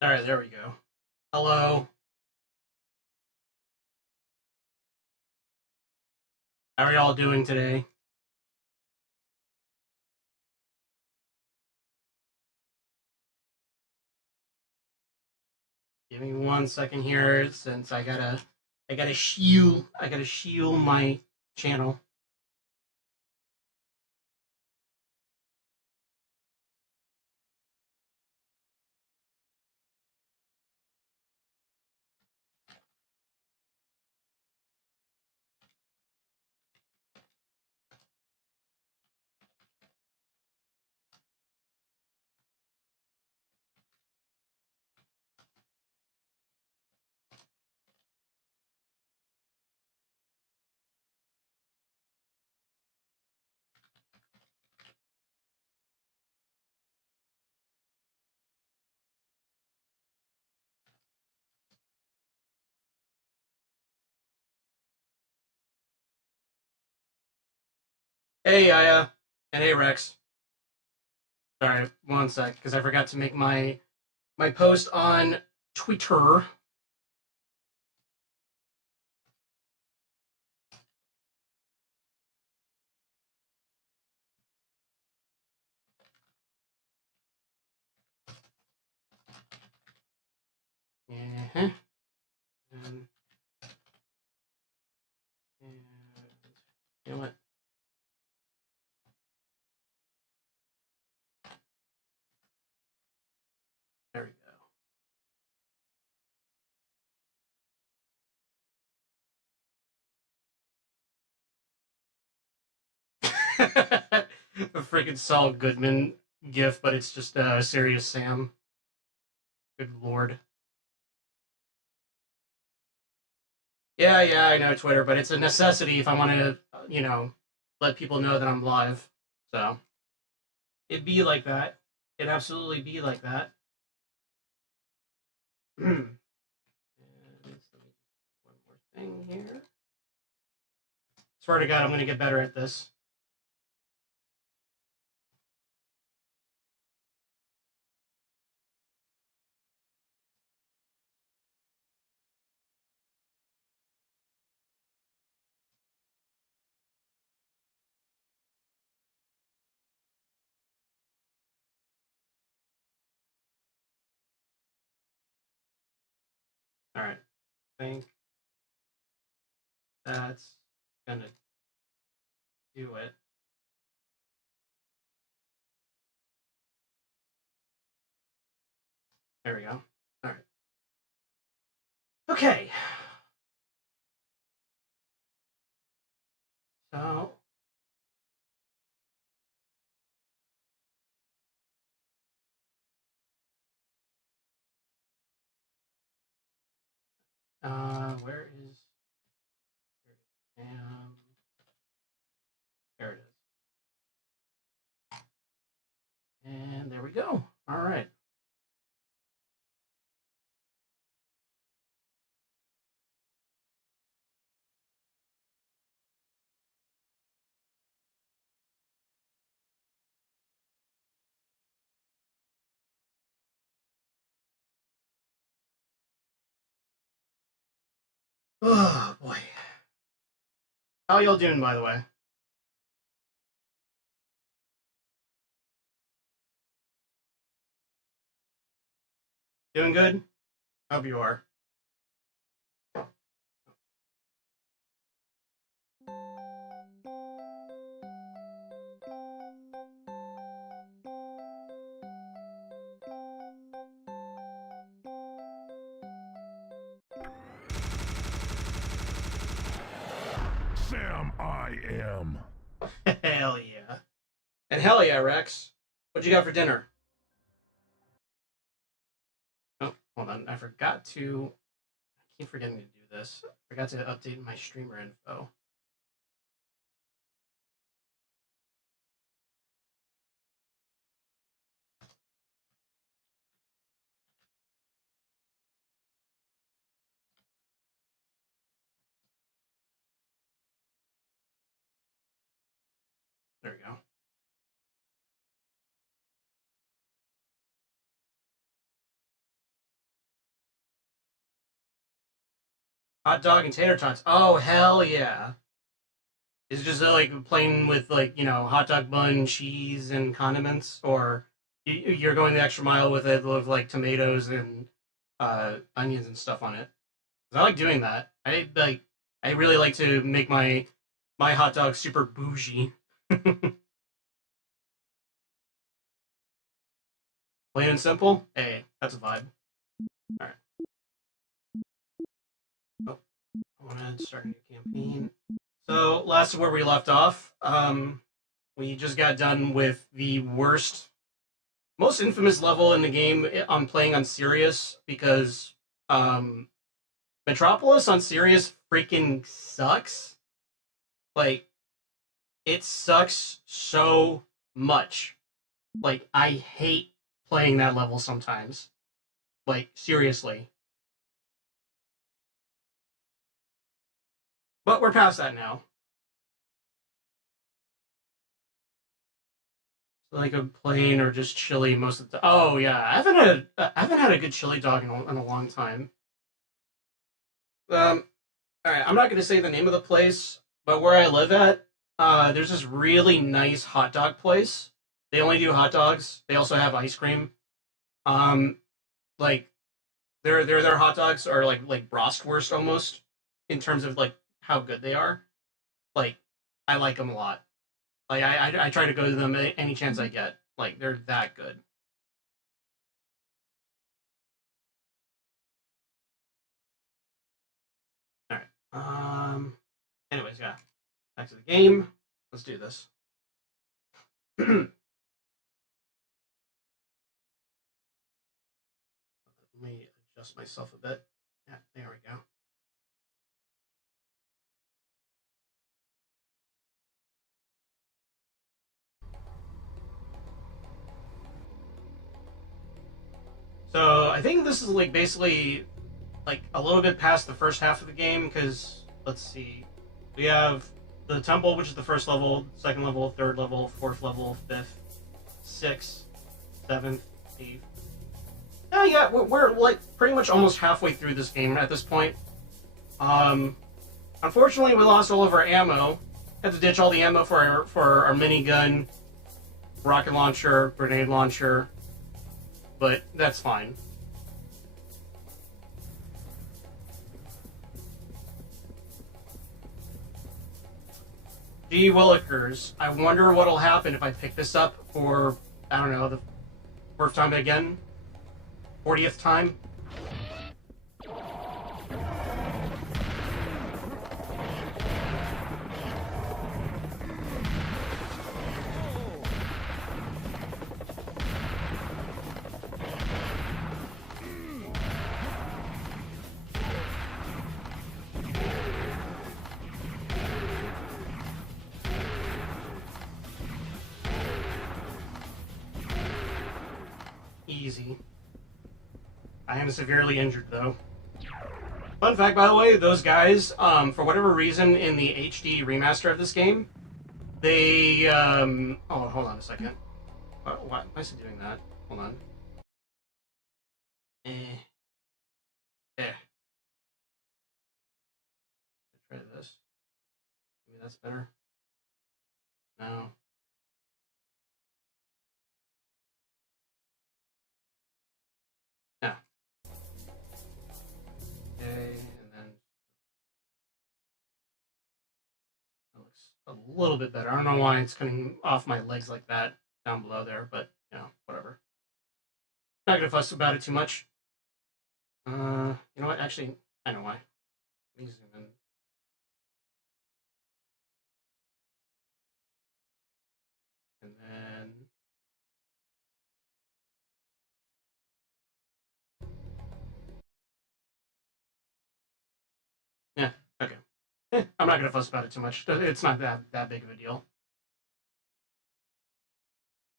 All right, there we go. Hello. How are y'all doing today? Give me 1 second here, since I gotta shield my channel. Hey, Aya, and hey, Rex. All right, 1 sec, because I forgot to make my post on Twitter. Uh-huh. And, and, you know what? There we go. A freaking Saul Goodman gif, but it's just Serious Sam. Good lord. Yeah, I know Twitter, but it's a necessity if I want to, let people know that I'm live. So it'd be like that. It'd absolutely be like that. One more thing here. Swear to God, I'm going to get better at this. All right. I think that's going to do it. There we go. All right. Okay. So where is there it is. And there we go. All right. Oh boy. How y'all doing, by the way? Doing good? Hope you are. Sam, I am. Hell yeah. And hell yeah, Rex. What'd you got for dinner? Oh, hold on. I keep forgetting to do this. I forgot to update my streamer info. There we go. Hot dog and tater tots. Oh, hell yeah. Is it just like plain with like, hot dog bun, cheese, and condiments? Or you're going the extra mile with it with like tomatoes and onions and stuff on it? 'Cause I like doing that. I really like to make my hot dog super bougie. Plain and simple? Hey, that's a vibe. Alright. Oh, I want to start a new campaign. So, last of where we left off, we just got done with the worst, most infamous level in the game. I'm playing on Sirius because Metropolis on Sirius freaking sucks. Like, it sucks so much. Like, I hate playing that level sometimes. Like, seriously. But we're past that now. Like a plain or just chili most of the time. Oh yeah, I haven't had a good chili dog in a long time. All right, I'm not going to say the name of the place, but where I live at, there's this really nice hot dog place. They only do hot dogs. They also have ice cream. Um, like their hot dogs are like bratwurst almost in terms of like how good they are. Like I like them a lot. Like I try to go to them any chance I get. Like they're that good. All right. Anyways, yeah. Back to the game. Let's do this. Let me adjust myself a bit. Yeah, there we go. So I think this is like basically like a little bit past the first half of the game because let's see, we have the temple, which is the first level, second level, third level, fourth level, fifth, sixth, seventh, eighth. Yeah, we're like pretty much almost halfway through this game at this point. Um, Unfortunately, we lost all of our ammo. Had to ditch all the ammo for our minigun, rocket launcher, grenade launcher, but that's fine. Gee Willikers, I wonder what'll happen if I pick this up for, I don't know, the fourth time again? 40th time? Easy. I am severely injured, though. Fun fact, by the way, those guys, for whatever reason, in the HD remaster of this game, they, oh, hold on a second. Why is it doing that? Hold on. Eh. Try this. Maybe that's better. No. Yeah. Okay, and then that looks a little bit better. I don't know why it's coming off my legs like that down below there, but whatever. Not gonna fuss about it too much. You know what? Actually, I know why. Let me zoom in. And then yeah, okay. I'm not gonna fuss about it too much. It's not that big of a deal.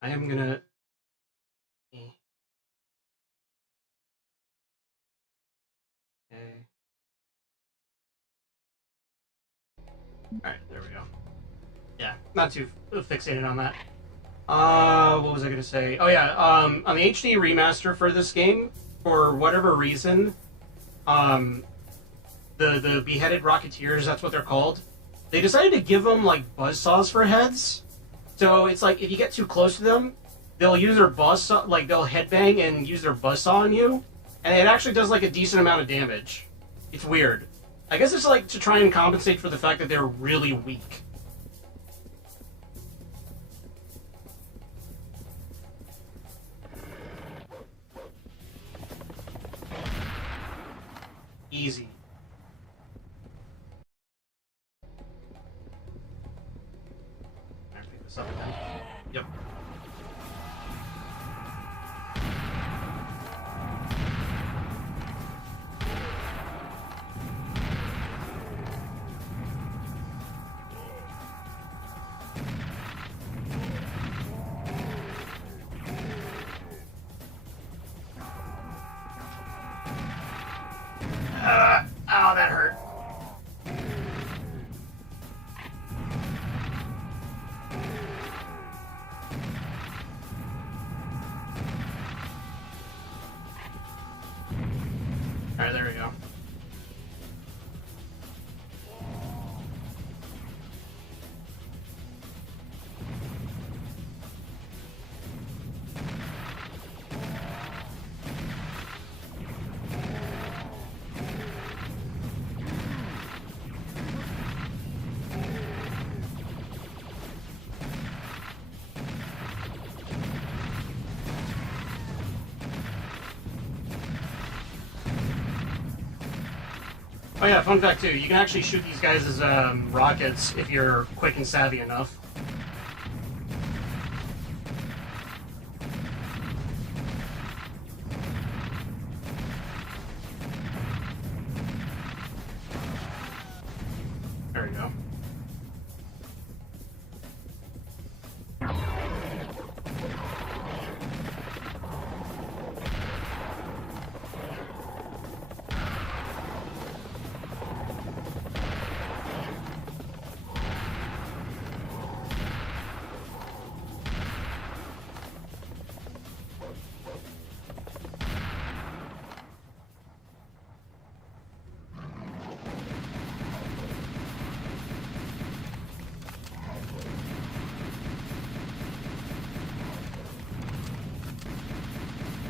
I am gonna. Okay. All right, there we go. Yeah, not too fixated on that. What was I gonna say? Oh yeah, on the HD remaster for this game, for whatever reason, um, the beheaded Rocketeers, that's what they're called. They decided to give them like buzzsaws for heads. So it's like if you get too close to them, they'll use their buzzsaw, like they'll headbang and use their buzzsaw on you, and it actually does like a decent amount of damage. It's weird. I guess it's like to try and compensate for the fact that they're really weak. Easy. Can I pick this up again? Yep. Oh, that hurt. Alright, there we go. Oh yeah, fun fact too, you can actually shoot these guys as rockets if you're quick and savvy enough. There we go.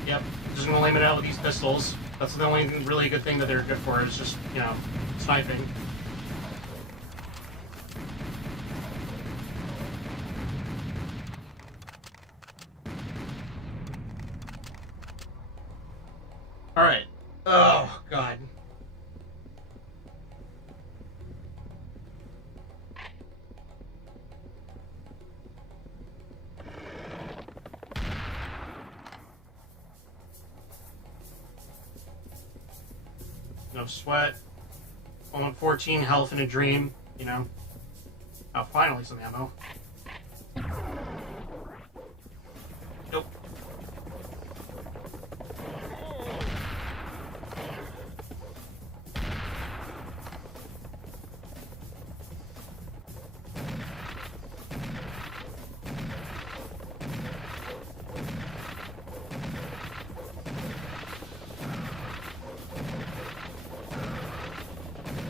Yep, just gonna lame it out with these pistols. That's the only really good thing that they're good for, is just, you know, sniping. Alright. Oh, God. No sweat. Only 14 health in a dream, you know. Oh, finally some ammo. Nope.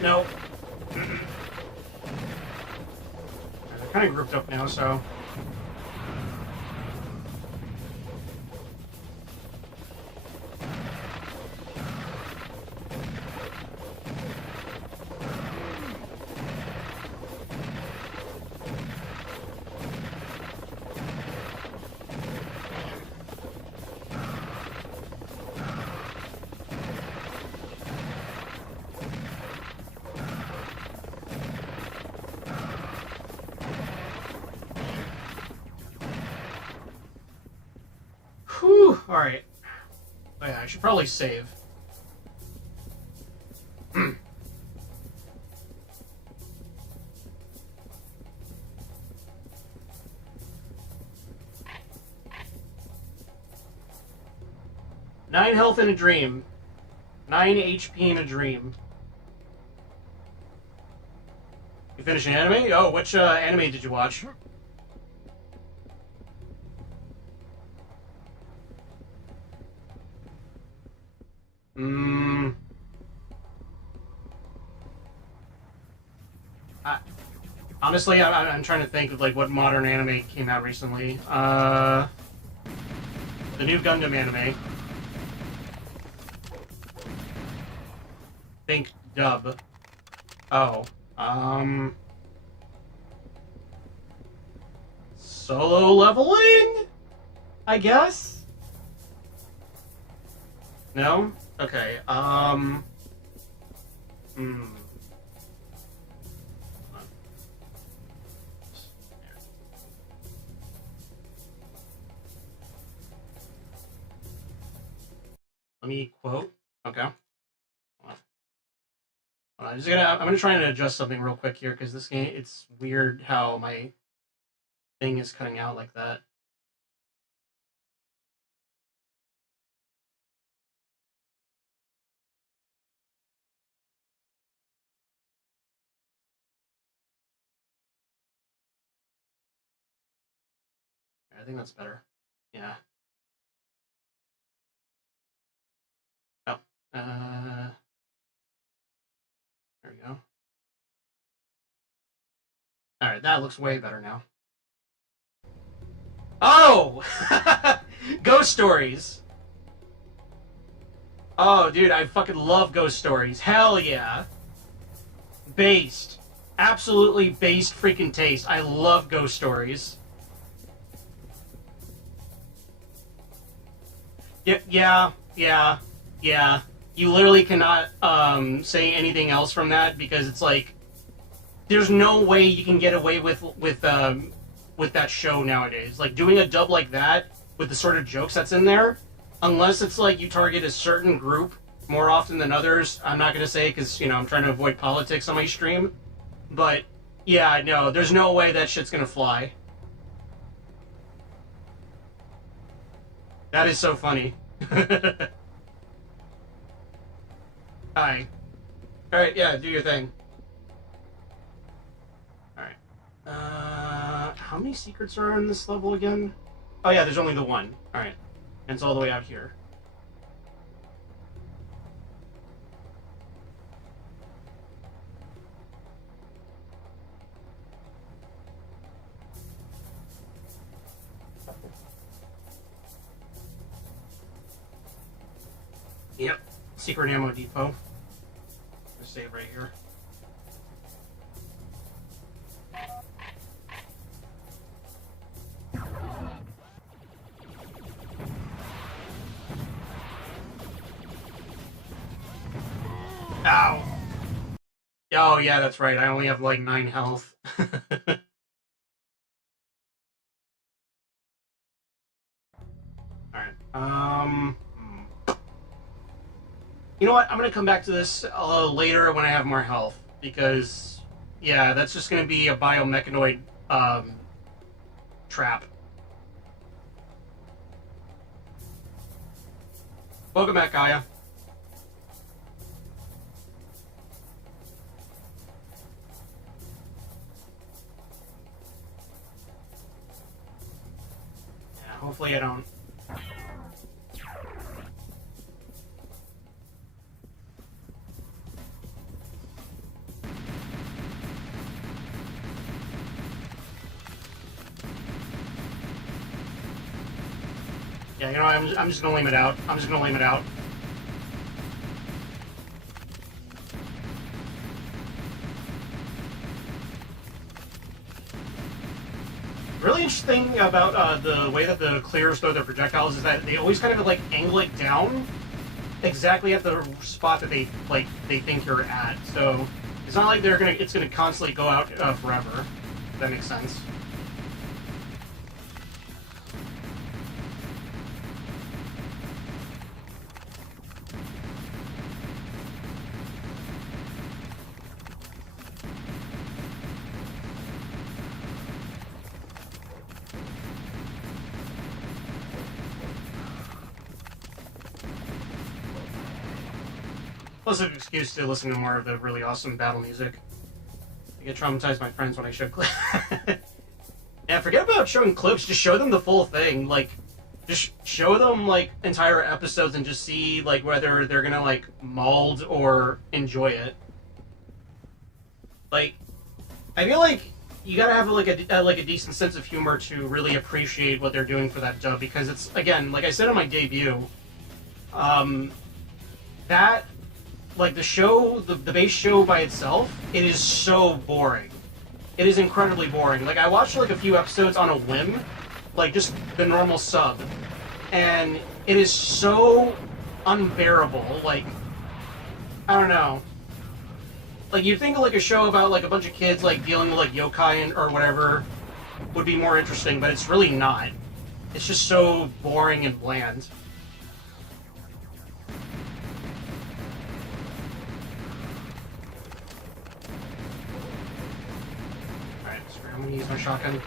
Nope. They're kind of grouped up now, so... Whew, alright. Oh yeah, I should probably save. 9 health in a dream. 9 HP in a dream. You finished an anime? Oh, which anime did you watch? Honestly, I'm trying to think of like what modern anime came out recently. The new Gundam anime. Think dub. Oh, solo leveling, I guess. No. Okay. Hmm. Let me quote. Okay. I'm gonna try and adjust something real quick here because this game, it's weird how my thing is cutting out like that. I think that's better. Yeah. Oh. There we go. All right, that looks way better now. Oh, ghost stories. Oh, dude, I fucking love ghost stories. Hell yeah. Based. Absolutely based freaking taste. I love ghost stories. Yeah. You literally cannot say anything else from that because it's like there's no way you can get away with that show nowadays. Like doing a dub like that with the sort of jokes that's in there, unless it's like you target a certain group more often than others. I'm not gonna say because I'm trying to avoid politics on my stream, but yeah, no, there's no way that shit's gonna fly. That is so funny. Hi. All right, yeah, do your thing. All right. How many secrets are in this level again? Oh yeah, there's only the one. All right, and it's all the way out here. Yep, secret ammo depot. Let's save right here. Ow. Oh yeah, that's right. I only have like 9 health. All right. You know what? I'm gonna come back to this later when I have more health because, yeah, that's just gonna be a biomechanoid trap. Welcome back, Kaya. Yeah, hopefully I don't. Yeah, I'm just gonna lame it out. I'm just gonna lame it out. Really interesting about the way that the clears throw their projectiles is that they always kind of like angle it down exactly at the spot that they think you're at. So it's not like it's gonna constantly go out forever. If that makes sense. Plus, an excuse to listen to more of the really awesome battle music. I get traumatized my friends when I show clips. Yeah, forget about showing clips. Just show them the full thing. Like, just show them like entire episodes and just see like whether they're gonna like mold or enjoy it. Like, I feel like you gotta have like a decent sense of humor to really appreciate what they're doing for that dub, because it's, again, like I said in my debut, that, like, the show, the base show by itself, it is so boring. It is incredibly boring. Like, I watched like a few episodes on a whim, like just the normal sub, and it is so unbearable. Like, I don't know. Like, you'd think like a show about like a bunch of kids like dealing with like yokai or whatever would be more interesting, but it's really not. It's just so boring and bland. Alright, screw it, I'm gonna use my shotgun.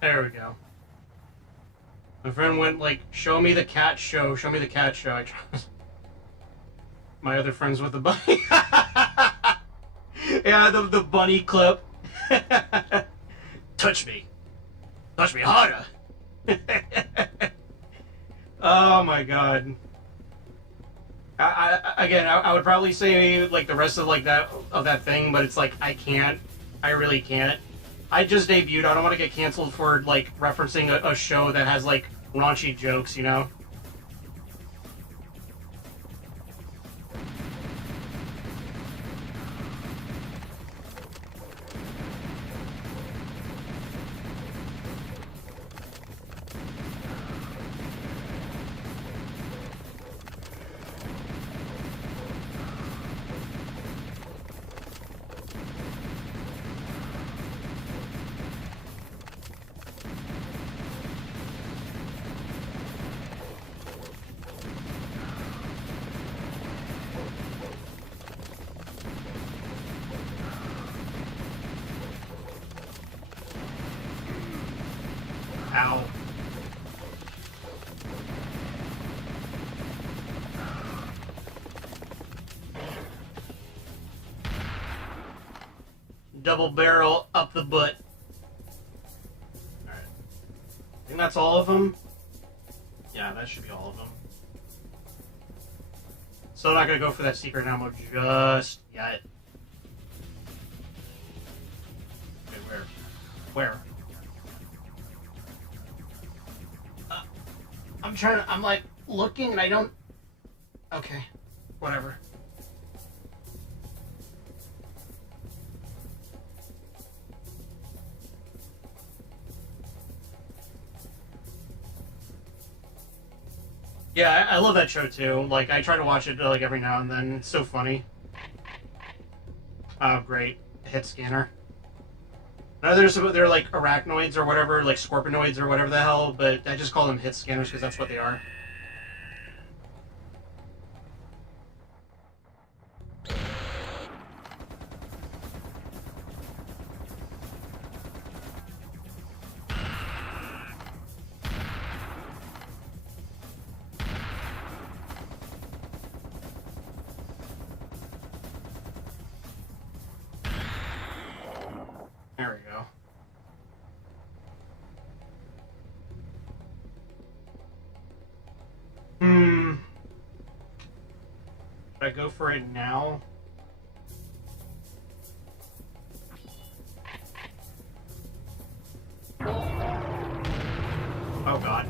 There we go. My friend went like, show me the cat show, show me the cat show. I tried. My other friends with the bunny. Yeah, the bunny clip. Touch me. Touch me harder. Oh my god. I would probably say like the rest of like that thing, but it's like I can't. I really can't. I just debuted. I don't want to get canceled for like referencing a show that has like raunchy jokes, you know? Ow. Double barrel up the butt. Alright. I think that's all of them. Yeah, that should be all of them. Still not gonna go for that secret ammo just yet. Okay, where? Where? I'm like looking and I don't. Okay, whatever. Yeah, I love that show too. Like, I try to watch it like every now and then. It's so funny. Oh, great. Hit scanner. No, they're like arachnoids or whatever, like scorpionoids or whatever the hell, but I just call them hit scanners because that's what they are. There we go. Should I go for it now? Oh god.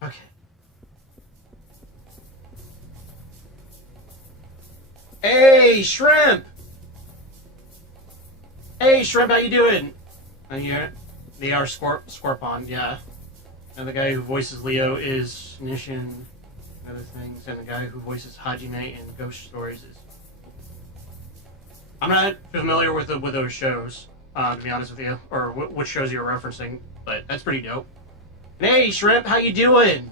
Okay. Hey, Shrimp! Hey, Shrimp, how you doing? Yeah, they are Scorpon, yeah. And the guy who voices Leo is Nishin and other things, and the guy who voices Hajime in Ghost Stories is... I'm not familiar with those shows, to be honest with you, or which shows you're referencing, but that's pretty dope. And hey, Shrimp, how you doing?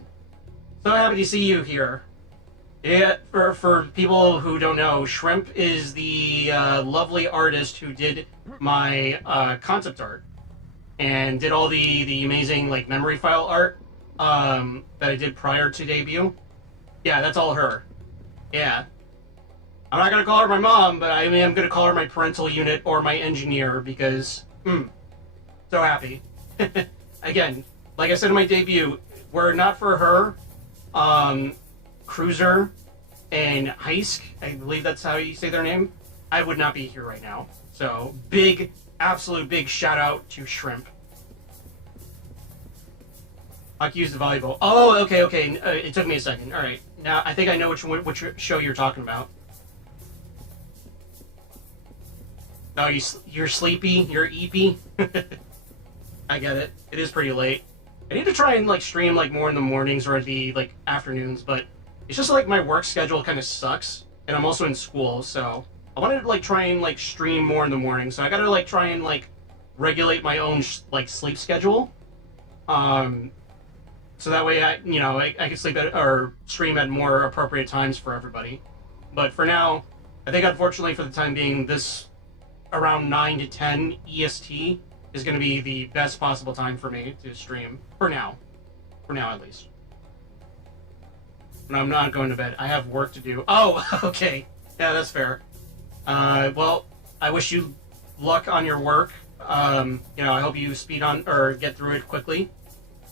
So happy to see you here. Yeah, for people who don't know, Shrimp is the lovely artist who did my concept art and did all the amazing like memory file art that I did prior to debut. Yeah, that's all her. Yeah. I'm not gonna call her my mom, but I am gonna call her my parental unit or my engineer because, so happy. Again, like I said in my debut, were it not for her, Cruiser and Heisk, I believe that's how you say their name, I would not be here right now. So, absolute big shout out to Shrimp. I can use the volleyball. Oh, okay. It took me a second. All right, now I think I know which show you're talking about. Oh, you're sleepy. You're eepy. I get it. It is pretty late. I need to try and like stream like more in the mornings or the like afternoons, but it's just like my work schedule kind of sucks, and I'm also in school, so I wanted to like try and like stream more in the morning. So I gotta like try and like regulate my own like sleep schedule. So that way I can sleep at or stream at more appropriate times for everybody. But for now, I think unfortunately for the time being, this around 9 to 10 EST is going to be the best possible time for me to stream for now at least. And I'm not going to bed. I have work to do. Oh, okay. Yeah, that's fair. Well, I wish you luck on your work. I hope you speed on or get through it quickly.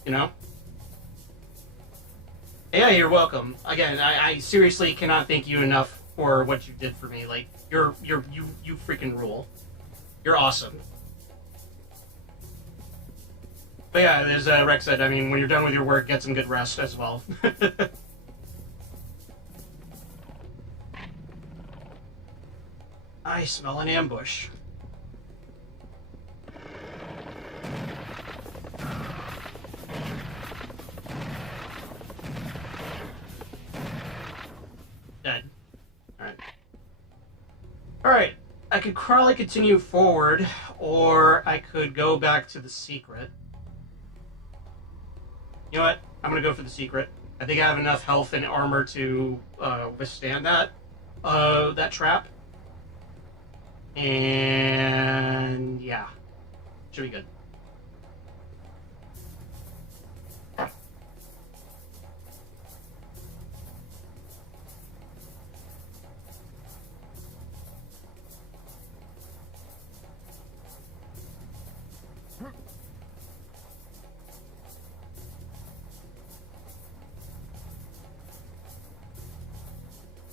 Yeah, you're welcome. Again, I seriously cannot thank you enough for what you did for me. Like, you freaking rule. You're awesome. But yeah, as Rex said, I mean, when you're done with your work, get some good rest as well. I smell an ambush. Dead. Alright. I could probably continue forward, or I could go back to the secret. You know what? I'm gonna go for the secret. I think I have enough health and armor to withstand that trap. And yeah, should be good.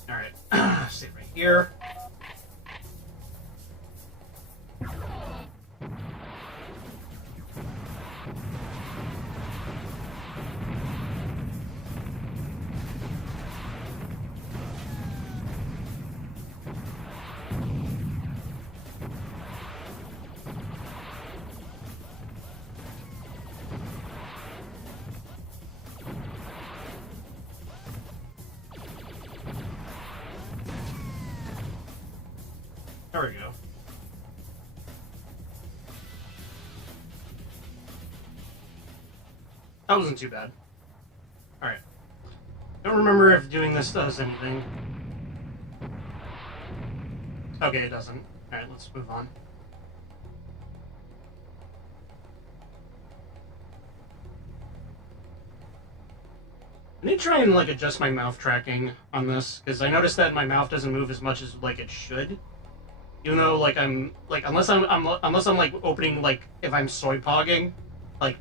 Alright, sit right here. There we go. That wasn't too bad. Alright. Don't remember if doing this does anything. Okay, it doesn't. Alright, let's move on. I need to try and like adjust my mouth tracking on this, because I noticed that my mouth doesn't move as much as like it should. Even though like I'm like unless I'm like opening like if I'm soy pogging, like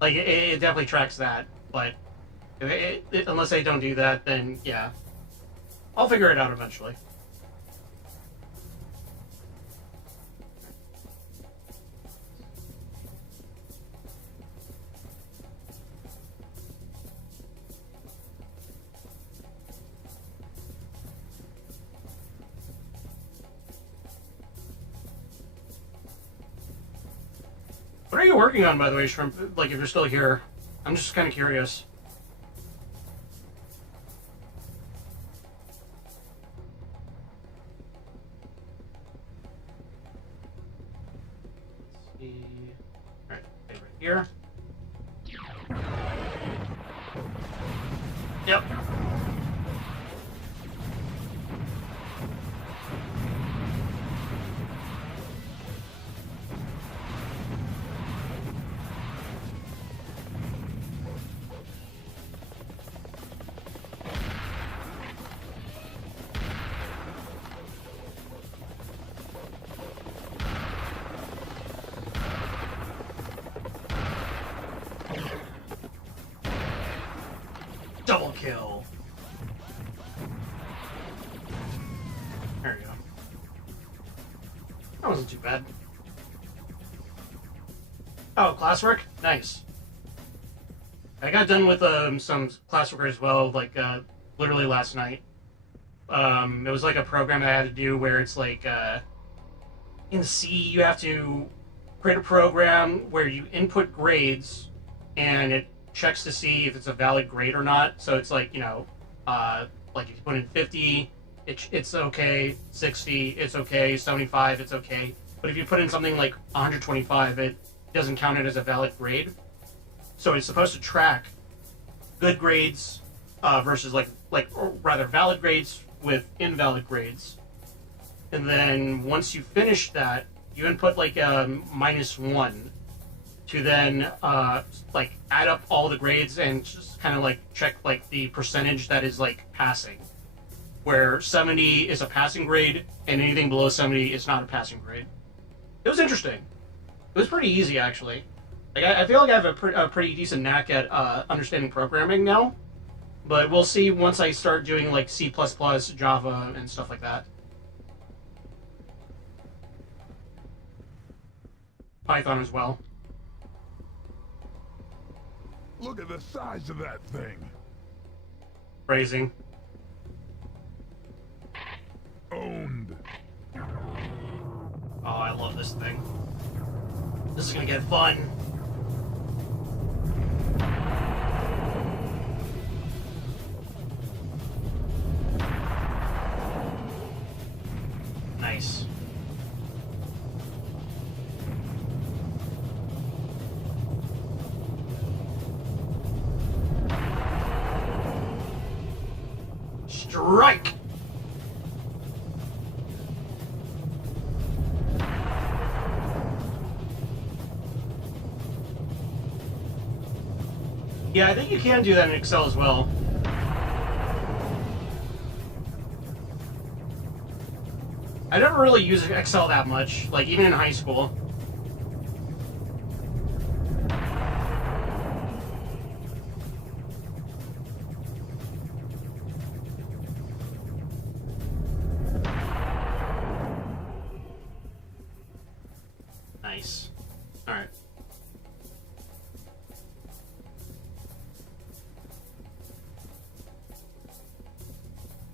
it definitely tracks that. But unless I don't do that, then yeah, I'll figure it out eventually. What are you working on, by the way, Shrimp? Like, if you're still here, I'm just kind of curious. Let's see. All right, okay, right here. Yep. Double kill. There you go. That wasn't too bad. Oh, classwork? Nice. I got done with some classwork as well, like literally last night. It was like a program I had to do where it's like in C you have to create a program where you input grades and it checks to see if it's a valid grade or not. So it's like, you know, like if you put in 50, it's okay, 60, it's okay, 75, it's okay. But if you put in something like 125, it doesn't count it as a valid grade. So it's supposed to track good grades versus or rather valid grades with invalid grades. And then once you finish that, you input like -1 to then like add up all the grades and just kind of like check like the percentage that is like passing. Where 70 is a passing grade and anything below 70 is not a passing grade. It was interesting. It was pretty easy actually. Like I feel like I have a pretty decent knack at understanding programming now, but we'll see once I start doing like C++, Java, and stuff like that. Python as well. Look at the size of that thing. Phrasing. Owned. Oh, I love this thing. This is gonna get fun. Nice. Strike! Yeah, I think you can do that in Excel as well. I never really used Excel that much, like even in high school. Nice. Alright.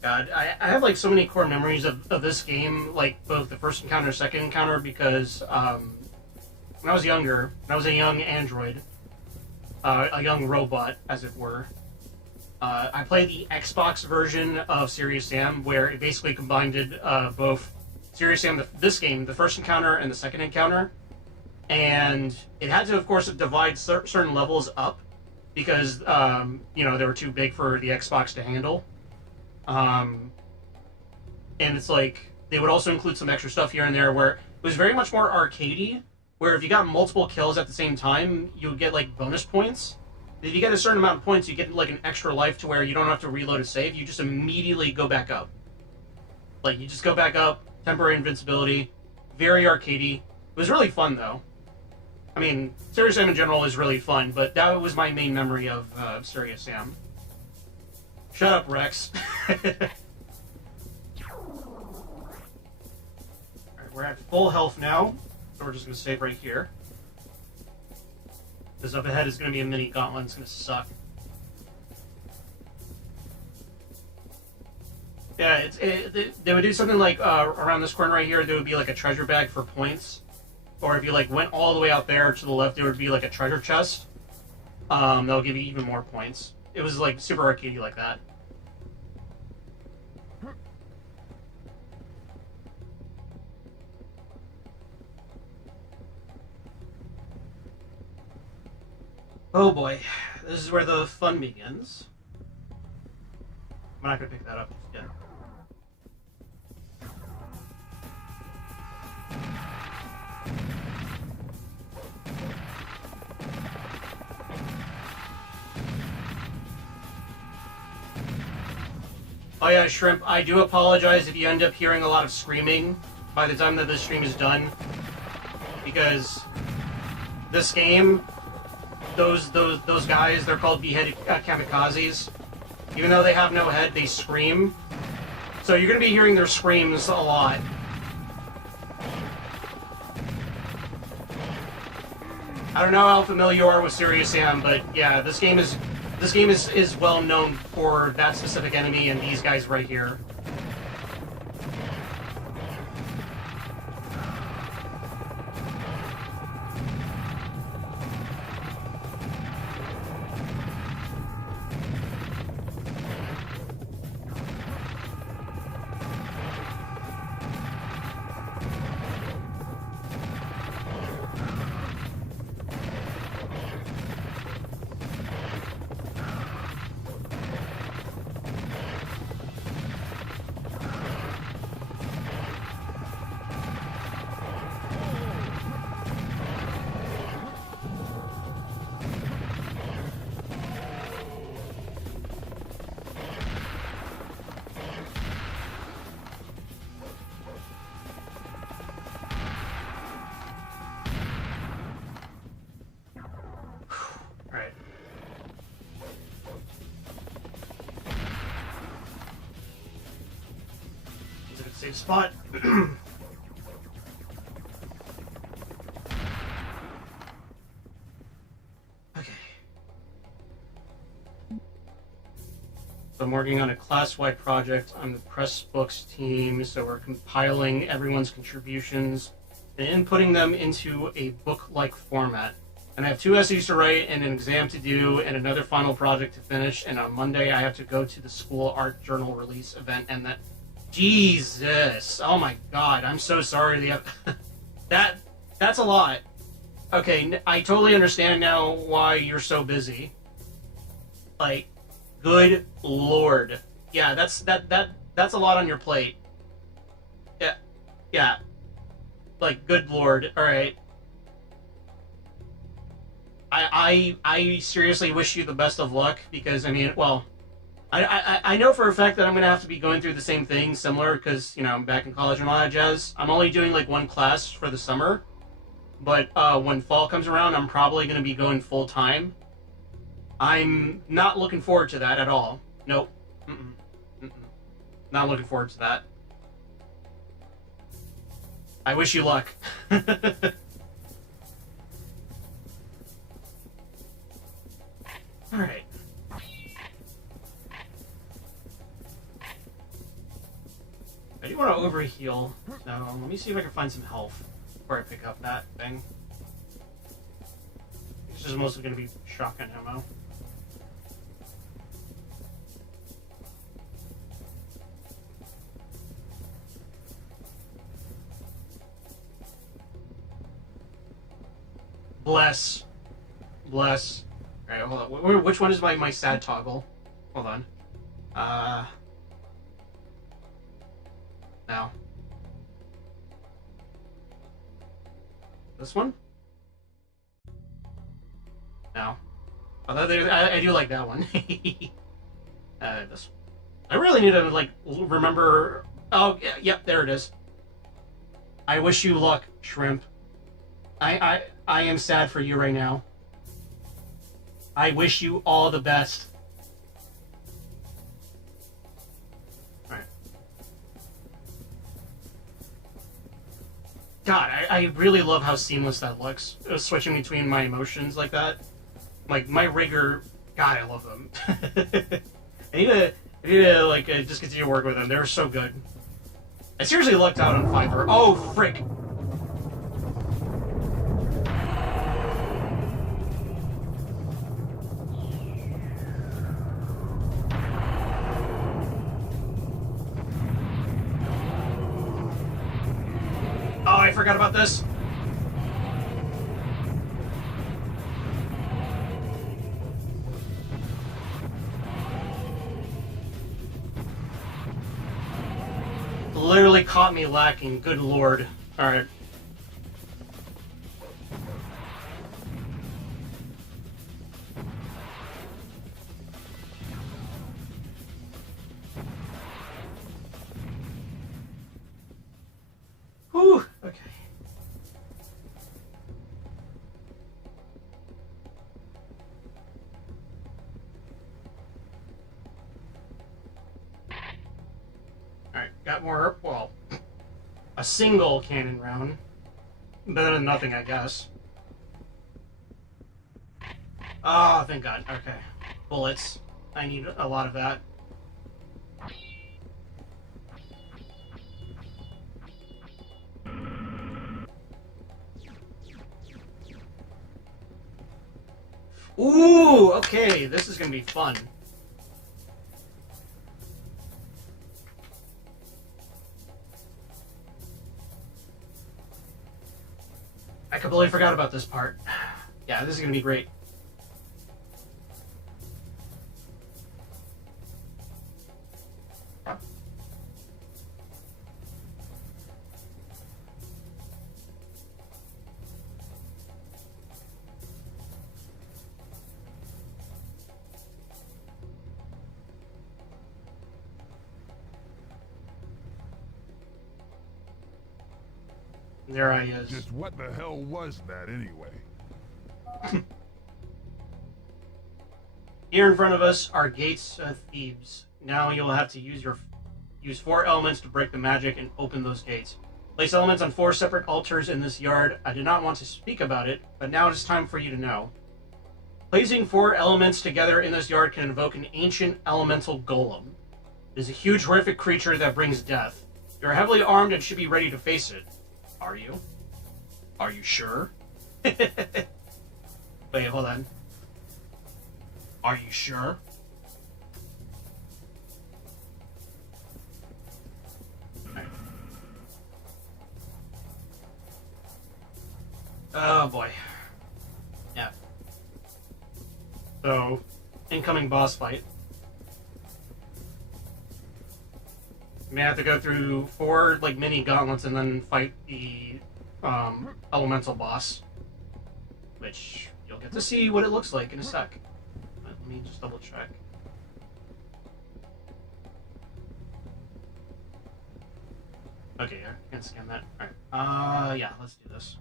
God, I have like so many core memories of this game, like both the first encounter and second encounter, because when I was younger, when I was a young android, a young robot, as it were, I played the Xbox version of Serious Sam, where it basically combined both Serious Sam, this game, the first encounter and the second encounter, and it had to, of course, divide certain levels up because you know, they were too big for the Xbox to handle. And it's like they would also include some extra stuff here and there where it was very much more arcadey, where if you got multiple kills at the same time, you would get like bonus points. If you get a certain amount of points, you get like an extra life to where you don't have to reload a save, you just immediately go back up. Like you just go back up, temporary invincibility, very arcadey. It was really fun though. I mean, Serious Sam in general is really fun, but that was my main memory of Serious Sam. Shut up, Rex. Alright, we're at full health now, so we're just going to save right here. Because up ahead is going to be a mini gauntlet, it's going to suck. Yeah, they would do something like, around this corner right here, there would be like a treasure bag for points. or if you like went all the way out there to the left, there would be like a treasure chest. That'll give you even more points. It was like super arcadey like that. Oh boy, this is where the fun begins. I'm not gonna pick that up just yet. Oh yeah, Shrimp, I do apologize if you end up hearing a lot of screaming by the time that this stream is done. Because this game, those guys, they're called beheaded kamikazes. Even though they have no head, they scream. So you're going to be hearing their screams a lot. I don't know how familiar you are with Serious Sam, but yeah, this game is well known for that specific enemy and these guys right here. Safe spot. Okay. So I'm working on a class-wide project on the press books team, so we're compiling everyone's contributions and inputting them into a book-like format. And I have 2 essays to write and an exam to do and another final project to finish, and on Monday I have to go to the school art journal release event, and that... Jesus! Oh my god, I'm so sorry. That's a lot. Okay, I totally understand now why you're so busy. Like, good lord. Yeah, that's a lot on your plate. Yeah. Like, good lord. Alright. I seriously wish you the best of luck, because, I mean, well... I know for a fact that I'm going to have to be going through the same thing, similar, because, you know, I'm back in college and all that jazz. I'm only doing, like, 1 class for the summer, but when fall comes around, I'm probably going to be going full-time. I'm not looking forward to that at all. Nope. Not looking forward to that. I wish you luck. Alright. I do want to overheal, so let me see if I can find some health before I pick up that thing. This is mostly going to be shotgun ammo. Bless. Alright, hold on. Which one is my sad toggle? Hold on. Now. This one? No. Oh, I do like that one. This one. I really need to, like, remember... Oh, yeah, yep, there it is. I wish you luck, Shrimp. I am sad for you right now. I wish you all the best. Alright. God, I really love how seamless that looks. Switching between my emotions like that. Like, my rigger... God, I love them. I need to like, just continue to work with them. They were so good. I seriously lucked out on Fiverr. Oh, frick! forgot about this. Literally caught me lacking. Good lord. Alright. Whew. Okay. Alright, got more, well, a single cannon round. Better than nothing, I guess. Oh, thank God. Okay. Bullets. I need a lot of that. Ooh, okay. This is going to be fun. I completely forgot about this part. Yeah, this is going to be great. There I is. Just what the hell was that anyway? Here in front of us are gates of Thebes. Now you'll have to use 4 elements to break the magic and open those gates. Place elements on 4 separate altars in this yard. I did not want to speak about it, but now it is time for you to know. Placing 4 elements together in this yard can invoke an ancient elemental golem. It is a huge, horrific creature that brings death. You are heavily armed and should be ready to face it. Are you? Are you sure? Wait, hold on. Are you sure? Right. Oh boy. Yeah. So, incoming boss fight. You may have to go through 4 like mini gauntlets and then fight the elemental boss, which you'll get to see what it looks like in a sec. Let me just double check. Okay, I can scan that. All right. Yeah, let's do this.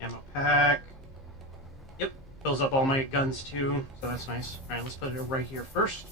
Ammo pack. Yep, fills up all my guns too, so that's nice. Alright, let's put it right here first.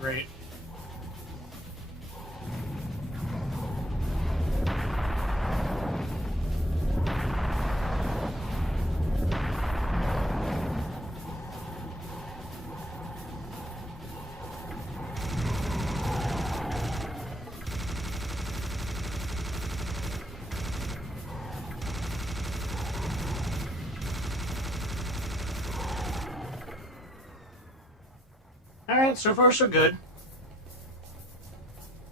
Great. Alright, so far so good.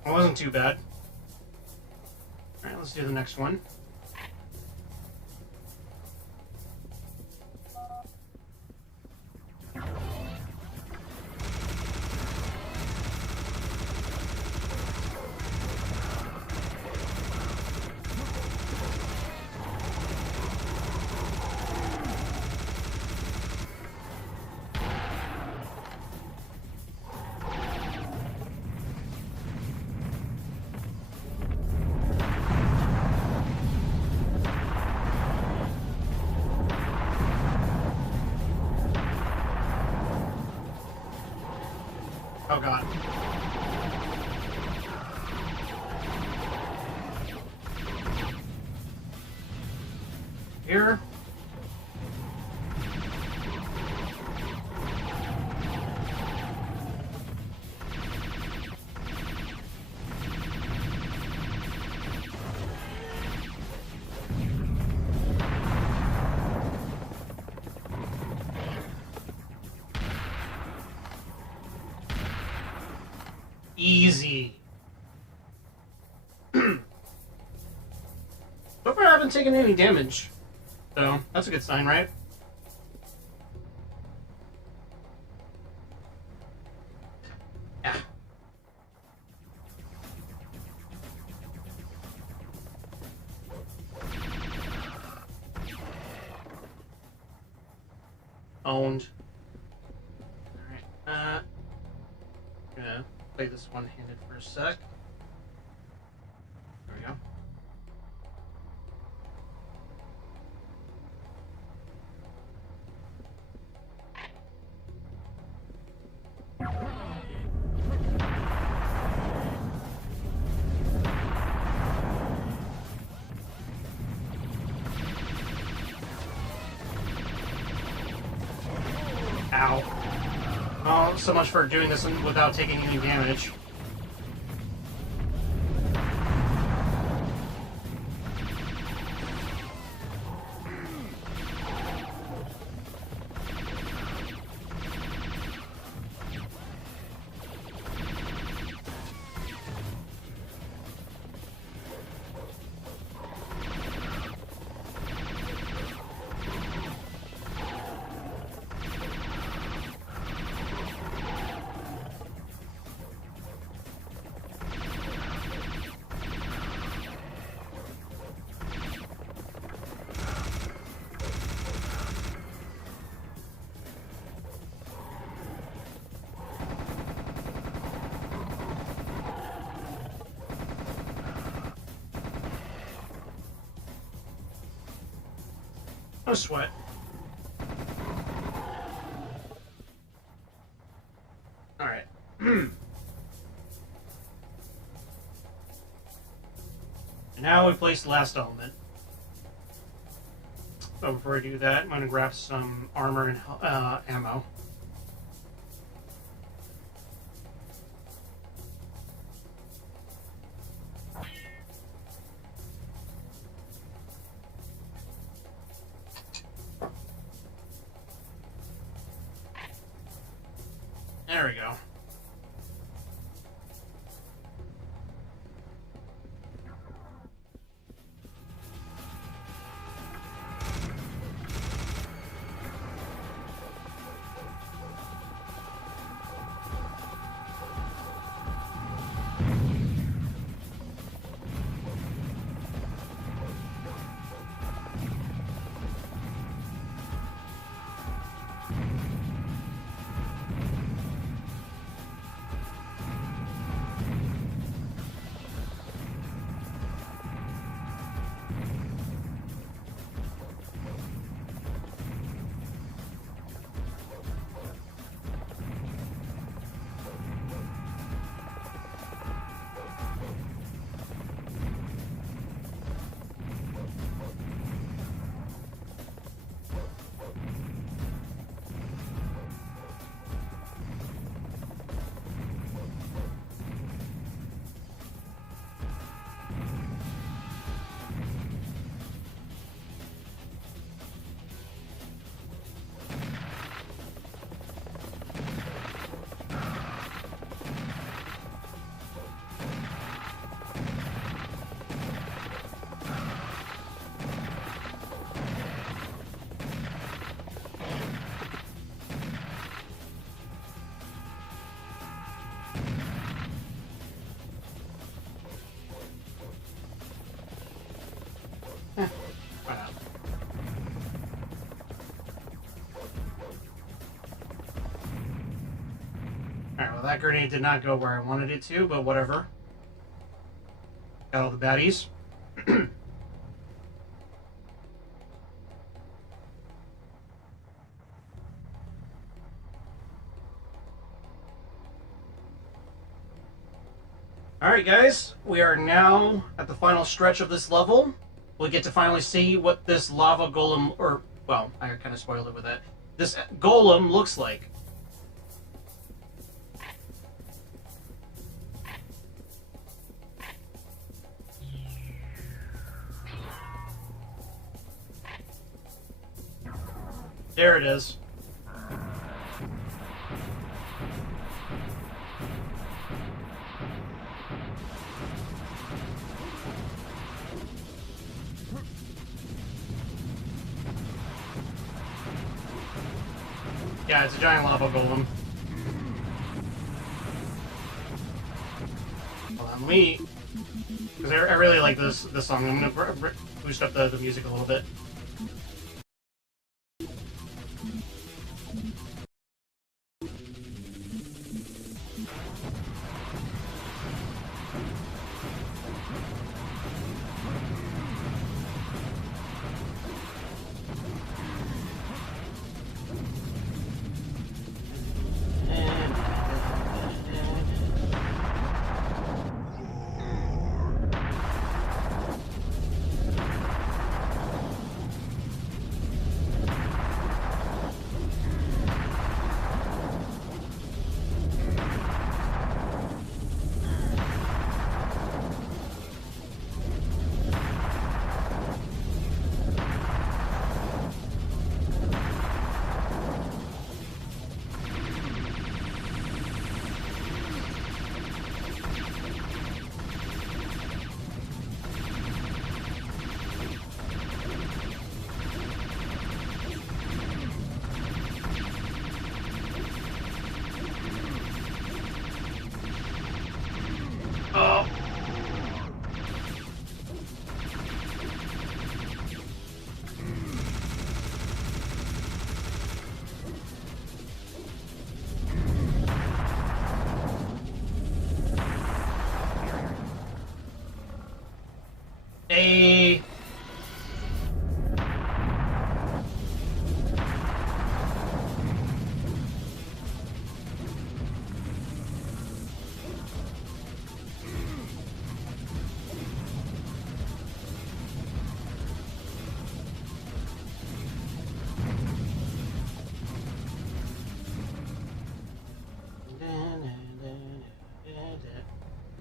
It wasn't too bad. Alright, let's do the next one. Oh god. Here. Easy. So far I haven't taken any damage. So, that's a good sign, right? Yeah. Owned. Alright, I'm gonna play this one-handed for a sec. There we go. Ow. Oh, so much for doing this without taking any damage. No sweat. Alright. And now we place the last element. So before I do that, I'm going to grab some armor and ammo. There we go. Alright, well that grenade did not go where I wanted it to, but whatever. Got all the baddies. Alright guys, we are now at the final stretch of this level. We get to finally see what this lava golem, or, well, I kind of spoiled it with that. This golem looks like. There it is. Yeah, it's a giant lava golem. Hold on, because I really like this song. I'm gonna boost up the music a little bit. Oh. A...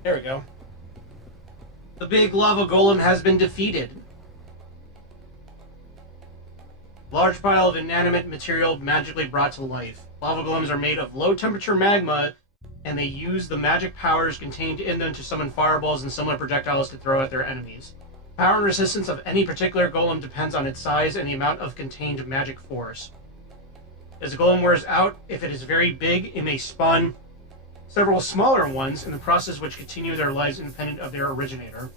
There we go. The big lava golem has been defeated. Large pile of inanimate material magically brought to life. Lava golems are made of low-temperature magma, and they use the magic powers contained in them to summon fireballs and similar projectiles to throw at their enemies. Power and resistance of any particular golem depends on its size and the amount of contained magic force. As the golem wears out, if it is very big, it may spawn several smaller ones in the process, which continue their lives independent of their originator.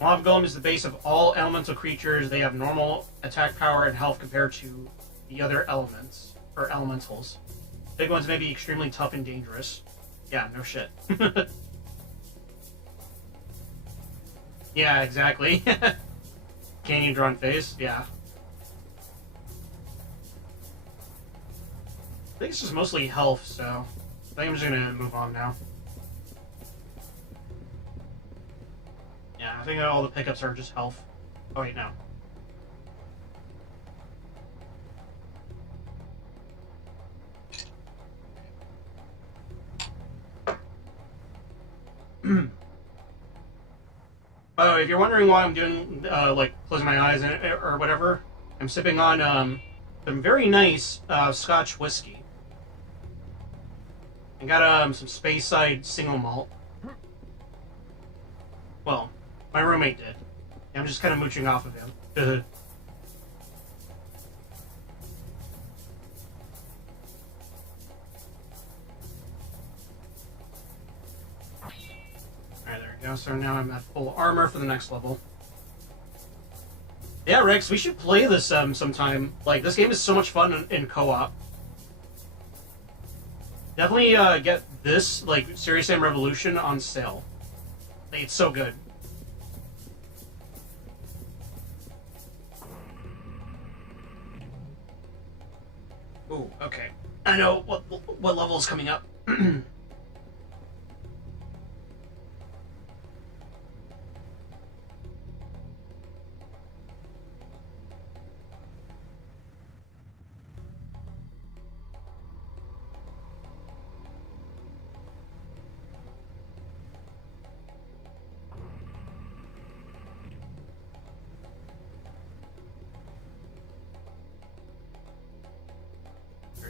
Lava Golem is the base of all elemental creatures. They have normal attack power and health compared to the other elements, or elementals. Big ones may be extremely tough and dangerous. Yeah, no shit. Yeah, exactly. Canyon drawn face, yeah. I think it's just mostly health, so I think I'm just gonna move on now. Yeah, I think all the pickups are just health. Oh wait, no. Oh, if you're wondering why I'm doing, like, closing my eyes or whatever, I'm sipping on, some very nice, Scotch whiskey. I got, some Speyside single malt. Well, my roommate did. I'm just kind of mooching off of him. Alright, there we go. So now I'm at full armor for the next level. Yeah, Rex, we should play this sometime. Like, this game is so much fun in co-op. Definitely get this, like, Serious Sam Revolution on sale. Like, it's so good. Ooh, okay. I know what level is coming up.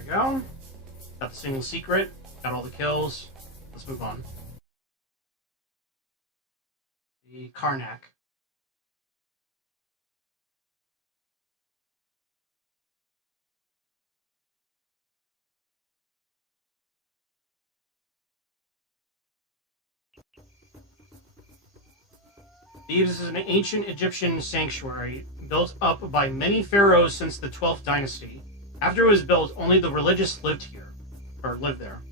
we go. Got the single secret. Got all the kills. Let's move on. The Karnak. Thebes is an ancient Egyptian sanctuary built up by many pharaohs since the 12th dynasty. After it was built, only the religious lived there.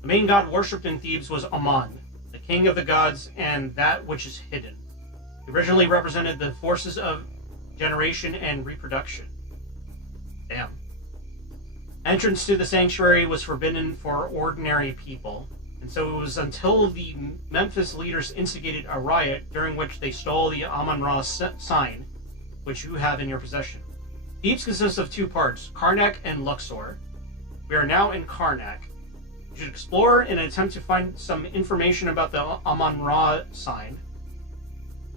The main god worshipped in Thebes was Amun, the king of the gods and that which is hidden. He originally represented the forces of generation and reproduction. Damn. Entrance to the sanctuary was forbidden for ordinary people, and so it was until the Memphis leaders instigated a riot during which they stole the Amun-Ra sign, which you have in your possession. Thebes consists of two parts, Karnak and Luxor. We are now in Karnak. You should explore in an attempt to find some information about the Amun-Ra sign.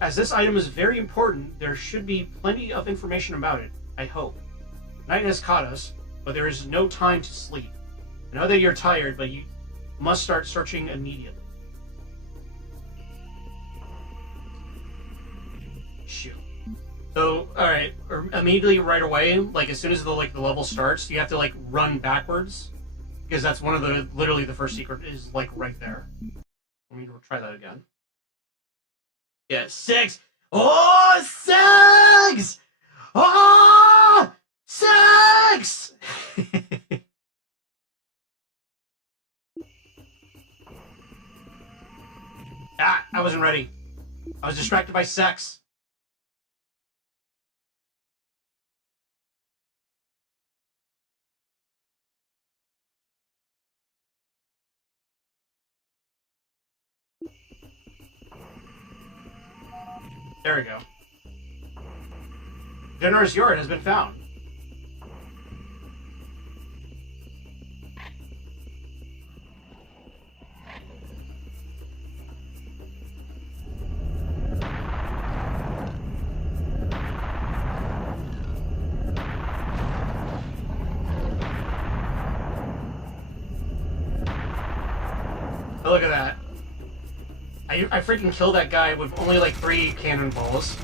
As this item is very important, there should be plenty of information about it, I hope. Night has caught us, but there is no time to sleep. I know that you're tired, but you must start searching immediately. Shoot. So, alright, immediately right away, like as soon as the level starts, you have to like run backwards. Because that's one of the, literally the first secret is like right there. Let me try that again. Yeah, 6! Oh, 6! Oh, 6! Ah, I wasn't ready. I was distracted by sex. There we go. Generous urine has been found. Oh, look at that. I freaking killed that guy with only like 3 cannonballs.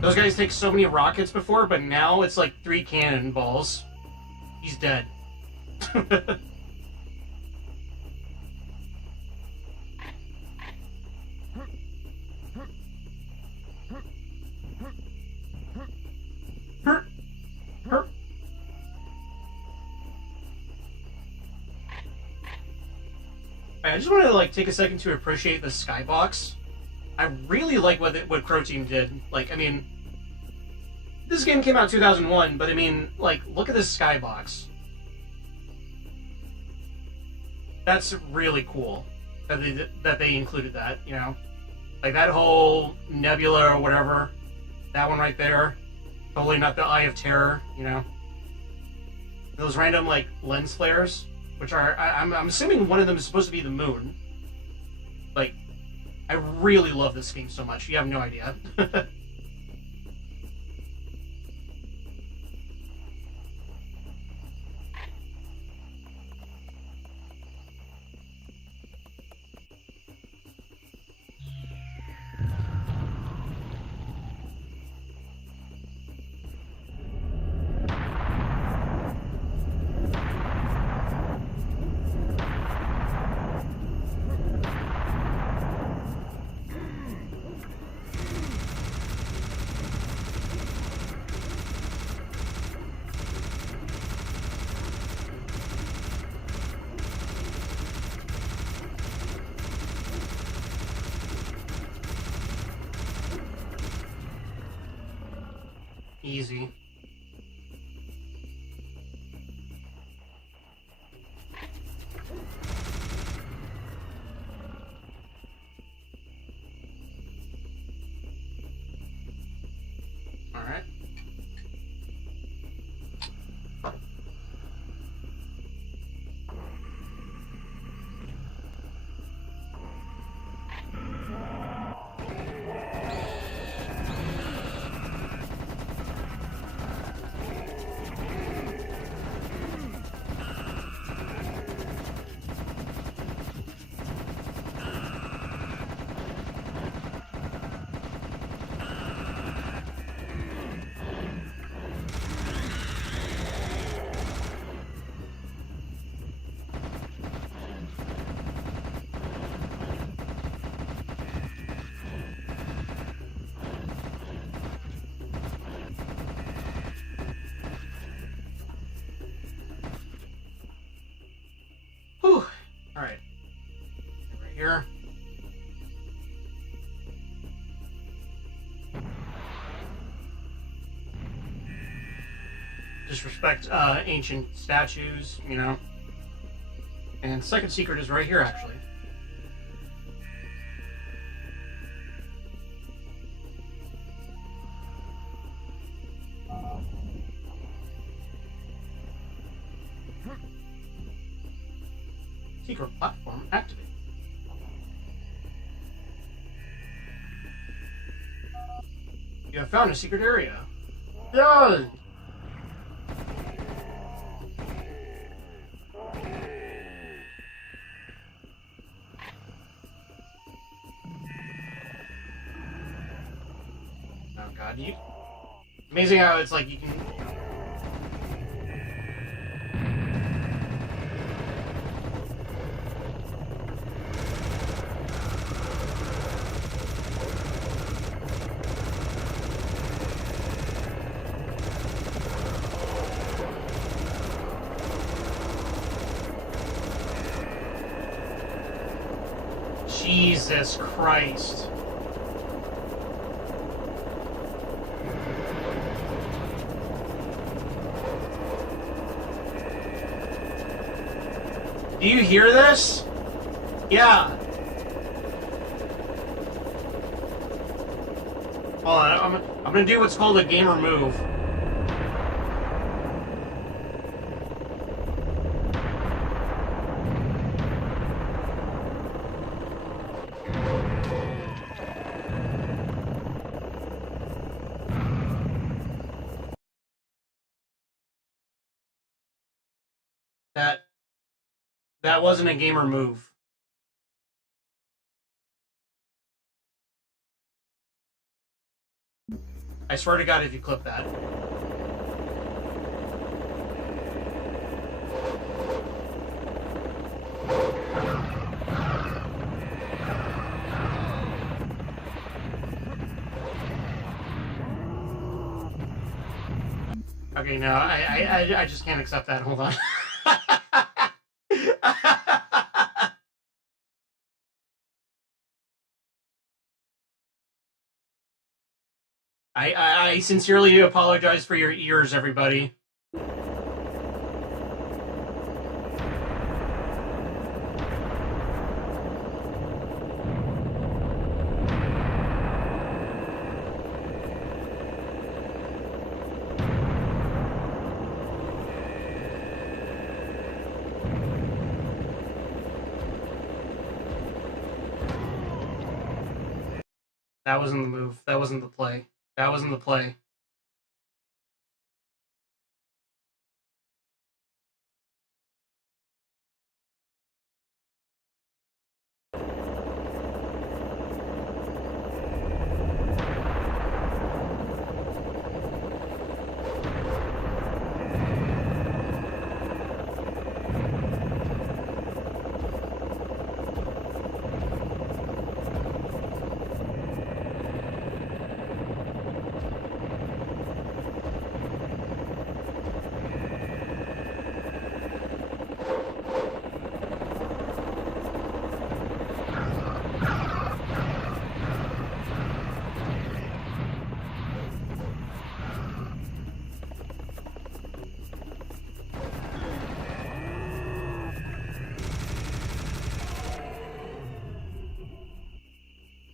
Those guys take so many rockets before, but now it's like 3 cannonballs. He's dead. I just want to like take a second to appreciate the skybox. I really like what Crow Team did. Like, I mean, this game came out in 2001, but I mean, like, look at this skybox. That's really cool that they included that. You know, like that whole nebula or whatever. That one right there, totally not the Eye of Terror. You know, those random like lens flares. Which are, I'm assuming one of them is supposed to be the moon. Like, I really love this game so much. You have no idea. Easy. All right. here. Disrespect ancient statues, you know. And second secret is right here, actually. Secret platform activated. You have found a secret area. Yeah. Oh god, amazing how it's like you can. Jesus Christ. Do you hear this? Yeah. Hold on, I'm gonna do what's called a gamer move. That wasn't a gamer move. I swear to God if you clip that. Okay, no, I just can't accept that. Hold on. I sincerely do apologize for your ears, everybody. That wasn't the move. That wasn't the play. That wasn't the play.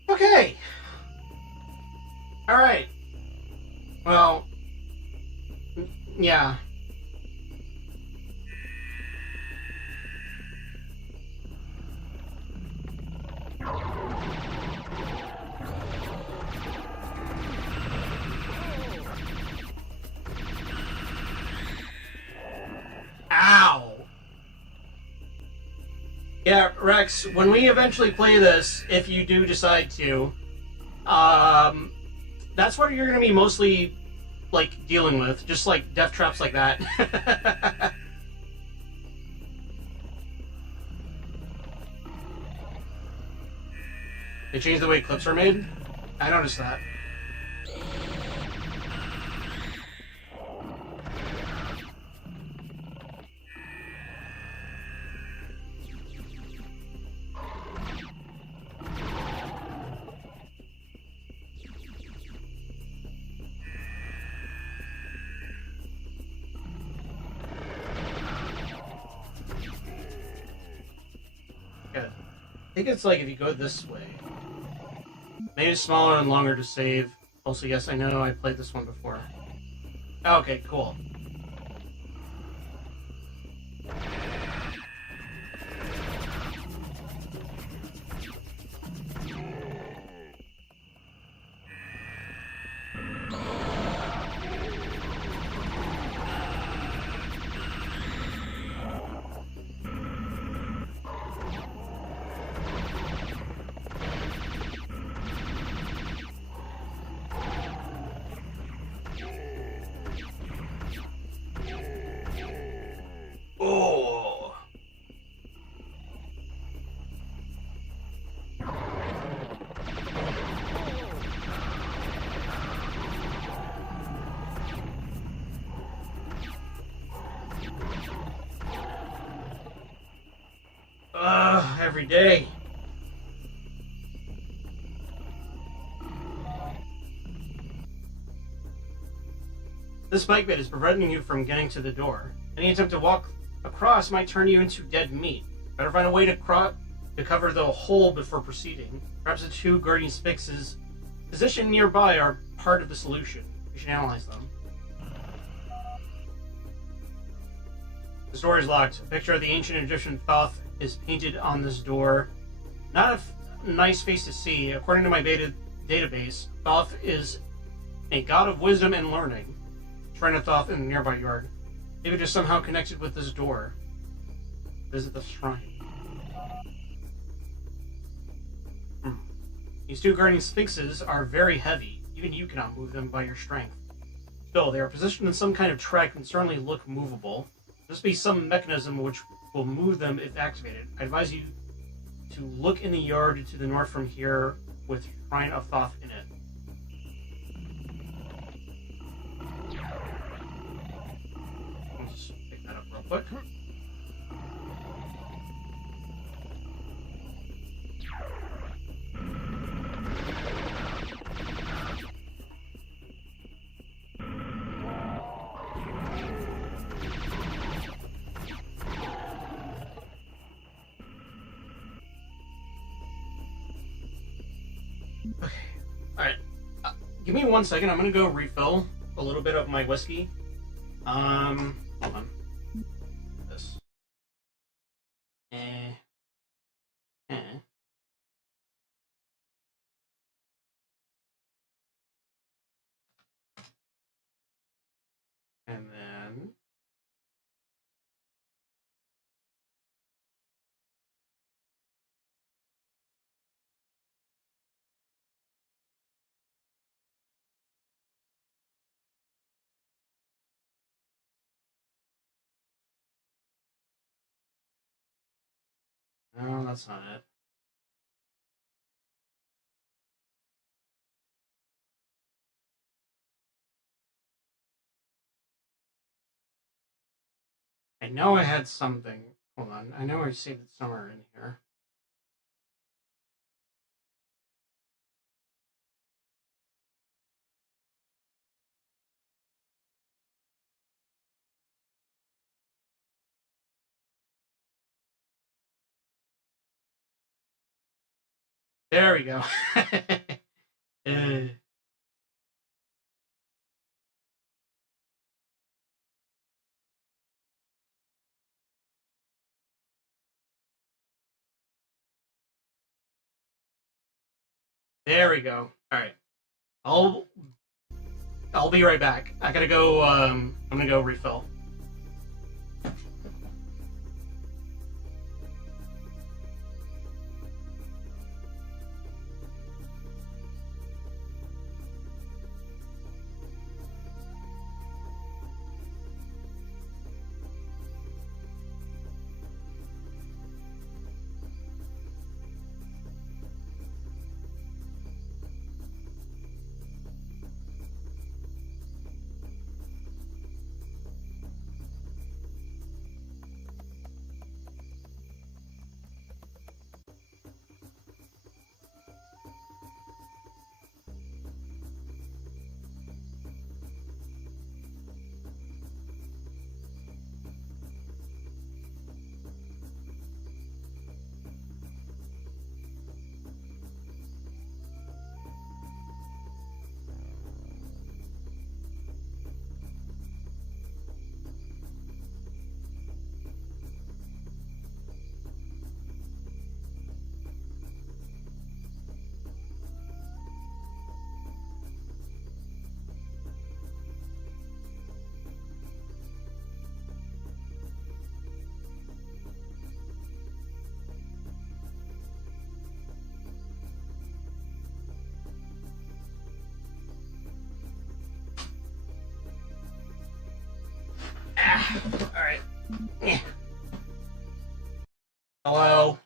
Okay. All right. Well, yeah. Ow. Yeah, Rex, when we eventually play this, if you do decide to, that's what you're going to be mostly, like, dealing with. Just, like, death traps like that. They changed the way clips are made? I noticed that. think it's like if you go this way. Maybe it's smaller and longer to save. Also, yes, I know I played this one before. Okay, cool. Oh. Every day. This spike bit is preventing you from getting to the door. Any attempt to walk across might turn you into dead meat. Better find a way to cover the hole before proceeding. Perhaps the two guardian sphinxes positioned nearby are part of the solution. We should analyze them. The door is locked. A picture of the ancient Egyptian Thoth is painted on this door. Not a nice face to see. According to my database, Thoth is a god of wisdom and learning. Shrine of Thoth in the nearby yard. Maybe just somehow connected with this door. Visit the shrine. These two guardian sphinxes are very heavy. Even you cannot move them by your strength. Still, they are positioned in some kind of track and certainly look movable. There must be some mechanism which will move them if activated. I advise you to look in the yard to the north from here with Shrine of Thoth in it. Let's pick that up real quick. Okay. Alright. Give me 1 second. I'm gonna go refill a little bit of my whiskey. Hold on. This. Eh. And then... No, that's not it. I know I had something. Hold on. I know I saved it somewhere in here. There we go. uh, there we go. All right. I'll be right back. I gotta go. I'm gonna go refill. Alright. Hello.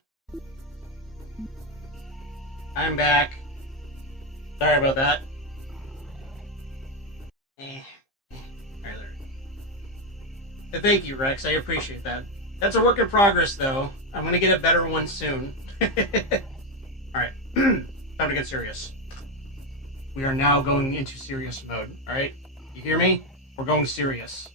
I'm back. Sorry about that. Alright, there. Thank you, Rex. I appreciate that. That's a work in progress, though. I'm gonna get a better one soon. Alright. Time to get serious. We are now going into serious mode. Alright? You hear me? We're going serious.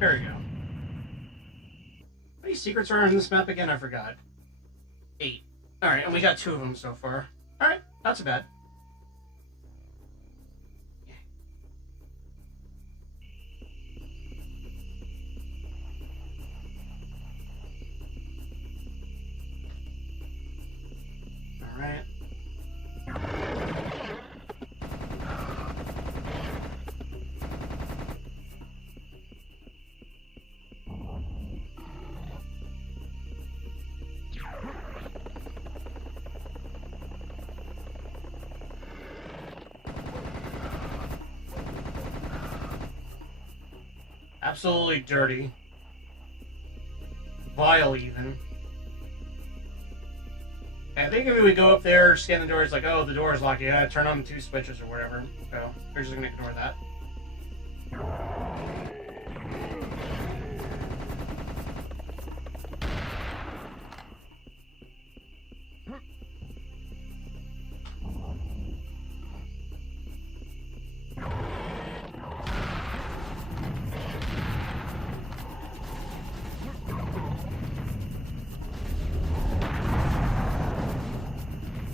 There we go. How many secrets are on this map again? I forgot. 8. Alright, and we got 2 of them so far. Alright, not too bad. Alright. Absolutely dirty. Vile, even. I think if we go up there, scan the door, it's like, oh, the door is locked. You gotta turn on the 2 switches or whatever. So, we're just gonna ignore that.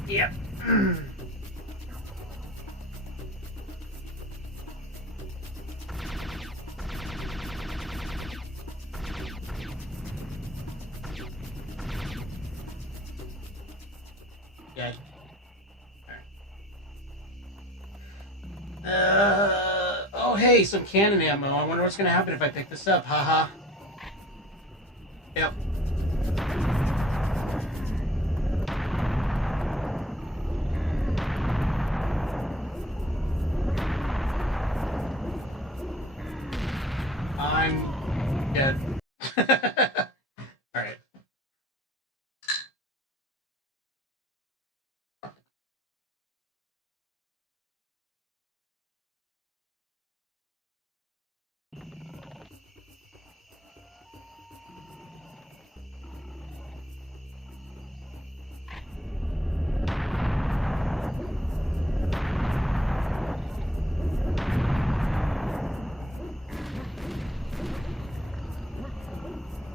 Yep. Dead. Oh hey, some cannon ammo. I wonder what's gonna happen if I pick this up. Haha. Yep. I'm dead. Alright.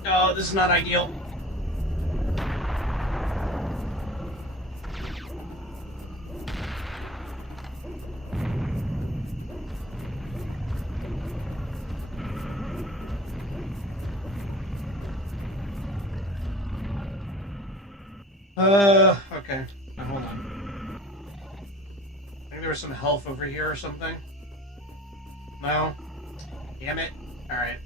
Oh, this is not ideal. Okay. Now, hold on. I think there was some health over here or something. No? Damn it. Alright.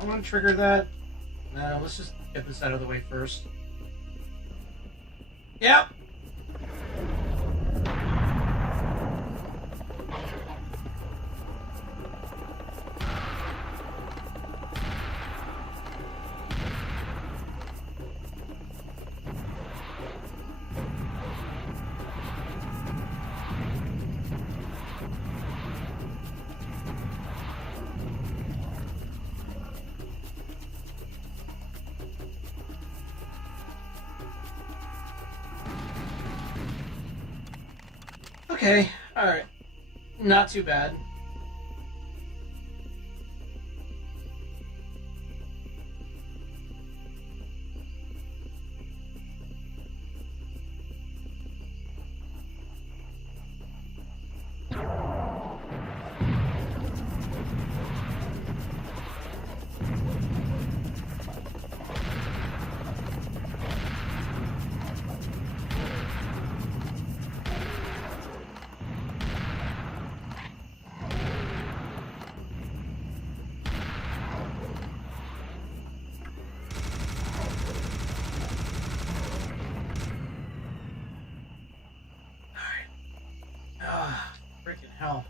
I want to trigger that. No, let's just get this out of the way first. Yep. Okay, alright. Not too bad. Freaking hell.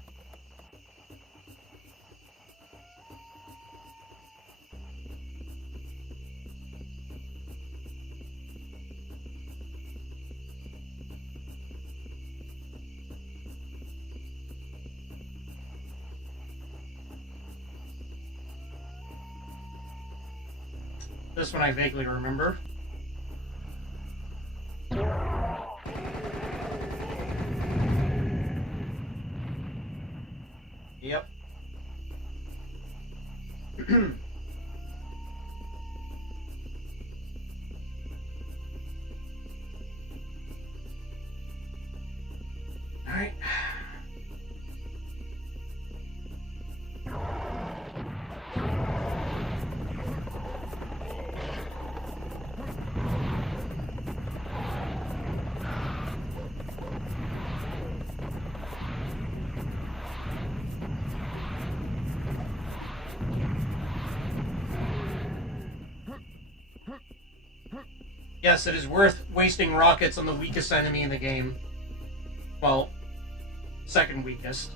This one I vaguely remember. Yep. All right. Yes, it is worth wasting rockets on the weakest enemy in the game. Well, second weakest.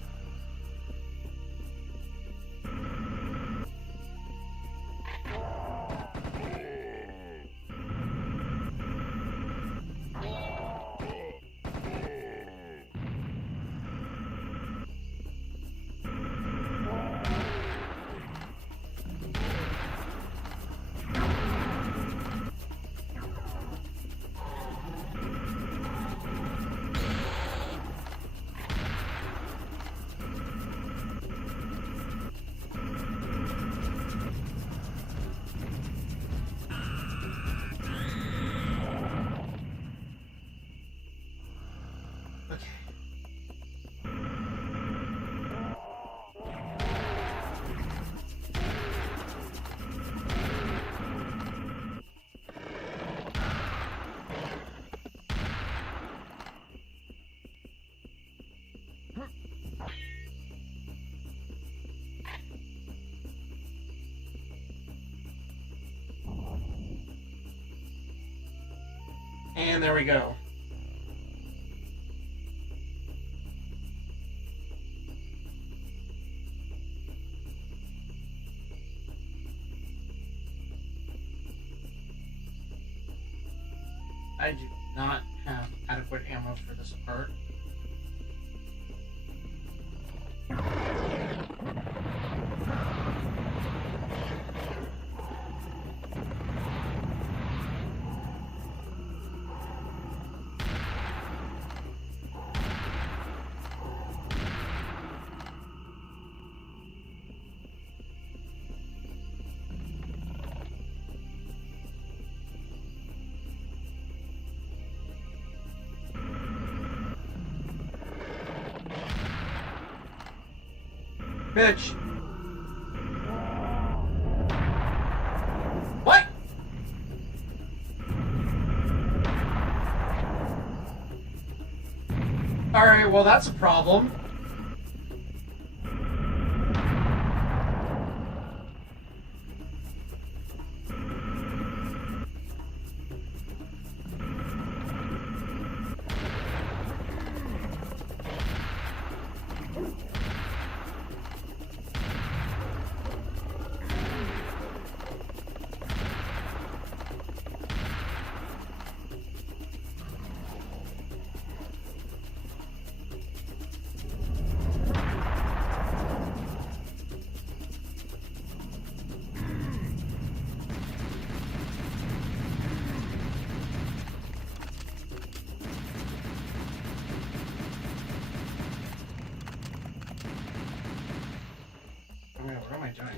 And there we go. I do not have adequate ammo for this part. Bitch. What? Alright, well that's a problem. what am I doing?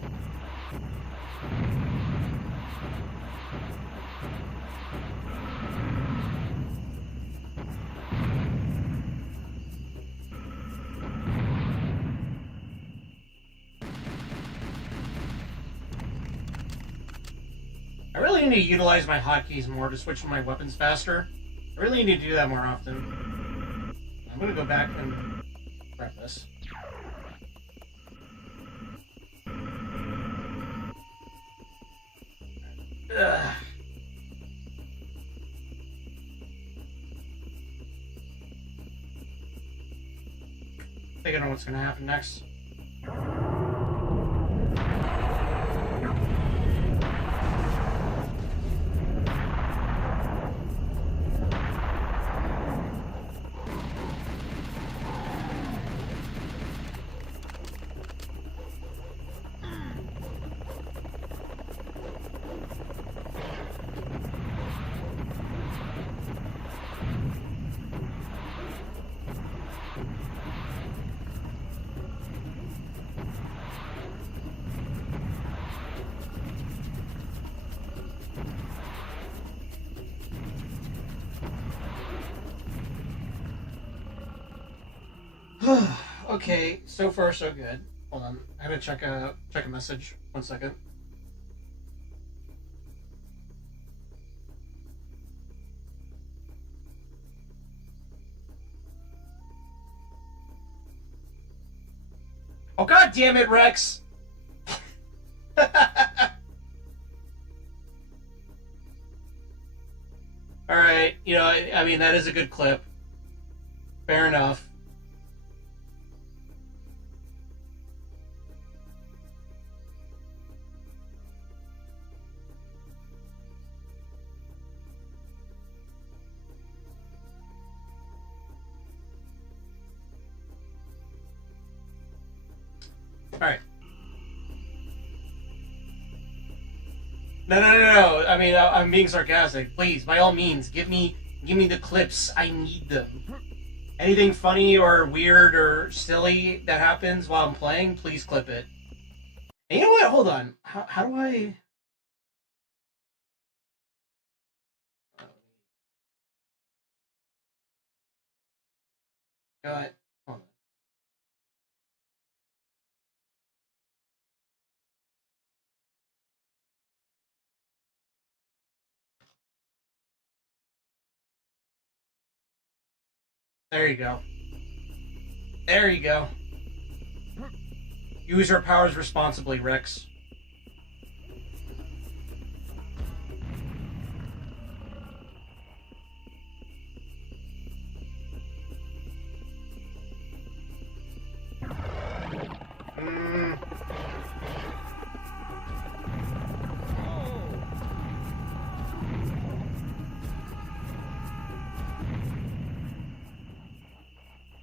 I really need to utilize my hotkeys more to switch to my weapons faster. I really need to do that more often. I'm gonna go back and prep this. Ugh. I think I know what's gonna happen next. Okay, so far so good. Hold on, I gotta check a message. 1 second. Oh god damn it, Rex! Alright, you know, I mean, that is a good clip. Fair enough. Alright. No. I mean, I'm being sarcastic. Please, by all means, give me the clips. I need them. Anything funny or weird or silly that happens while I'm playing, please clip it. And you know what? Hold on. How do I... Hold on. There you go. There you go. Use your powers responsibly, Rex.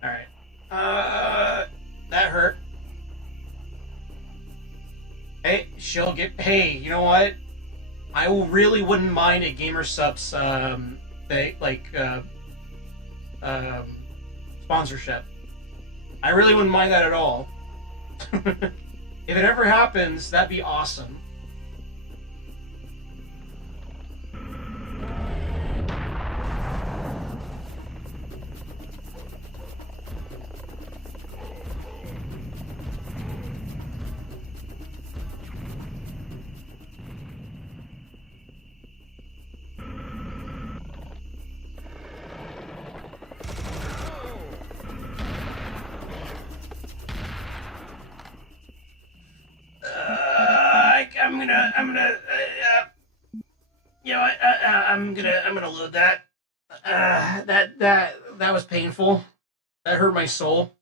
Alright. That hurt. Hey, she'll get... Hey, you know what? I really wouldn't mind a Gamer Supps, sponsorship. I really wouldn't mind that at all. If it ever happens, that'd be awesome. I'm gonna load that. That was painful. That hurt my soul.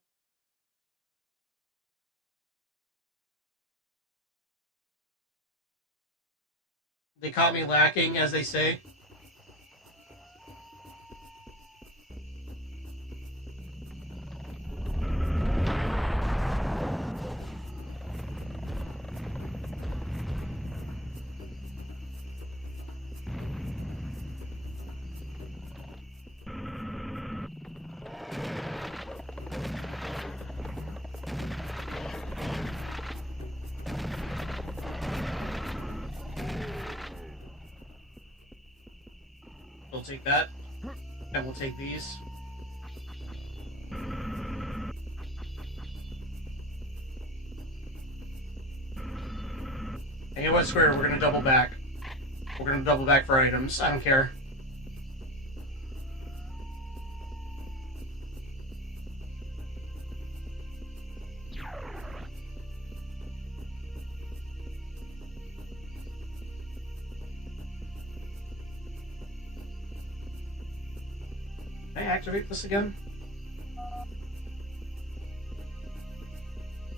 They caught me lacking, as they say. We'll take that. And we'll take these. Hey, what's square? We're gonna double back. We're gonna double back for items. I don't care. Can I activate this again?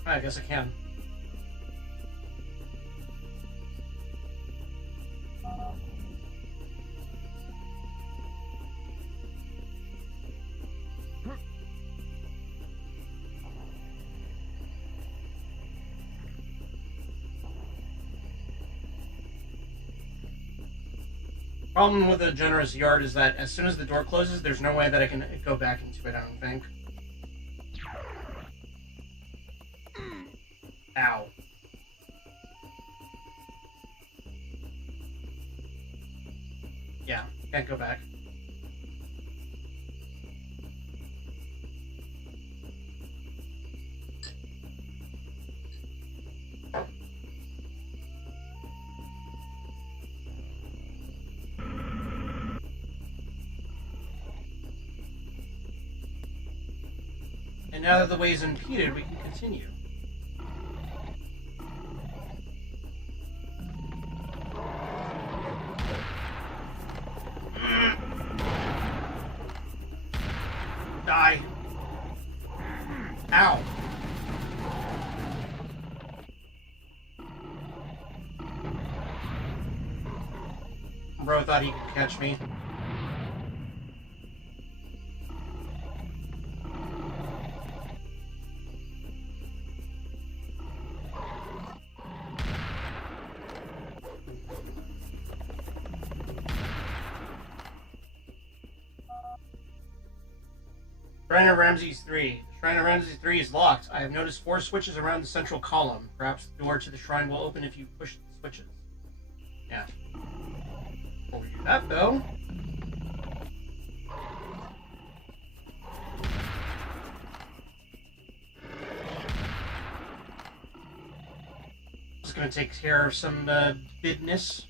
I guess I can. Problem with a generous yard is that as soon as the door closes, there's no way that I can go back into it, I don't think. Ow. Yeah, can't go back. And now that the way is impeded, we can continue. Die. Ow. Bro thought he could catch me. Shrine of Ramses 3. The Shrine of Ramses 3 is locked. I have noticed 4 switches around the central column. Perhaps the door to the shrine will open if you push the switches. Yeah. Before we do that, though... Just gonna take care of some business.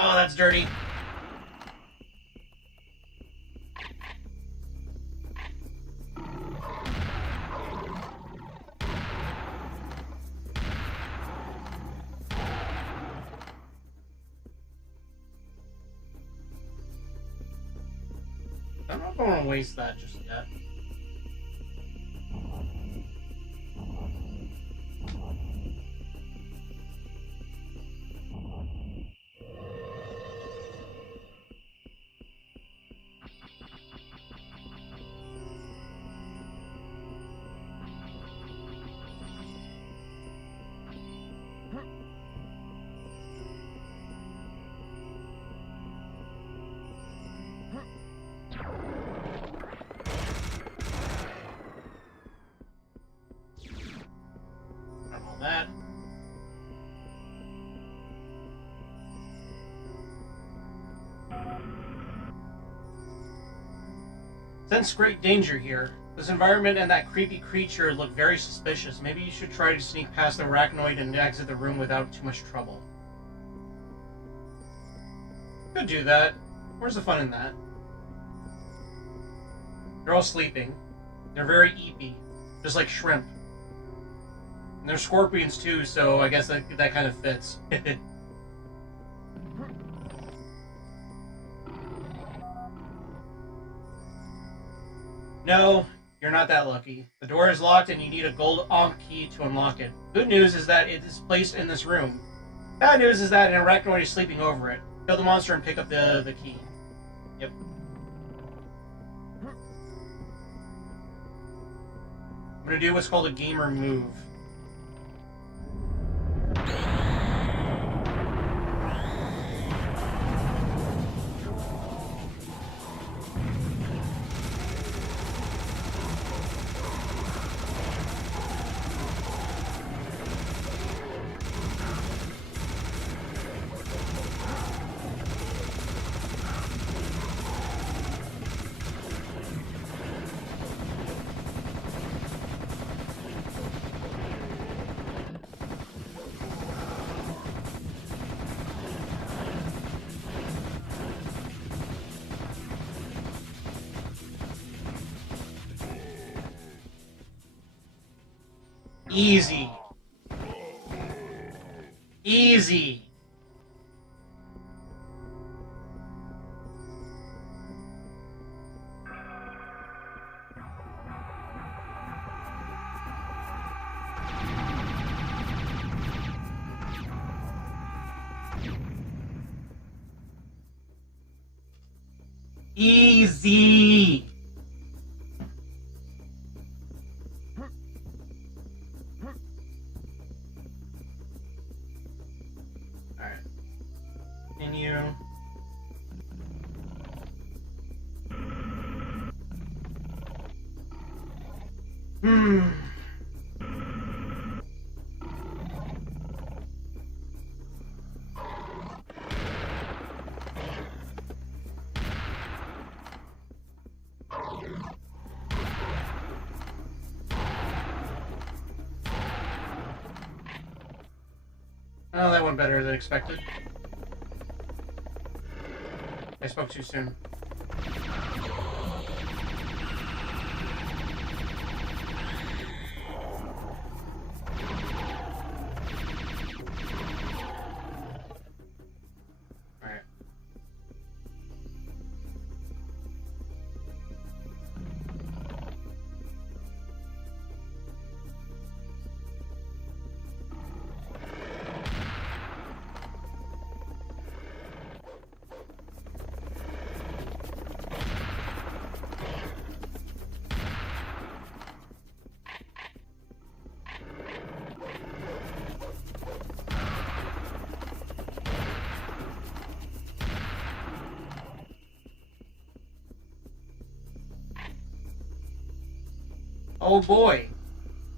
Oh, that's dirty. I don't know if I want to waste that just yet. That. Sense great danger here. This environment and that creepy creature look very suspicious. Maybe you should try to sneak past the arachnoid and exit the room without too much trouble. Could do that. Where's the fun in that? They're all sleeping. They're very eepy. Just like shrimp. And they're scorpions too, so I guess that kind of fits. No, you're not that lucky. The door is locked and you need a gold Ankh key to unlock it. Good news is that it is placed in this room. Bad news is that an arachnoid is sleeping over it. Kill the monster and pick up the key. Yep. gonna do what's called a gamer move. Easy. Easy. Easy. Alright. Continue. Oh, that went better than expected. I spoke too soon. Alright. Oh boy,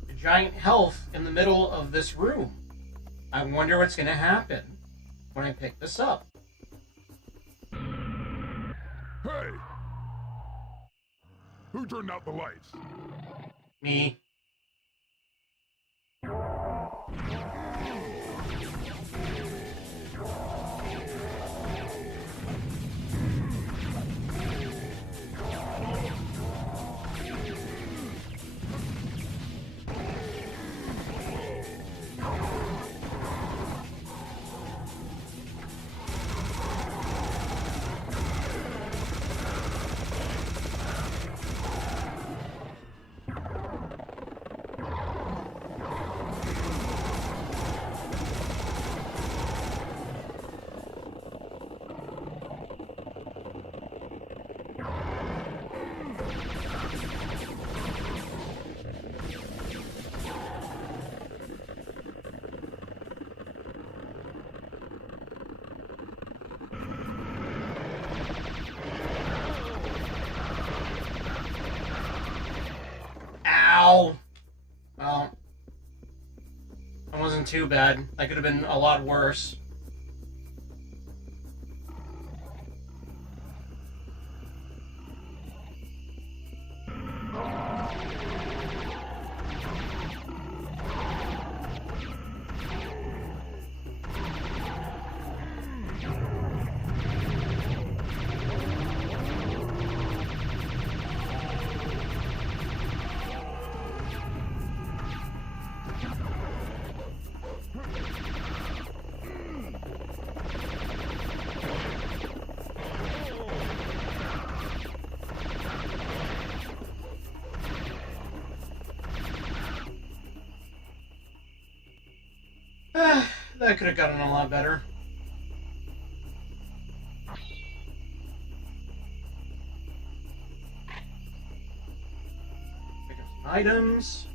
a giant health in the middle of this room. I wonder what's going to happen when I pick this up. Hey! Who turned out the lights? Me. Ow! Well, that wasn't too bad. That could have been a lot worse. That could have gotten a lot better. Pick up some items.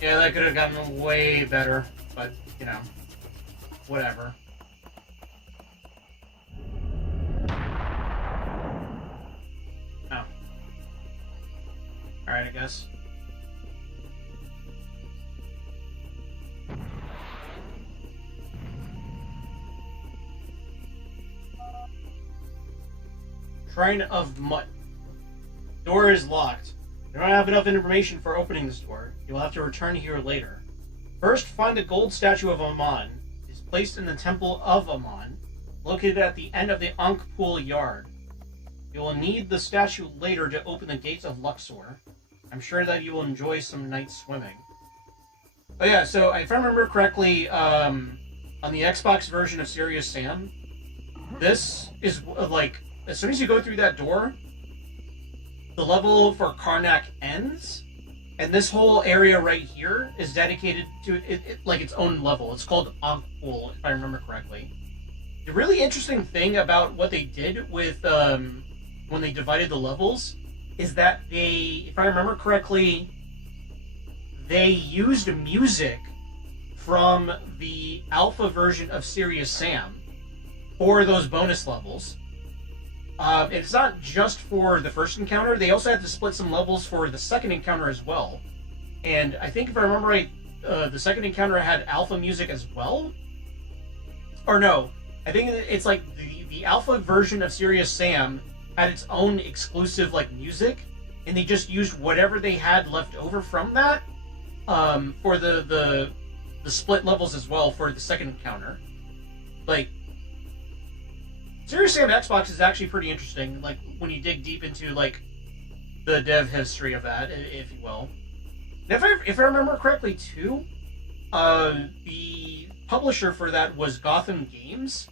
Yeah, that could have gotten way better, but, you know, whatever. Oh. Alright, I guess. Shrine of Mutt. Door is locked. You don't have enough information for opening this door. You will have to return here later. First, find the gold statue of Amon. It is placed in the Temple of Amon, located at the end of the Ankh Pool Yard. You will need the statue later to open the gates of Luxor. I'm sure that you will enjoy some night swimming. Oh yeah, so if I remember correctly, on the Xbox version of Serious Sam, this is like, as soon as you go through that door, the level for Karnak ends, and this whole area right here is dedicated to it like its own level. It's called Ankh Pool, if I remember correctly. The really interesting thing about what they did with when they divided the levels is that they, if I remember correctly, they used music from the alpha version of Serious Sam for those bonus levels. It's not just for the first encounter. They also had to split some levels for the second encounter as well. And I think if I remember right, the second encounter had alpha music as well. Or no, I think it's like the alpha version of Serious Sam had its own exclusive like music, and they just used whatever they had left over from that for the split levels as well for the second encounter. Like, Serious Sam Xbox is actually pretty interesting, like, when you dig deep into, like, the dev history of that, if you will. And if I remember correctly, too, the publisher for that was Gotham Games.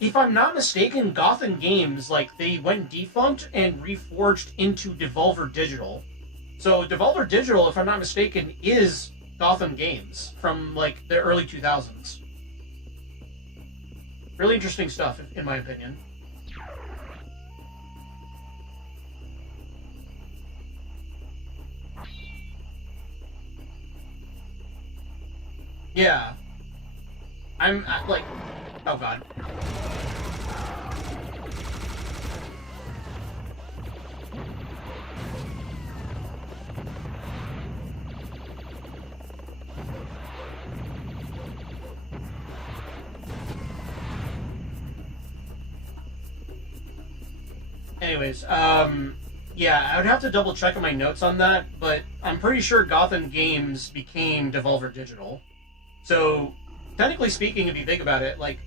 If I'm not mistaken, Gotham Games, like, they went defunct and reforged into Devolver Digital. So Devolver Digital, if I'm not mistaken, is Gotham Games from, like, the early 2000s. Really interesting stuff, in my opinion. Yeah. I'm like... Oh, God. Anyways, yeah, I would have to double check on my notes on that, but I'm pretty sure Gotham Games became Devolver Digital. So, technically speaking, if you think about it, like,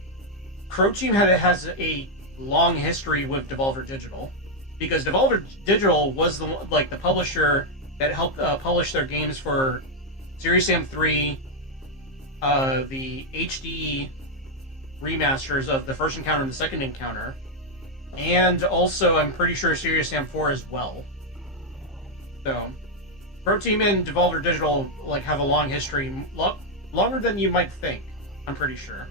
Crow Team has a long history with Devolver Digital, because Devolver Digital was the publisher that helped publish their games for Serious Sam 3, the HD remasters of the first encounter and the second encounter, and also, I'm pretty sure Serious Sam 4 as well. So, Pro Team and Devolver Digital like have a long history, longer than you might think. I'm pretty sure.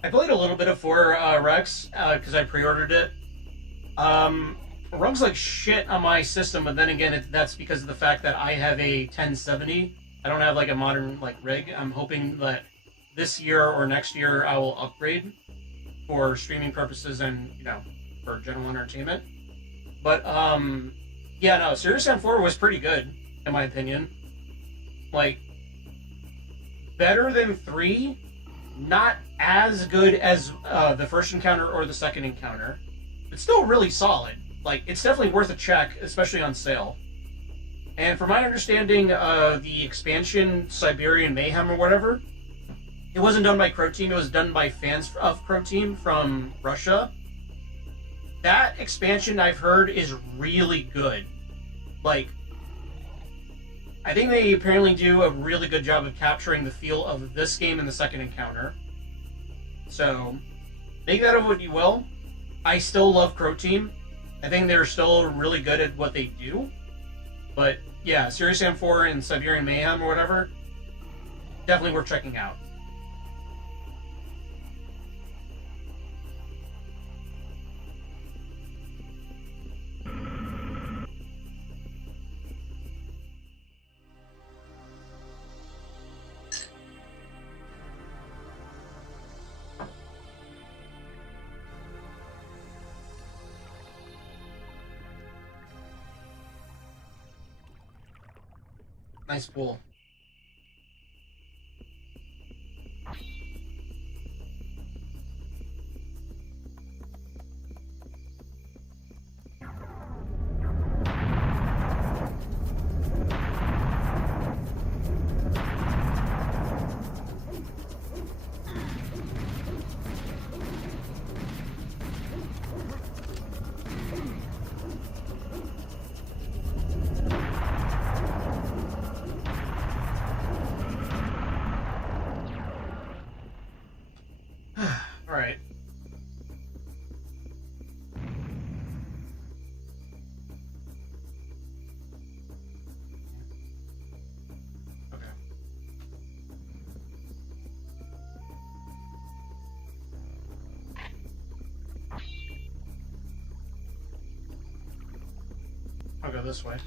I played a little bit of 4 Rex because I pre-ordered it. Runs like shit on my system, but then again, that's because of the fact that I have a 1070. I don't have like a modern like rig. I'm hoping that this year or next year I will upgrade for streaming purposes and, you know, for general entertainment. But yeah, no, Serious Sam 4 was pretty good in my opinion. Like, better than 3. Not as good as the first encounter or the second encounter. It's still really solid. Like, it's definitely worth a check, especially on sale. And from my understanding, the expansion, Siberian Mayhem or whatever, it wasn't done by Crow Team, it was done by fans of Crow Team from Russia. That expansion, I've heard, is really good. Like, I think they apparently do a really good job of capturing the feel of this game in the second encounter. So, make that of what you will. I still love Crow Team. I think they're still really good at what they do. But yeah, Serious Sam 4 and Siberian Mayhem or whatever, definitely worth checking out. Nice pool. Alright. Okay. I'll go this way.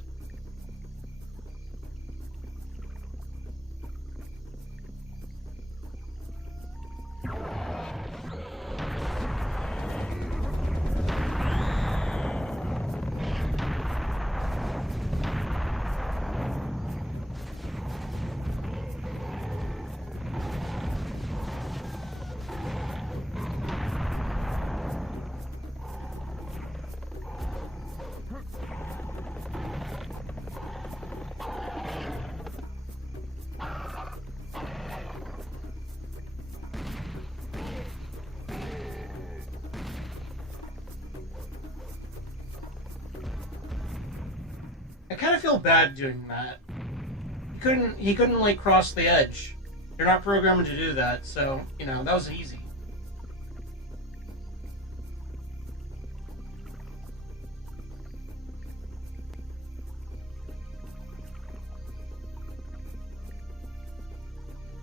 I kind of feel bad doing that. He couldn't like cross the edge. You're not programmed to do that, so, you know, that was easy.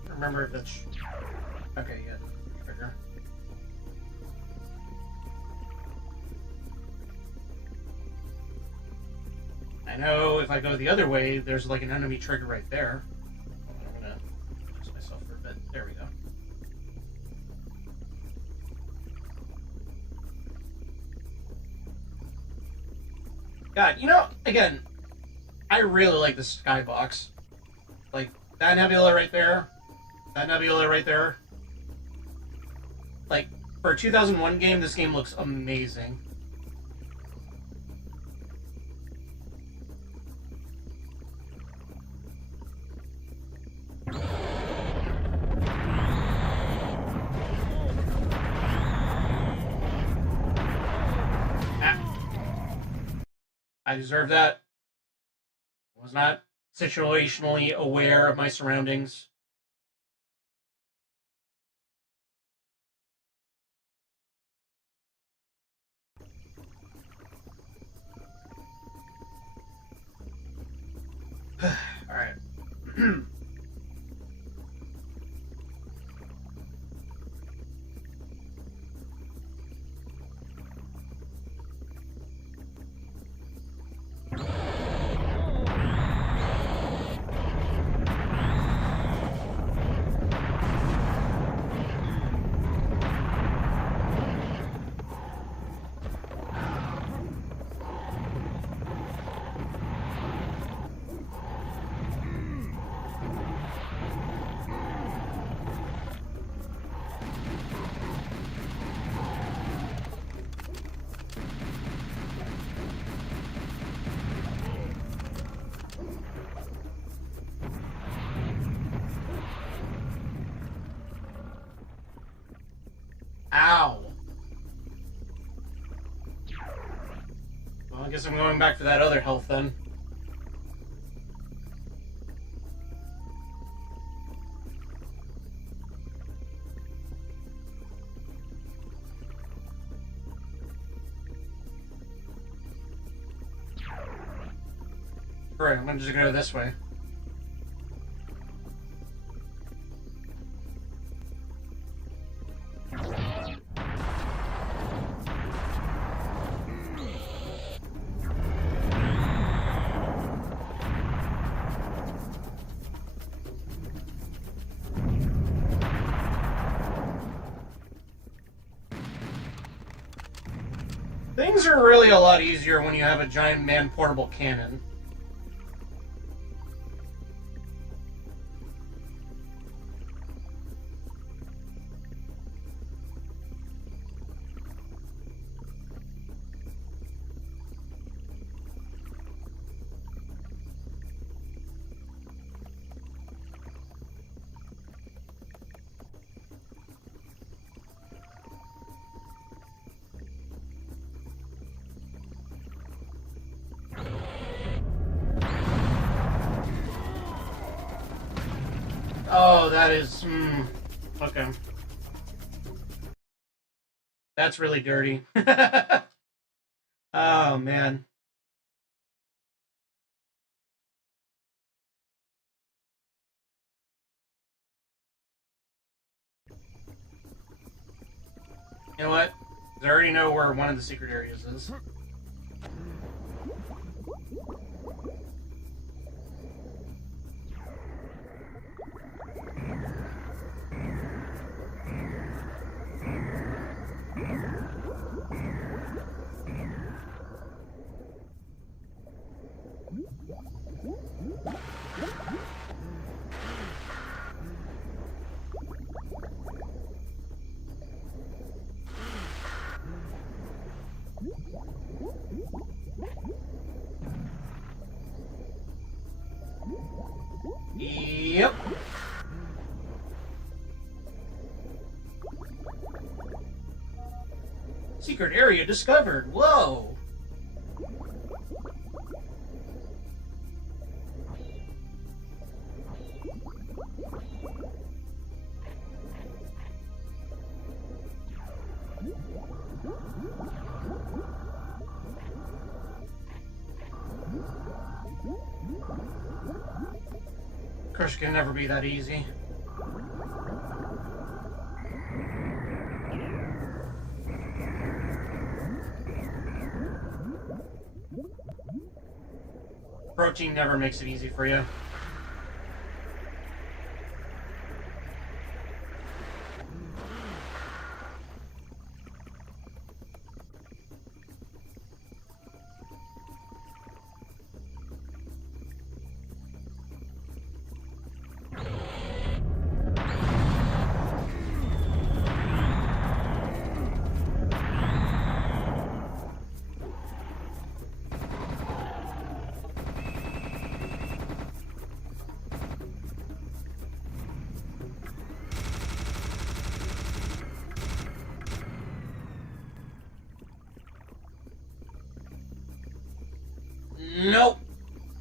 Remember if it's... Okay, yeah. Trigger. I know if I go the other way, there's like an enemy trigger right there. I'm gonna adjust myself for a bit. There we go. God, you know, again, I really like the skybox. Like, that nebula right there, that nebula right there. Like, for a 2001 game, this game looks amazing. I deserve that. I was not situationally aware of my surroundings. Alright. Ow. Well, I guess I'm going back for that other health then. Right, I'm gonna just go this way. Things are really a lot easier when you have a giant man-portable cannon. Oh, that is... okay. That's really dirty. Oh, man. You know what? I already know where one of the secret areas is. Yep. Secret area discovered. Whoa. Of course, it can never be that easy. Protein never makes it easy for you. Nope.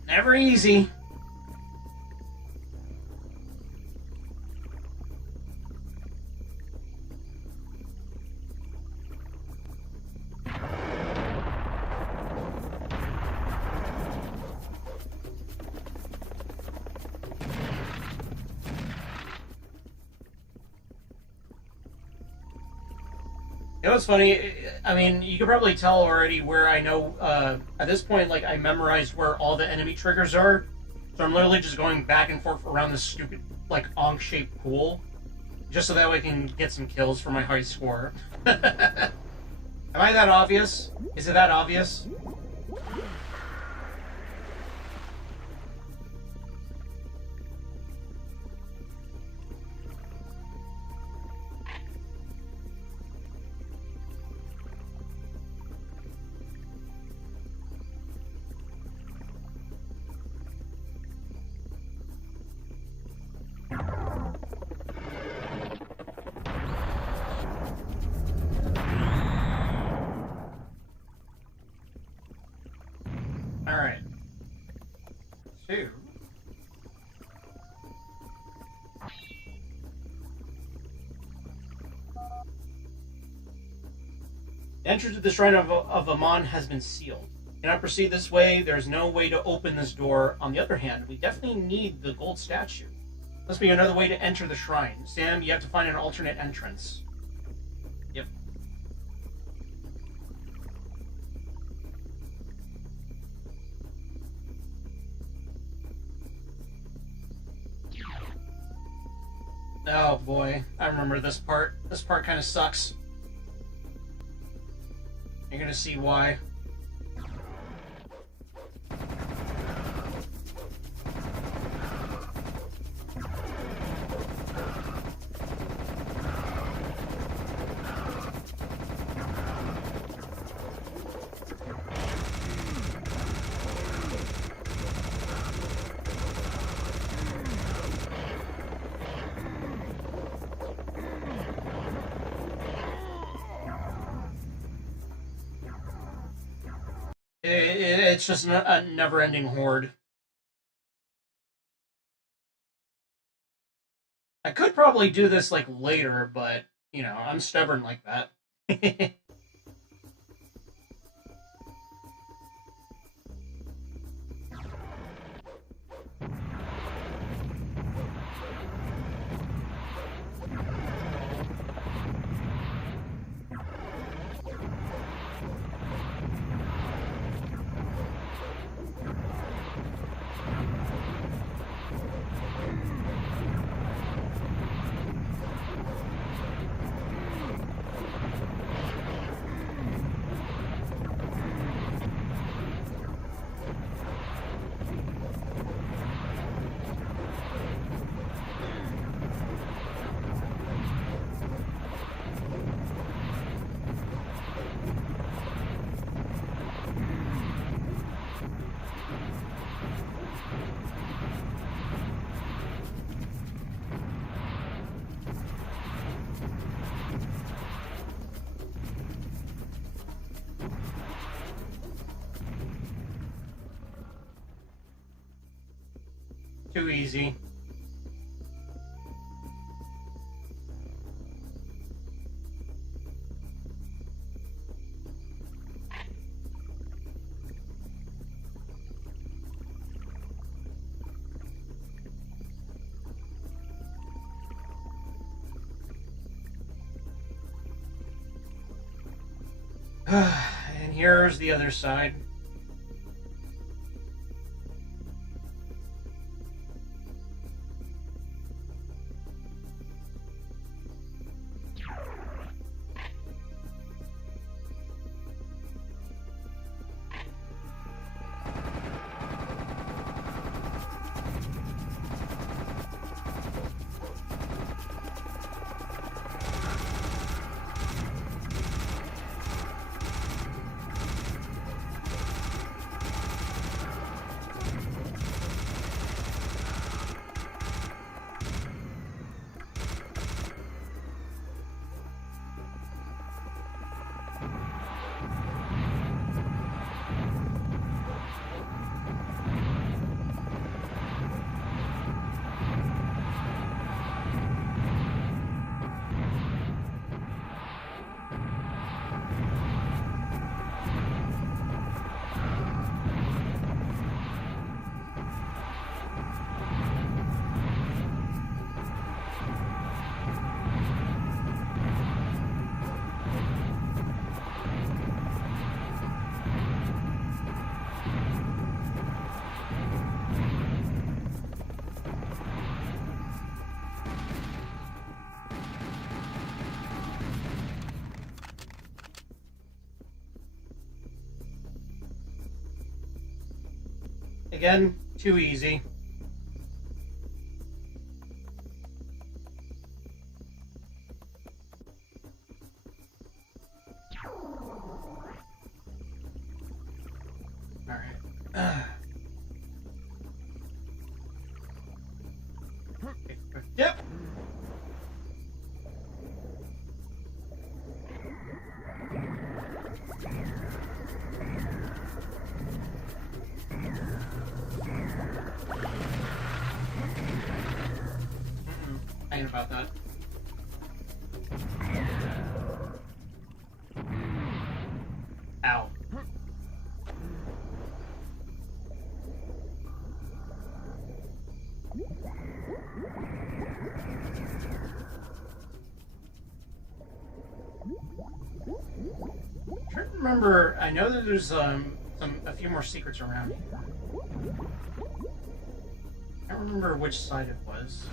Never easy. You know what's funny? I mean, you can probably tell already where I know, at this point, like, I memorized where all the enemy triggers are. So I'm literally just going back and forth around this stupid, like, Ankh-shaped pool. Just so that way I can get some kills for my high score. Am I that obvious? Is it that obvious? Alright. Two. The entrance to the Shrine of Amon has been sealed. Cannot proceed this way. There's no way to open this door. On the other hand, we definitely need the gold statue. Must be another way to enter the shrine. Sam, you have to find an alternate entrance. Yep. Oh boy, I remember this part. This part kind of sucks. You're gonna see why. It's just a never-ending horde. I could probably do this like later, but you know, I'm stubborn like that. Too easy. And here's the other side. Again, too easy. Alright. Yep. I ain't about that. Ow. remember. I know that there's a few more secrets around here. I don't remember which side it was.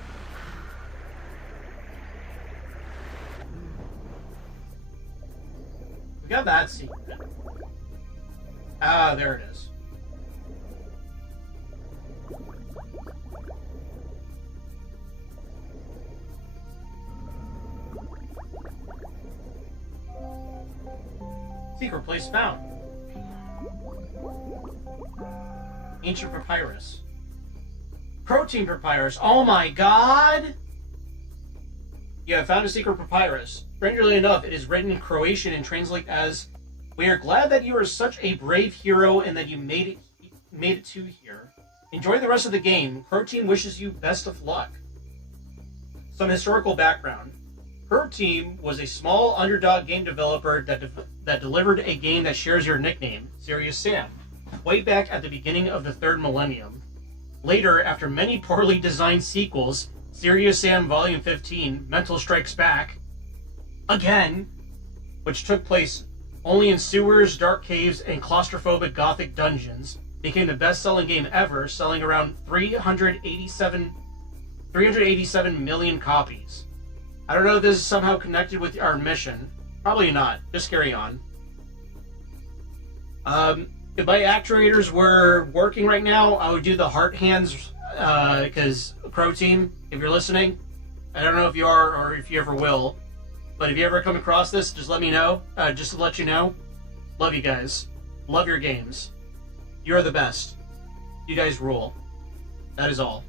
We got that secret. Ah, there it is. Secret place found. Ancient papyrus. Protein papyrus. Oh my god! Yeah, I found a secret papyrus. Strangely enough, it is written in Croatian and translates as, "We are glad that you are such a brave hero and that you made it to here. Enjoy the rest of the game. Protein wishes you best of luck." Some historical background. Protein was a small underdog game developer that delivered a game that shares your nickname, Serious Sam, way back at the beginning of the third millennium. Later, after many poorly designed sequels, Serious Sam Volume 15, Mental Strikes Back, again, which took place only in sewers, dark caves, and claustrophobic gothic dungeons, became the best-selling game ever, selling around 387 million copies. I don't know if this is somehow connected with our mission. Probably not. Just carry on. If my actuators were working right now, I would do the heart hands, because Pro Team, if you're listening, I don't know if you are or if you ever will, but if you ever come across this, just let me know. Just to let you know, love you guys. Love your games. You're the best. You guys rule. That is all.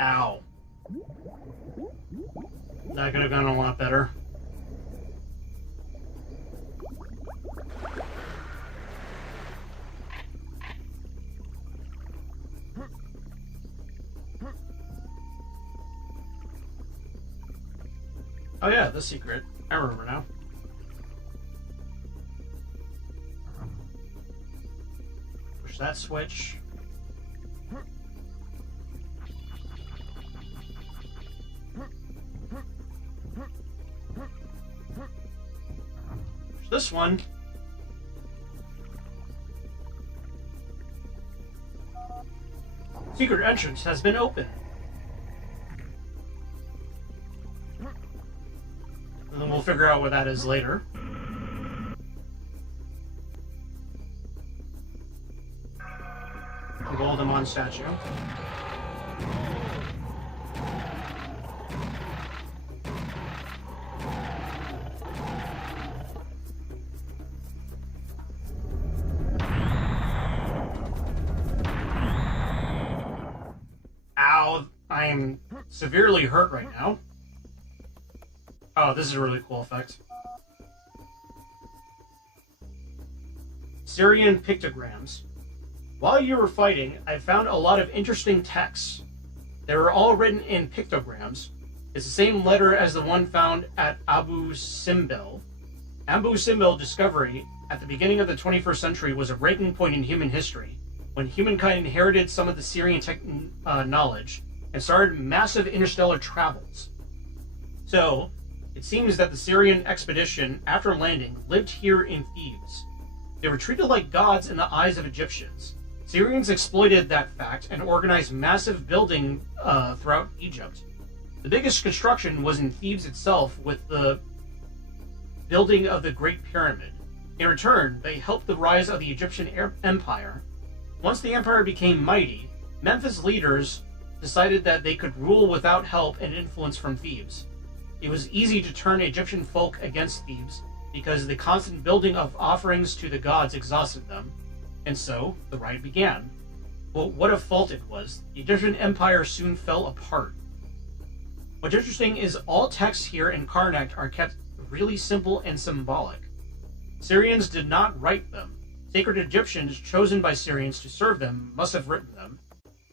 Ow. That could have gone a lot better. Oh yeah, the secret. I remember now. Push that switch. Push this one. Secret entrance has been opened. And then we'll figure out what that is later. The Goldemon statue. Ow, I am severely hurt right now. Oh, this is a really cool effect. Syrian pictograms. While you were fighting, I found a lot of interesting texts. They were all written in pictograms. It's the same letter as the one found at Abu Simbel. Abu Simbel discovery at the beginning of the 21st century was a breaking point in human history, when humankind inherited some of the Syrian knowledge and started massive interstellar travels. So, it seems that the Syrian expedition, after landing, lived here in Thebes. They were treated like gods in the eyes of Egyptians. Syrians exploited that fact and organized massive building throughout Egypt. The biggest construction was in Thebes itself, with the building of the Great Pyramid. In return, they helped the rise of the Egyptian Empire. Once the empire became mighty, Memphis leaders decided that they could rule without help and influence from Thebes. It was easy to turn Egyptian folk against Thebes because the constant building of offerings to the gods exhausted them. And so, the ride began. But what a fault it was. The Egyptian Empire soon fell apart. What's interesting is all texts here in Karnak are kept really simple and symbolic. Syrians did not write them. Sacred Egyptians chosen by Syrians to serve them must have written them.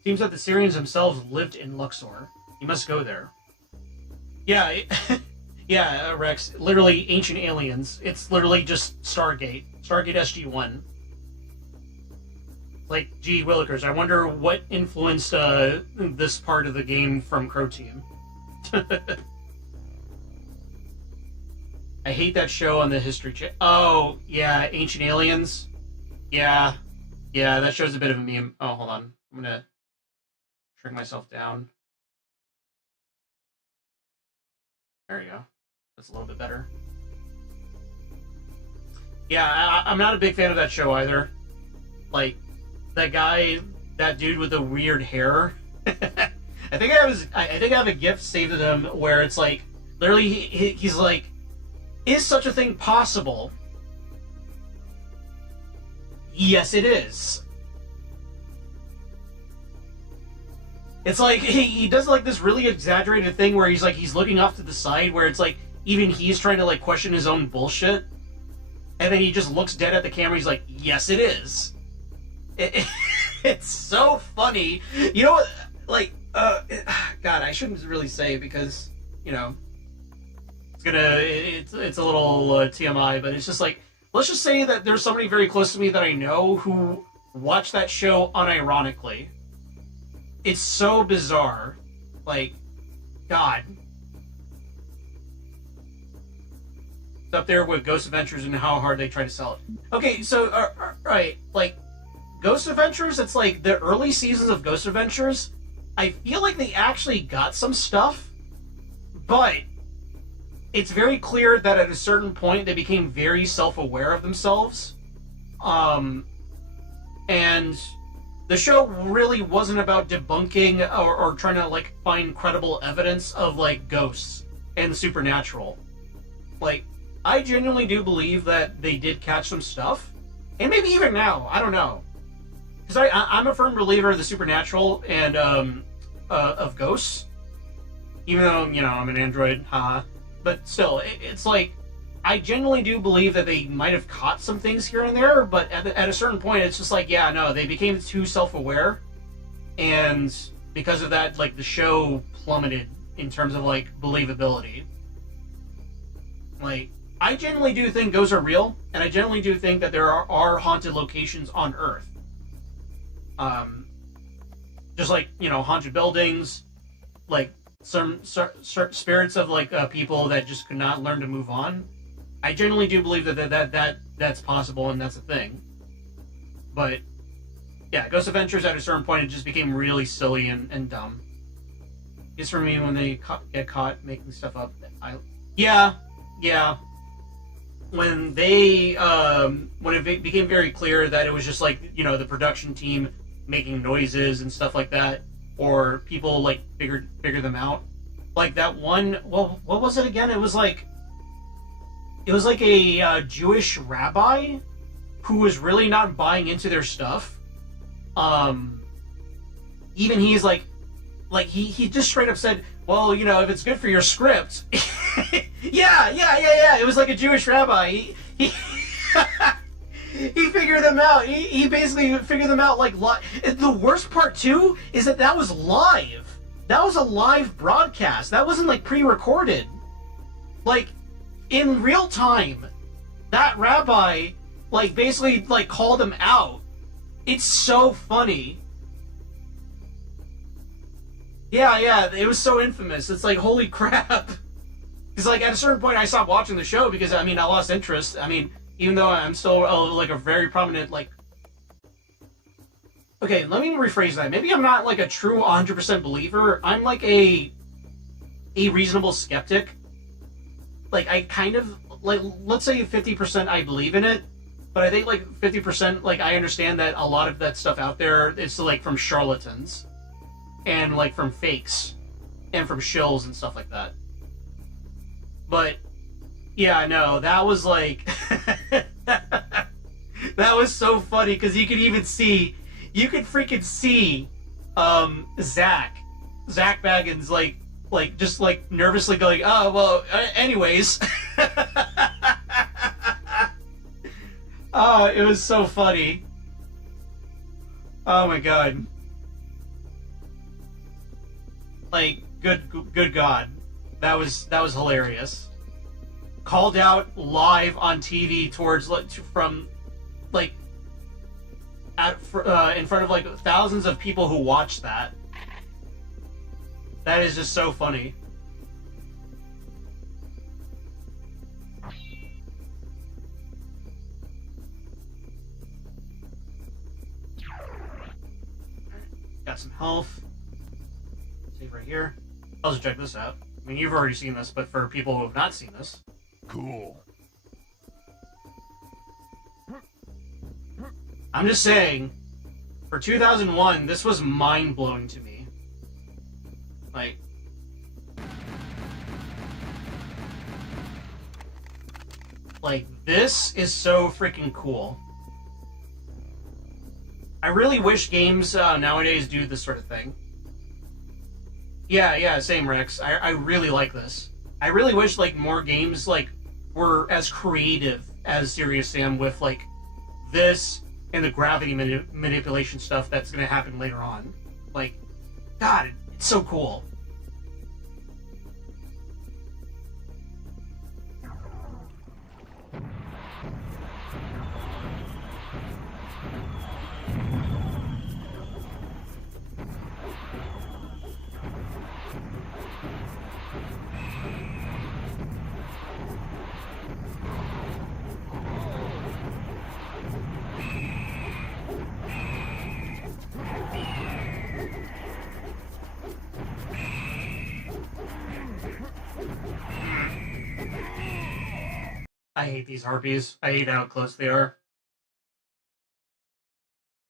Seems that the Syrians themselves lived in Luxor. You must go there. Yeah, yeah, Rex. Literally ancient aliens. It's literally just Stargate. Stargate SG-1. Like, gee willikers, I wonder what influenced this part of the game from Crow Team. I hate that show on the History Channel. Oh, yeah, Ancient Aliens. Yeah, that show's a bit of a meme. Oh, hold on. I'm gonna shrink myself down. There you go. That's a little bit better. Yeah, I'm not a big fan of that show either. Like, that dude with the weird hair. I think I have a GIF saved of him where it's like, literally, he's like, is such a thing possible? Yes, it is. It's like, he does like this really exaggerated thing where he's looking off to the side where it's like, even he's trying to like question his own bullshit. And then he just looks dead at the camera, he's like, yes, it is. It's so funny. You know what, like, God, I shouldn't really say because, you know, it's a little TMI, but it's just like, let's just say that there's somebody very close to me that I know who watched that show unironically. It's so bizarre. Like, God. It's up there with Ghost Adventures and how hard they try to sell it. Okay, so, right, like, Ghost Adventures, it's like the early seasons of Ghost Adventures, I feel like they actually got some stuff, but it's very clear that at a certain point they became very self-aware of themselves. And the show really wasn't about debunking or trying to like find credible evidence of like ghosts and the supernatural. Like, I genuinely do believe that they did catch some stuff, and maybe even now, I don't know. Because I'm a firm believer of the supernatural and of ghosts, even though, you know, I'm an android, haha. But still, it's like, I genuinely do believe that they might have caught some things here and there, but at a certain point, it's just like, yeah, no, they became too self-aware, and because of that, like, the show plummeted in terms of, like, believability. Like, I genuinely do think ghosts are real, and I genuinely do think that there are haunted locations on Earth. Just like, you know, haunted buildings, like, some spirits of like people that just could not learn to move on. I genuinely do believe that's possible and that's a thing. But yeah, Ghost Adventures at a certain point it just became really silly and dumb. It's for me when they get caught making stuff up. Yeah. When they when it became very clear that it was just like, you know, the production team making noises and stuff like that, or people like figure them out. Like that one, well, what was it again? It was like a Jewish rabbi who was really not buying into their stuff. Even he's like he just straight up said, well, you know, if it's good for your script. yeah. It was like a Jewish rabbi. He he figured them out. He basically figured them out like the worst part too is that was live. That was a live broadcast. That wasn't like pre-recorded. Like in real time, that rabbi like basically like called him out. It's so funny. Yeah, it was so infamous. It's like, holy crap. Because like at a certain point I stopped watching the show because I mean I lost interest. I mean, even though I'm still like a very prominent like. Okay, let me rephrase that. Maybe I'm not like a true 100% believer. I'm like a reasonable skeptic. Like I kind of like, let's say 50% I believe in it, but I think like 50% like I understand that a lot of that stuff out there is like from charlatans and like from fakes and from shills and stuff like that. But yeah, no, that was like that That was so funny because you could even see, you could freaking see, Zach Baggins just like nervously going, oh well, anyways. Oh, it was so funny. Oh my god. Like, good god, that was hilarious. Called out live on TV from like in front of like thousands of people who watched that. That is just so funny. Got some health. Save right here. I'll just check this out. I mean, you've already seen this, but for people who have not seen this. Cool. I'm just saying, for 2001, this was mind-blowing to me. Like, this is so freaking cool. I really wish games nowadays do this sort of thing. Yeah, same, Rex. I really like this. I really wish, like, more games, like, were as creative as Serious Sam with, like, this and the gravity manipulation stuff that's gonna happen later on. Like, God, it's so cool. I hate these harpies. I hate how close they are.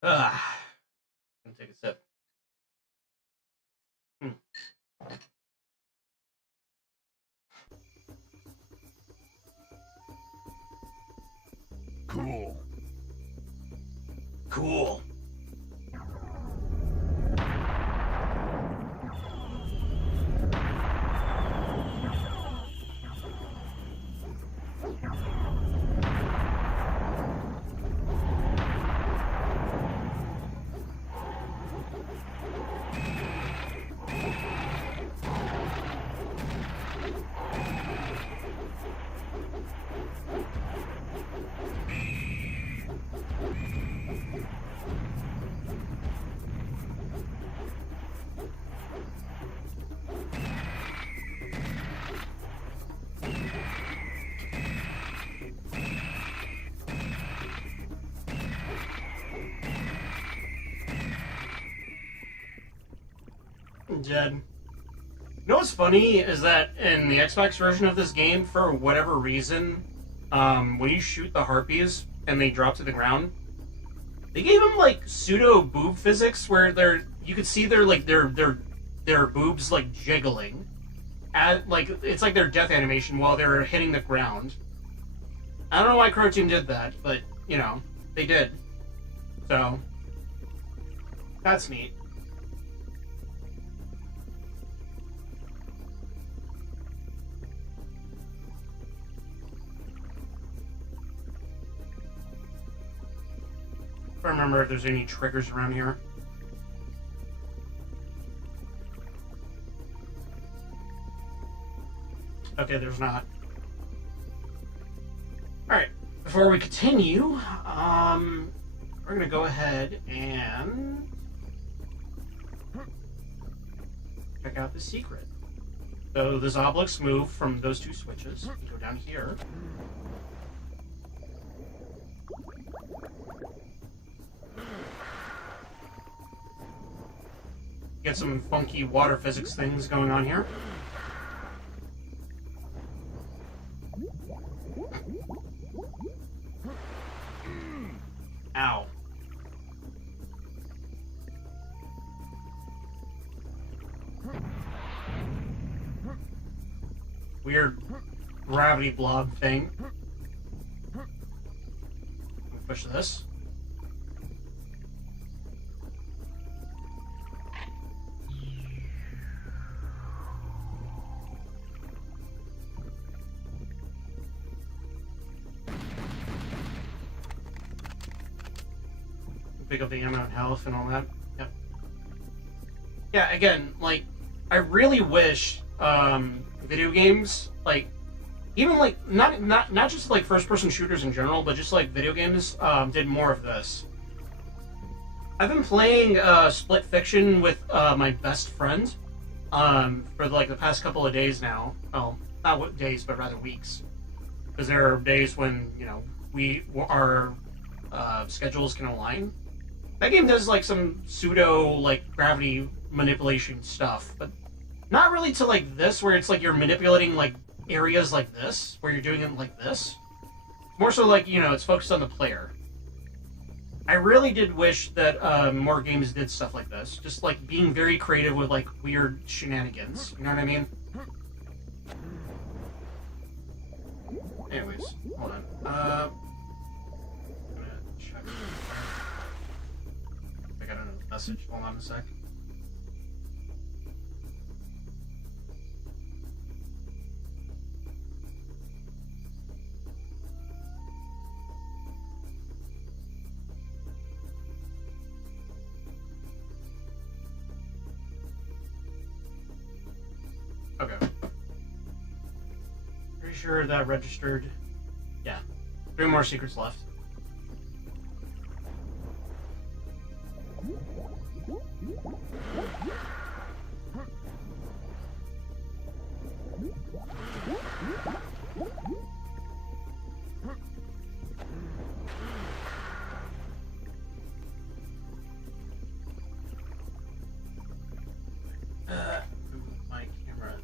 Ugh. I'm gonna take a sip. Cool. Cool. Jed. You know what's funny is that in the Xbox version of this game, for whatever reason, when you shoot the harpies and they drop to the ground, they gave them like pseudo boob physics where you could see their boobs like jiggling, like it's like their death animation while they're hitting the ground. I don't know why Crow Team did that, but you know they did. So that's neat. I don't remember if there's any triggers around here. Okay, there's not. Alright, before we continue, we're gonna go ahead and check out the secret. So the Zoblicks move from those two switches. You go down here. Get some funky water physics things going on here. Ow. Weird gravity blob thing. push this. Pick up the ammo and health and all that. Yep. Yeah, again, like, I really wish video games, like, even like not just like first-person shooters in general, but just like video games did more of this. I've been playing Split Fiction with my best friend for like the past couple of days now. Well, not days, but rather weeks, because there are days when our schedules can align. That game does like some pseudo like gravity manipulation stuff, but not really to like this, where it's like you're manipulating like areas like this, where you're doing it like this. More so like, it's focused on the player. I really did wish that more games did stuff like this, just like being very creative with like weird shenanigans. You know what I mean? Anyways, hold on. I'm gonna check. I got another message. Hold on a sec. Okay. Pretty sure that registered. Yeah. 3 more secrets left. My camera.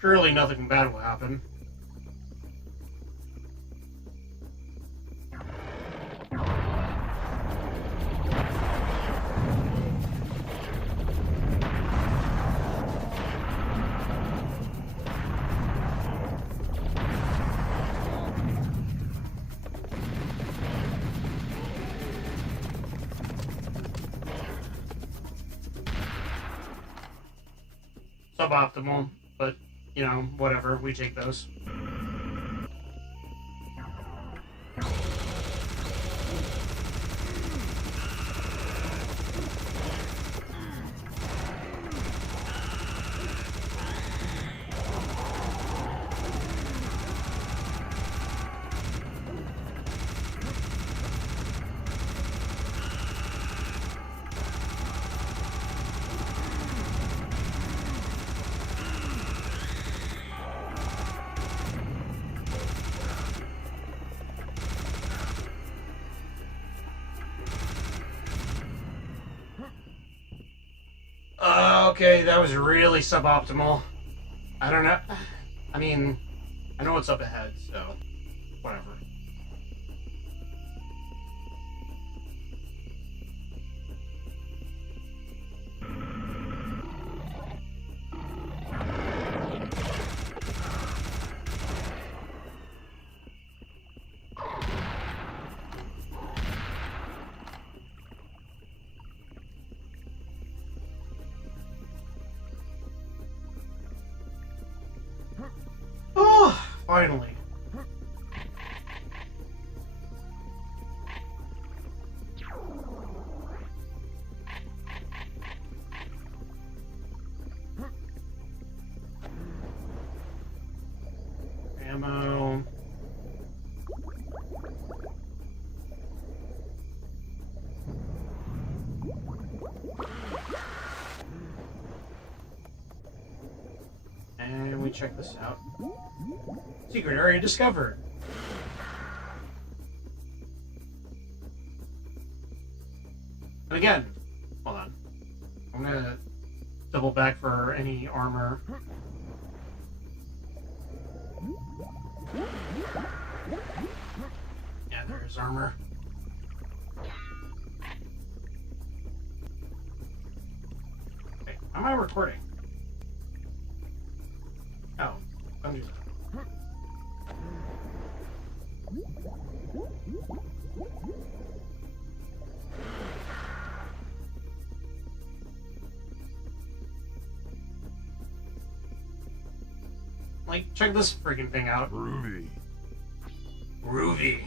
Surely nothing bad will happen. Suboptimal, but whatever, we take those. Okay, that was really suboptimal. I don't know. I mean, I know what's up ahead, so whatever. Oh, finally. Ammo. And we check this out. Secret area discovered. And again, hold on. I'm gonna double back for any armor. Yeah, there's armor. am I recording? Oh, don't do that. Like, check this freaking thing out. Groovy. Groovy.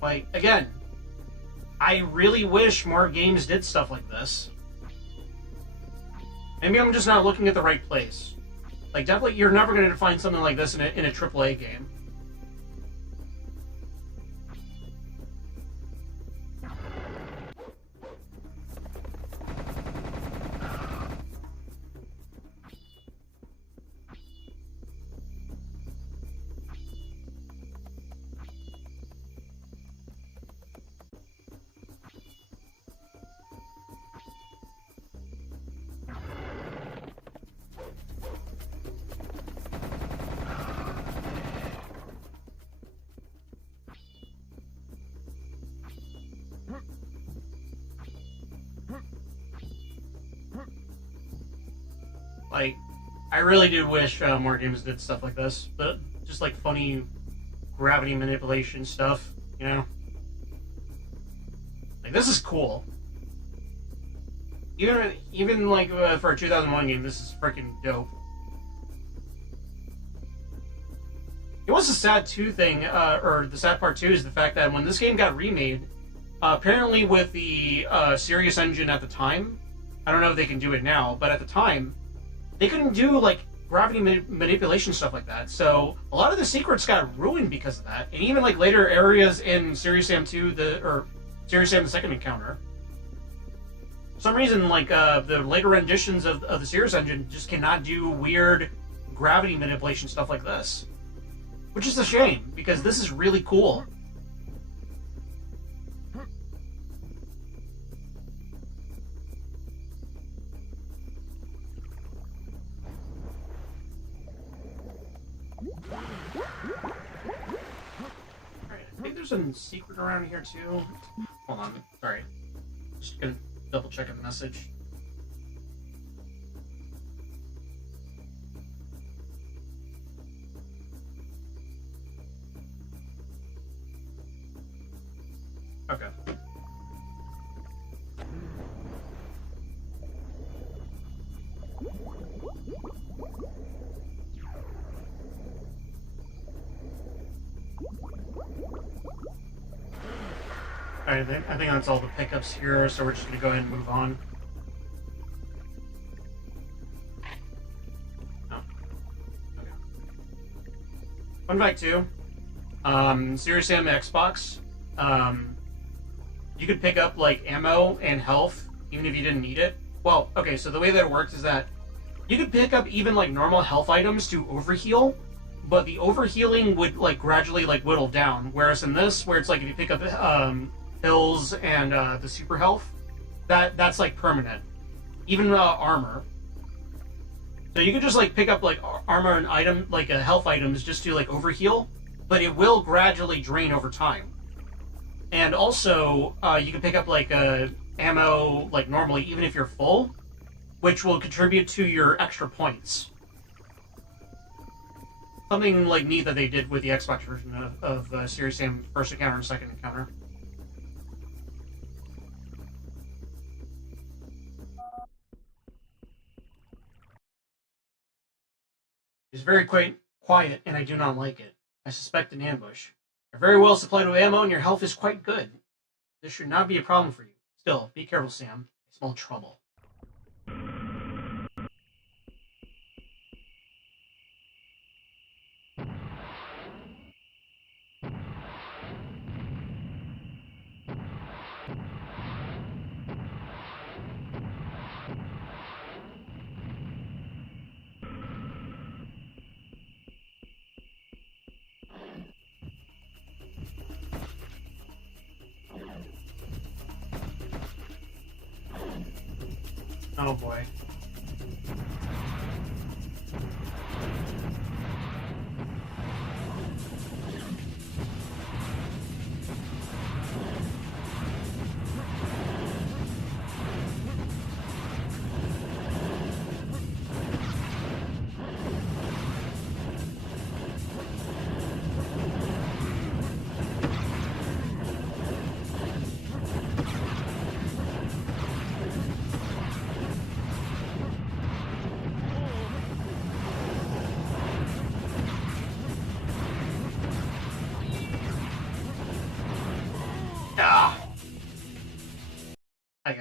Like, again, I really wish more games did stuff like this. Maybe I'm just not looking at the right place. Like, definitely, you're never going to find something like this in a AAA game. Like, I really do wish more games did stuff like this, but just like funny gravity manipulation stuff, you know? Like, this is cool. Even like for a 2001 game, this is freaking dope. It was a sad thing, or the sad part too, is the fact that when this game got remade, apparently with the Sirius engine at the time, I don't know if they can do it now, but at the time, they couldn't do like gravity manipulation stuff like that. So a lot of the secrets got ruined because of that, and even like later areas in Serious Sam 2, or Serious Sam the Second Encounter. For some reason, like the later renditions of the Sirius engine just cannot do weird gravity manipulation stuff like this, which is a shame because this is really cool. I think there's a secret around here too. Hold on, sorry. Just gonna double check a message. Okay. Alright, I think that's all the pickups here, so we're just going to go ahead and move on. Oh. Okay. Fun fact too, Serious Sam Xbox, you could pick up like ammo and health even if you didn't need it. Well, okay, so the way that it works is that you could pick up even like normal health items to overheal, but the overhealing would like gradually like whittle down. Whereas in this, where it's like if you pick up pills and the super health, that's like permanent. Even armor. So you can just like pick up like armor and item like health items just to like overheal, but it will gradually drain over time. And also you can pick up like ammo like normally even if you're full, which will contribute to your extra points. Something like neat that they did with the Xbox version of Serious Sam First Encounter and Second Encounter. It's very quiet, and I do not like it. I suspect an ambush. You're very well supplied with ammo, and your health is quite good. This should not be a problem for you. Still, be careful, Sam. I smell trouble. Oh boy.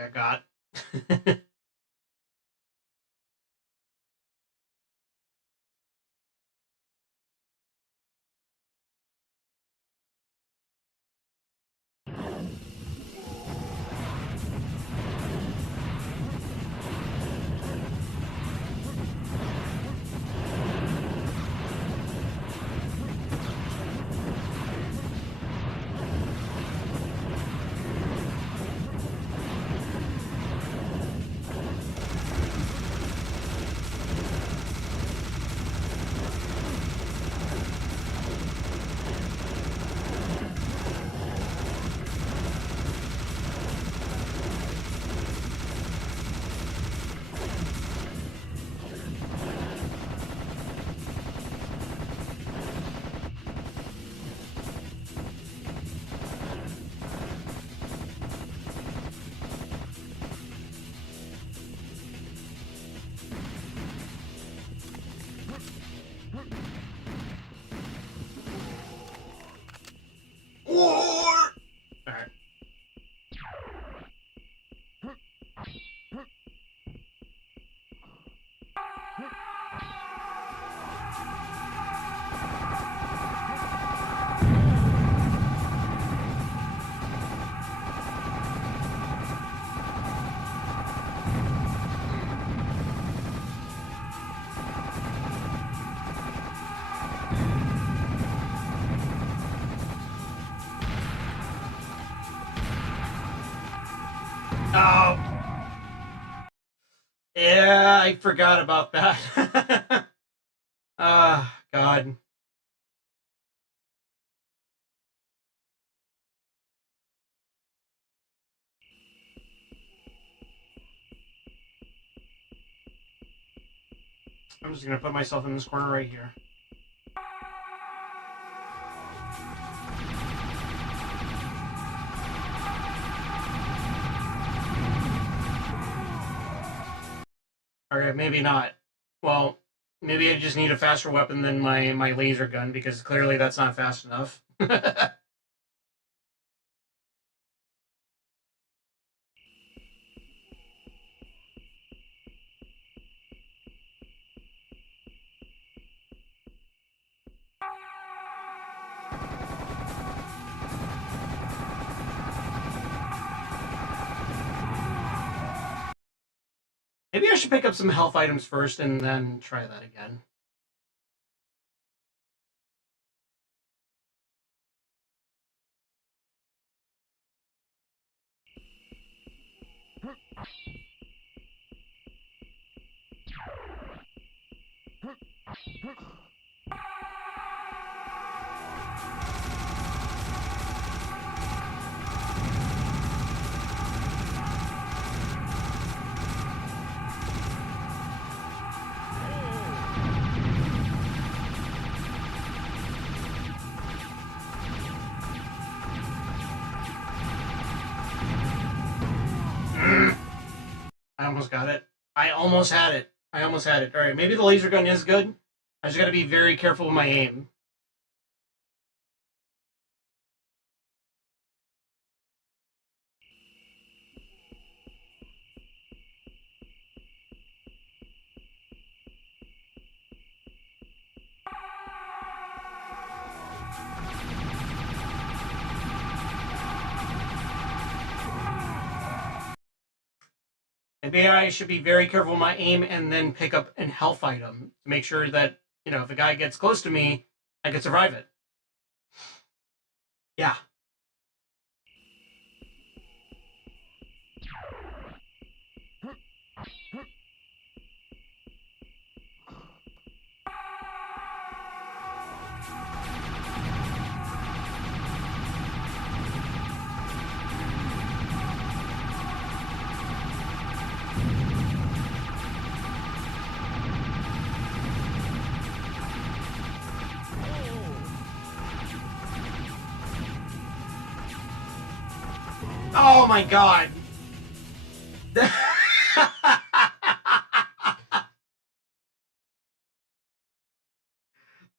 I got. War! Alright. Oh. Yeah, I forgot about that. God. I'm just gonna put myself in this corner right here. Alright, maybe not. Well, maybe I just need a faster weapon than my laser gun, because clearly that's not fast enough. Maybe I should pick up some health items first and then try that again. I almost got it. I almost had it. I almost had it. Alright, maybe the laser gun is good. I just gotta be very careful with my aim. Maybe I should be very careful with my aim and then pick up an health item to make sure that, if a guy gets close to me, I can survive it. Yeah. Oh my god.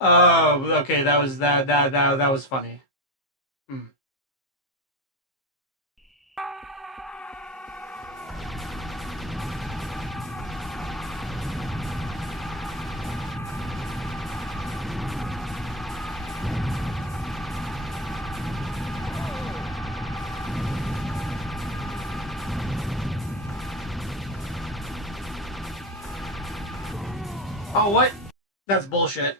Oh, okay, that was funny. Hmm. Oh, what? That's bullshit.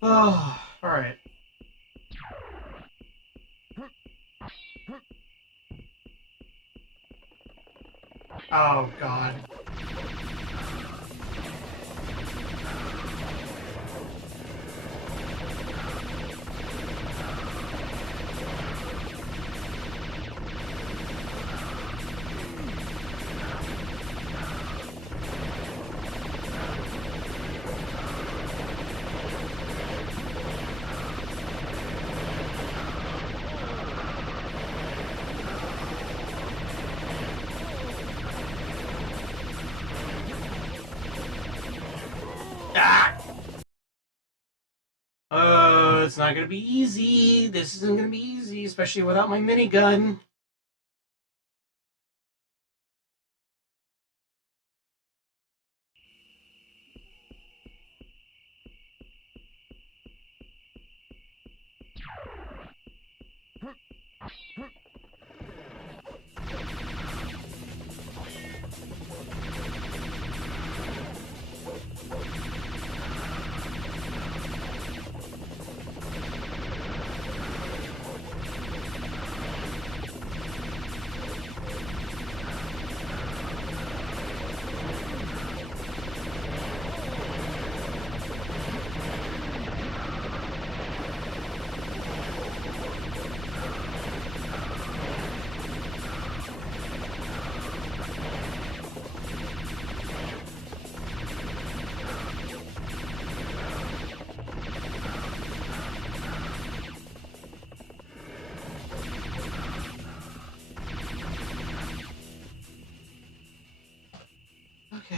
Oh, alright. Oh, God. Ah! It's not gonna be easy. This isn't gonna be easy, especially without my minigun. Okay.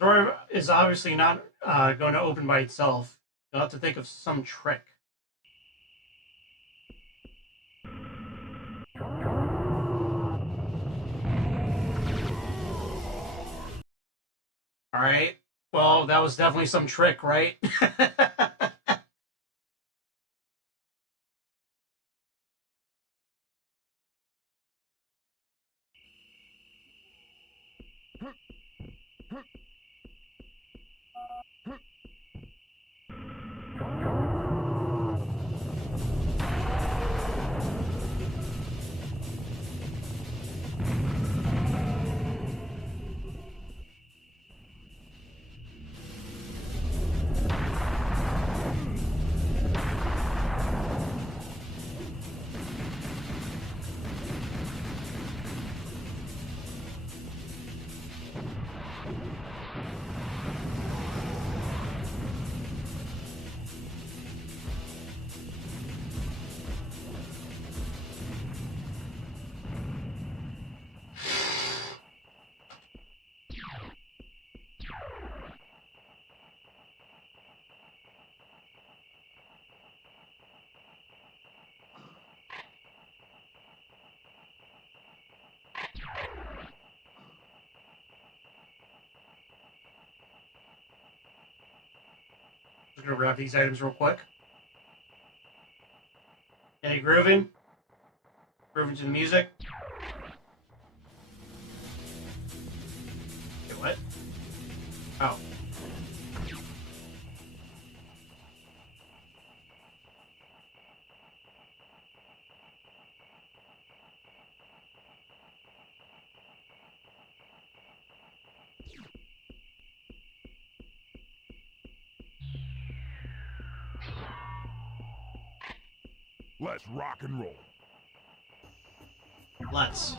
Door is obviously not going to open by itself. You'll have to think of some trick. All right. Well, that was definitely some trick, right? Just gonna grab these items real quick. Any grooving? Grooving to the music. Okay, what? Oh. Let's rock and roll. Let's.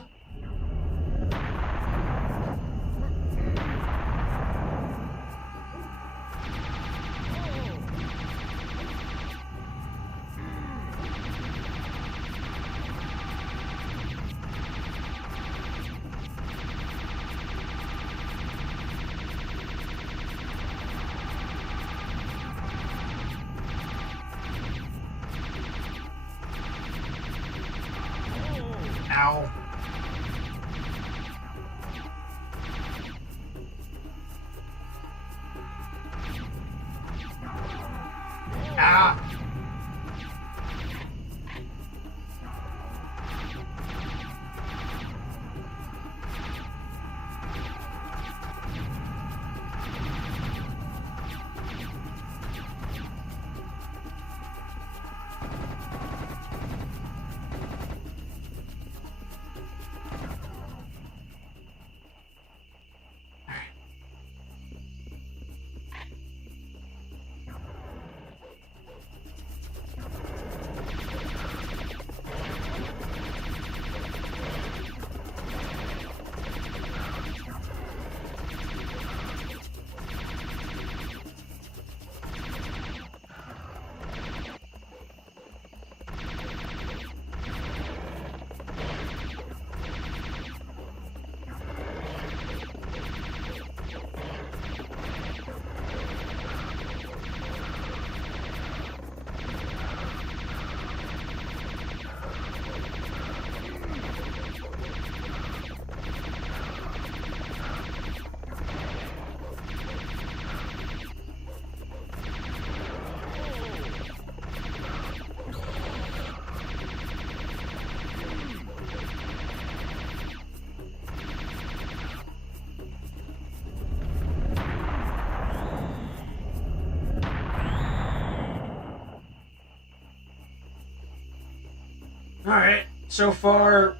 Alright, so far,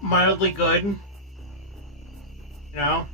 mildly good. You know?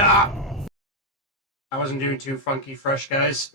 Ah! I wasn't doing too funky fresh, guys.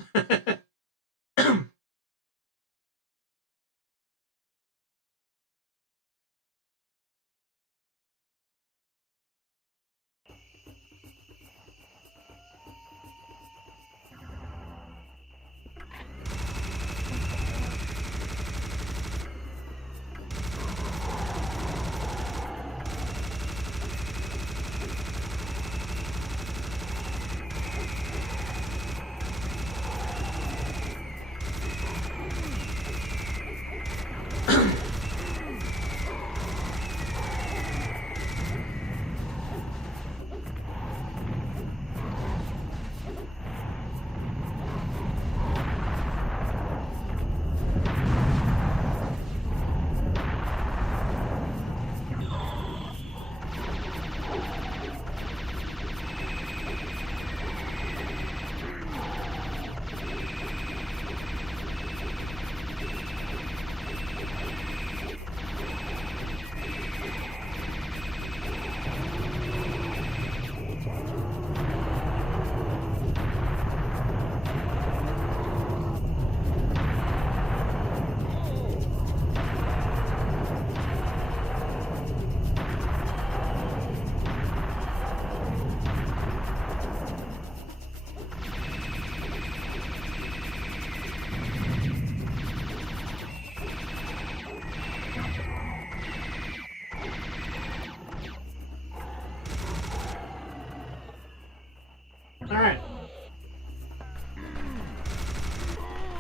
Alright.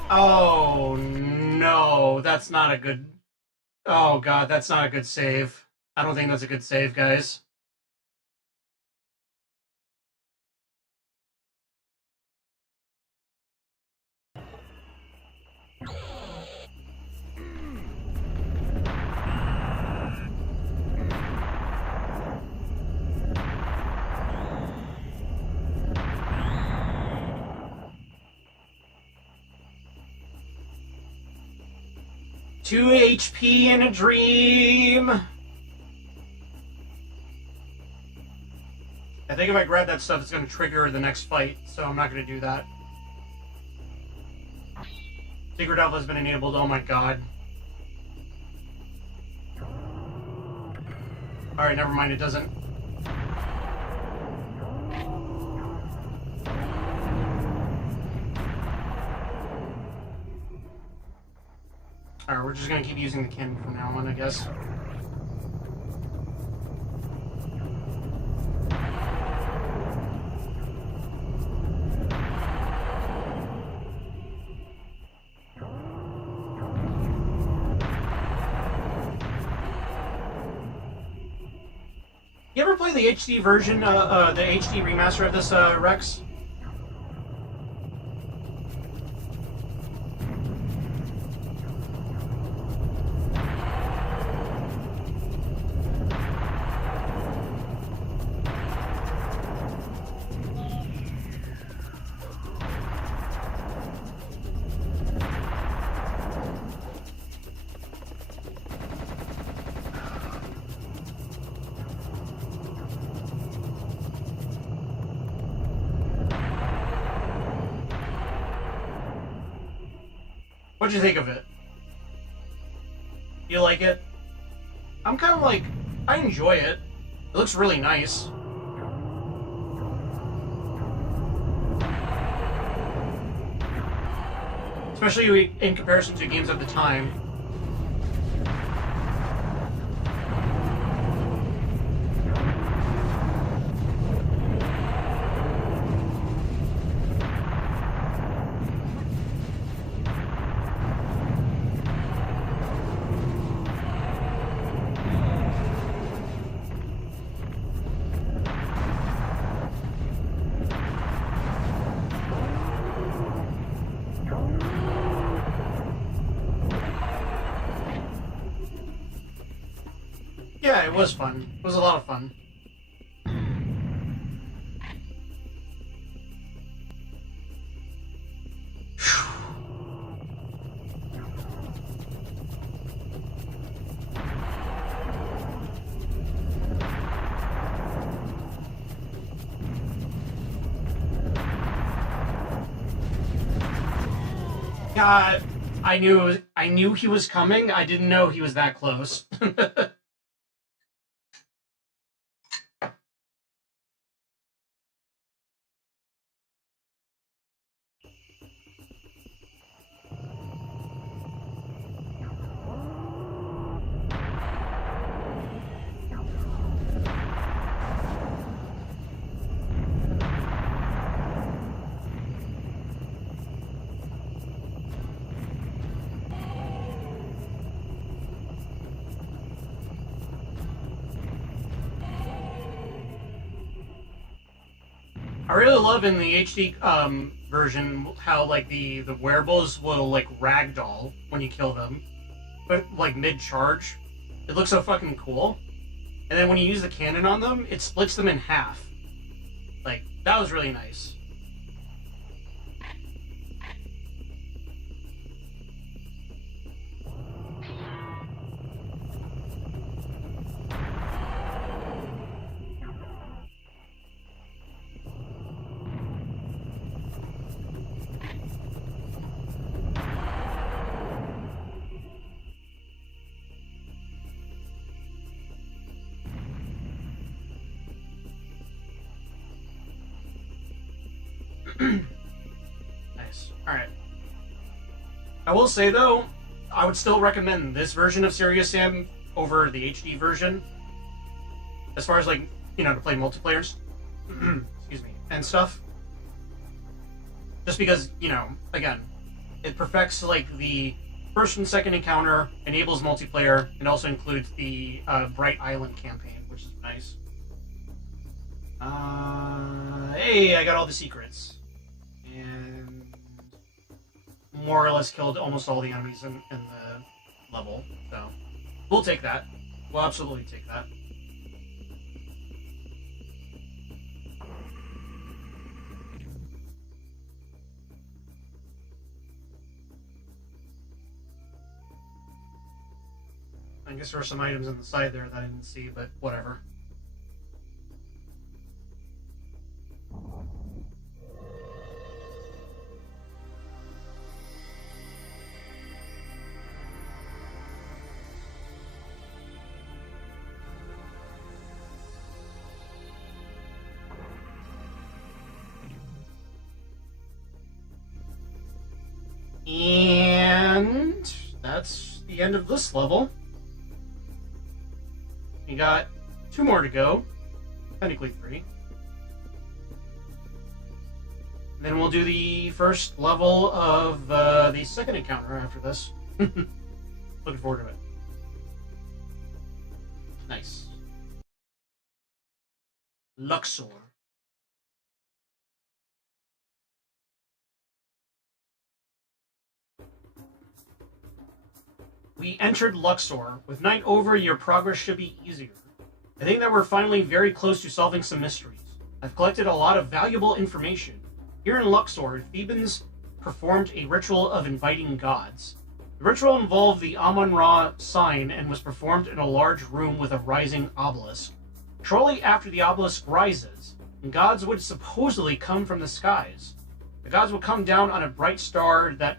Oh, no. That's not a good... Oh, God, that's not a good save. I don't think that's a good save, guys. Two HP in a dream. I think if I grab that stuff, it's going to trigger the next fight, so I'm not going to do that. Secret Alpha has been enabled. Oh my god. Alright, never mind, it doesn't. Alright, we're just gonna keep using the cannon from now on, I guess. You ever play the HD version, the HD remaster of this, Rex? What'd you think of it? You like it? I'm kind of like, I enjoy it. It looks really nice. Especially in comparison to games of the time. Yeah, it was fun. It was a lot of fun. God, I knew he was coming. I didn't know he was that close. I really love in the HD version how like the wearables will like ragdoll when you kill them, but like mid charge. It looks so fucking cool. And then when you use the cannon on them, it splits them in half. Like that was really nice. Nice. Alright. I will say, though, I would still recommend this version of Serious Sam over the HD version. As far as, like, you know, to play multiplayers. Excuse me. And stuff. Just because, you know, again, it perfects, like, the first and second encounter, enables multiplayer, and also includes the Bright Island campaign, which is nice. Hey, I got all the secrets. And more or less killed almost all the enemies in the level. So we'll take that. We'll absolutely take that. I guess there were some items on the side there that I didn't see, but whatever. And that's the end of this level. We got 2 more to go. Technically 3. And then we'll do the first level of the second encounter after this. Looking forward to it. Nice. Luxor. We entered Luxor. With night over, your progress should be easier. I think that we're finally very close to solving some mysteries. I've collected a lot of valuable information. Here in Luxor, Thebans performed a ritual of inviting gods. The ritual involved the Amun-Ra sign and was performed in a large room with a rising obelisk. Shortly after the obelisk rises, gods would supposedly come from the skies. The gods would come down on a bright star that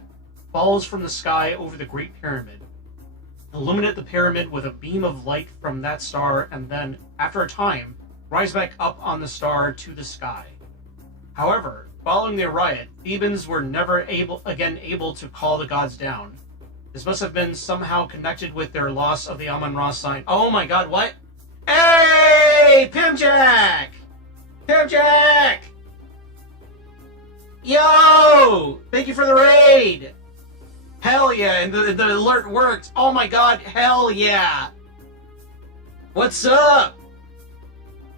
falls from the sky over the Great Pyramid. illuminate the pyramid with a beam of light from that star, and then, after a time, rise back up on the star to the sky. However, following the riot, Thebans were never able to call the gods down. This must have been somehow connected with their loss of the Amun-Ra sign. Oh my god, what? Hey! Pimjack! Pimjack! Yo! Thank you for the raid! Hell yeah, and the alert worked. Oh my god, hell yeah! What's up?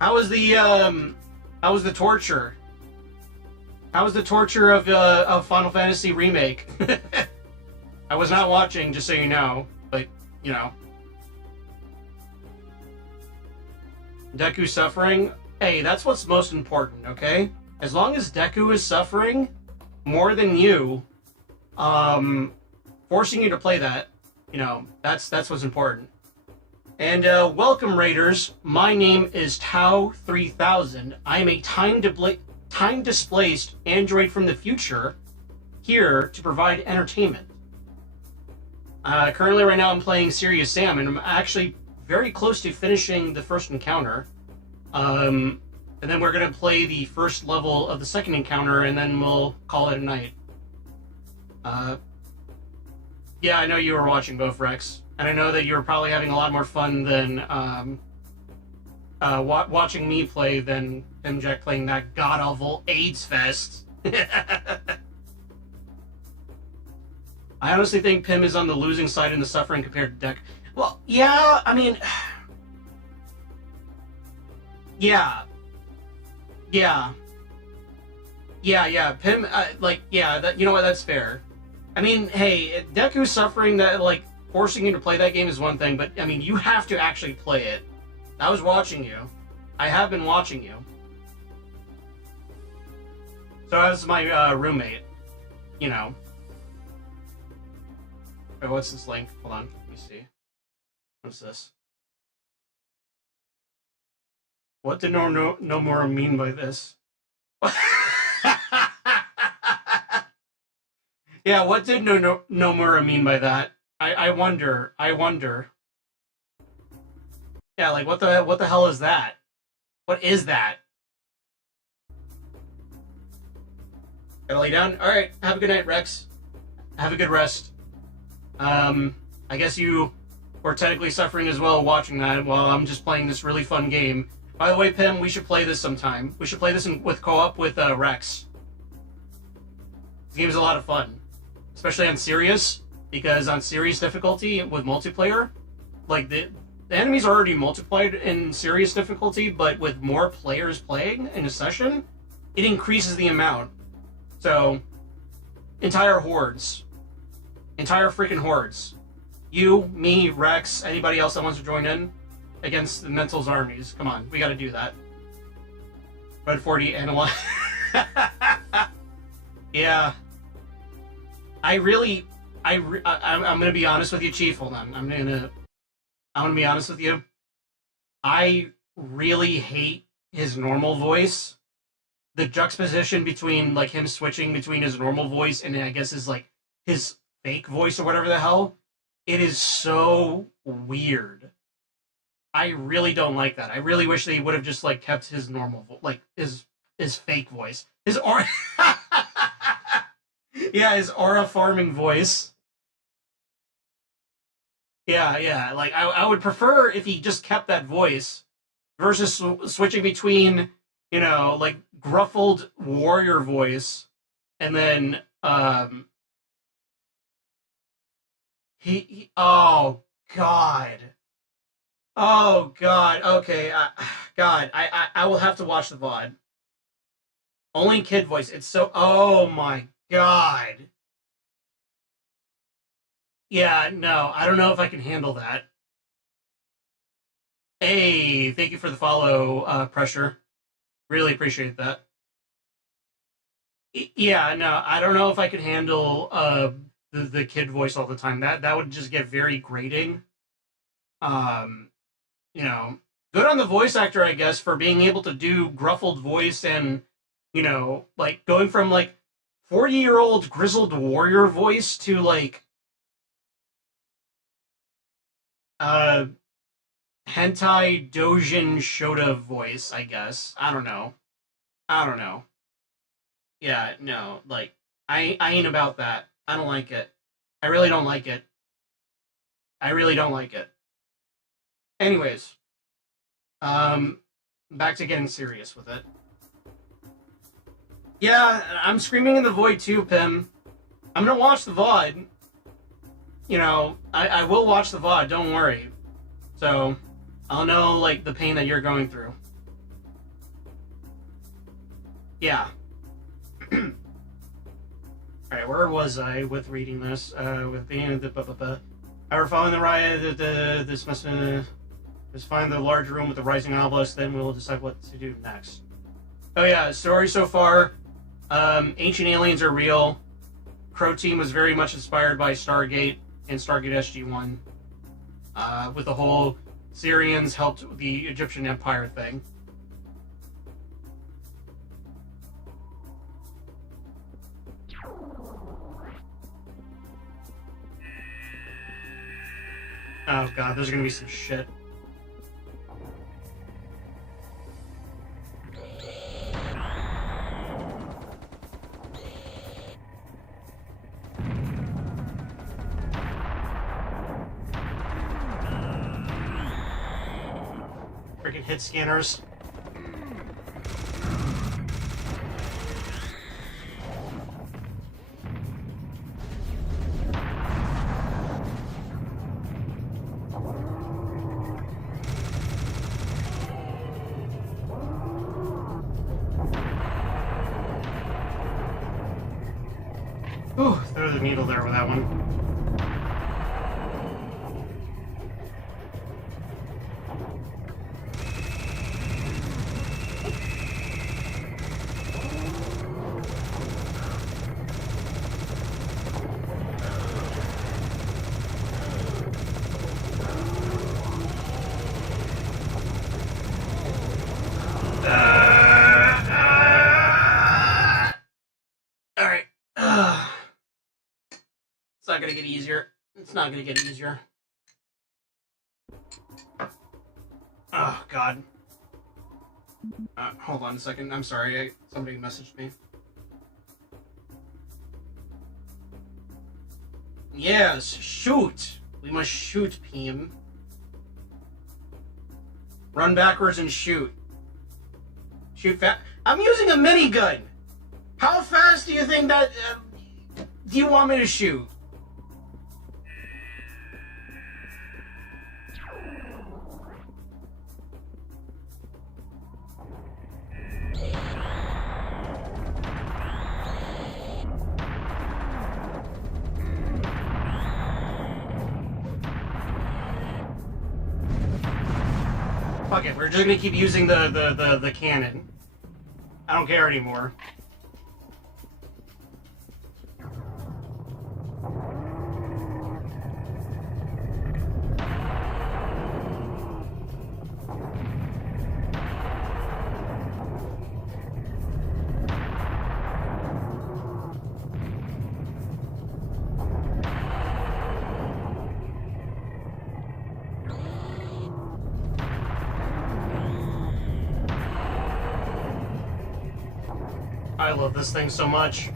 How was the torture? How was the torture of Final Fantasy Remake? I was not watching, just so you know, but, you know. Deku suffering? Hey, that's what's most important, okay? As long as Deku is suffering more than you, forcing you to play that, you know, that's what's important. And welcome, Raiders. My name is Tau-3000. I am a time-displaced android from the future, here to provide entertainment. Currently, right now, I'm playing Serious Sam, and I'm actually very close to finishing the first encounter. And then we're going to play the first level of the second encounter, and then we'll call it a night. Yeah, I know you were watching both, Rex. And I know that you were probably having a lot more fun than watching me play than MJ playing that god-awful AIDS fest. I honestly think Pim is on the losing side in the suffering compared to Deck. Well, yeah, I mean... Yeah. Pim, you know what, that's fair. I mean, hey, Deku's suffering that, like, forcing you to play that game is one thing, but, I mean, you have to actually play it. I was watching you. I have been watching you. So as my roommate, you know. Wait, what's this link? Hold on, let me see. What's this? What did Nomura mean by this? Yeah, what did Nomura mean by that? I wonder. Yeah, like what the hell is that? What is that? Gotta lay down? Alright, have a good night, Rex. Have a good rest. I guess you were technically suffering as well watching that while I'm just playing this really fun game. By the way, Pim, we should play this sometime. We should play this with co-op with Rex. This game is a lot of fun. Especially on Serious, because on Serious difficulty with multiplayer, like the enemies are already multiplied in Serious difficulty, but with more players playing in a session, it increases the amount. So, entire hordes. Entire freaking hordes. You, me, Rex, anybody else that wants to join in against the Mental's armies. Come on, we gotta do that. Red 40 analyze. Yeah. I'm gonna be honest with you, Chief. Hold on. I'm gonna be honest with you. I really hate his normal voice. The juxtaposition between, like, him switching between his normal voice and I guess his fake voice or whatever the hell. It is so weird. I really don't like that. I really wish they would have just, like, kept his normal like his fake voice. His aura Yeah, his aura farming voice. Yeah. Like, I would prefer if he just kept that voice versus switching between, you know, like, gruffled warrior voice and then, oh, God. Oh, God. Okay. God, I will have to watch the VOD. Only kid voice. It's so... Oh, my God. Yeah, no. I don't know if I can handle that. Hey, thank you for the follow, Pressure. Really appreciate that. Yeah, no. I don't know if I can handle the kid voice all the time. That would just get very grating. You know, good on the voice actor, I guess, for being able to do gruffled voice and, you know, like, going from, like, 40-year-old grizzled warrior voice to, like, uh, hentai dojin shota voice, I guess. I don't know. Yeah, no, like, I ain't about that. I don't like it. I really don't like it. I really don't like it. Anyways, um, back to getting serious with it. Yeah, I'm screaming in the void too, Pim. I'm gonna watch the VOD. You know, I will watch the VOD, don't worry. So, I'll know, like, the pain that you're going through. Yeah. Alright, where was I with reading this? With being the However, following the riot, this must find the large room with the rising obelisk, then we'll decide what to do next. Oh yeah, story so far. Ancient aliens are real. Crow Team was very much inspired by Stargate and Stargate SG-1. With the whole Syrians helped the Egyptian Empire thing. Oh god, there's gonna be some shit. Freaking hit scanners. Ooh, throw the needle there with that one. Alright. It's not gonna get easier. It's not gonna get easier. Oh, God. Hold on a second. I'm sorry. Somebody messaged me. Yes, shoot. We must shoot, Pim. Run backwards and shoot. Shoot fast. I'm using a minigun. How fast do you think that... do you want me to shoot? Fuck it, we're just gonna keep using the cannon. I don't care anymore. I love this thing so much.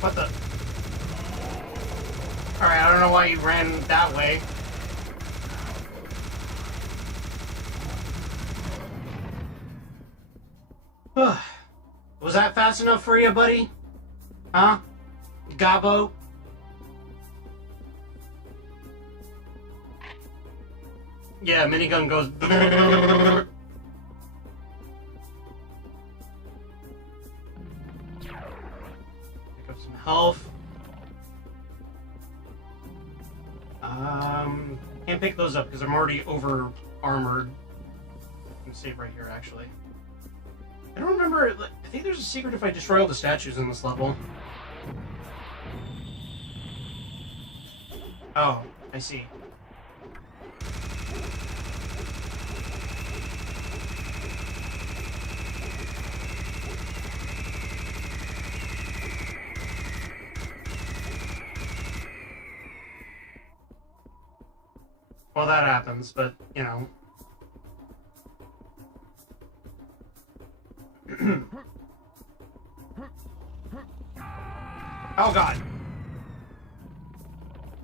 What the? Alright, I don't know why you ran that way. Was that fast enough for you, buddy? Huh? Gabo? Yeah, minigun goes... Pick up some health. Can't pick those up because I'm already over armored. I can save right here, actually. I don't remember. I think there's a secret if I destroy all the statues in this level. Oh, I see. Well, that happens, but, you know. Oh, God.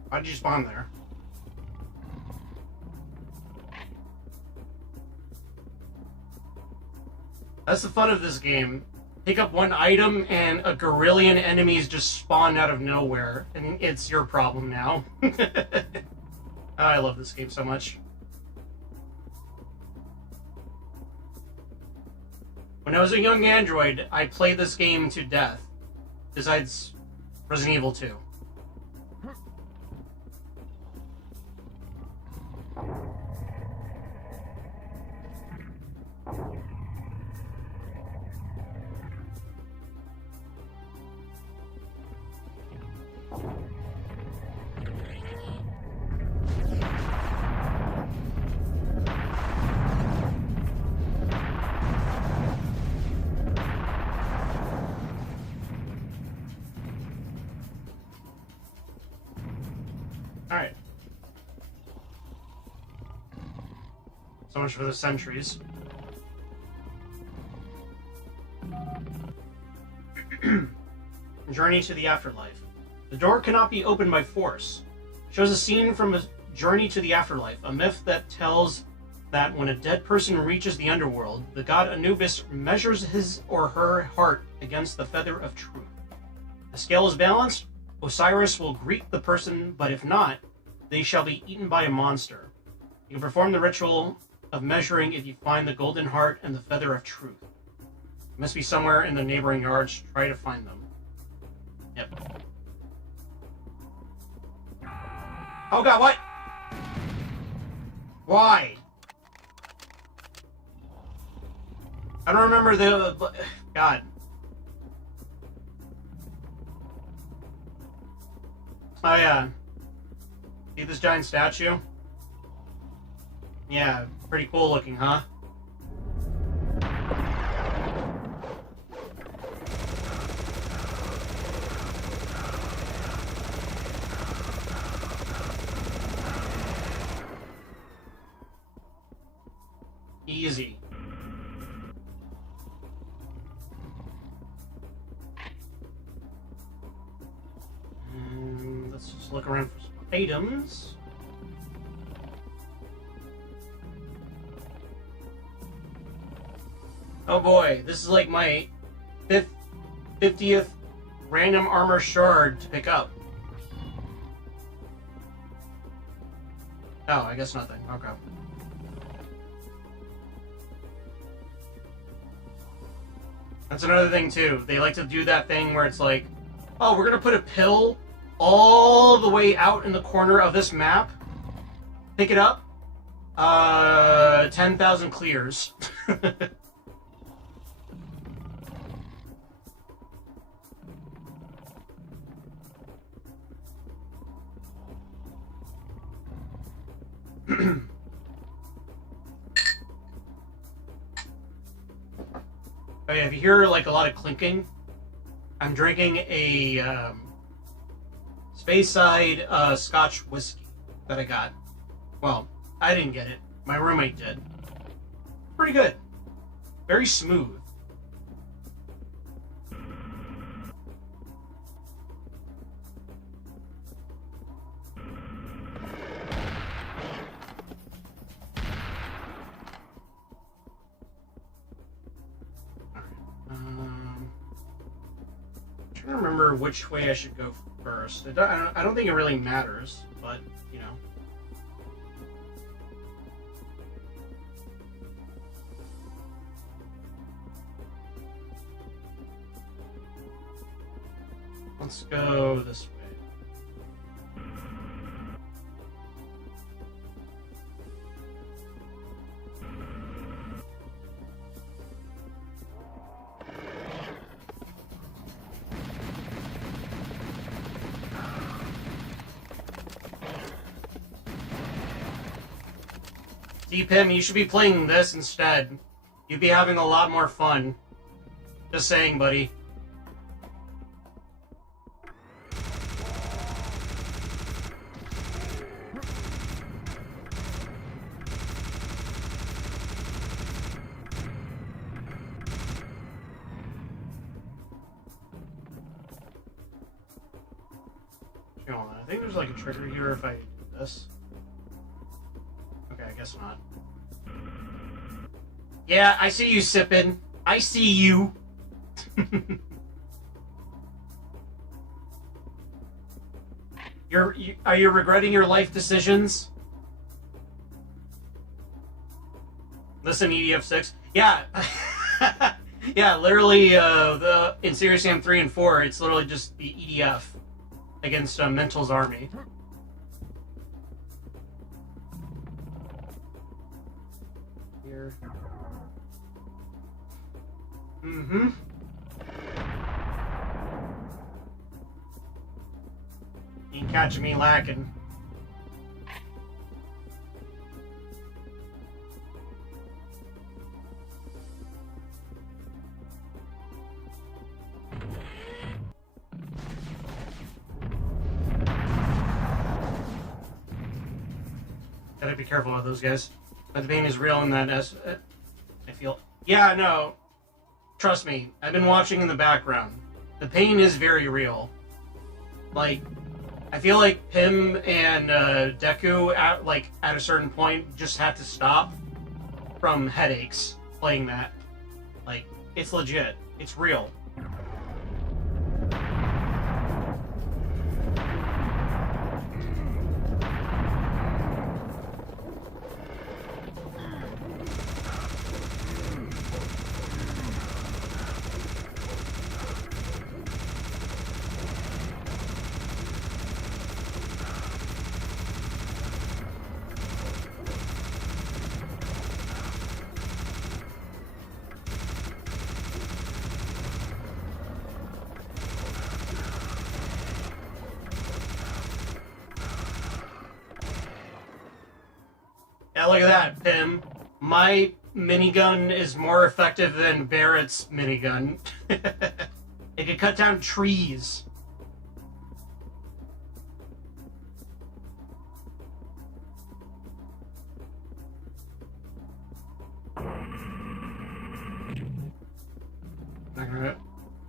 Why did you spawn there? That's the fun of this game. Pick up one item and a gorillion enemies just spawn out of nowhere, and it's your problem now. I love this game so much. When I was a young android, I played this game to death, besides Resident Evil 2. Alright. So much for the sentries. Journey to the Afterlife. The door cannot be opened by force. Shows a scene from a Journey to the Afterlife, a myth that tells that when a dead person reaches the underworld, the god Anubis measures his or her heart against the feather of truth. If the scale is balanced, Osiris will greet the person, but if not, they shall be eaten by a monster. You can perform the ritual of measuring if you find the golden heart and the feather of truth. It must be somewhere in the neighboring yards. Try to find them. Yep. Oh god, what? Why? I don't remember the... God. Oh yeah. See this giant statue? Yeah, pretty cool looking, huh? Easy. Let's just look around for some items. Oh boy, this is like my 50th random armor shard to pick up. Oh, I guess nothing. Okay. That's another thing too. They like to do that thing where it's like, oh, we're gonna put a pill all the way out in the corner of this map. Pick it up. 10,000 clears. Oh yeah, if you hear like a lot of clinking, I'm drinking a Speyside Scotch whiskey that I got. Well, I didn't get it. My roommate did. Pretty good. Very smooth. I don't remember which way I should go first. I don't think it really matters, but, you know. Let's go this way. Pim, you should be playing this instead. You'd be having a lot more fun. Just saying, buddy. Hold on, I think there's like a trigger here if I do this. Okay, I guess not. Yeah, I see you sipping. I see you. Are you regretting your life decisions? Listen, EDF6. Yeah. Yeah, literally, in Serious Sam 3 and 4, it's literally just the EDF against Mental's army. Here. Mm-hmm. You can catch me lacking. Gotta be careful with those guys. But the pain is real in that I feel. Yeah, no. Trust me, I've been watching in the background. The pain is very real. Like, I feel like Pim and Deku at a certain point just had to stop from headaches playing that. Like, it's legit. It's real. Yeah, look at that, Pim. My minigun is more effective than Barrett's minigun. It can cut down trees.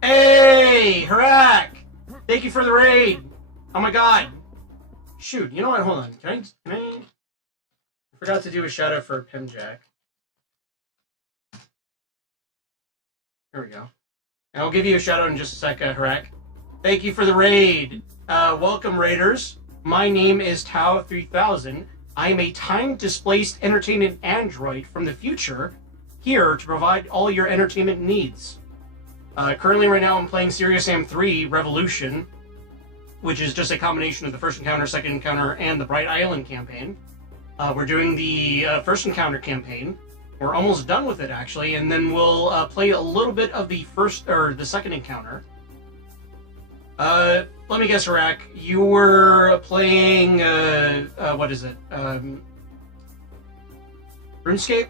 Hey, Harak! Thank you for the raid. Oh my god. Shoot, you know what? Hold on. Can I forgot to do a shout out for Pim Jack. Here we go. And I'll give you a shout out in just a sec, Harak. Thank you for the raid. Welcome, raiders. My name is Tau-3000. I am a time-displaced entertainment android from the future, here to provide all your entertainment needs. Currently, right now, I'm playing Serious Sam 3 Revolution, which is just a combination of the first encounter, second encounter, and the Bright Island campaign. We're doing the first encounter campaign. We're almost done with it, actually, and then we'll play a little bit of the second encounter. Let me guess, Harak. You were playing what is it? RuneScape?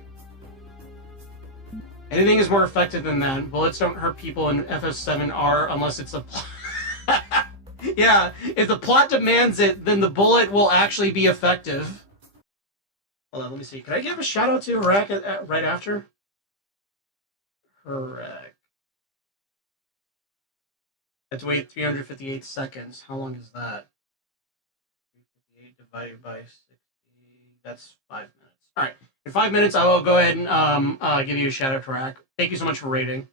Anything is more effective than that. Bullets don't hurt people in FF7R unless it's a yeah, if the plot demands it, then the bullet will actually be effective. Hold on, let me see. Could I give a shout out to Harak right after? Harak. Let's wait 358 seconds. How long is that? 358 divided by 60. That's 5 minutes. All right. In 5 minutes, I will go ahead and give you a shout out, Harak. Thank you so much for rating.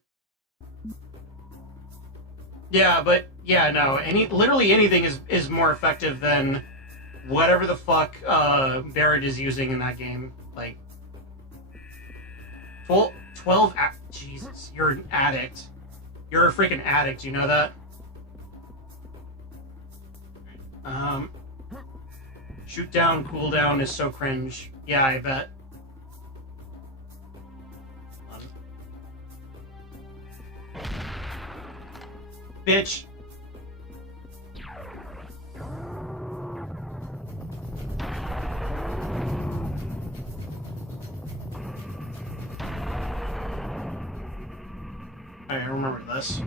Yeah, but yeah, no. Literally anything is more effective than whatever the fuck Barrett is using in that game. Like 12 Jesus, you're an addict. You're a freaking addict, you know that? Shoot down, cooldown is so cringe. Yeah, I bet. Bitch. I remember this.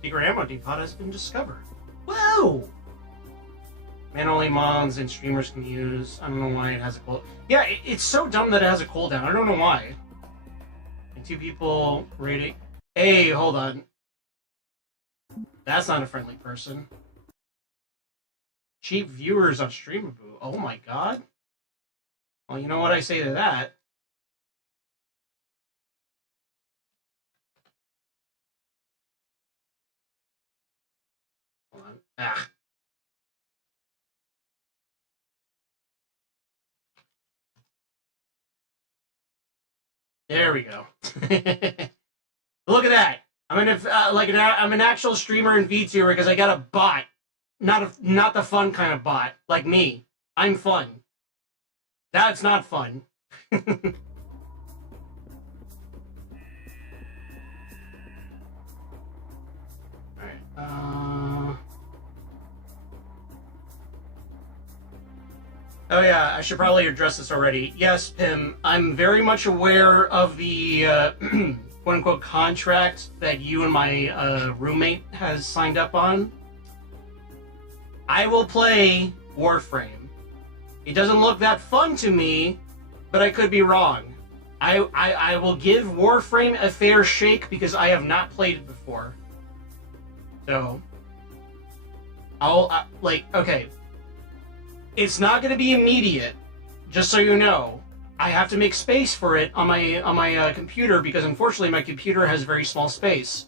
Secret ammo depot has been discovered. Whoa! Man, only mods and streamers can use. I don't know why it has a cooldown. Yeah, it's so dumb that it has a cooldown. I don't know why. 2 people rating. Hey, hold on. That's not a friendly person. Cheap viewers on Streamaboo. Oh my god. Well, you know what I say to that? Hold on. Ah. There we go. Look at that. I'm an actual streamer in VTuber because I got a bot, not the fun kind of bot like me. I'm fun. That's not fun. All right. Oh yeah, I should probably address this already. Yes, Pim, I'm very much aware of the quote-unquote contract that you and my roommate has signed up on. I will play Warframe. It doesn't look that fun to me, but I could be wrong. I will give Warframe a fair shake because I have not played it before. So, okay. It's not going to be immediate, just so you know. I have to make space for it on my computer because unfortunately my computer has very small space.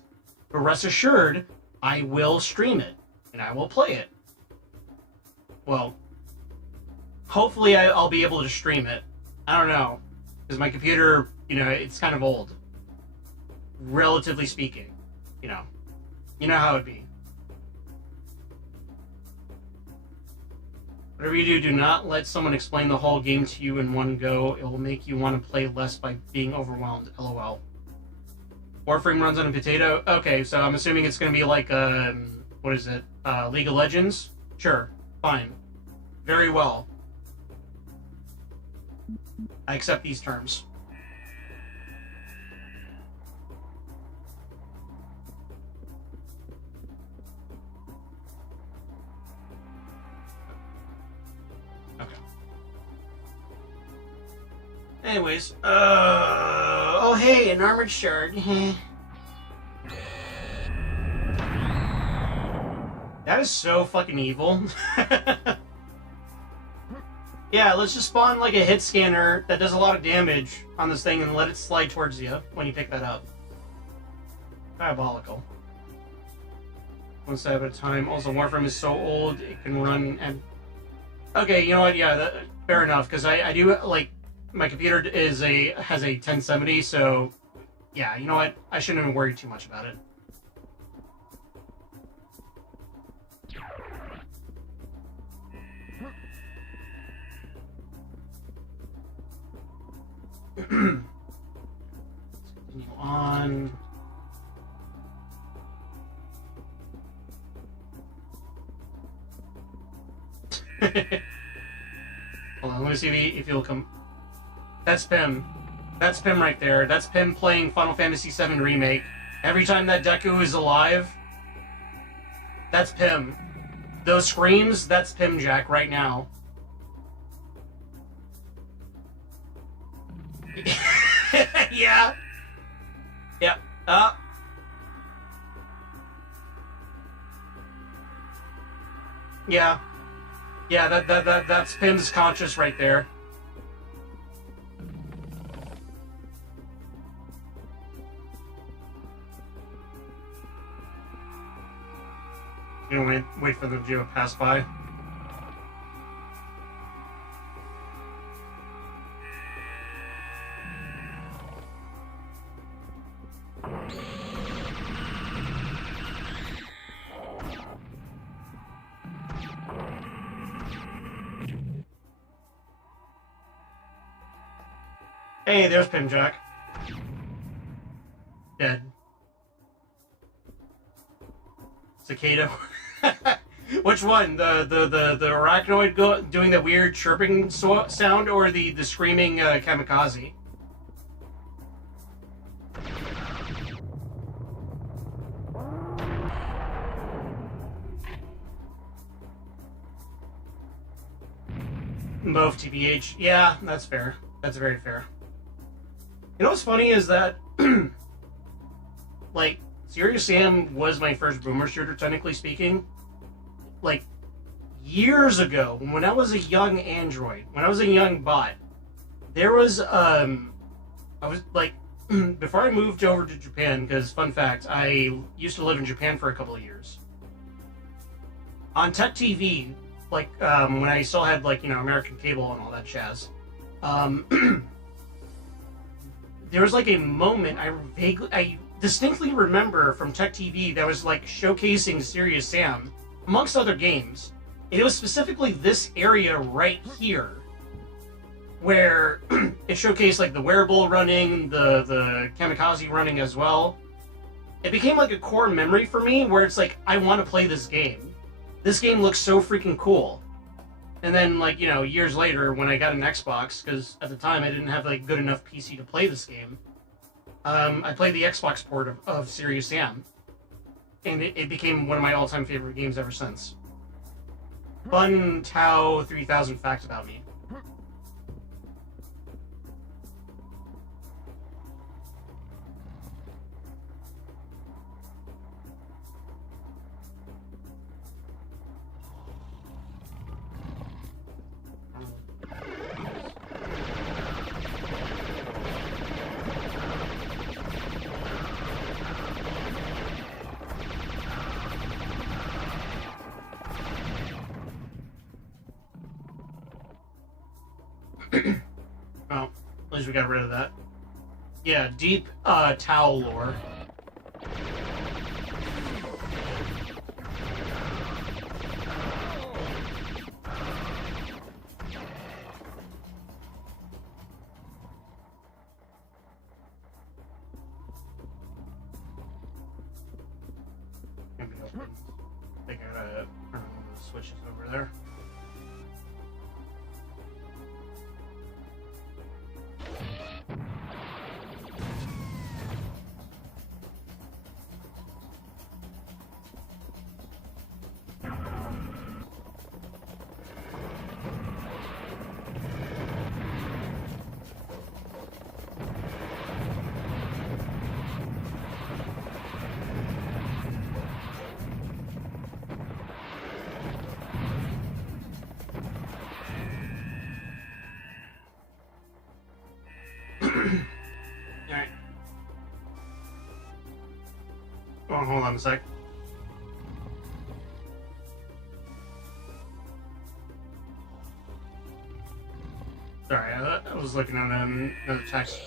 But rest assured, I will stream it and I will play it. Well, hopefully I'll be able to stream it. I don't know, because my computer, it's kind of old, relatively speaking. You know how it be. Whatever you do not let someone explain the whole game to you in one go. It will make you want to play less by being overwhelmed. LOL. Warframe runs on a potato? Okay, so I'm assuming it's going to be like, what is it? League of Legends? Sure. Fine. Very well. I accept these terms. Anyways, oh hey, an armored shard. That is so fucking evil. Yeah, let's just spawn like a hit scanner that does a lot of damage on this thing and let it slide towards you when you pick that up. Diabolical. One step at a time. Also, Warframe is so old, it can run and... Okay, you know what, yeah, fair enough, because I do, like, my computer has a 1070, so yeah, you know what? I shouldn't even worry too much about it. Let's continue on. Hold on, let me see if he'll come. That's Pim. That's Pim right there. That's Pim playing Final Fantasy VII Remake. Every time that Deku is alive, that's Pim. Those screams, that's Pim Jack right now. Yeah. Yeah. Yeah. Yeah, that's Pim's conscious right there. You know, wait for the Geo to pass by. Hey, there's Pim Jack. Dead. Cicada. Which one? The arachnoid doing the weird chirping sound, or the screaming kamikaze? Both TBH. Yeah, that's fair. That's very fair. You know what's funny is that, like, Serious Sam was my first boomer shooter, technically speaking. Like, years ago, when I was a young android, when I was a young bot, there was, I was, like, before I moved over to Japan, because, fun fact, I used to live in Japan for a couple of years. On Tech TV, like, when I still had, like, you know, American cable and all that jazz, there was like a moment I distinctly remember from Tech TV that was like showcasing Serious Sam amongst other games. It was specifically this area right here where it showcased like the wearable running, the kamikaze running as well. It became like a core memory for me where it's like, I want to play this game. This game looks so freaking cool. And then, like, you know, years later, when I got an Xbox, because at the time I didn't have, like, good enough PC to play this game, I played the Xbox port of Serious Sam. And it became one of my all-time favorite games ever since. Fun Tau-3000 fact about me. Well, at least we got rid of that. Yeah, deep Tau lore. I think I gotta turn on the switches over there. Alright. Oh, hold on a sec. Sorry, I was looking at another text.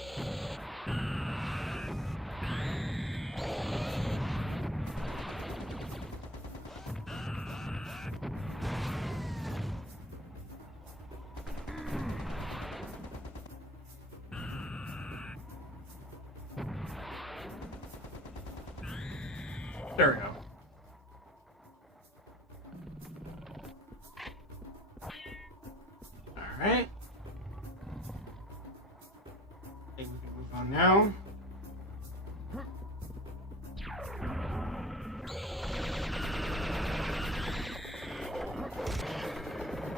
There we go. Alright. I think we can move on now.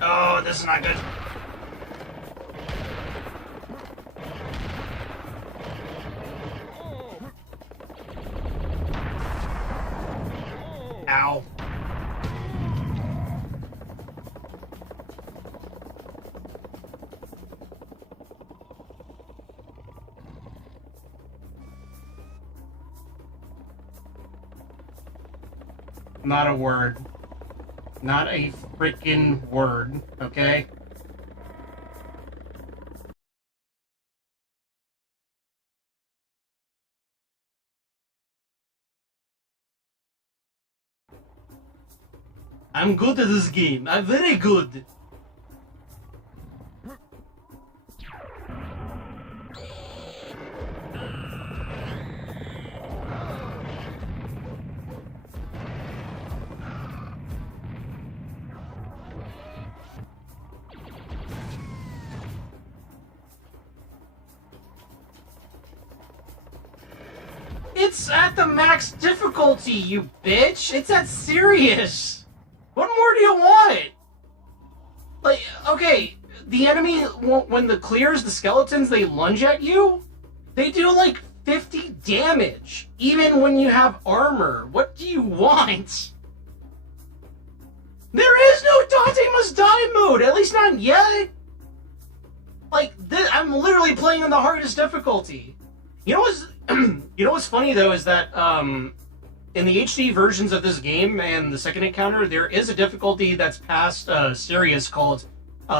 Oh, this is not good. Ow. Not a word. Not a freaking word, okay? I'm good at this game. I'm very good. It's at the max difficulty, you bitch! It's at serious! What more do you want? Like, okay, the enemy, when the clears, the skeletons, they lunge at you? They do like 50 damage, even when you have armor. What do you want? There is no Dante Must Die mode, at least not yet. Like, I'm literally playing on the hardest difficulty. You know what's, you know what's funny though is that in the HD versions of this game and the second encounter, there is a difficulty that's past serious called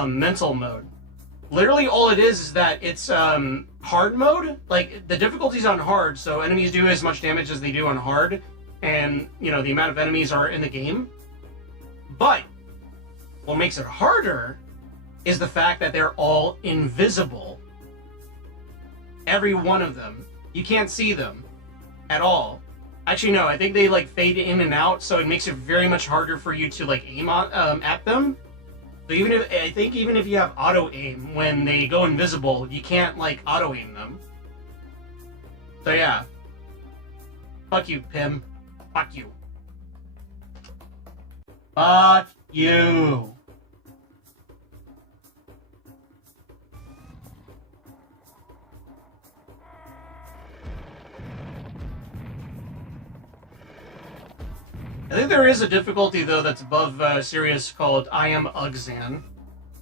mental mode. Literally all it is that it's hard mode. Like, the difficulty's on hard, so enemies do as much damage as they do on hard, and, you know, the amount of enemies are in the game. But what makes it harder is the fact that they're all invisible. Every one of them. You can't see them at all. Actually, no, I think they like fade in and out, so it makes it very much harder for you to like aim at them. So even if you have auto aim, when they go invisible, you can't like auto aim them. So yeah. Fuck you, Pim. Fuck you. Fuck you. I think there is a difficulty, though, that's above Serious called I Am Ugzan.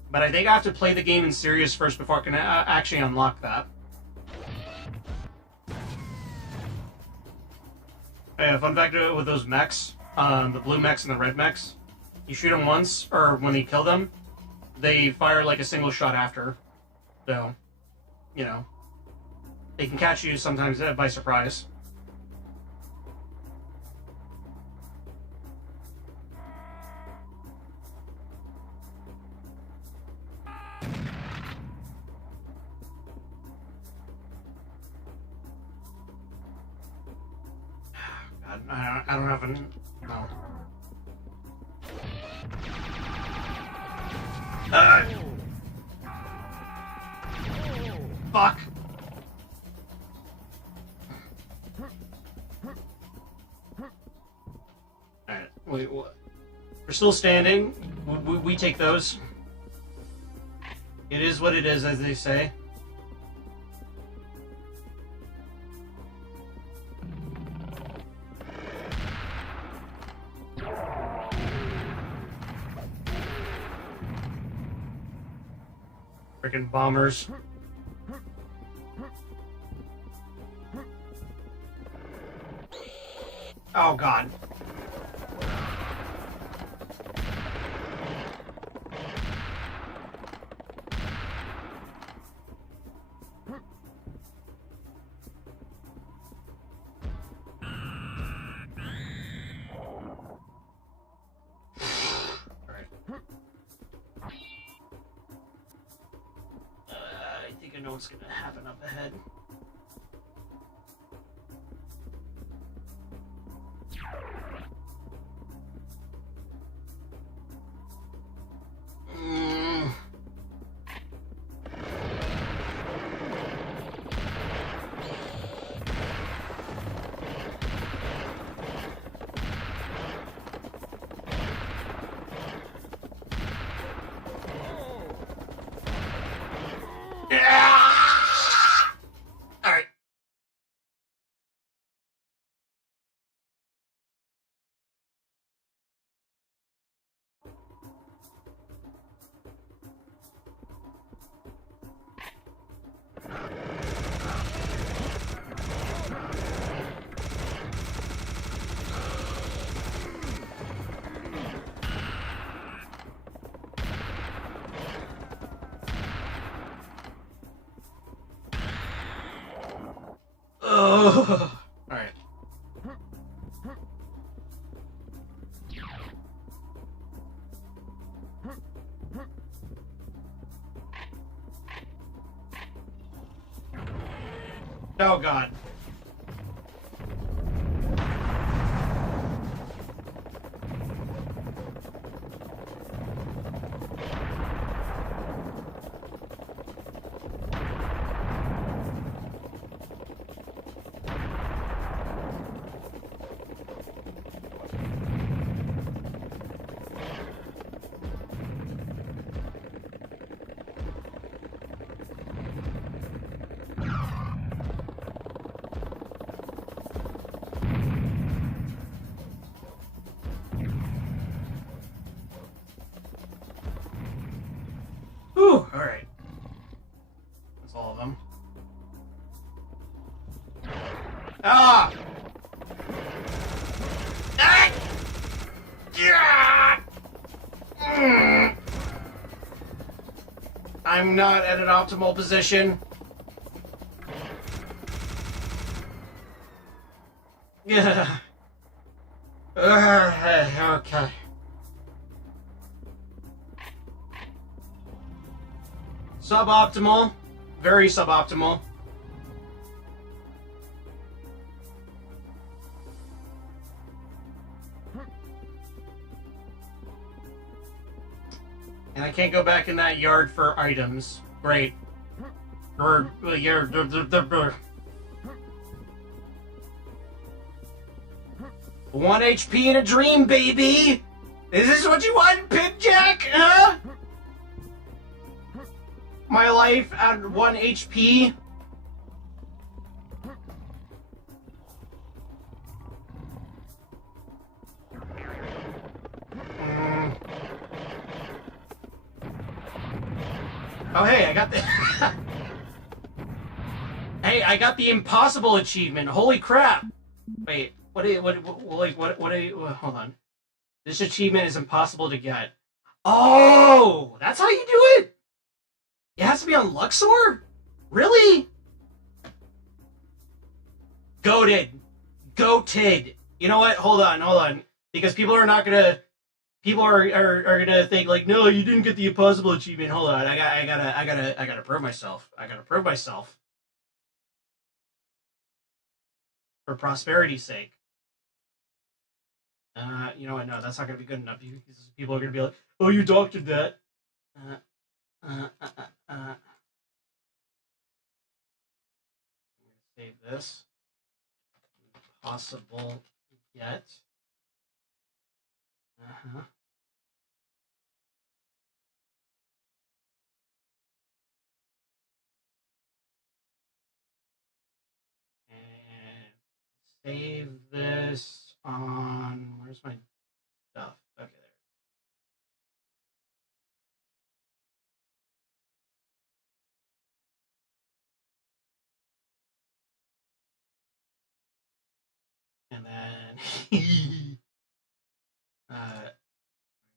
But I think I have to play the game in Serious first before I can actually unlock that. Yeah, fun fact with those mechs, the blue mechs and the red mechs, you shoot them once, or when you kill them, they fire like a single shot after. So, you know, they can catch you sometimes by surprise. I don't have an... no. Fuck! Alright, wait, what? We're still standing. We take those. It is what it is, as they say. Freaking bombers. Oh god. I know what's gonna happen up ahead. Alright. Alright. Oh god. all of them. Ah! Ah! Yeah! I'm not at an optimal position. Yeah. Okay. Suboptimal. Very suboptimal. And I can't go back in that yard for items. Great. One HP in a dream, baby! Is this what you want, Pipjack? Huh? My life at 1 HP? Oh, hey, I got the... Hey, I got the impossible achievement. Holy crap. Wait, what, hold on. This achievement is impossible to get. Oh, that's how you do it? It has to be on Luxor? Really? Goated. You know what? Hold on. Because people are not gonna... People are gonna think like, no, you didn't get the impossible achievement. Hold on, I gotta prove myself. For prosperity's sake. You know what? No, that's not gonna be good enough. People are gonna be like, oh, you doctored that. Save this. Possible yet. And save this on... Where's my stuff? Okay, there. And then... I'm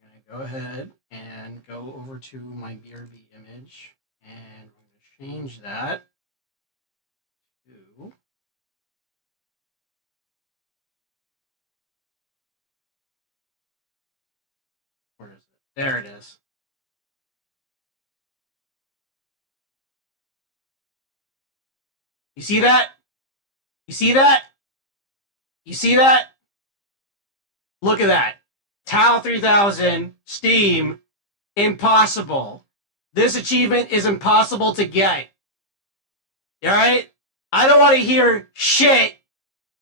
going to go ahead and go over to my BRB image, and I'm going to change that to... Where is it? There it is. You see that? You see that? You see that? Look at that. Tau-3000, Steam, impossible. This achievement is impossible to get. Alright? I don't want to hear shit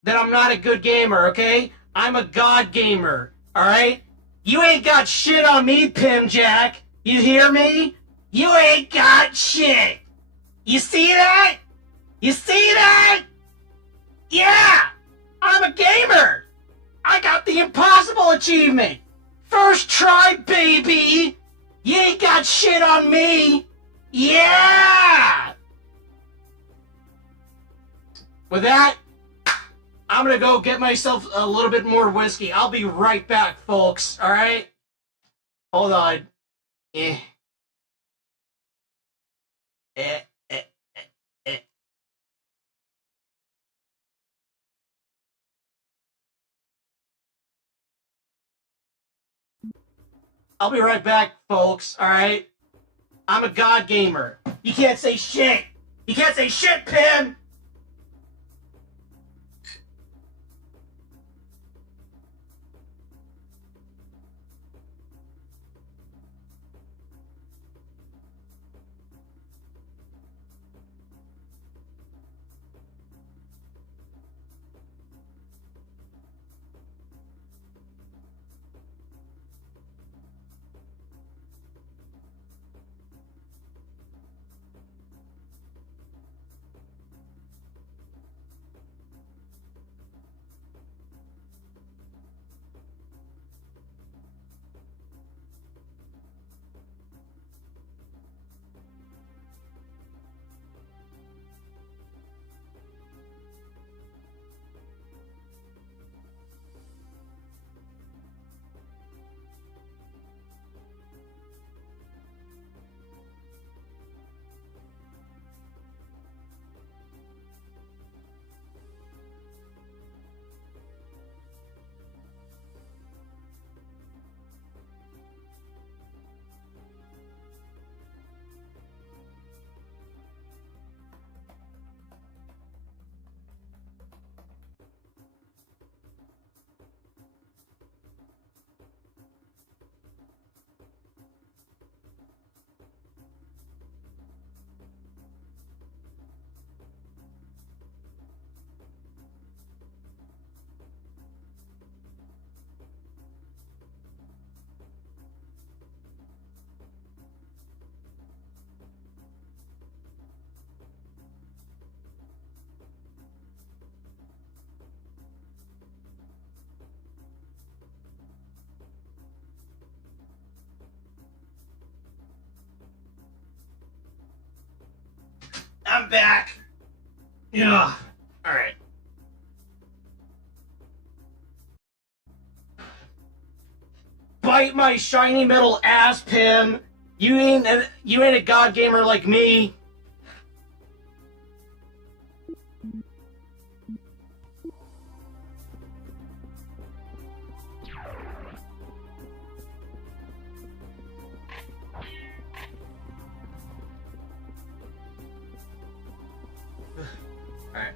that I'm not a good gamer, okay? I'm a god gamer, alright? You ain't got shit on me, Pimjack. You hear me? You ain't got shit. You see that? You see that? Yeah! I'm a gamer! I got the impossible achievement! First try, baby! You ain't got shit on me! Yeah! With that, I'm gonna go get myself a little bit more whiskey. I'll be right back, folks, alright? Hold on. Eh. I'll be right back, folks, alright? I'm a god gamer. You can't say shit! You can't say shit, Pim! back. Yeah. All right. Bite my shiny metal ass, Pim. You ain't a god gamer like me. Alright.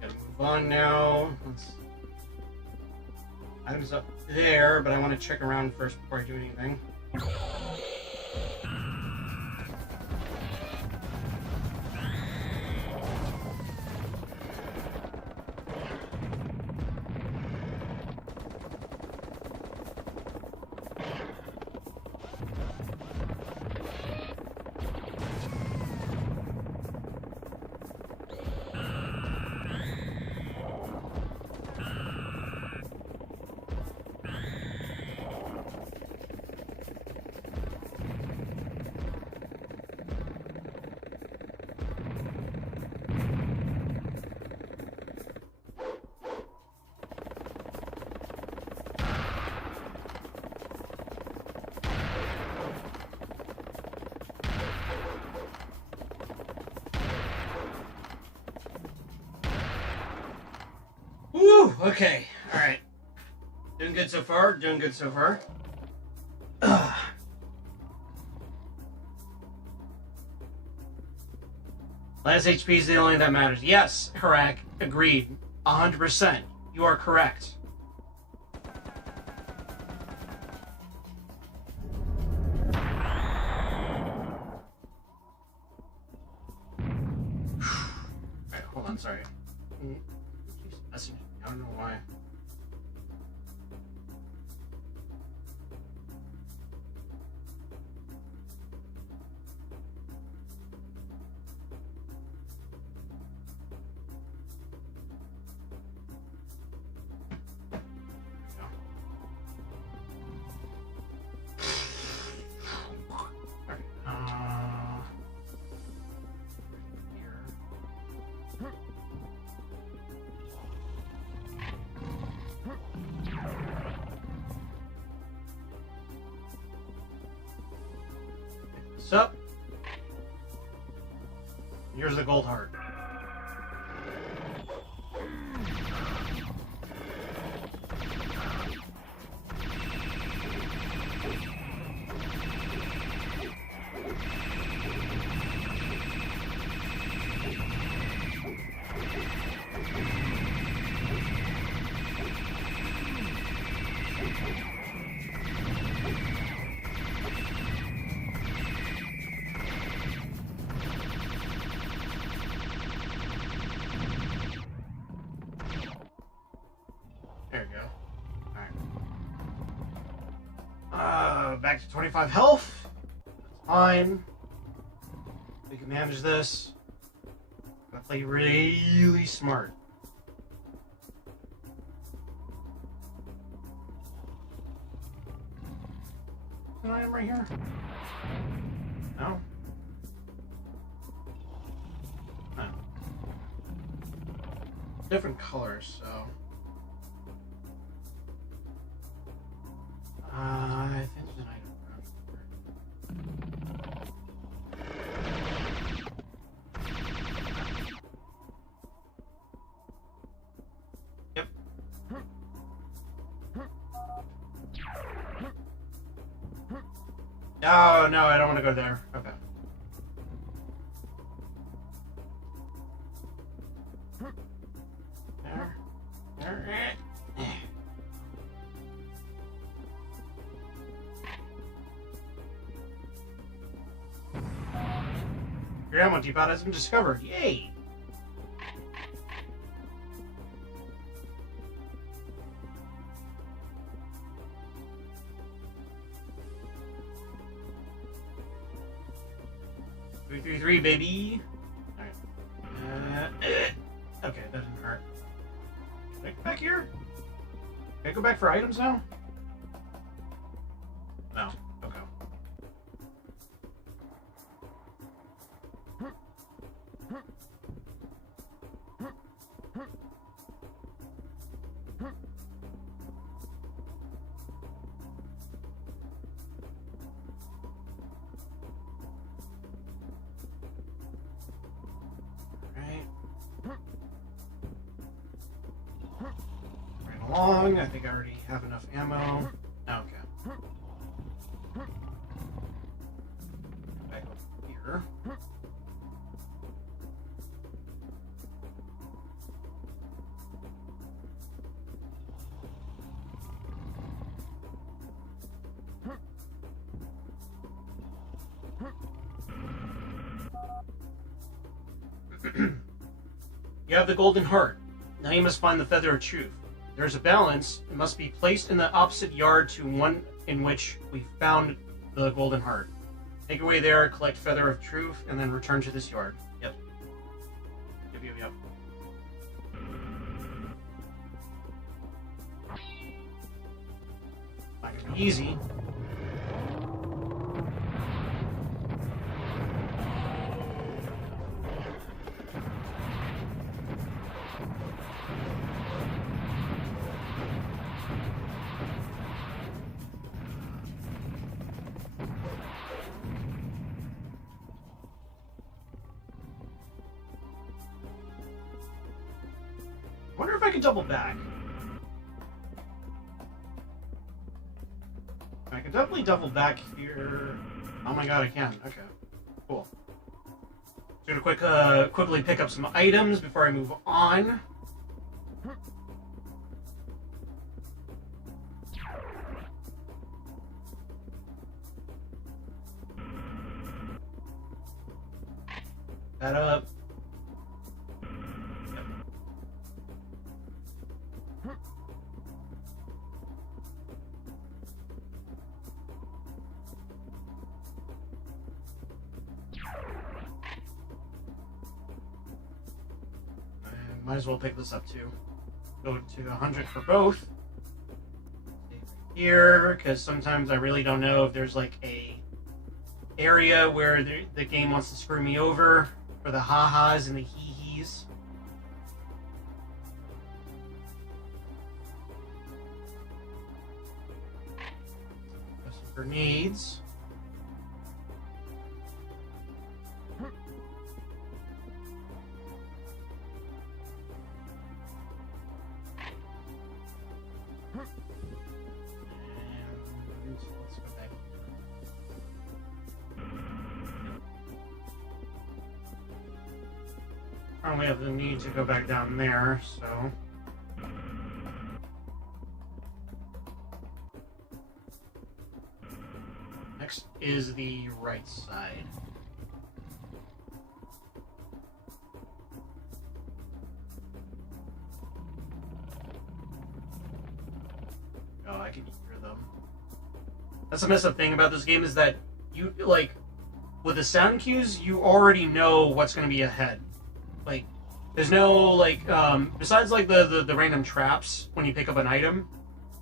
Gotta move on now. Items up there, but I want to check around first before I do anything. Woo! Okay. Alright. Doing good so far. Doing good so far. Last HP is the only thing that matters. Yes, Harak. Agreed. 100%. You are correct. Alright, hold on, sorry. Messaging. I don't know why. So, here's the gold heart. There we go. Alright. Back to 25 health. That's fine. We can manage this. Gotta play really smart. Can I am right here? No? No. Different colors, so. I think there's an item around here. Yep. Oh, no, I don't want to go there. Okay. There. There. Your ammo depot has been discovered. Yay! Three, baby. All right. Okay, that didn't hurt. Can I go back here? Can I go back for items now? No. Okay. Along. I think I already have enough ammo. Okay. Back over here. You have the golden heart. Now you must find the feather of truth. There's a balance. It must be placed in the opposite yard to one in which we found the golden heart. Take your way there, collect feather of truth, and then return to this yard. Yep. Yep. Not gonna be easy. I wonder if I can double back. I can definitely double back here. Oh my god, I can. Okay, cool. Just gonna quickly pick up some items before I move on. That up. Might as well pick this up too. Go to 100 for both. Here, because sometimes I really don't know if there's like a area where the game wants to screw me over for the ha-has and the hee-hees. Have some grenades. Let's go back. I don't have the need to go back down there, so. Next is the right side. Oh, I can hear them. That's the messed up thing about this game is that you, like, with the sound cues, you already know what's going to be ahead. Like, there's no, like, besides, like, the random traps when you pick up an item,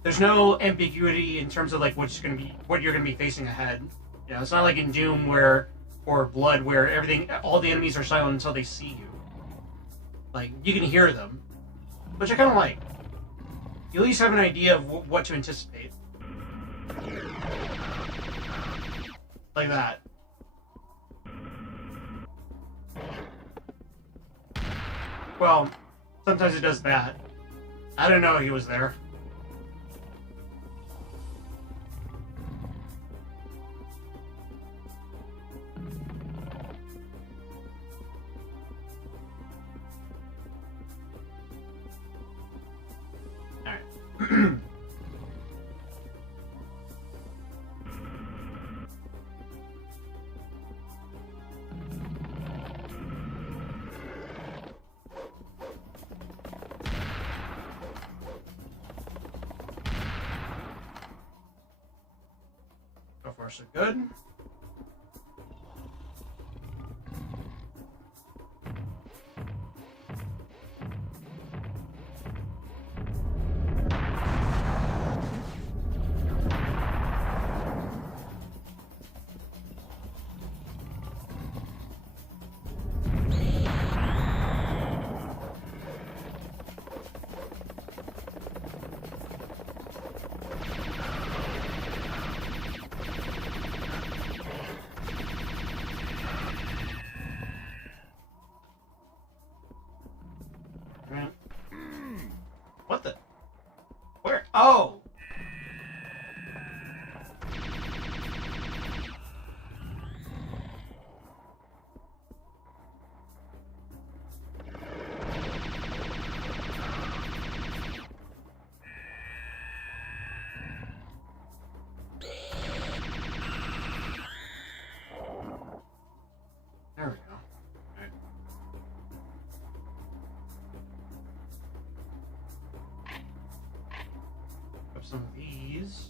there's no ambiguity in terms of, like, what you're going to be facing ahead. You know, it's not like in Doom or Blood where all the enemies are silent until they see you. Like, you can hear them, which I kind of like. You at least have an idea of what to anticipate. Like that. Well, sometimes it does that. I didn't know he was there. Alright. So far, so good. these.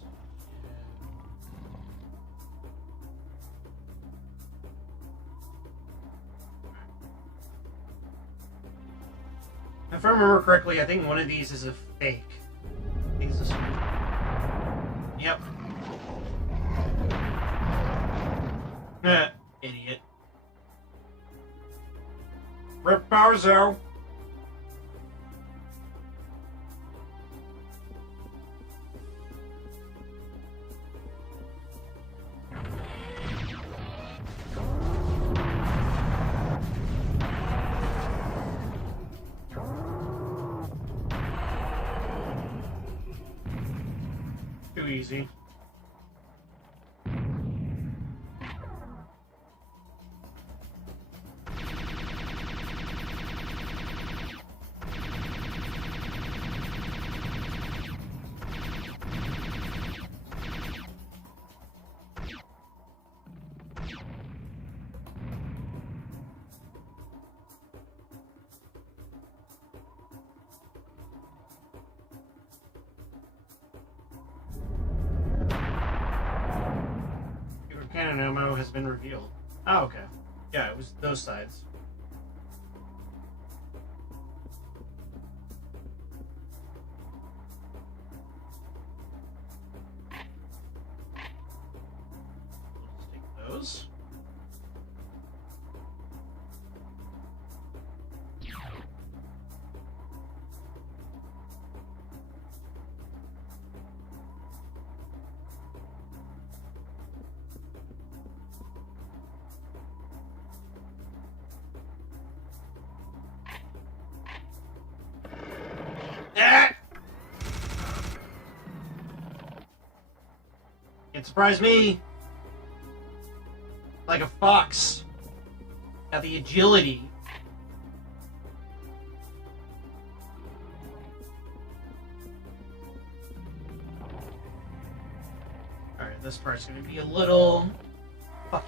If I remember correctly, I think one of these is a fake. I think it's this one. Yep. Idiot. Rip Bowser. Too easy. Cannon ammo has been revealed. Oh, okay. Yeah, it was those sides. Let's take those. Can't surprise me. Like a fox. Got the agility. Alright, this part's gonna be a little fucky.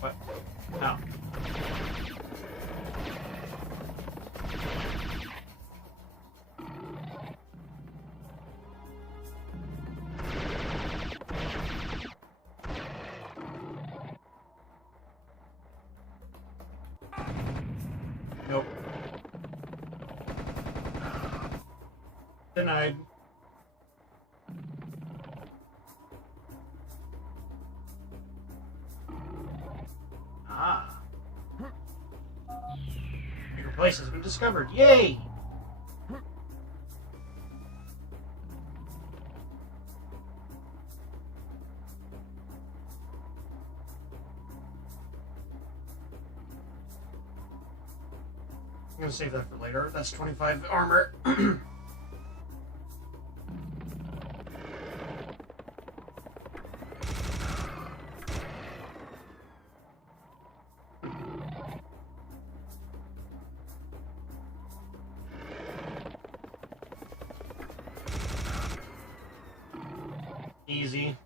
What? Oh. Nope. Denied. Ah. Bigger place has been discovered. Yay! I'm gonna save that for later. That's 25 armor. Easy.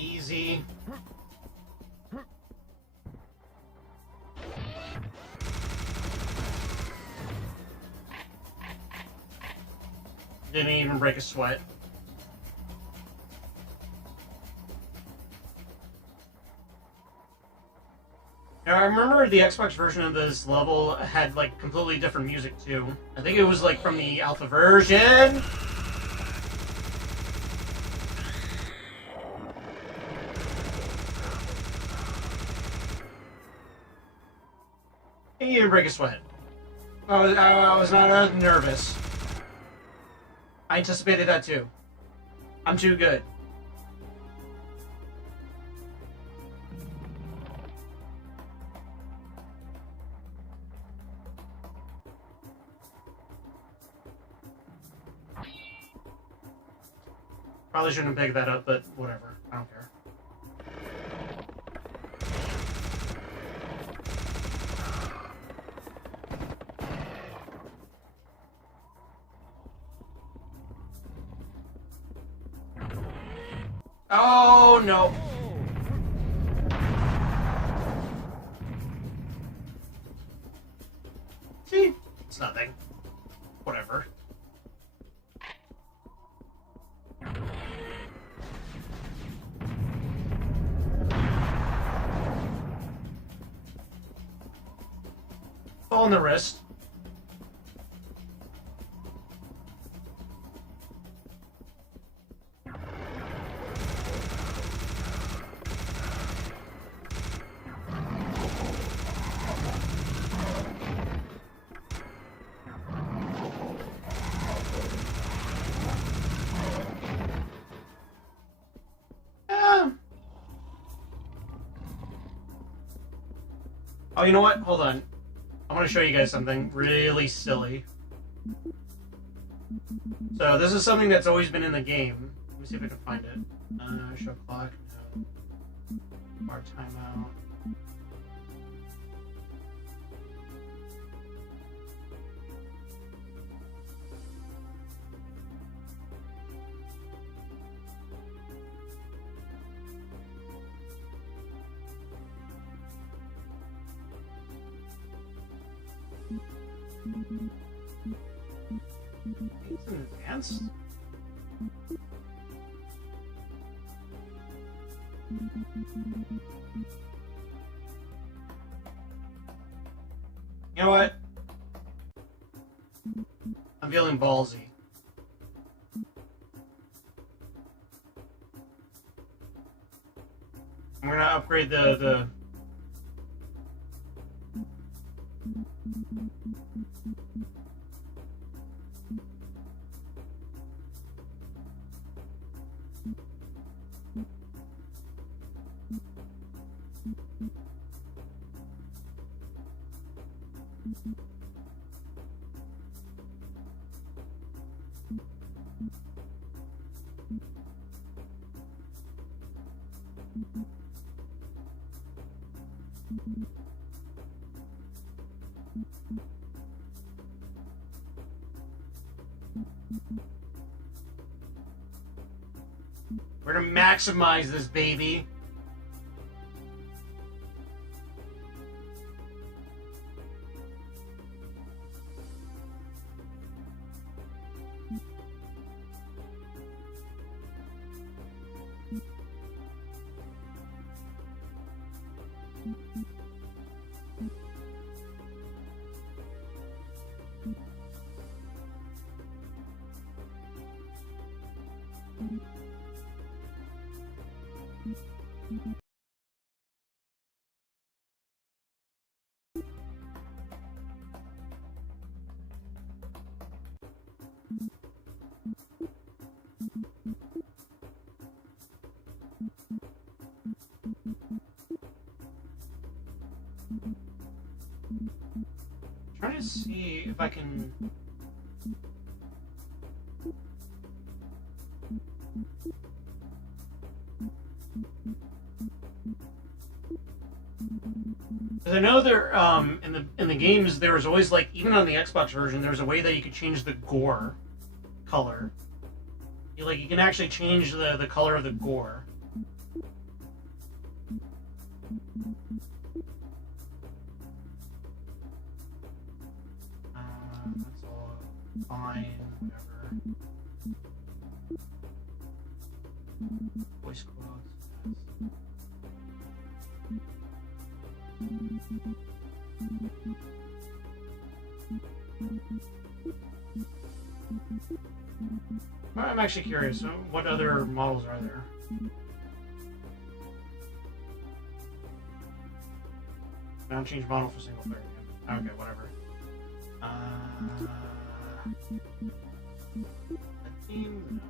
Easy. Didn't even break a sweat. Now, I remember the Xbox version of this level had like completely different music too. I think it was like from the alpha version. You didn't break a sweat. I was not nervous. I anticipated that too. I'm too good. Probably shouldn't have picked that up, but whatever. I don't care. Oh, no. See? It's nothing. Whatever. Fall in the wrist. Oh, you know what? Hold on. I want to show you guys something really silly. So this is something that's always been in the game. Let me see if I can find it. Show clock. No. Bar timeout. It's in advance. You know what? I'm feeling ballsy. I'm gonna upgrade the We're gonna maximize this baby. Trying to see if I can. Because I know there, in the games, there was always, like, even on the Xbox version, there was a way that you could change the gore color. You can actually change the color of the gore. That's all fine, whatever. Voice quotes. I'm actually curious. What other models are there? Don't change model for single player. Okay, whatever. A team?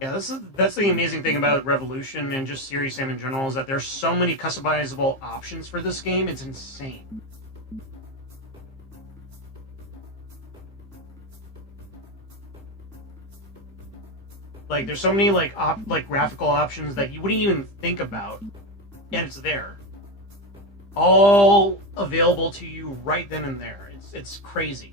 No. Yeah, that's the amazing thing about Revolution and just Serious Sam in general is that there's so many customizable options for this game. It's insane. Like, there's so many like graphical options that you wouldn't even think about, and it's there, all available to you right then and there. It's crazy.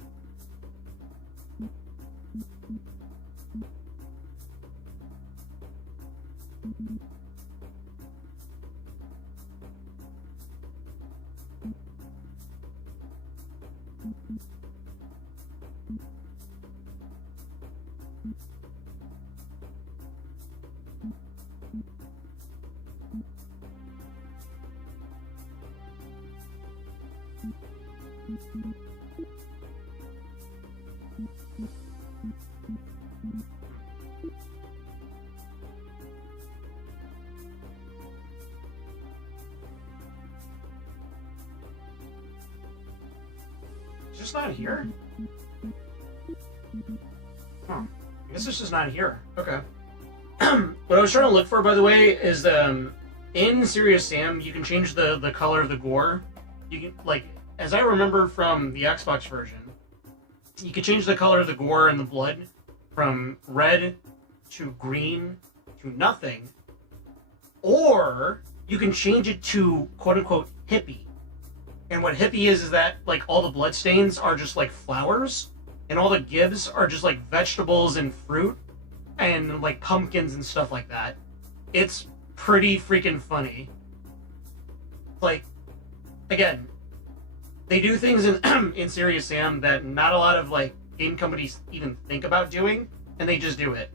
It's just not here? Huh. I guess it's just not here. Okay. What I was trying to look for, by the way, is in Serious Sam, you can change the color of the gore. You can, like, as I remember from the Xbox version, you can change the color of the gore and the blood from red to green to nothing, or you can change it to quote-unquote hippie. And what hippie is that, like, all the blood stains are just like flowers, and all the gibbs are just like vegetables and fruit and like pumpkins and stuff like that. It's pretty freaking funny. Like, again, they do things in in Serious Sam that not a lot of like game companies even think about doing, and they just do it.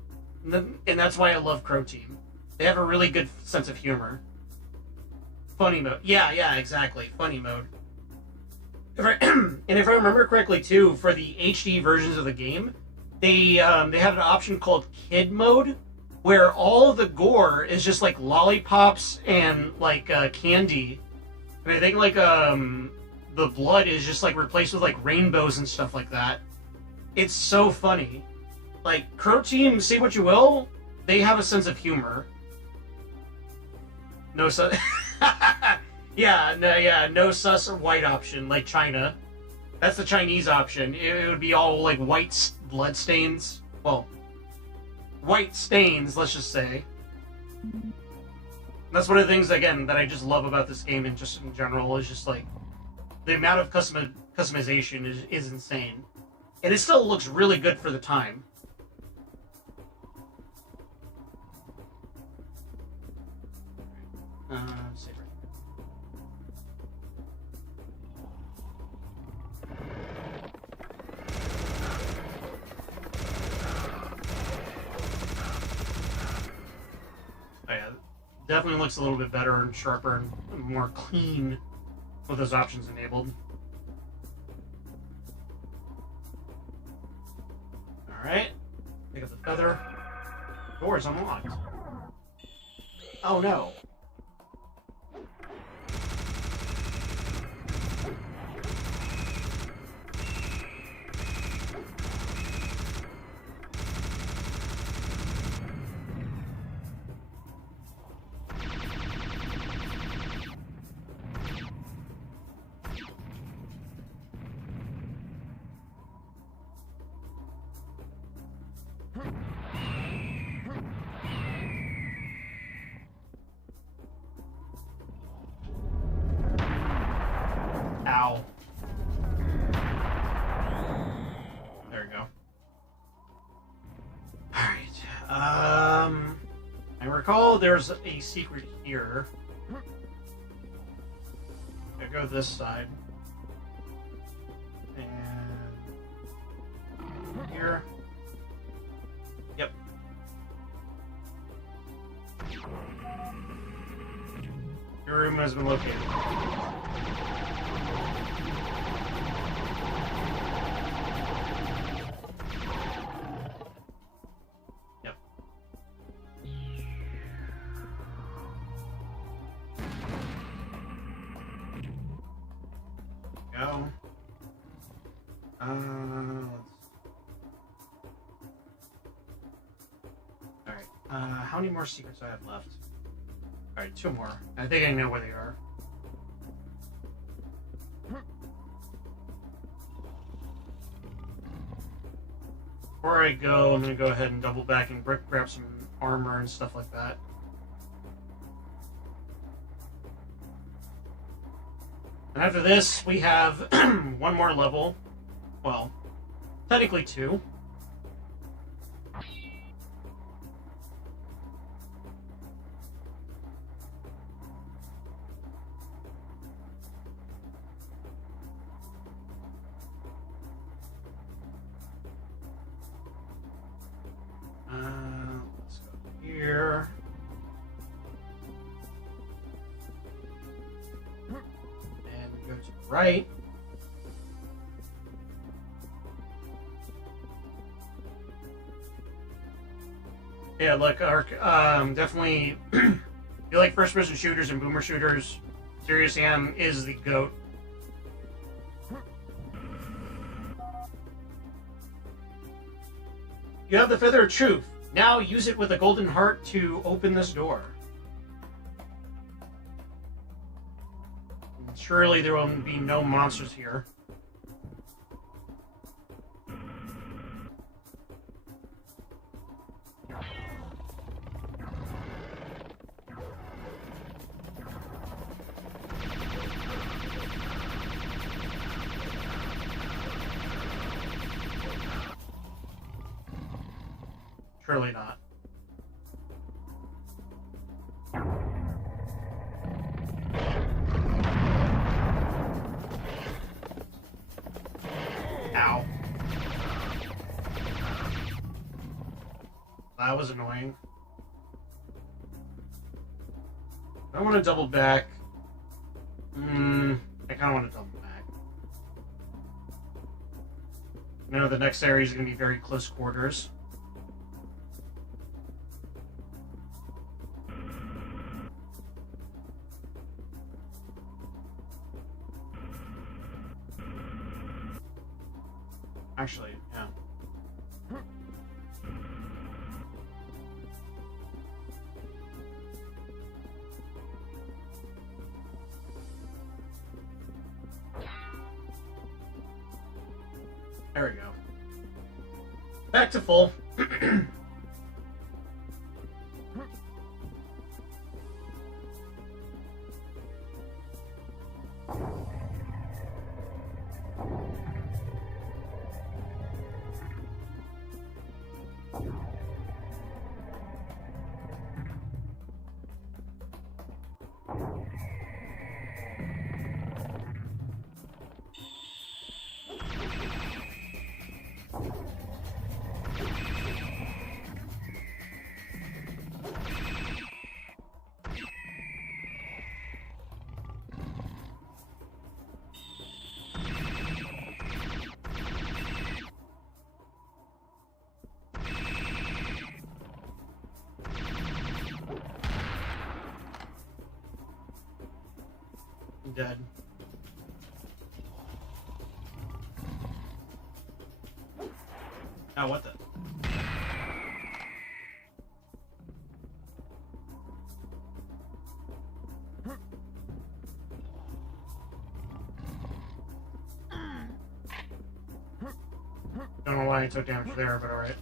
And that's why I love Crow Team. They have a really good sense of humor. Funny mode. Yeah, exactly. Funny mode. And if I remember correctly too, for the HD versions of the game, they have an option called Kid Mode, where all of the gore is just like lollipops and like candy, and I think like the blood is just like replaced with like rainbows and stuff like that. It's so funny. Like, Crow Team, say what you will, they have a sense of humor. No sus. No sus or white option like China. That's the Chinese option. It would be all like white blood stains. Well, white stains, let's just say. That's one of the things, again, that I just love about this game and just in general is just like the amount of customization is insane. And it still looks really good for the time. Save right. Oh yeah, definitely looks a little bit better and sharper and more clean with those options enabled. Alright, pick up the feather. Door is unlocked. Oh no. Ow. There we go. Alright. I recall there's a secret here. I go this side. And here. Yep. Your room has been located. Go. Let's... Alright. how many more secrets I have left? Alright, 2 more. I think I know where they are. Before I go, I'm going to go ahead and double back and grab some armor and stuff like that. And after this, we have 1 more level. Well, technically 2. Let's go here. And go to the right. Yeah, look, Ark, definitely, if you like first-person shooters and boomer shooters, Serious Sam is the GOAT. You have the Feather of Truth. Now use it with a golden heart to open this door. Surely there will be no monsters here. Surely not. Ow. That was annoying. I want to double back. I kind of want to double back. I know the next area is going to be very close quarters. Actually, yeah. There we go. Back to full. I'm dead. Now what the? Don't know why I took damage there, but alright.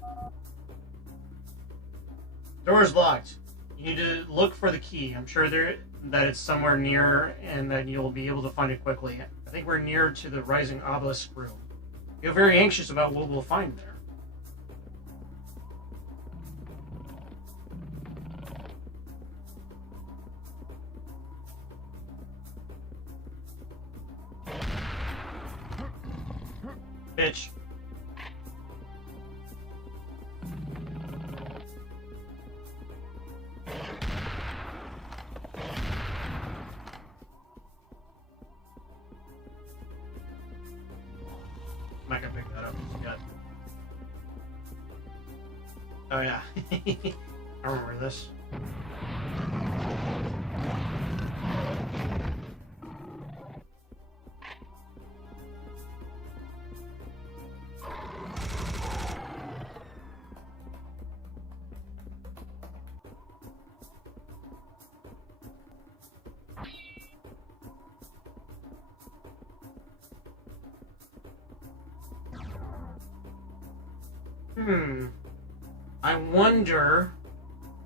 Door's locked. You need to look for the key. I'm sure that it's somewhere near and that you'll be able to find it quickly. I think we're near to the Rising Obelisk room. You're very anxious about what we'll find there. Bitch. I'm not gonna pick that up yet. Oh yeah. I remember this. I wonder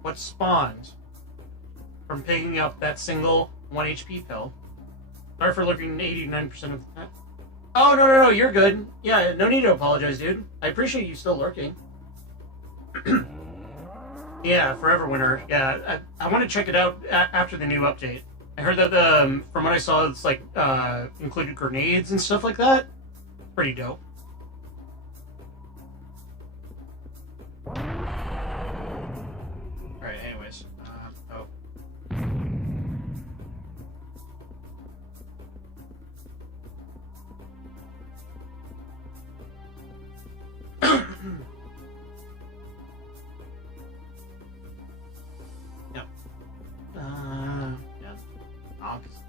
what spawned from picking up that single 1 HP pill. Sorry for looking 89% of the time. Oh, no, you're good. Yeah, no need to apologize, dude. I appreciate you still lurking. Yeah, Forever Winter. Yeah, I want to check it out after the new update. I heard that from what I saw, it's like included grenades and stuff like that. Pretty dope. Alright, anyways. Yep. Yeah. Obviously.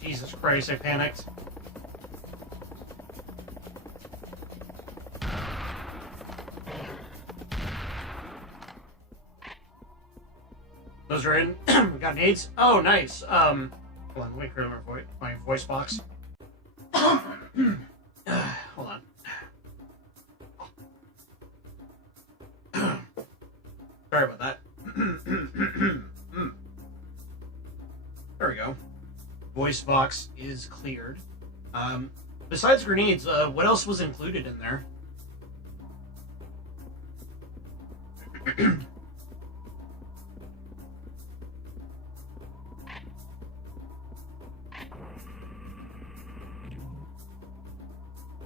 Jesus Christ, I panicked. Those are in. We got nades. Oh, nice. Hold on, let me clear my voice box. Hold on. Sorry about that. There we go. Voice box is cleared. Besides grenades, what else was included in there?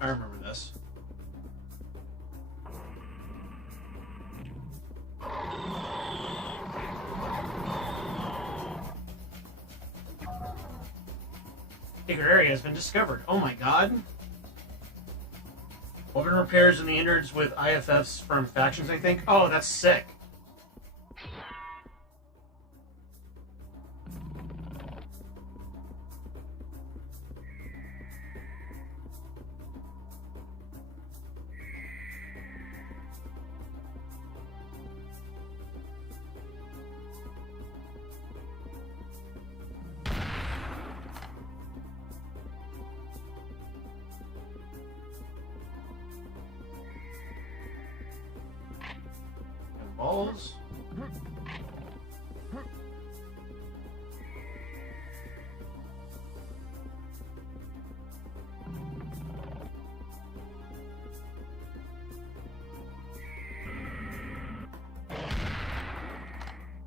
I remember this. Secret area has been discovered. Oh my god. Organ repairs in the innards with IFFs from factions, I think. Oh, that's sick. Balls.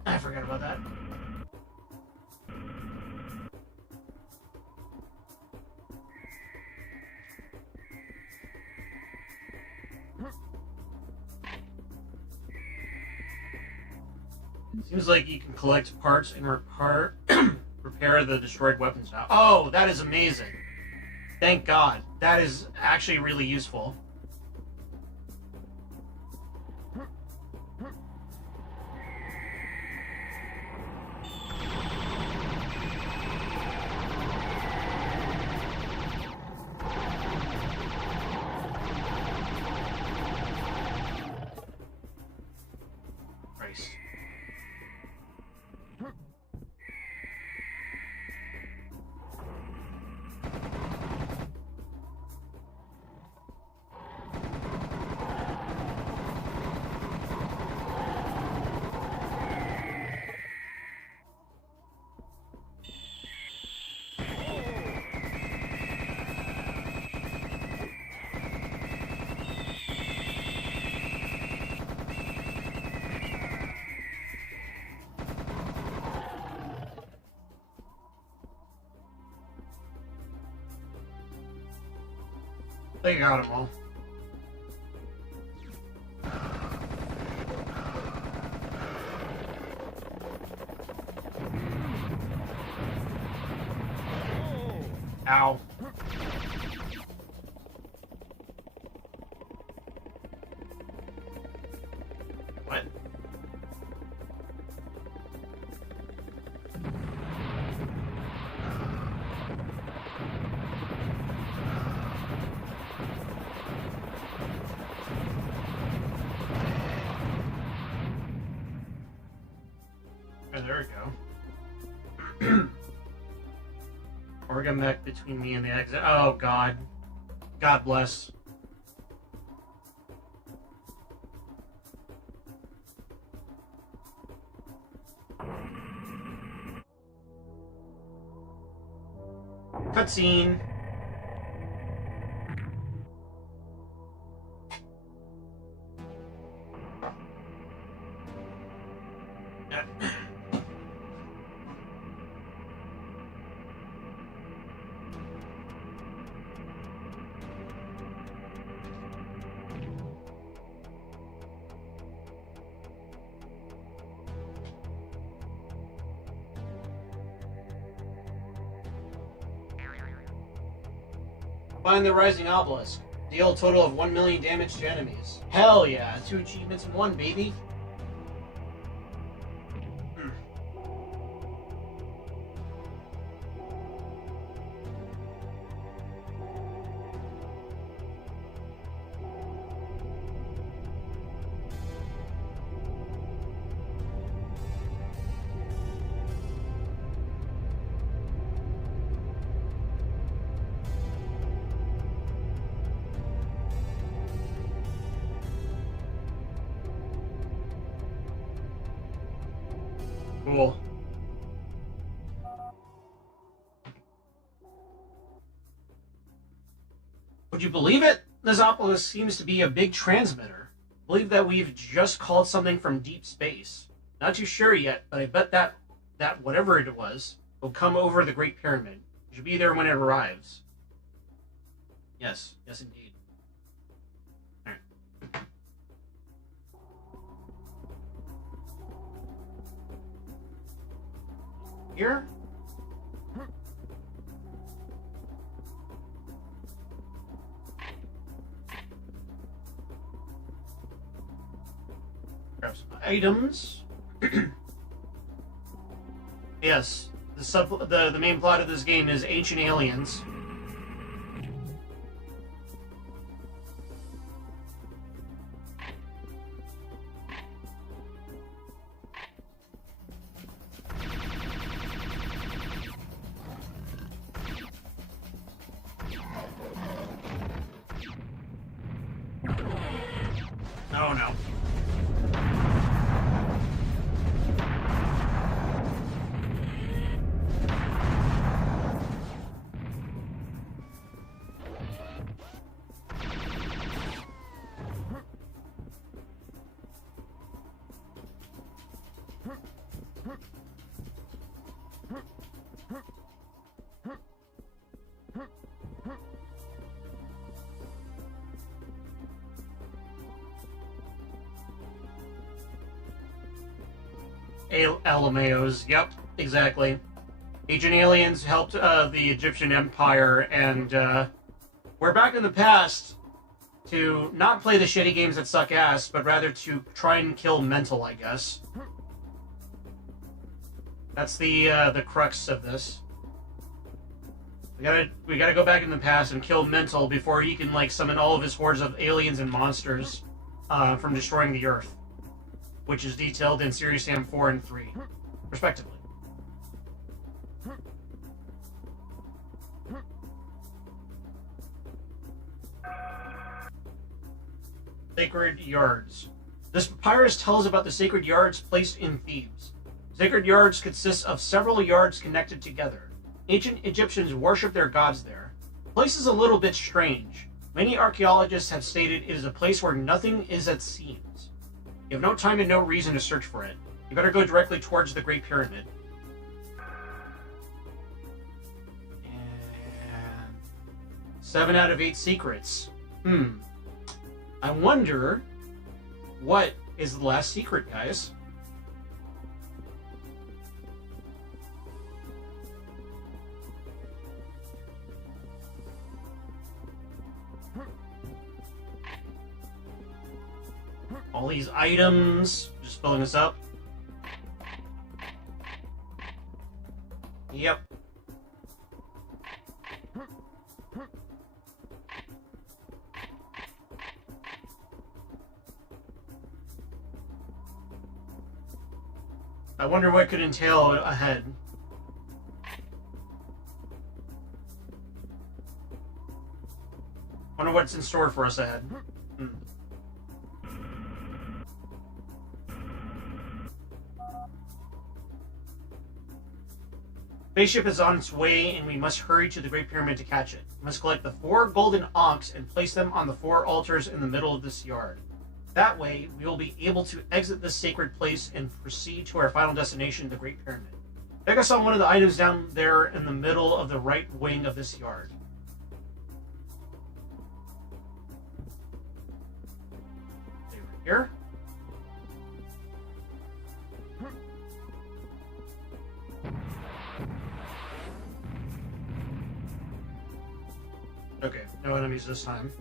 I forgot about that. Seems like you can collect parts and repair the destroyed weapons now. Oh, that is amazing. Thank God. That is actually really useful. Christ. They got them all. Ow. What? Orga mech between me and the exit. Oh, God. God bless. Cutscene. Find the Rising Obelisk. Deal a total of 1 million damage to enemies. Hell yeah, 2 achievements in 1, baby. Cool. Would you believe it? This obelisk seems to be a big transmitter. I believe that we've just called something from deep space. Not too sure yet, but I bet that whatever it was will come over the Great Pyramid. It should be there when it arrives. Yes, yes indeed. All right. Here? Grab some items. Yes, the main plot of this game is ancient aliens. Oh no. LMAOs, yep, exactly. Ancient aliens helped the Egyptian Empire, and we're back in the past to not play the shitty games that suck ass, but rather to try and kill Mental, I guess. That's the crux of this. We gotta go back in the past and kill Mental before he can like summon all of his hordes of aliens and monsters from destroying the Earth, which is detailed in Series Sam 4 and 3, respectively. Sacred Yards. This papyrus tells about the sacred yards placed in Thebes. Sacred yards consist of several yards connected together. Ancient Egyptians worship their gods there. The place is a little bit strange. Many archaeologists have stated it is a place where nothing is as it seems. You have no time and no reason to search for it. You better go directly towards the Great Pyramid. And 7 out of 8 secrets. I wonder what is the last secret, guys. All these items, just filling this up. Yep. I wonder what could entail ahead. Wonder what's in store for us ahead. Hmm. Spaceship is on its way, and we must hurry to the Great Pyramid to catch it. We must collect the 4 golden ankhs and place them on the 4 altars in the middle of this yard. That way, we will be able to exit this sacred place and proceed to our final destination, the Great Pyramid. Check us on one of the items down there in the middle of the right wing of this yard. Stay right here. Okay, no enemies this time.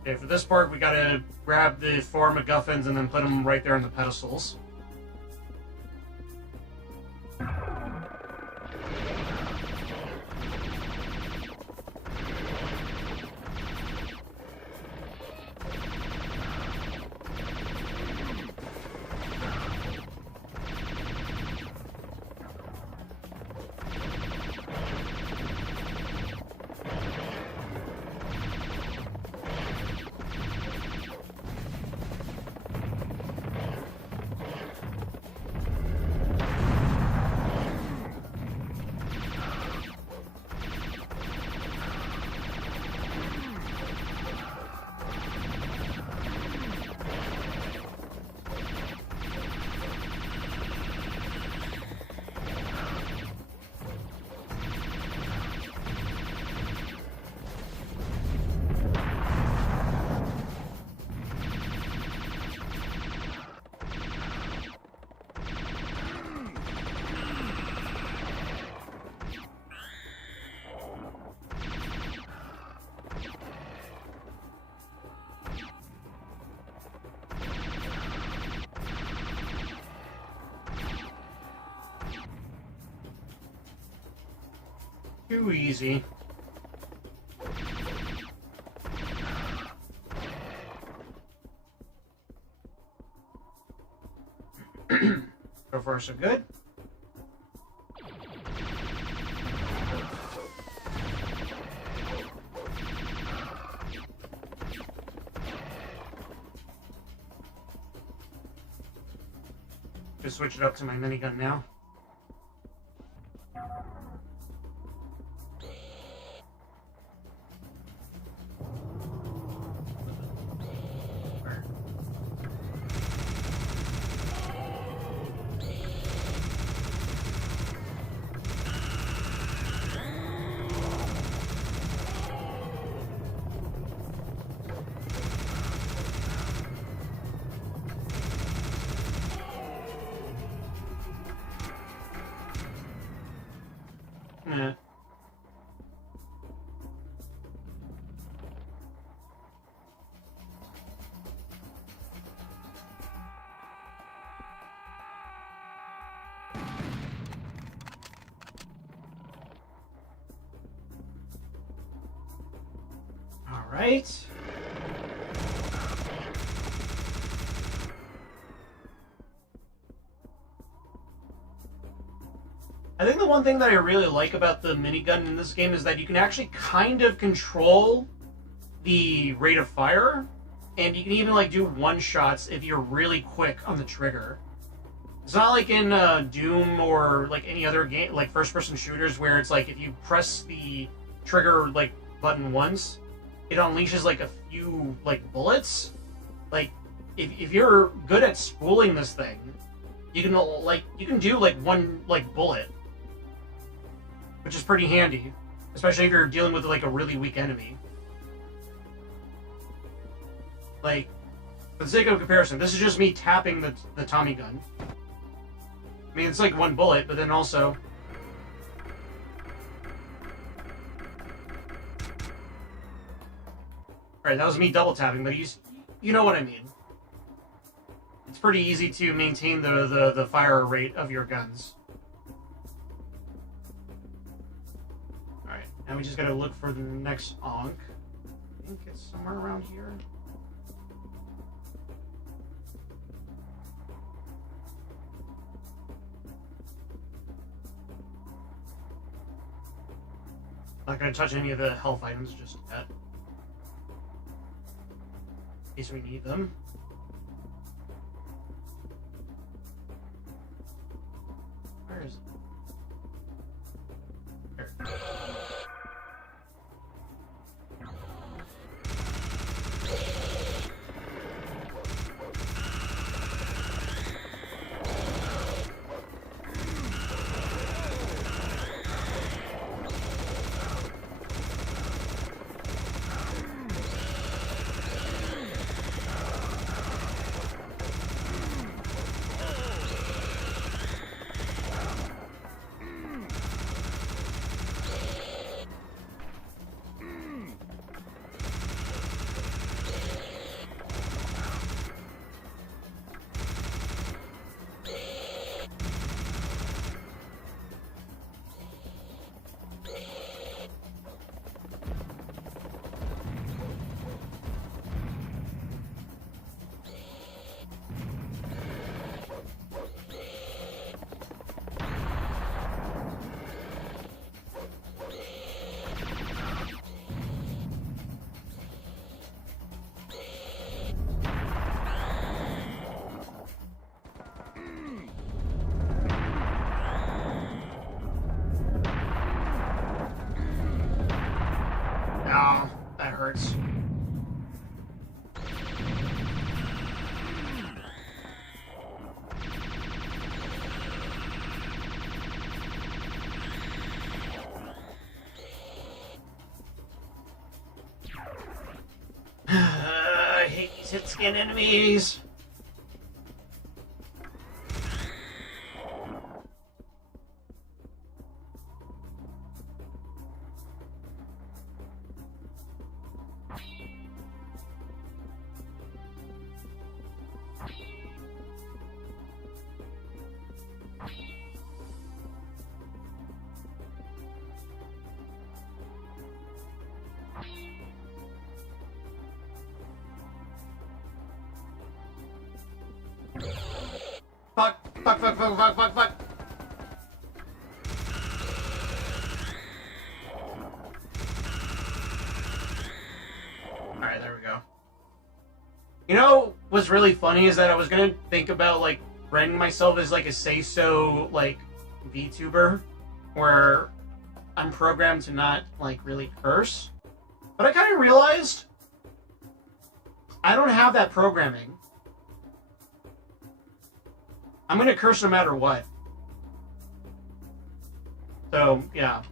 Okay, for this part, we gotta grab the 4 MacGuffins and then put them right there on the pedestals. Too easy. So far, so good. Just switch it up to my minigun now. Yeah. All right. I think the one thing that I really like about the minigun in this game is that you can actually kind of control the rate of fire, and you can even like do one shots if you're really quick on the trigger. It's not like in Doom or like any other game, like first-person shooters, where it's like if you press the trigger like button once, it unleashes like a few like bullets. Like if you're good at spooling this thing, you can do like one like bullet, which is pretty handy, especially if you're dealing with like a really weak enemy. Like, for the sake of comparison, this is just me tapping the Tommy gun. I mean, it's like one bullet, but then also... Alright, that was me double tapping, but you know what I mean. It's pretty easy to maintain the fire rate of your guns. Alright, now we just gotta look for the next Ankh. I think it's somewhere around here. Not gonna touch any of the health items just yet. In case we need them. Where is it? There. Oh, that hurts. I hate these hit skin enemies. Fuck. Alright, there we go. You know what's really funny is that I was gonna think about, like, branding myself as, like, a say-so, like, VTuber, where I'm programmed to not, like, really curse. But I kind of realized I don't have that programming. I'm gonna curse no matter what. So, yeah.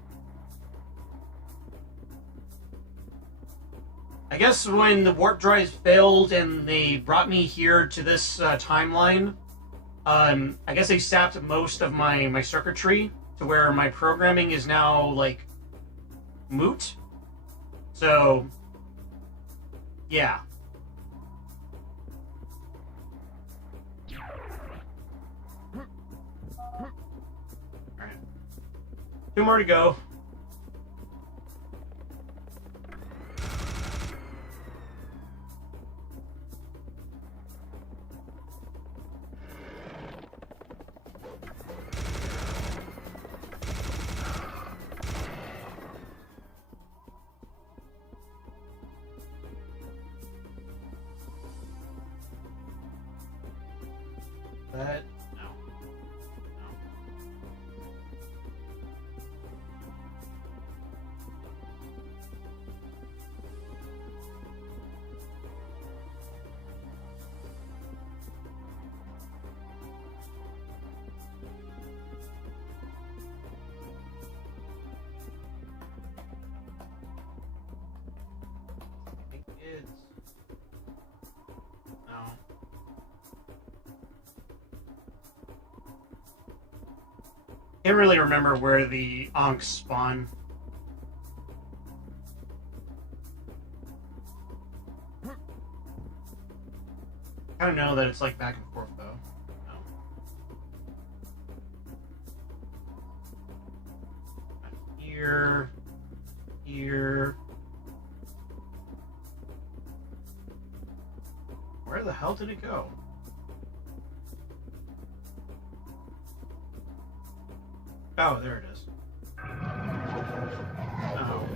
I guess when the warp drives failed and they brought me here to this timeline, I guess they sapped most of my circuitry to where my programming is now, like, moot. So, yeah. Alright. 2 more to go. That, no. I think it's... No. Can't really remember where the Ankhs spawn. I kind of know that it's like back and forth though. No. Here, here. Where the hell did it go? Oh, there it is. Oh.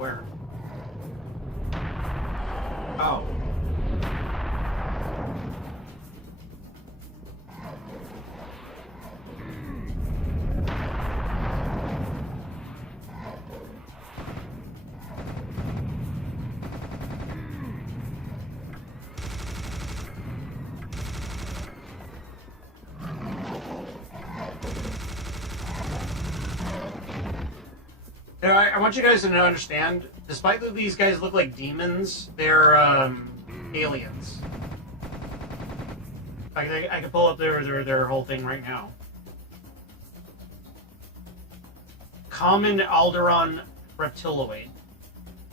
Where? Oh. Now, I want you guys to understand, despite that these guys look like demons, they're aliens. I can pull up their whole thing right now. Common Alderon reptiloid.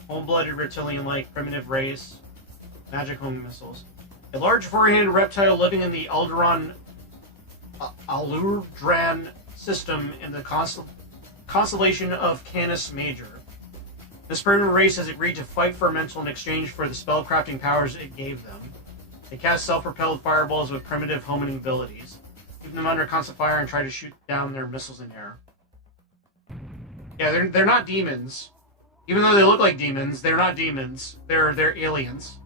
Home-blooded reptilian-like primitive race. Magic homing missiles. A large four-handed reptile living in the Alderon Aludran system in the constellation of Canis Major. This primitive race has agreed to fight for Mental in exchange for the spellcrafting powers it gave them. They cast self-propelled fireballs with primitive homing abilities. Keep them under constant fire and try to shoot down their missiles in air. Yeah, they're not demons. Even though they look like demons, they're not demons. They're aliens.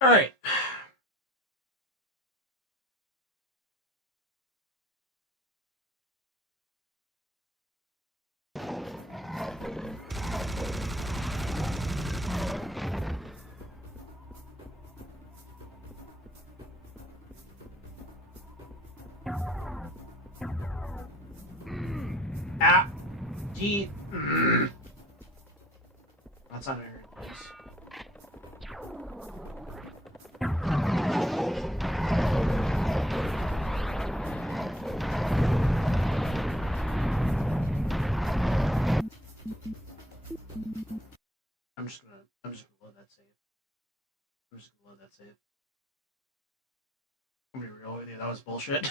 All right. G. That's not very close. I'm just gonna load that save. I'm gonna be real with you, that was bullshit.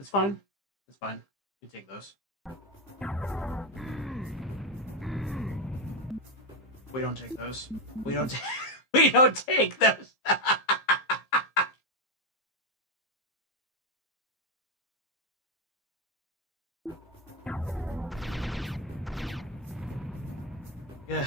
It's fine. It's fine. You take those. We don't take those. We don't. We don't take those. Yeah.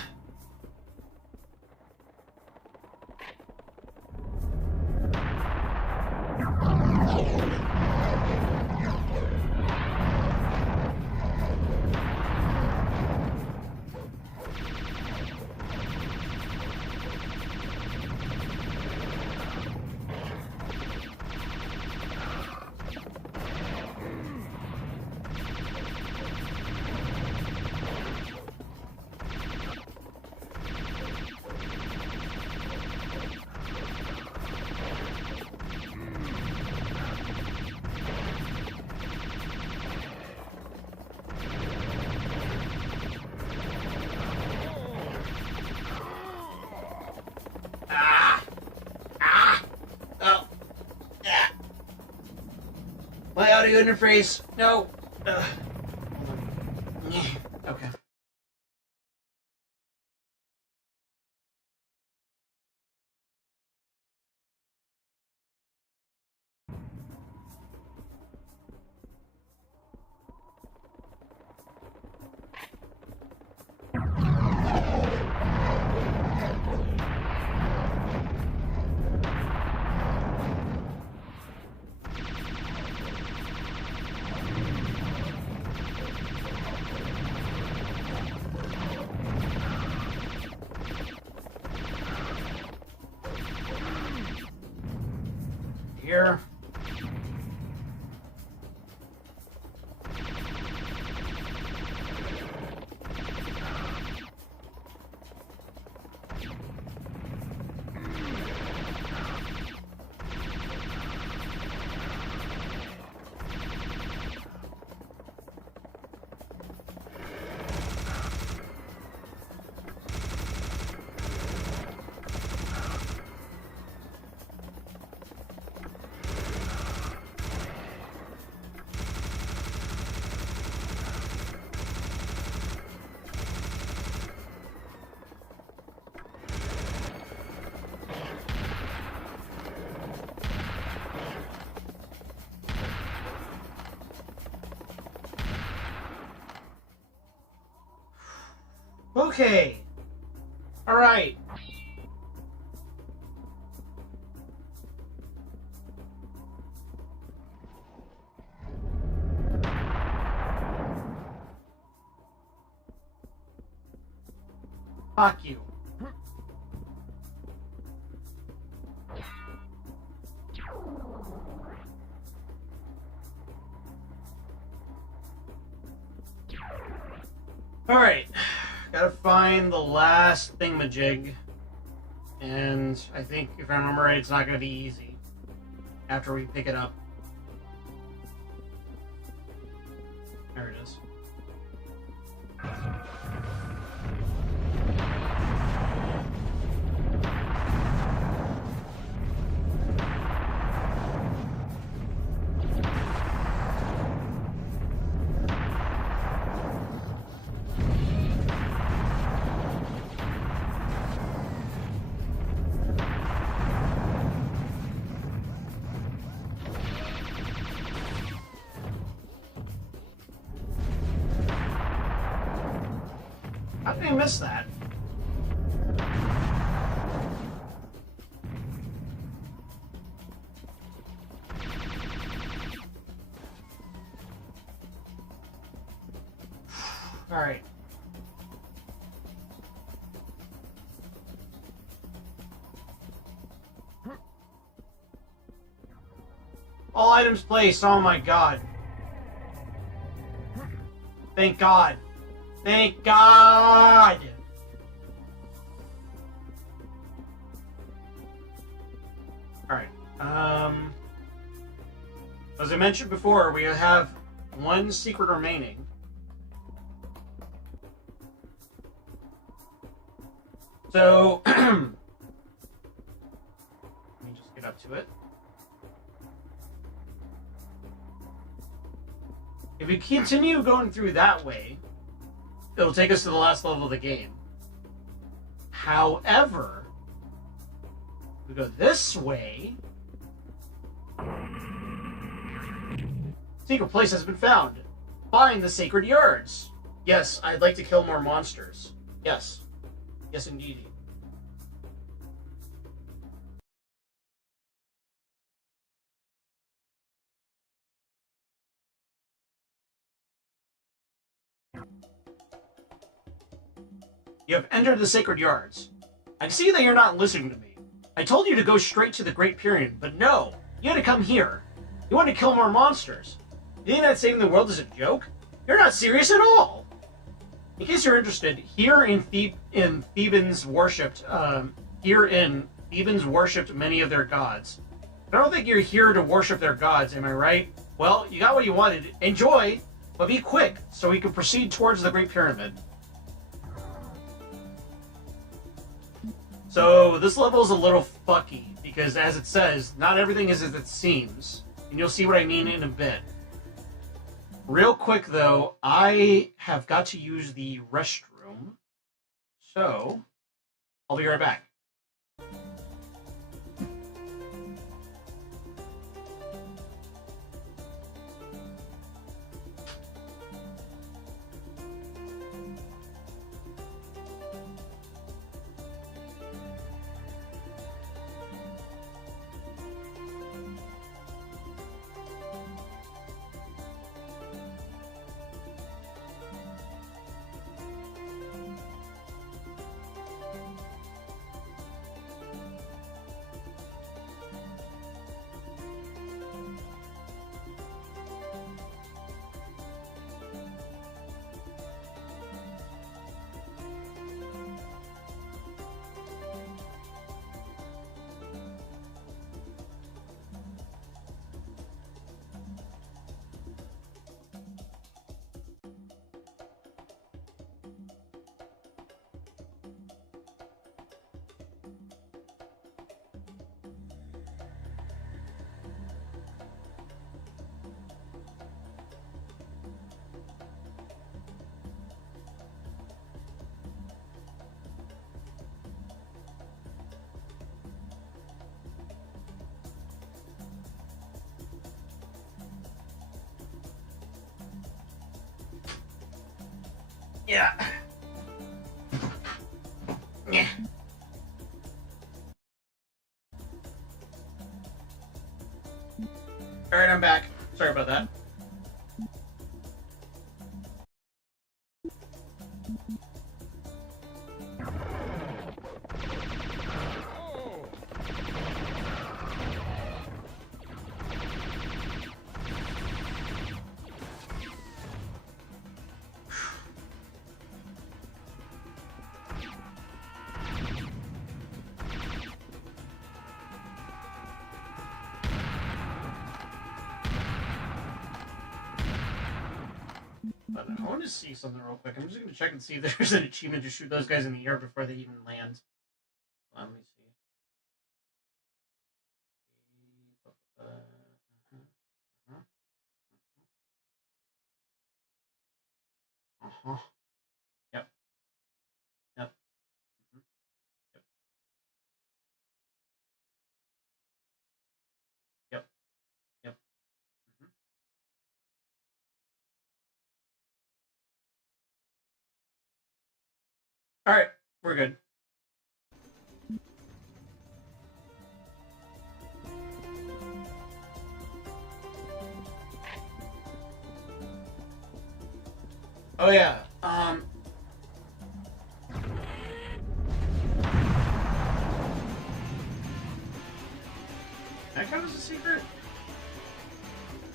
My audio interface. No. Okay. Here. Okay. All right. Fuck you. Alright. Gotta find the last thingamajig. And I think, if I remember right, it's not gonna be easy after we pick it up. There it is. How did I miss that? All right. All items placed. Oh my god. Thank God. Thank God! Alright. As I mentioned before, we have one secret remaining. So, let me just get up to it. If we continue going through that way, it'll take us to the last level of the game. However, if we go this way, secret place has been found. Find the sacred yards. Yes, I'd like to kill more monsters. Yes. Yes, indeed. You have entered the sacred yards. I see that you're not listening to me. I told you to go straight to the Great Pyramid, but no. You had to come here. You want to kill more monsters. You think that saving the world is a joke? You're not serious at all. In case you're interested, here in Thebans worshipped many of their gods. I don't think you're here to worship their gods, am I right? Well, you got what you wanted. Enjoy, but be quick so we can proceed towards the Great Pyramid. So this level is a little fucky because, as it says, not everything is as it seems, and you'll see what I mean in a bit. Real quick though, I have got to use the restroom, so I'll be right back. Yeah. Yeah. Alright, I'm back. Sorry about that. But I want to see something real quick. I'm just going to check and see if there's an achievement to shoot those guys in the air before they even land. Let me see. Uh-huh. Yep. Yep. Mhm. Yep. Yep. Yep. Mhm. All right, we're good. Oh yeah. That count as a secret?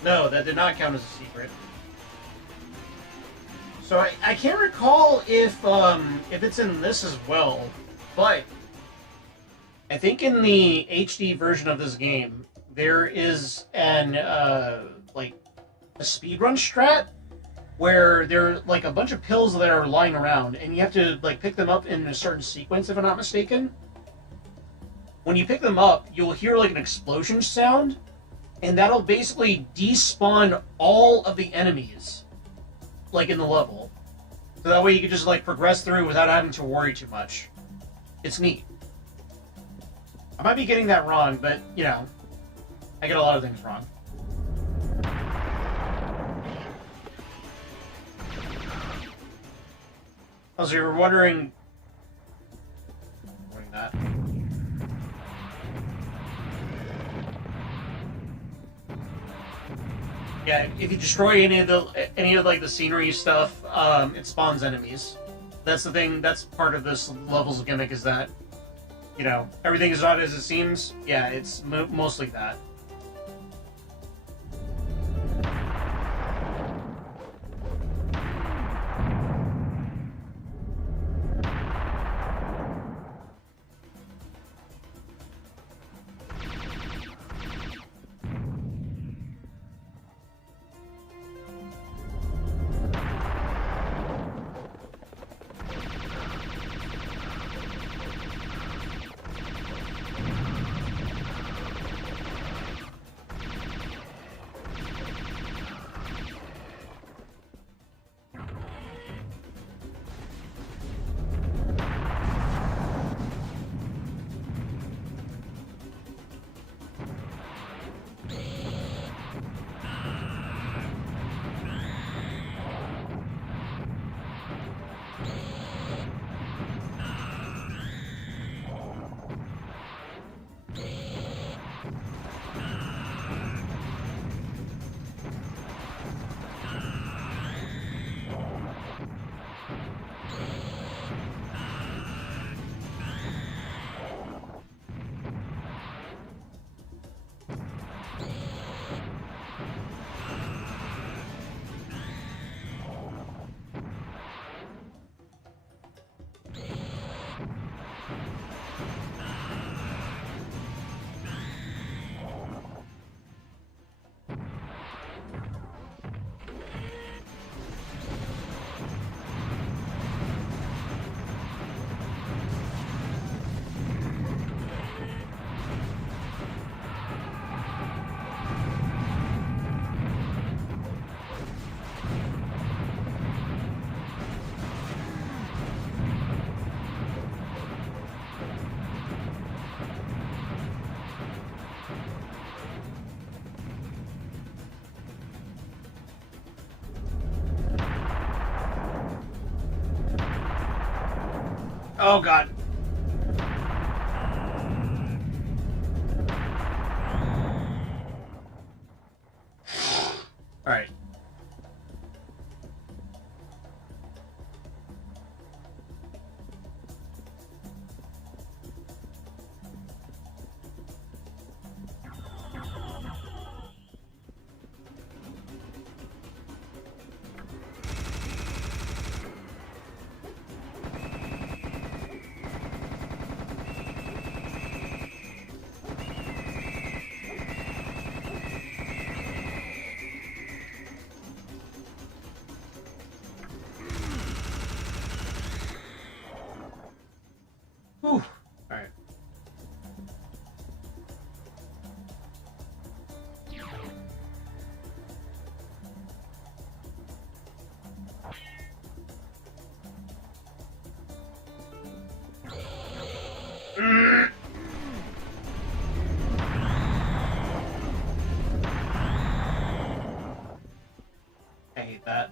No, that did not count as a secret. So I can't recall if it's in this as well, but I think in the HD version of this game there is an like a speedrun strat where there are like a bunch of pills that are lying around and you have to like pick them up in a certain sequence if I'm not mistaken. When you pick them up, you'll hear like an explosion sound, and that'll basically despawn all of the enemies, like in the level. So that way you can just like progress through without having to worry too much. It's neat. I might be getting that wrong, but you know, I get a lot of things wrong. Oh, so you were wondering that. Yeah, if you destroy any of like the scenery stuff, it spawns enemies. That's the thing. That's part of this level's gimmick, is that, you know, everything is not as it seems. Yeah, it's mostly that. Oh god. Alright. Whew. Alright. I hate that.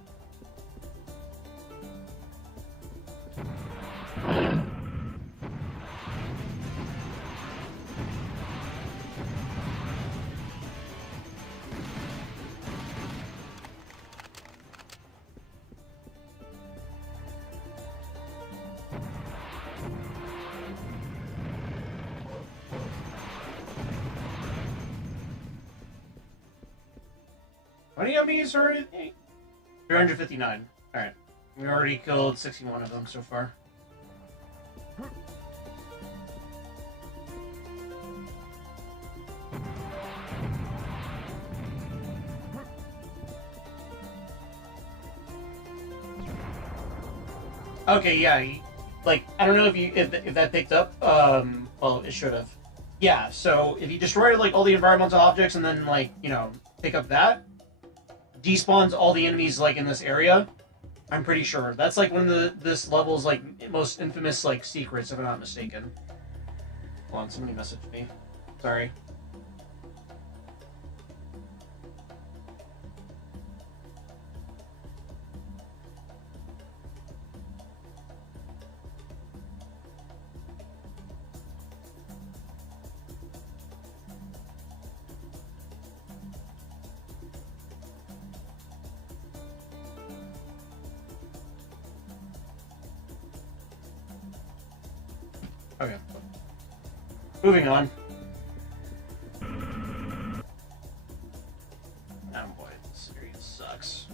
How many enemies are in? 359. Alright. We already killed 61 of them so far. Okay, yeah. Like, I don't know if that picked up. Well, it should have. Yeah, so if you destroy like all the environmental objects and then like, you know, pick up that, despawns all the enemies like in this area. I'm pretty sure. That's like one of this level's like most infamous like secrets, if I'm not mistaken. Hold on, somebody messaged me. Sorry. Okay. Moving on. Oh boy, this series sucks.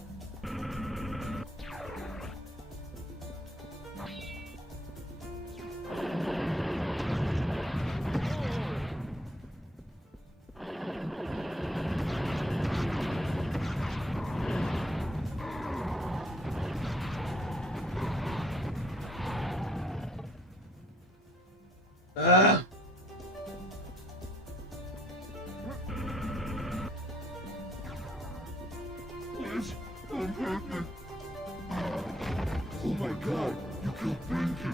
Ugh. Please, don't hurt me. Oh my god, you killed Pinky.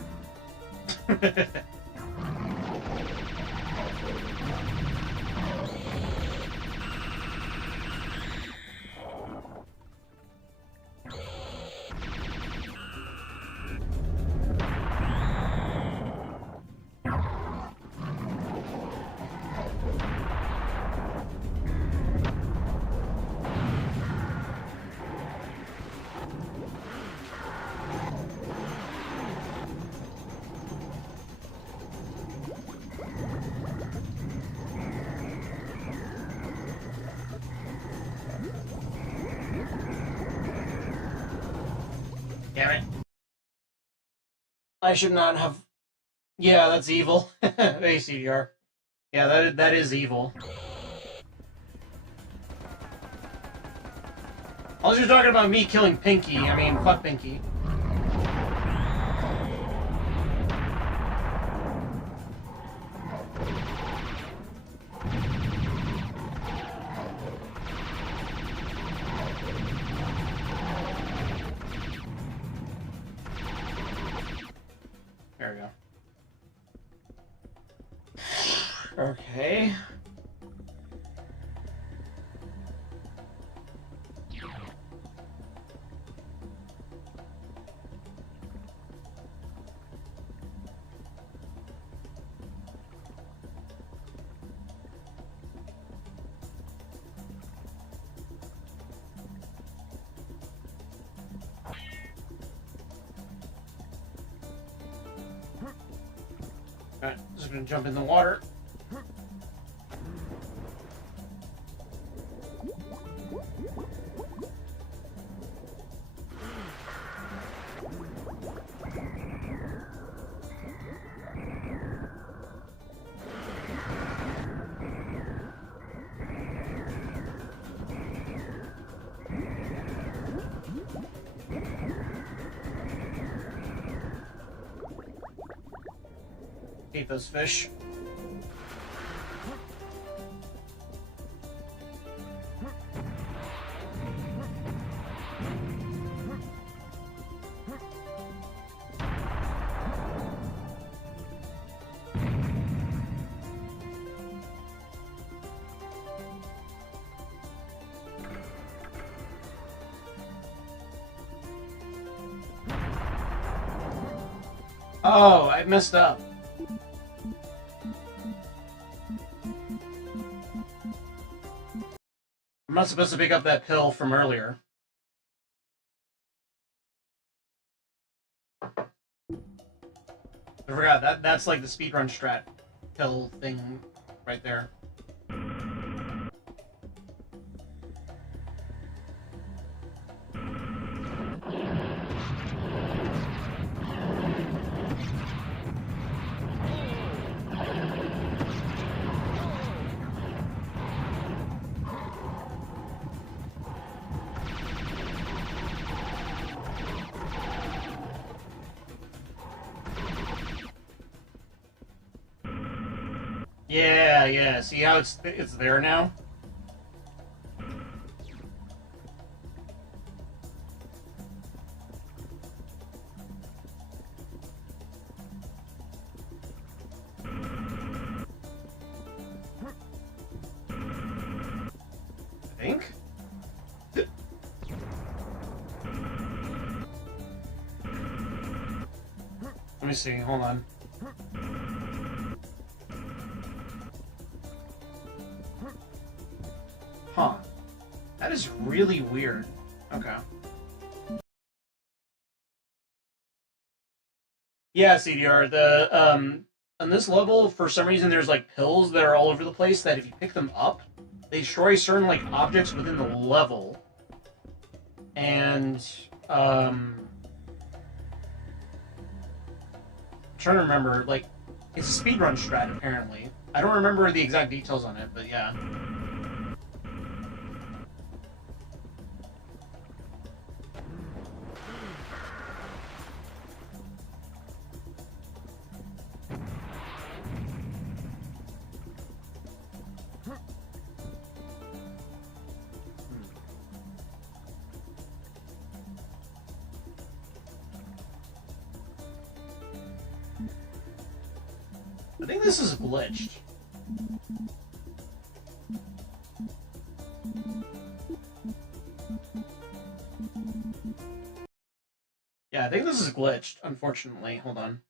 Damn it. I should not have... Yeah, that's evil. ACDR. Yeah, that is evil. Unless you're talking about me killing Pinky, I mean, fuck Pinky. There we go. Okay. Alright, just gonna jump in the water. Hate those fish. Oh, I messed up. I'm not supposed to pick up that pill from earlier. I forgot, that's like the speedrun strat pill thing right there. Yeah. yeah. See how it's there now? I think. Let me see. Hold on. Huh. That is really weird. Okay. Yeah, CDR. On this level, for some reason, there's like pills that are all over the place that if you pick them up, they destroy certain like objects within the level. And I'm trying to remember, like, it's a speedrun strat apparently. I don't remember the exact details on it, but yeah. I think this is glitched. Yeah, I think this is glitched, unfortunately. Hold on.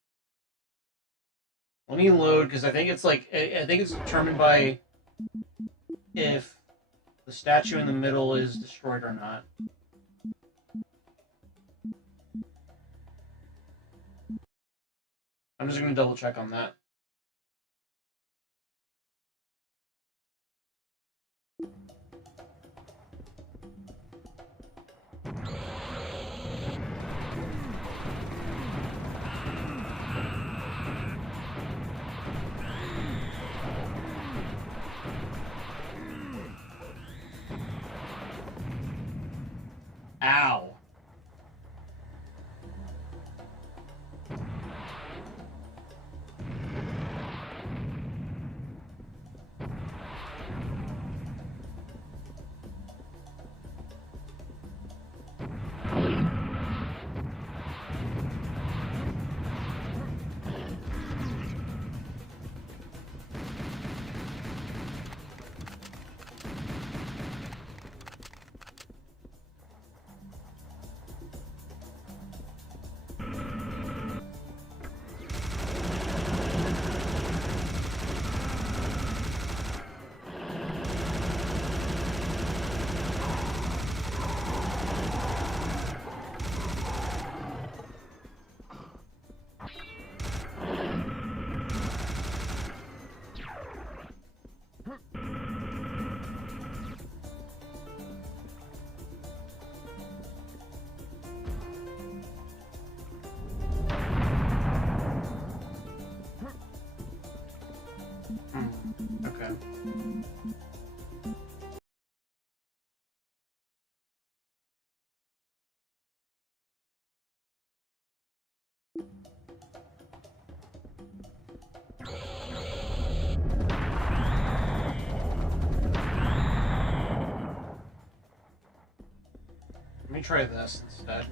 Let me load, because I think it's like, I think it's determined by if the statue in the middle is destroyed or not. I'm just going to double check on that. Ow. Okay. Let me try this instead.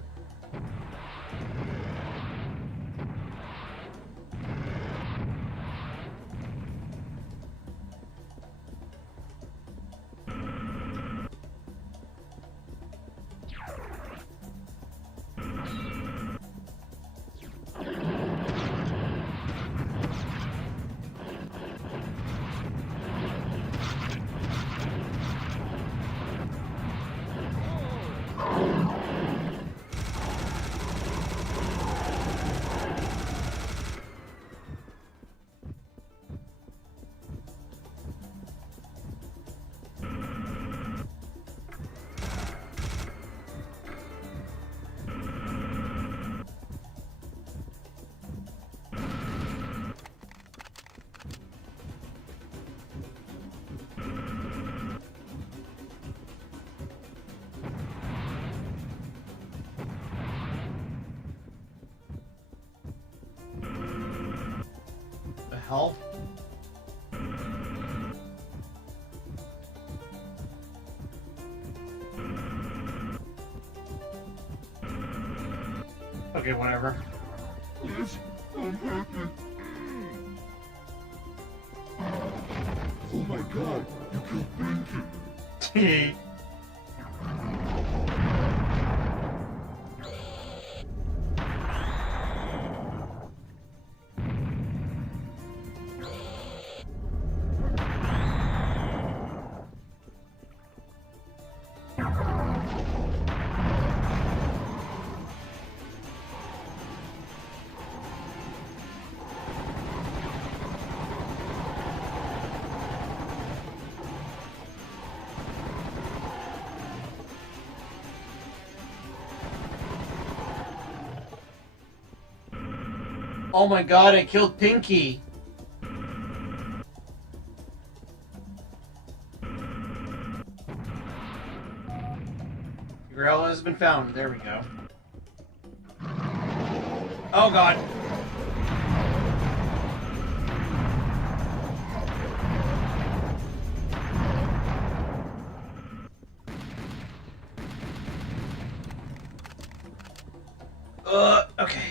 The hell? Okay, whatever. Please, don't hurt me. Oh my god, you killed Pinky. Oh my god, I killed Pinky! Gorilla has been found. There we go. Oh god. Okay.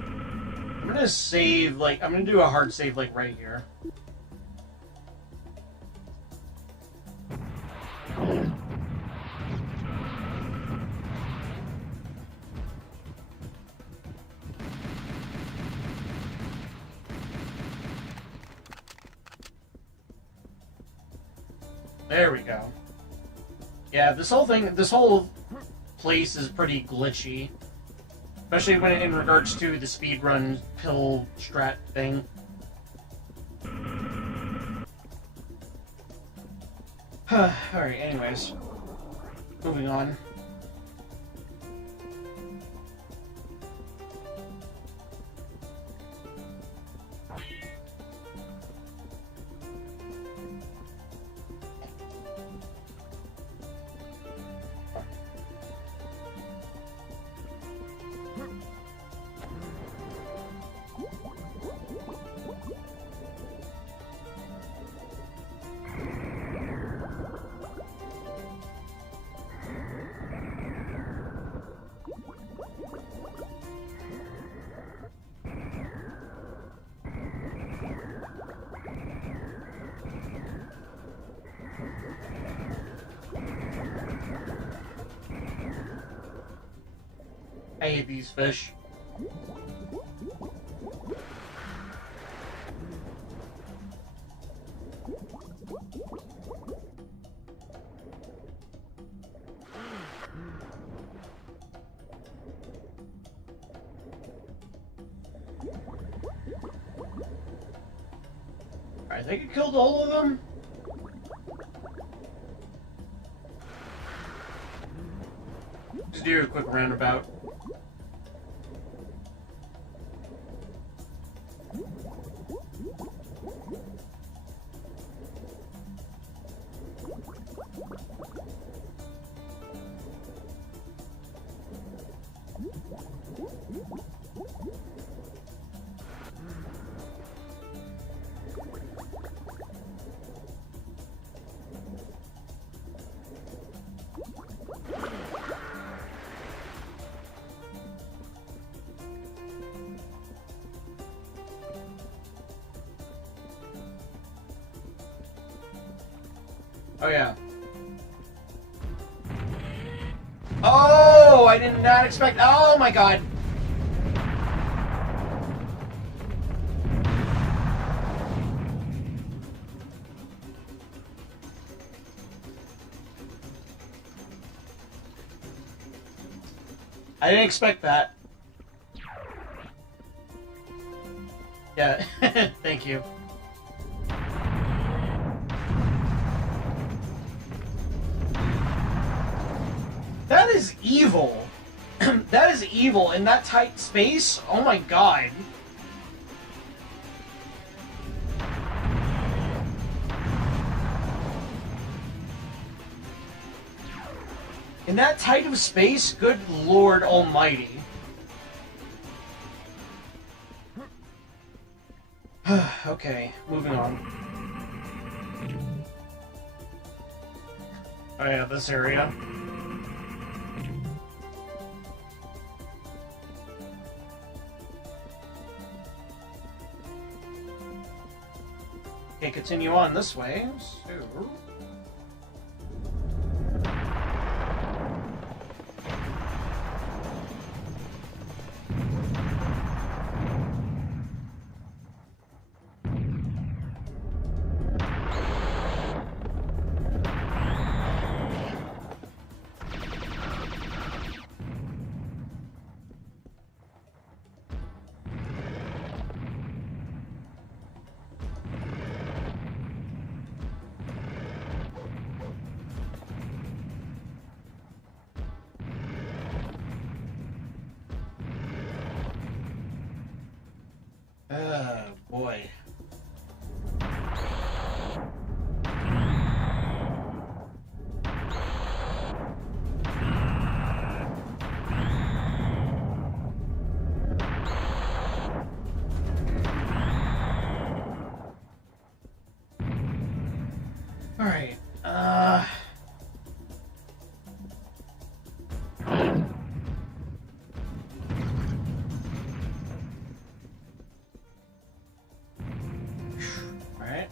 I'm gonna save, like, I'm gonna do a hard save, like, right here. There we go. Yeah, this whole place is pretty glitchy. Especially when in regards to the speedrun pill strat thing. Alright, anyways. Moving on. I hate these fish. I think it killed all of them. Just do a quick roundabout. Oh, yeah. Oh, I did not expect... Oh, my God. I didn't expect that. Yeah, thank you. That is evil. That is evil in that tight space. Oh my god. In that tight of space, good Lord Almighty. Okay, moving on. Oh yeah, this area. continue on this way. So... Oh, boy. All right. Alright.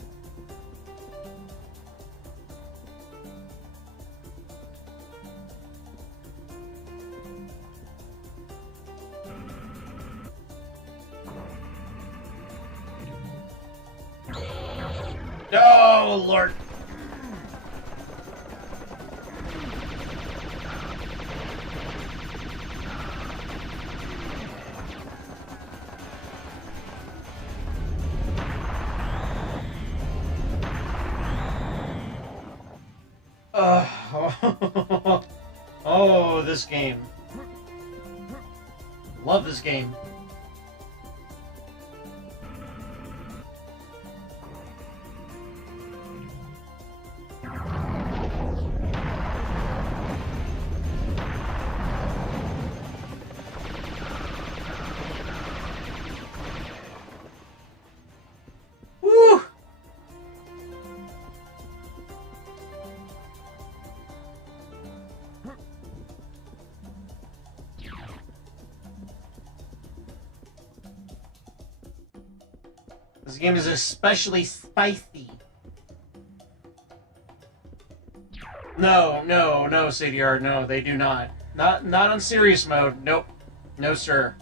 Oh, Lord. Oh, this game. Love this game. Woo! This game is especially spicy. No, CDR, no, they do not. Not on serious mode. Nope. No, sir.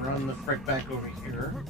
Run the frick back over here.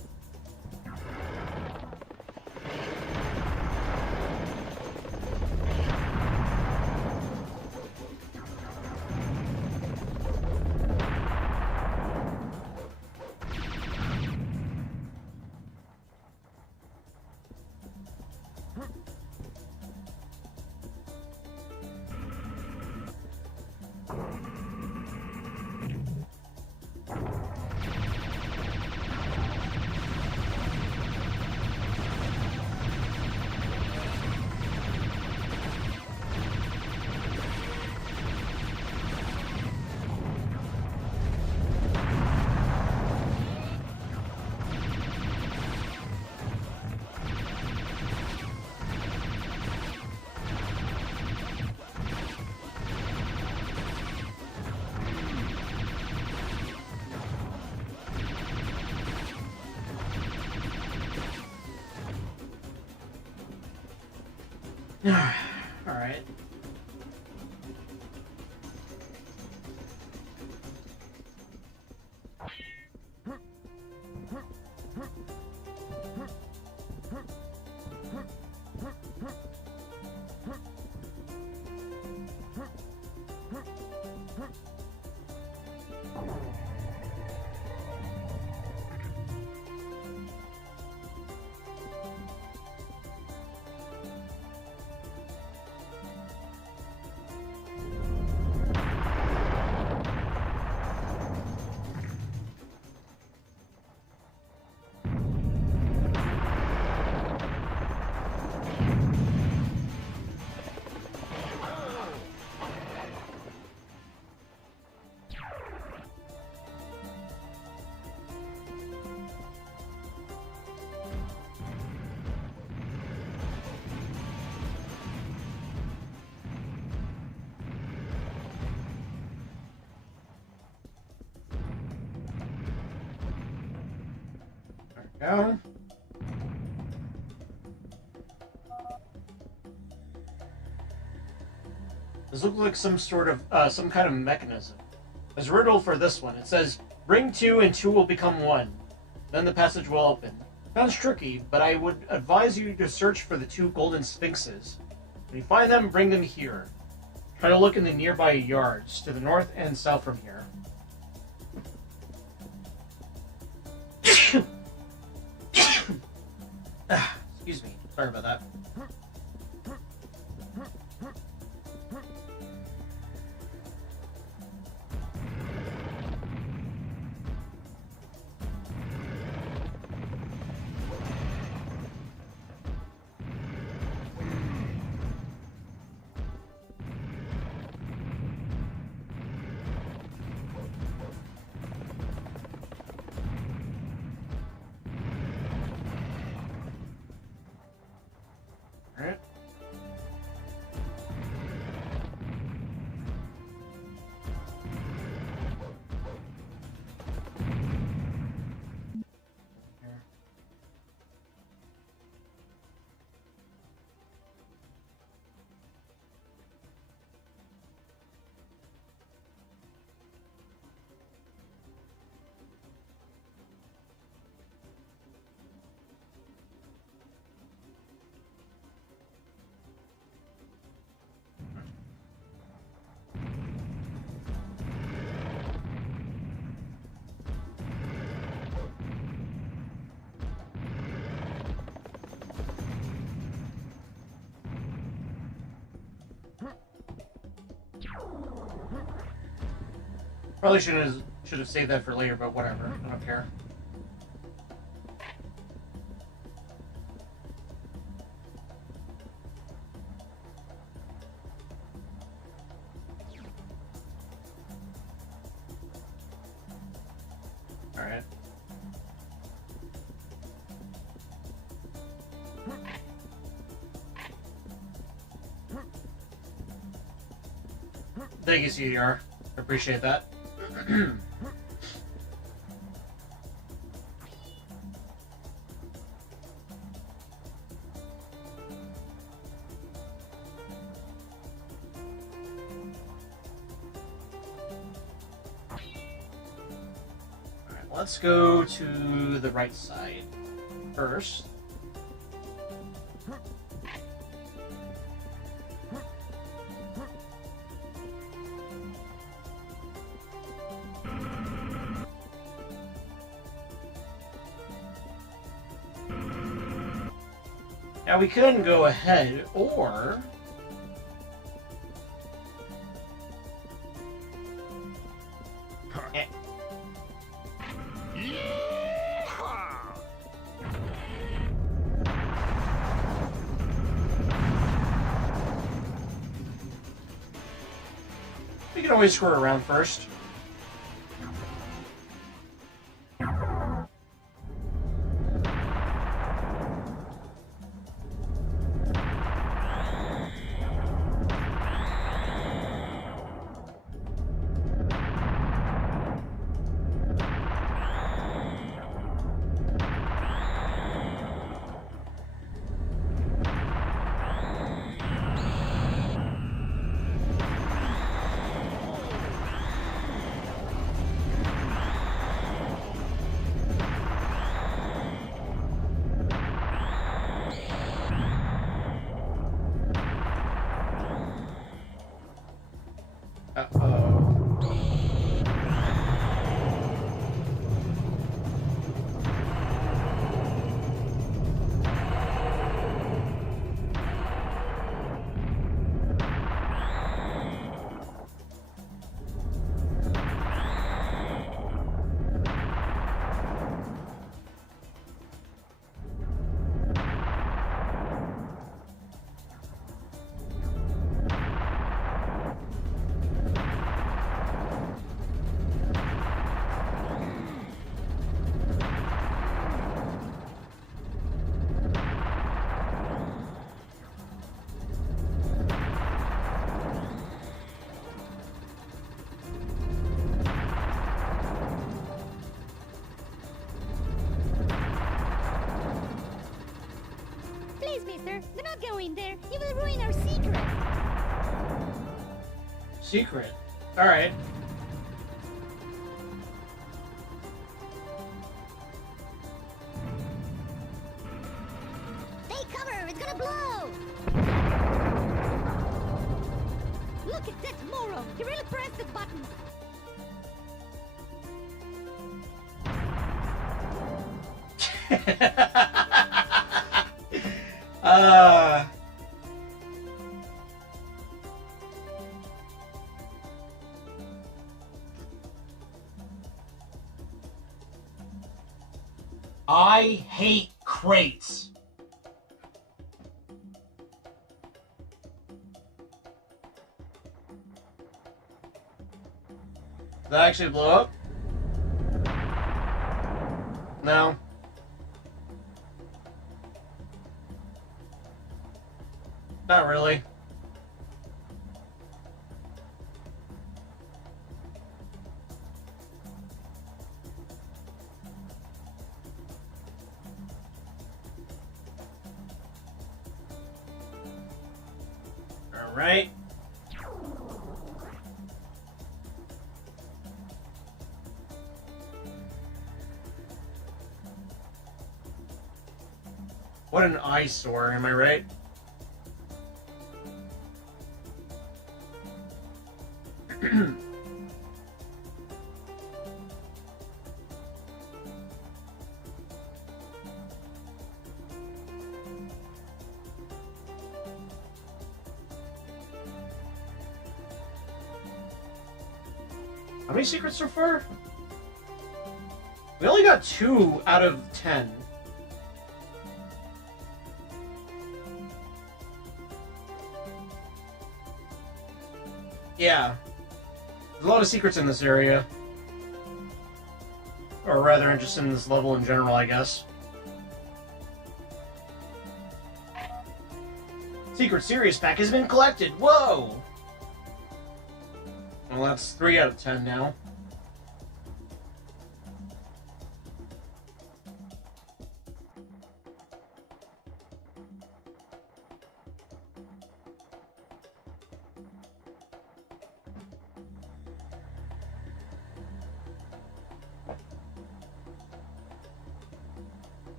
Alright. Go. This looks like some sort of, some kind of mechanism. There's a riddle for this one. It says, bring two and two will become one. Then the passage will open. Sounds tricky, but I would advise you to search for the two golden sphinxes. When you find them, bring them here. Try to look in the nearby yards, to the north and south from here. Excuse me. Sorry about that. Alright. Probably should have saved that for later, but whatever. I don't care. Alright. Thank you, CDR. I appreciate that. Alright, let's go to the right side first. Now we can go ahead, or... We can always screw around first. Master. Do not go in there. You will ruin our secret. Secret. Alright. Take cover. It's gonna blow. Look at that moron. He really pressed the button. I hate crates. Did that actually blow up? No. Not really. All right. What an eyesore, am I right? How many secrets so far? We only got 2 out of 10. Yeah. There's a lot of secrets in this area. Or rather, just in this level in general, I guess. Secret Serious Pack has been collected! Whoa! Well, that's 3 out of 10 now.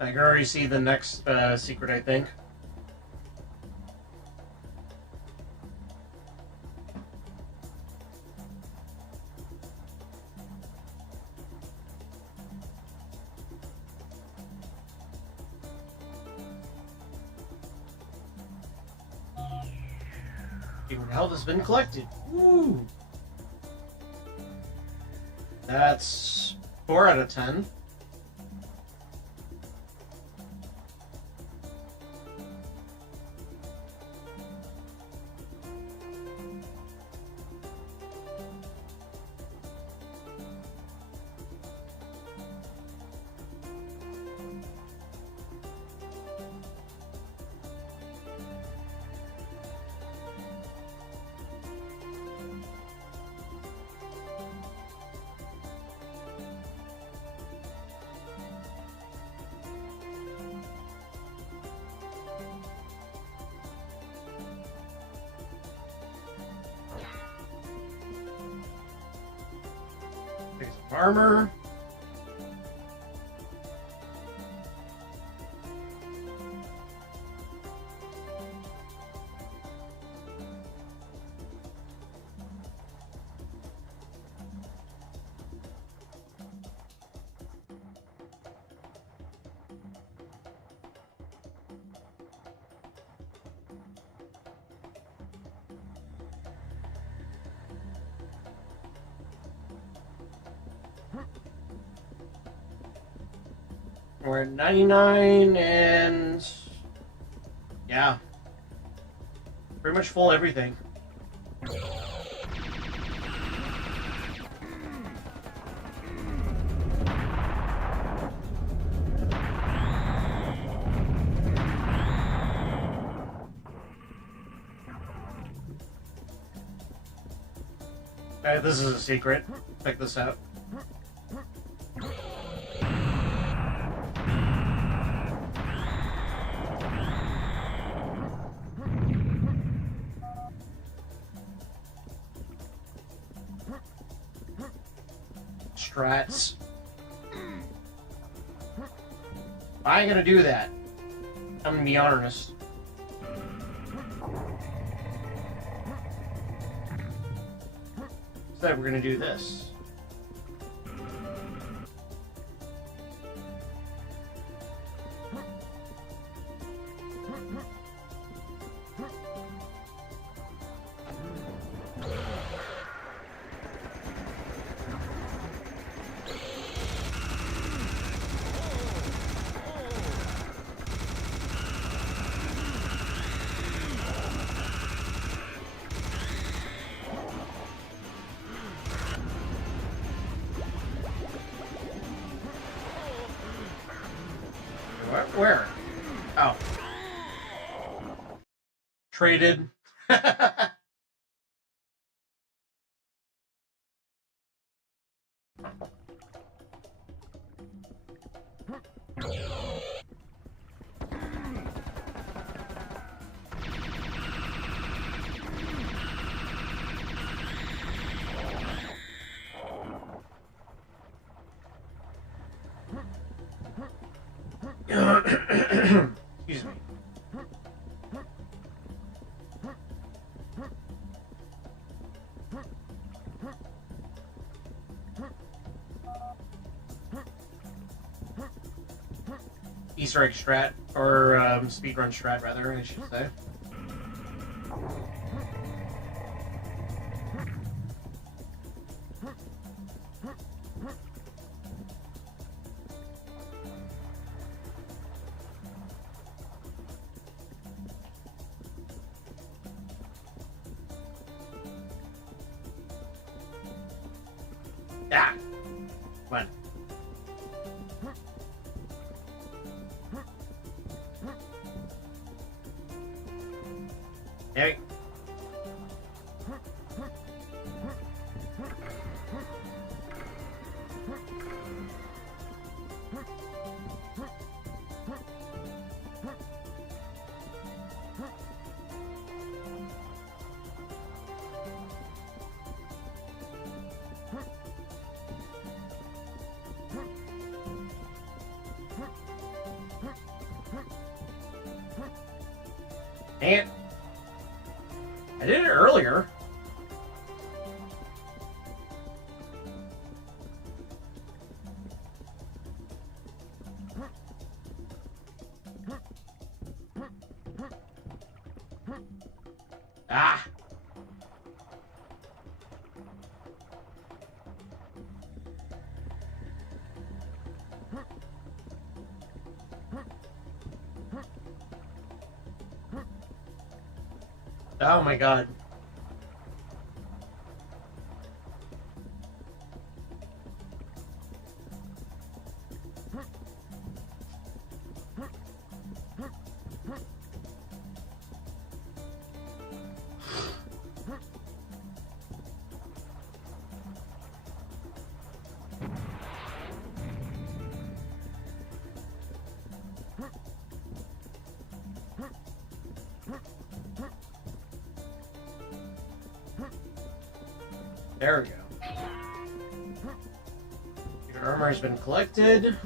I can already see the next secret, I think. Secret health has been collected. Woo! That's 4 out of 10. Take some armor. We're at 99 and yeah, pretty much full everything. This is a secret. Check this out. strats. I ain't gonna do that. I'm gonna be honest. Instead, we're gonna do this. Where? Oh. Traded. Excuse me. Easter egg strat, or speedrun strat, rather, I should say. Ah! Come on. There. Dang it. I did it earlier. Ah. Oh my god. There we go. Your armor has been collected.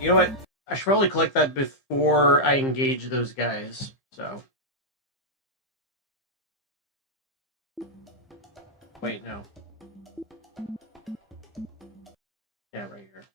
You know what? I should probably collect that before I engage those guys, so. Wait, no. Yeah, right here.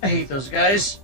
I hate those guys.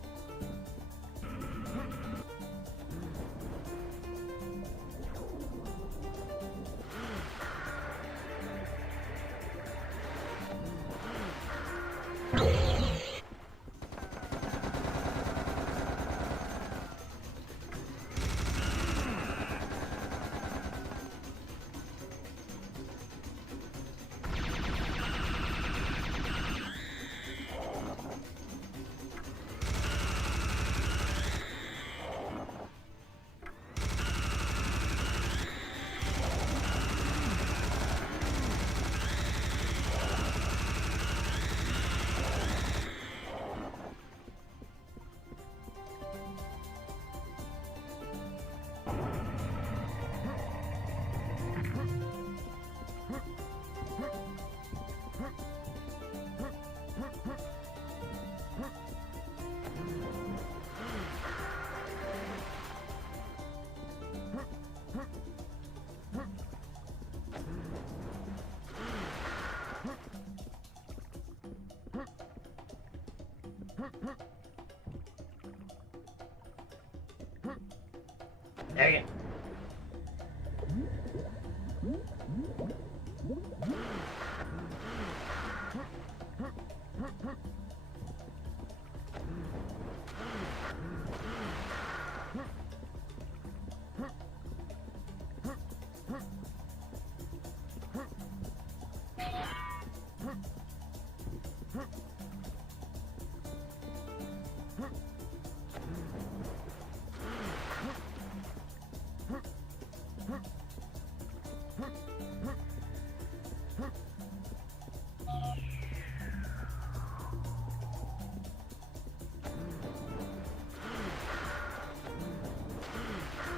Dang it.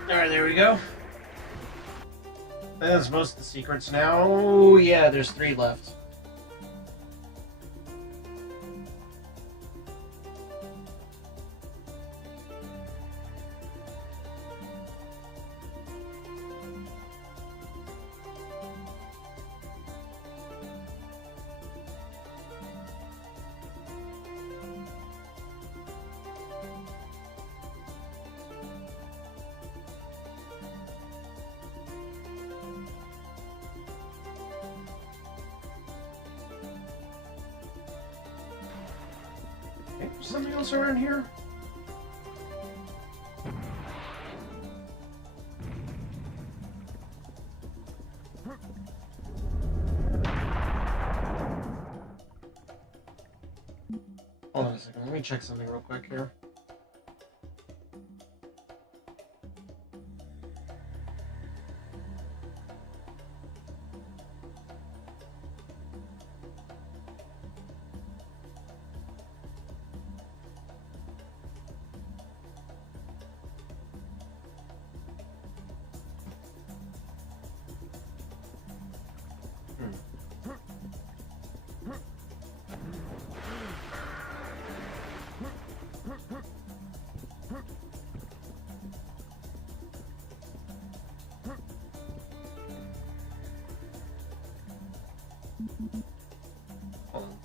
Alright, there we go. That's most of the secrets now. Oh, yeah, there's 3 left. Okay, something else around here? Hold on a second, let me check something real quick here. Hold on.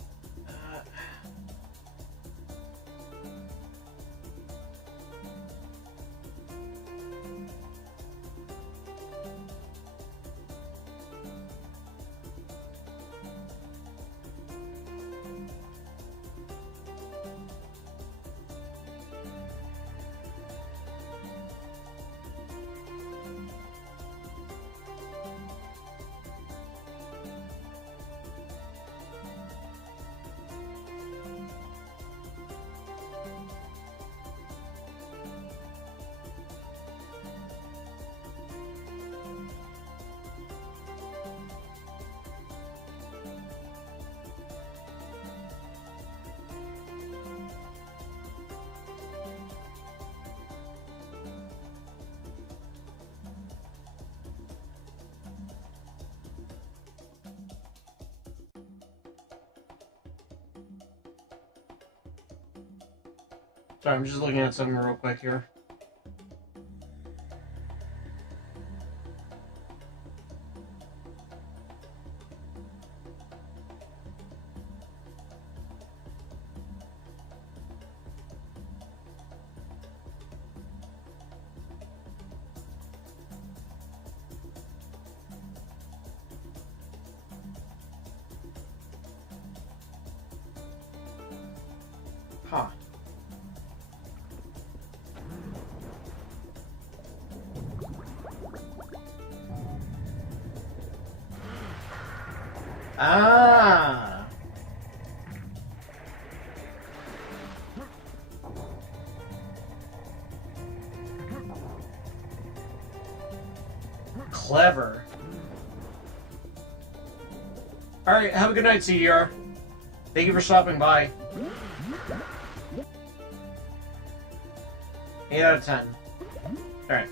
Sorry, I'm just looking at something real quick here. Ah. Clever. Alright, have a good night, CDR. Thank you for stopping by. 8 out of 10. Alright.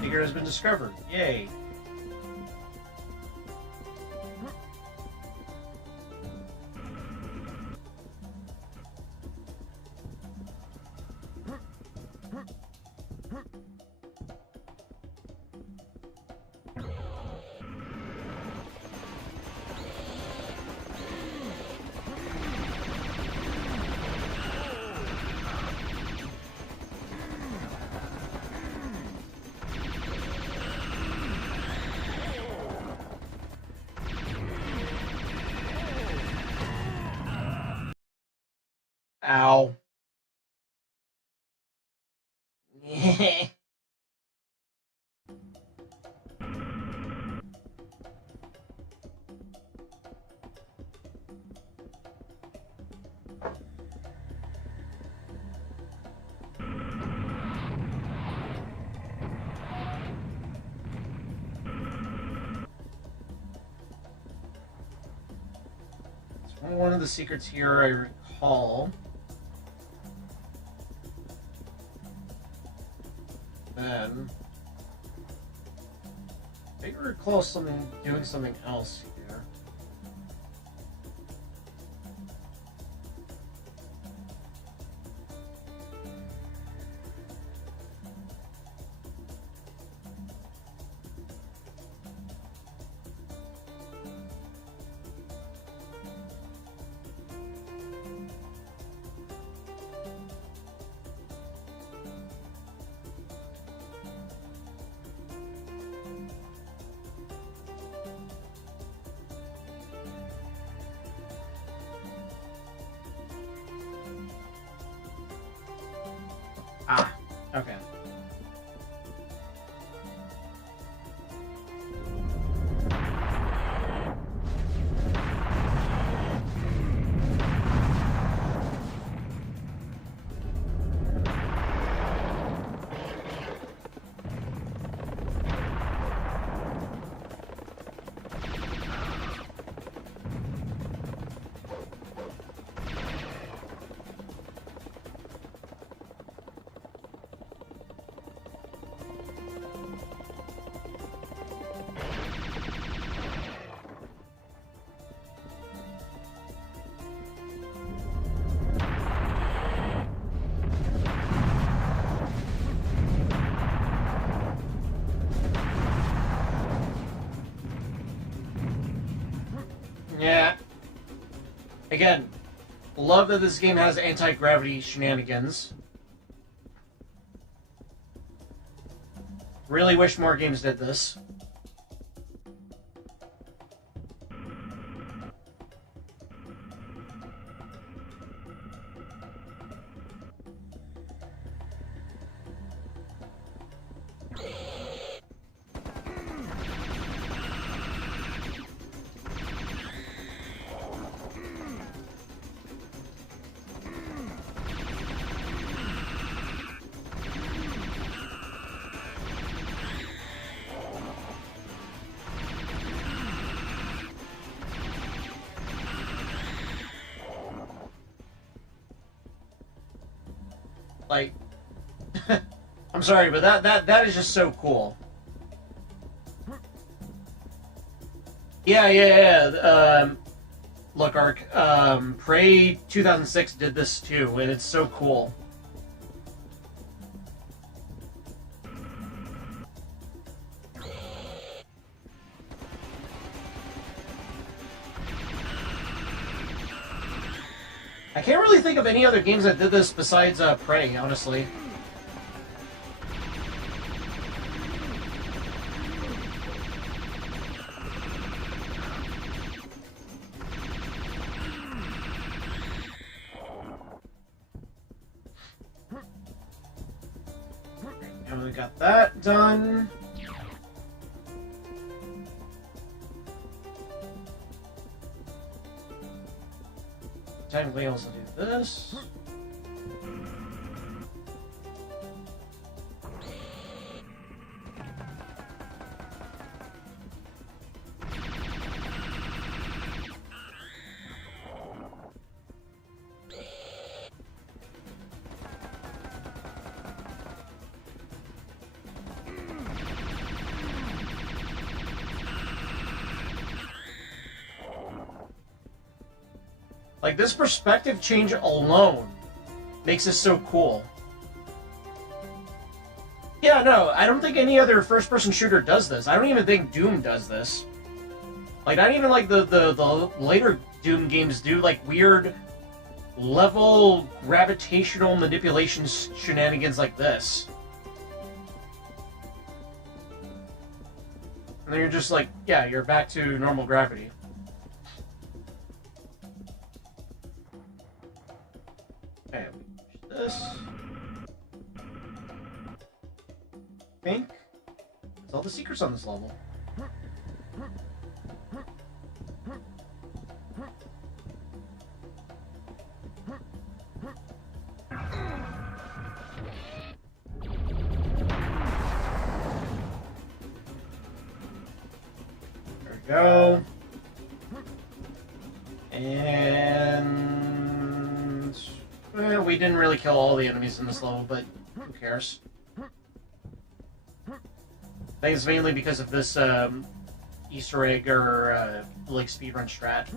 Figure has been discovered. Yay. Ow. One of the secrets here I recall. Then I recall doing something else here. Ah, okay. Yeah. Again, love that this game has anti-gravity shenanigans. Really wish more games did this. Like, I'm sorry, but that is just so cool. Yeah. Look, Ark, Prey 2006 did this too, and it's so cool. I can't really think of any other games that did this besides Prey, honestly. we got that done. Technically, also do this. Like, this perspective change alone makes this so cool. Yeah, no, I don't think any other first-person shooter does this. I don't even think Doom does this. Like, not even, like, the later Doom games do, like, weird level gravitational manipulation shenanigans like this. And then you're just like, yeah, you're back to normal gravity. Okay, this. I think that's all the secrets on this level. There we go. And well, we didn't really kill all the enemies in this level, but who cares? I think it's mainly because of this Easter egg or like speedrun strat.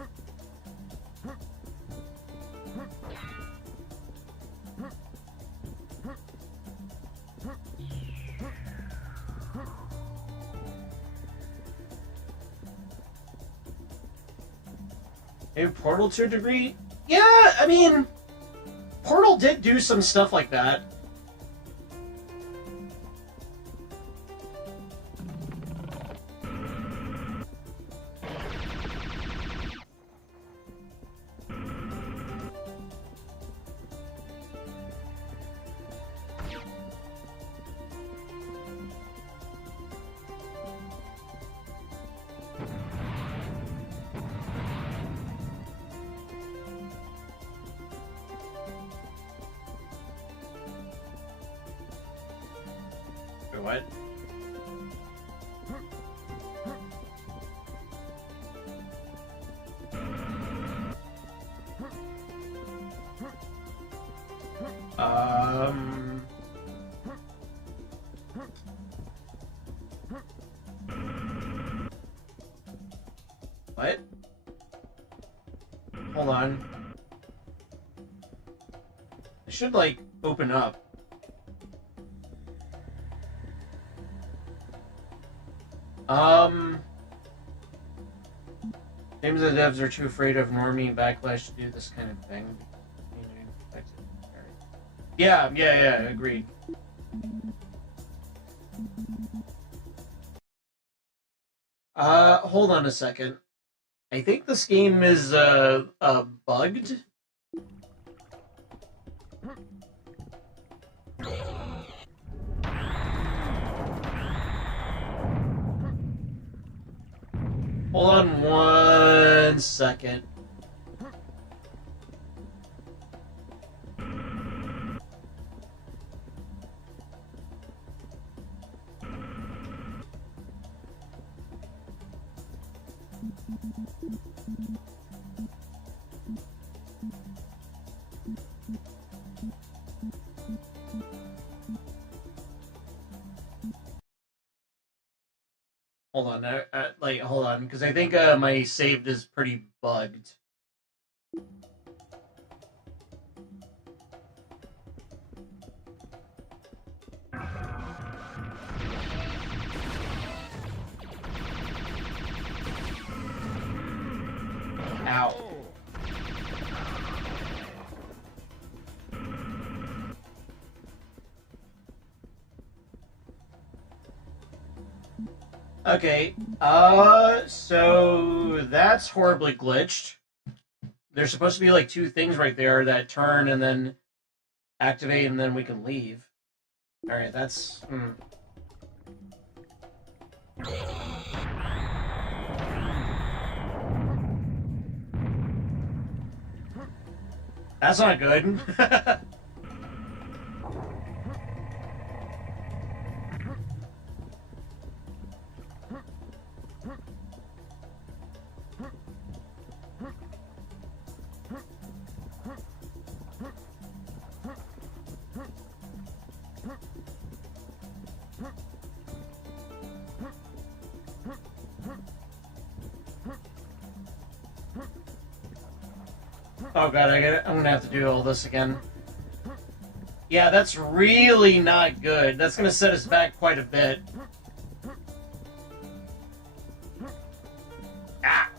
Maybe Portal to a degree? Yeah, I mean, Portal did do some stuff like that. What? What? Hold on. It should, like, open up. Maybe the devs are too afraid of normie backlash to do this kind of thing. Yeah, agreed. Hold on a second. I think this game is, bugged. Hold on 1 second. Hold on, hold on, because I think my saved is pretty bugged. Ow. Okay, so that's horribly glitched. There's supposed to be like two things right there that turn and then activate and then we can leave. Alright, that's... That's not good. Oh god, I'm gonna have to do all this again. Yeah, that's really not good. That's gonna set us back quite a bit. Ah!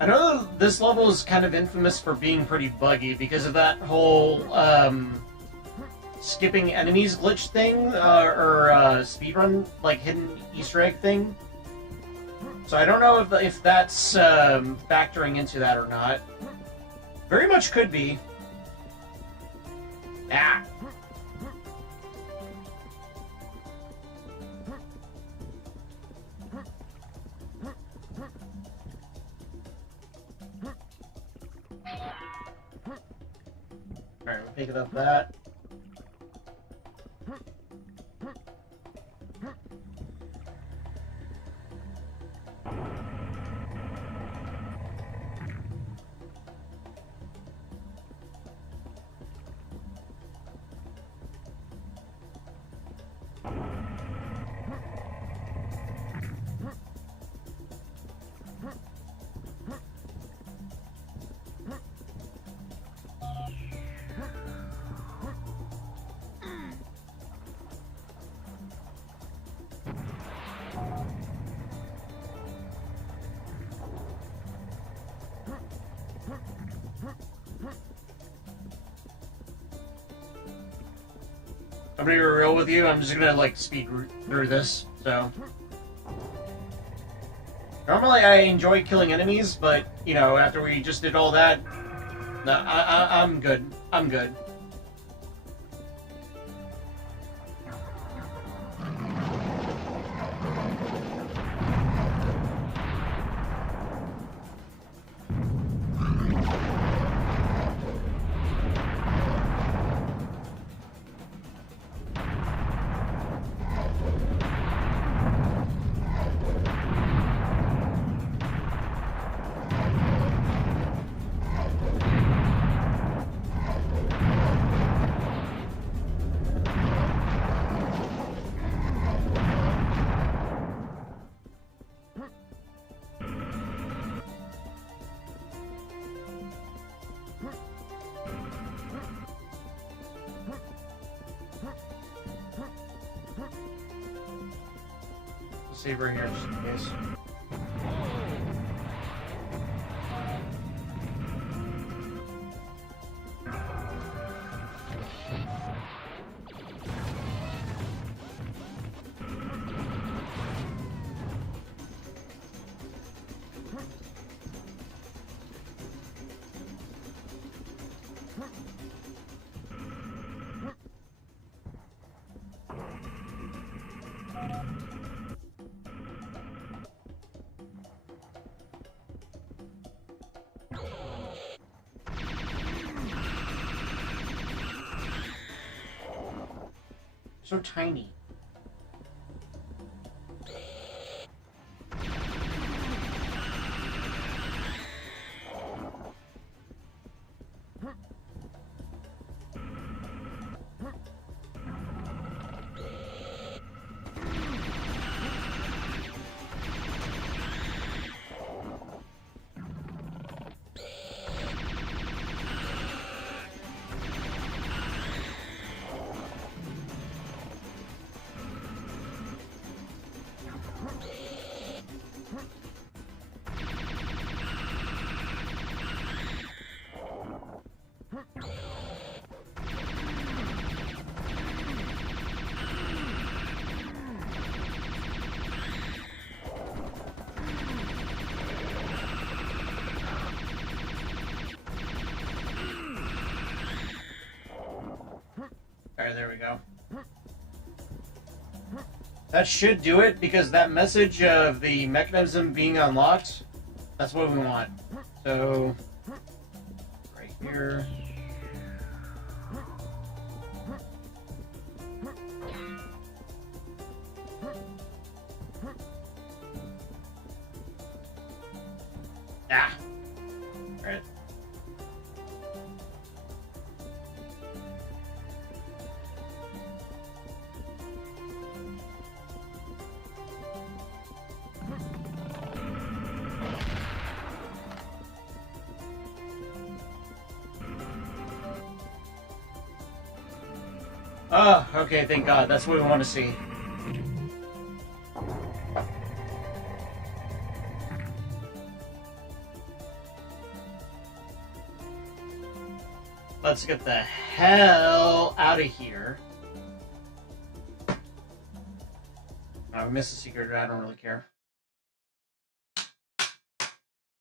I know this level is kind of infamous for being pretty buggy because of that whole skipping enemies glitch thing, or speedrun, like hidden Easter egg thing. So I don't know if that's factoring into that or not. Very much could be. Ah! Alright, we'll pick it up that. I'm gonna be real with you, I'm just gonna like speed through this, so. Normally I enjoy killing enemies, but, you know, after we just did all that, no, I'm good. I'm good. Save right here just in case. So tiny. there we go. That should do it, because that message of the mechanism being unlocked, that's what we want. So, right here. Ah! Alright. Oh, okay, thank God. That's what we want to see. Let's get the hell out of here. I missed a secret, I don't really care.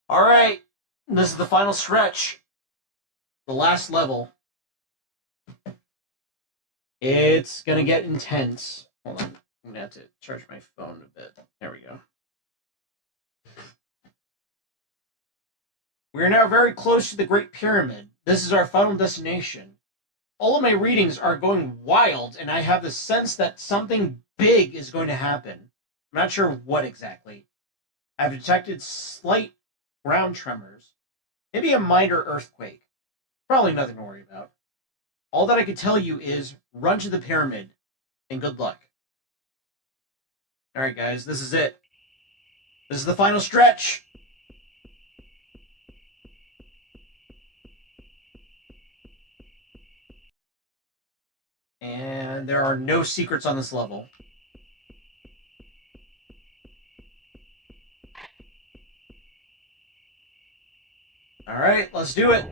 Alright, this is the final stretch. The last level. It's gonna get intense. Hold on, I'm gonna have to charge my phone a bit. There we go. We are now very close to the Great Pyramid. This is our final destination. All of my readings are going wild, and I have the sense that something big is going to happen. I'm not sure what exactly. I've detected slight ground tremors. Maybe a minor earthquake. Probably nothing to worry about. All that I can tell you is run to the pyramid, and good luck. Alright guys, this is it. This is the final stretch. And there are no secrets on this level. Alright, let's do it.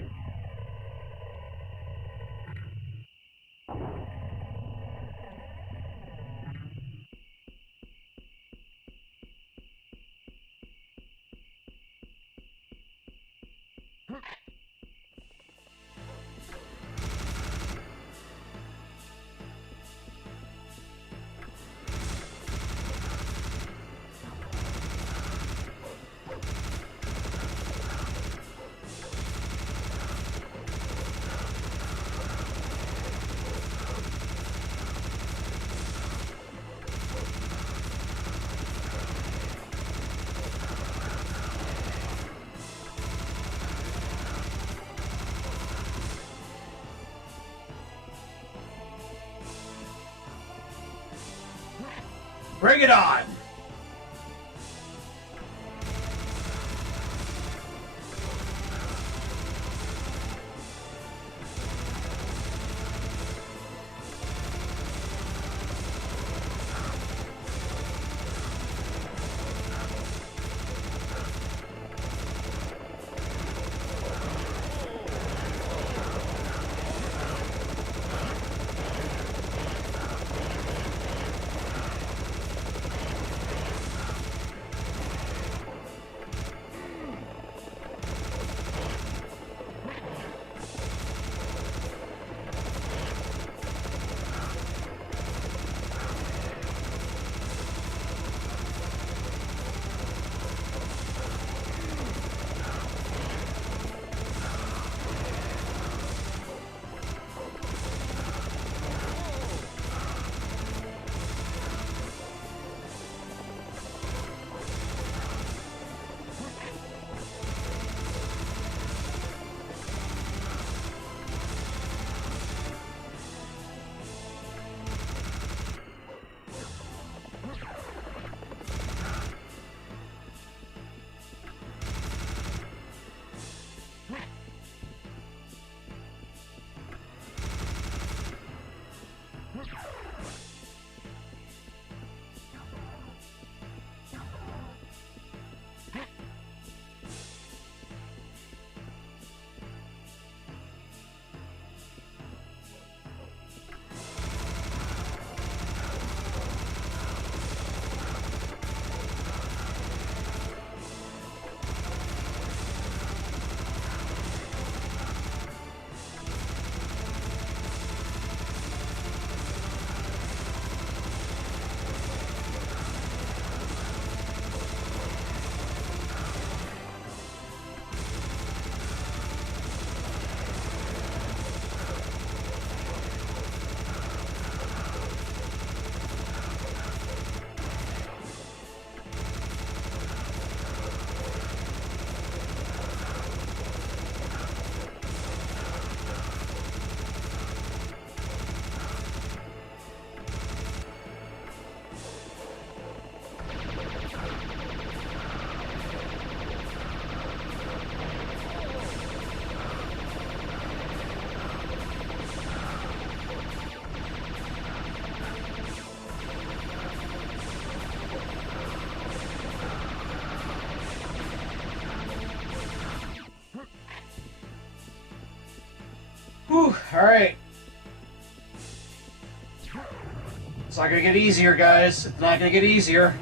Bring it on! Whew, alright. It's not gonna get easier, guys. It's not gonna get easier.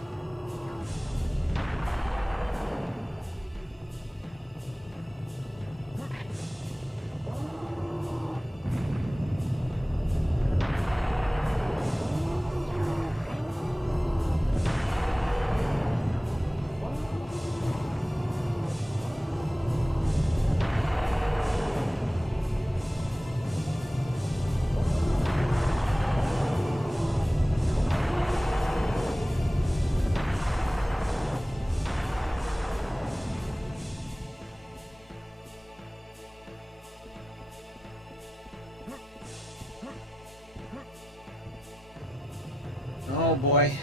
Oh boy.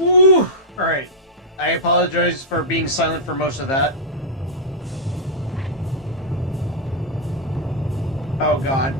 Ooh! Alright. I apologize for being silent for most of that. Oh god.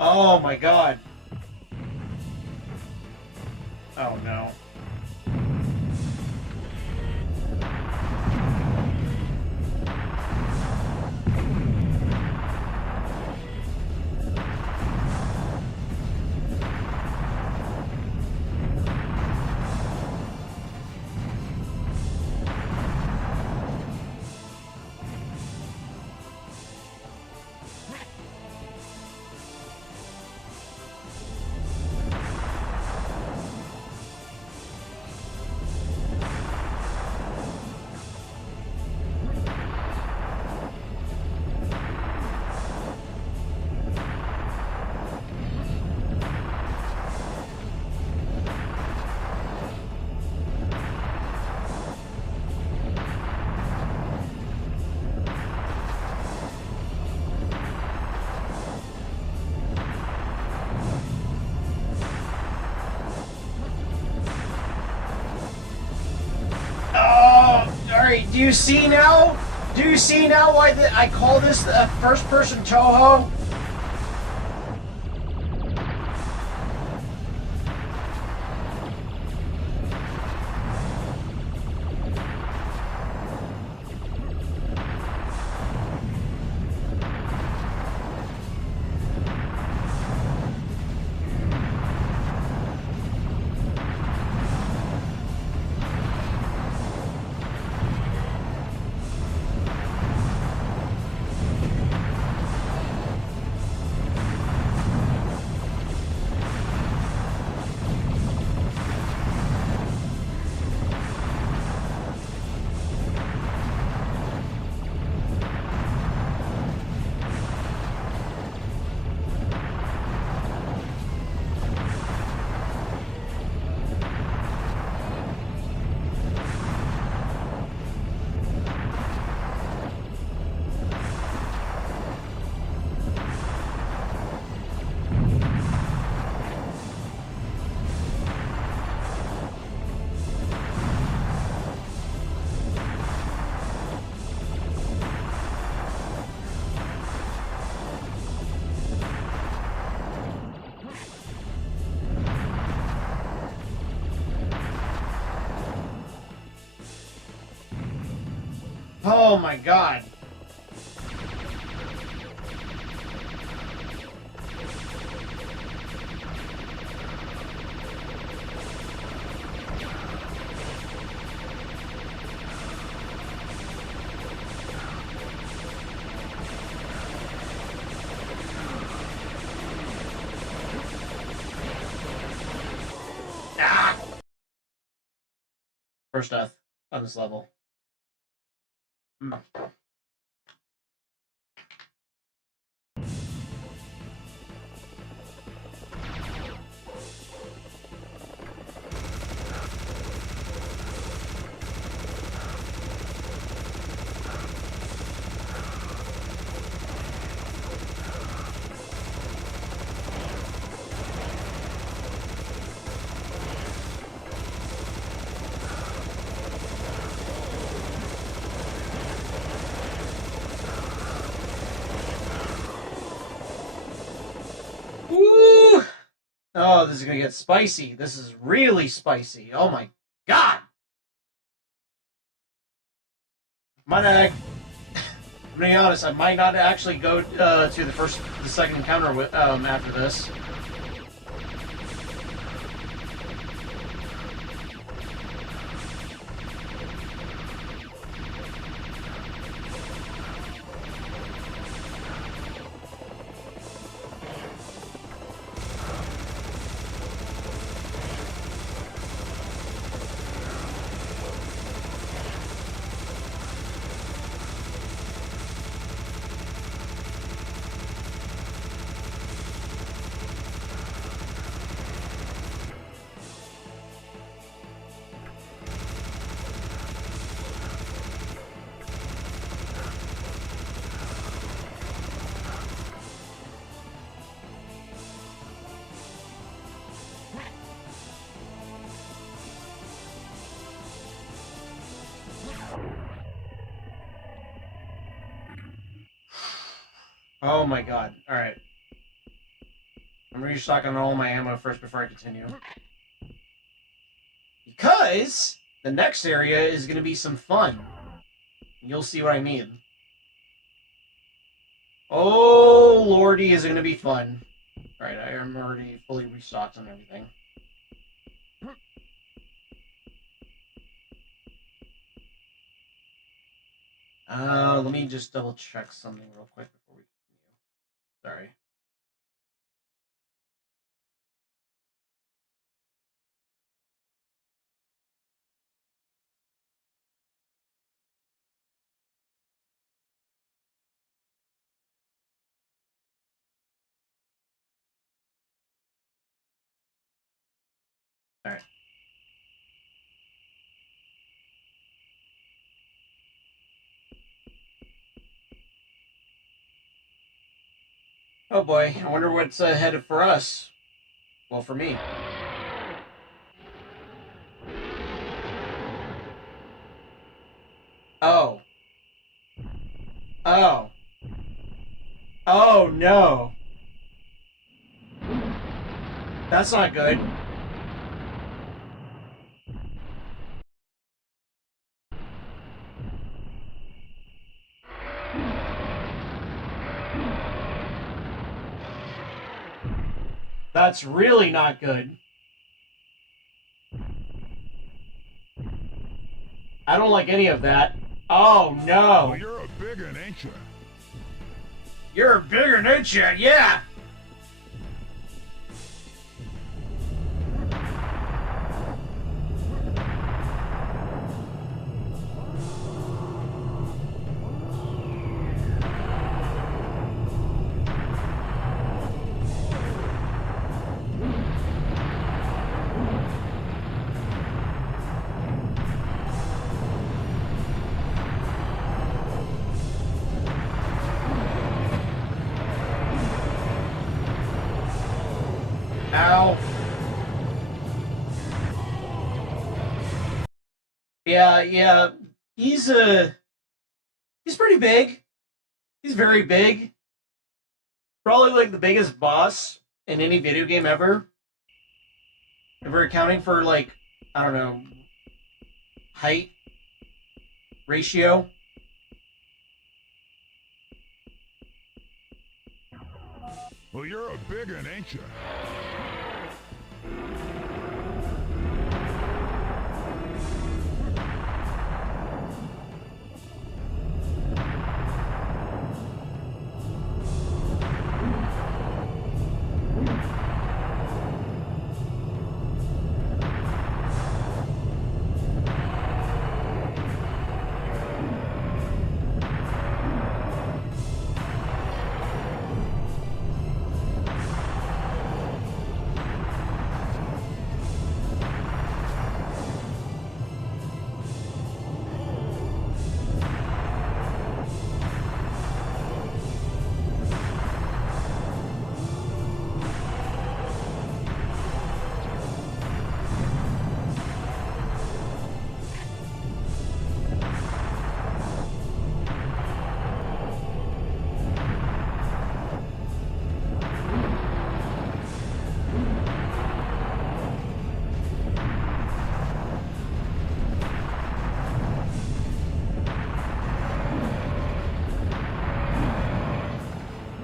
Oh my god. Oh no. Alright, do you see now? Do you see now why I call this a first-person Toho? Oh my god. First death on this level. Woo! Oh, this is gonna get spicy. This is really spicy. Oh my god! I'm gonna be honest, I might not actually go to the second encounter with after this. Oh my god. Alright. I'm restocking all my ammo first before I continue. Because the next area is going to be some fun. You'll see what I mean. Oh, lordy, is it going to be fun. Right, I am already fully restocked on everything. Let me just double check something real quick before we continue. Sorry. Alright. Oh boy, I wonder what's ahead for us. Well, for me. Oh. Oh. Oh no. That's not good. That's really not good. I don't like any of that. Oh no. Oh, you're a big one, ain't you? You're a bigger, ain't you? Yeah. Ow. Yeah. He's pretty big. He's very big. Probably like the biggest boss in any video game ever. If we're accounting for like, I don't know, height ratio. Well, you're a big un, ain't you?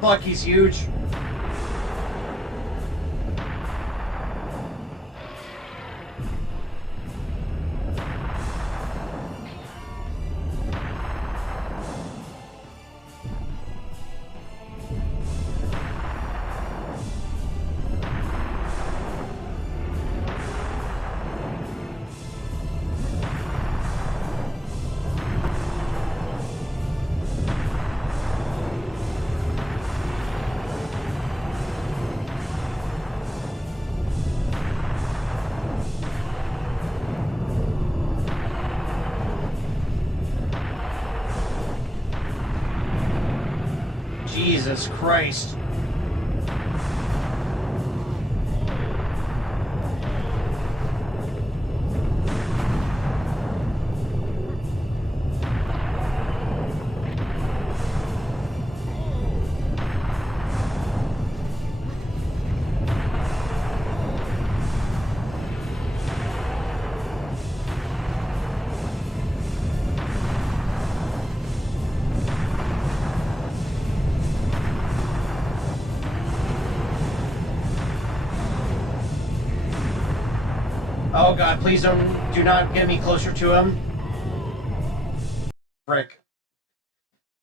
Fuck, he's huge. Jesus Christ. Oh god, please do not get me closer to him. Frick.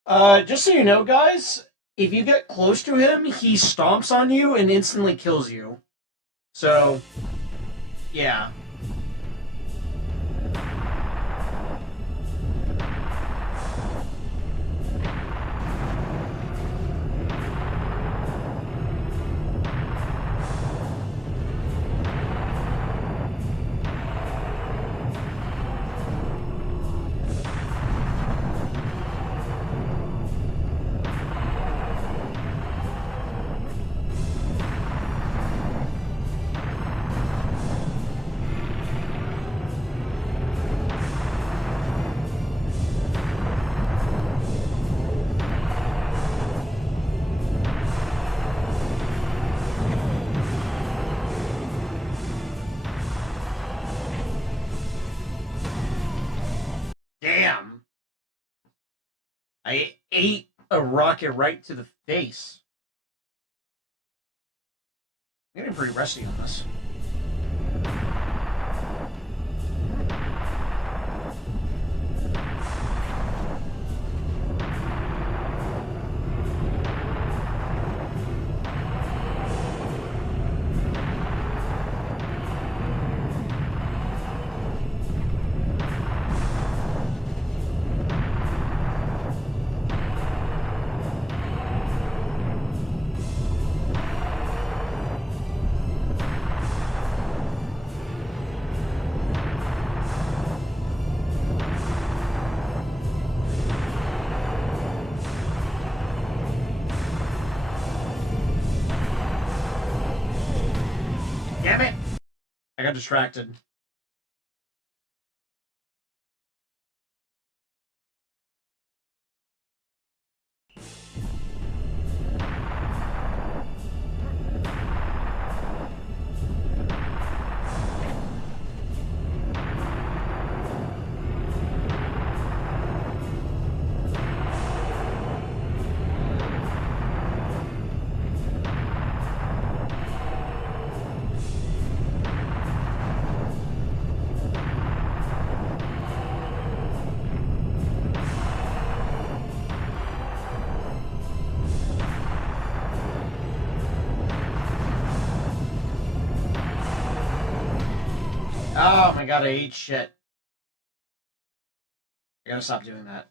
Just so you know, guys, if you get close to him, he stomps on you and instantly kills you. So, yeah. Damn. I ate a rocket right to the face. I'm getting pretty rusty on this. Damn it! I got distracted. Oh my god, I ate shit. I gotta stop doing that.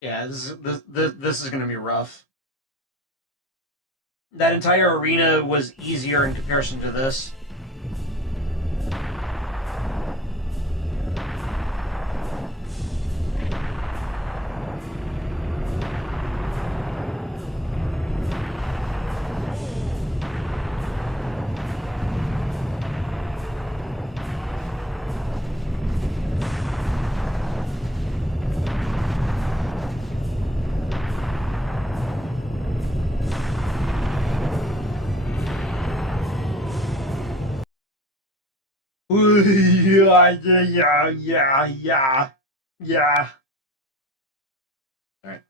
Yeah, this is gonna be rough. That entire arena was easier in comparison to this. Yeah. All right.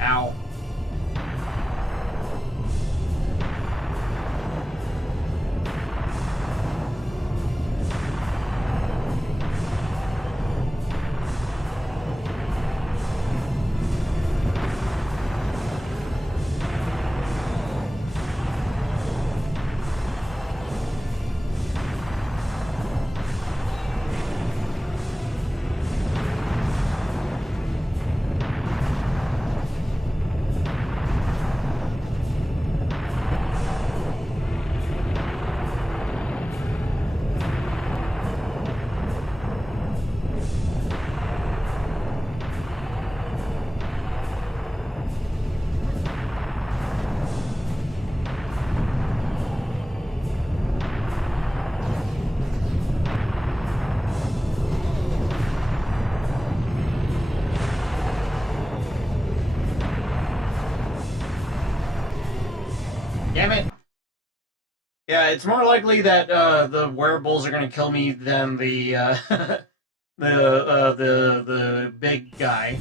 Ow. Damn it. Yeah, it's more likely that the wearables are going to kill me than the the big guy.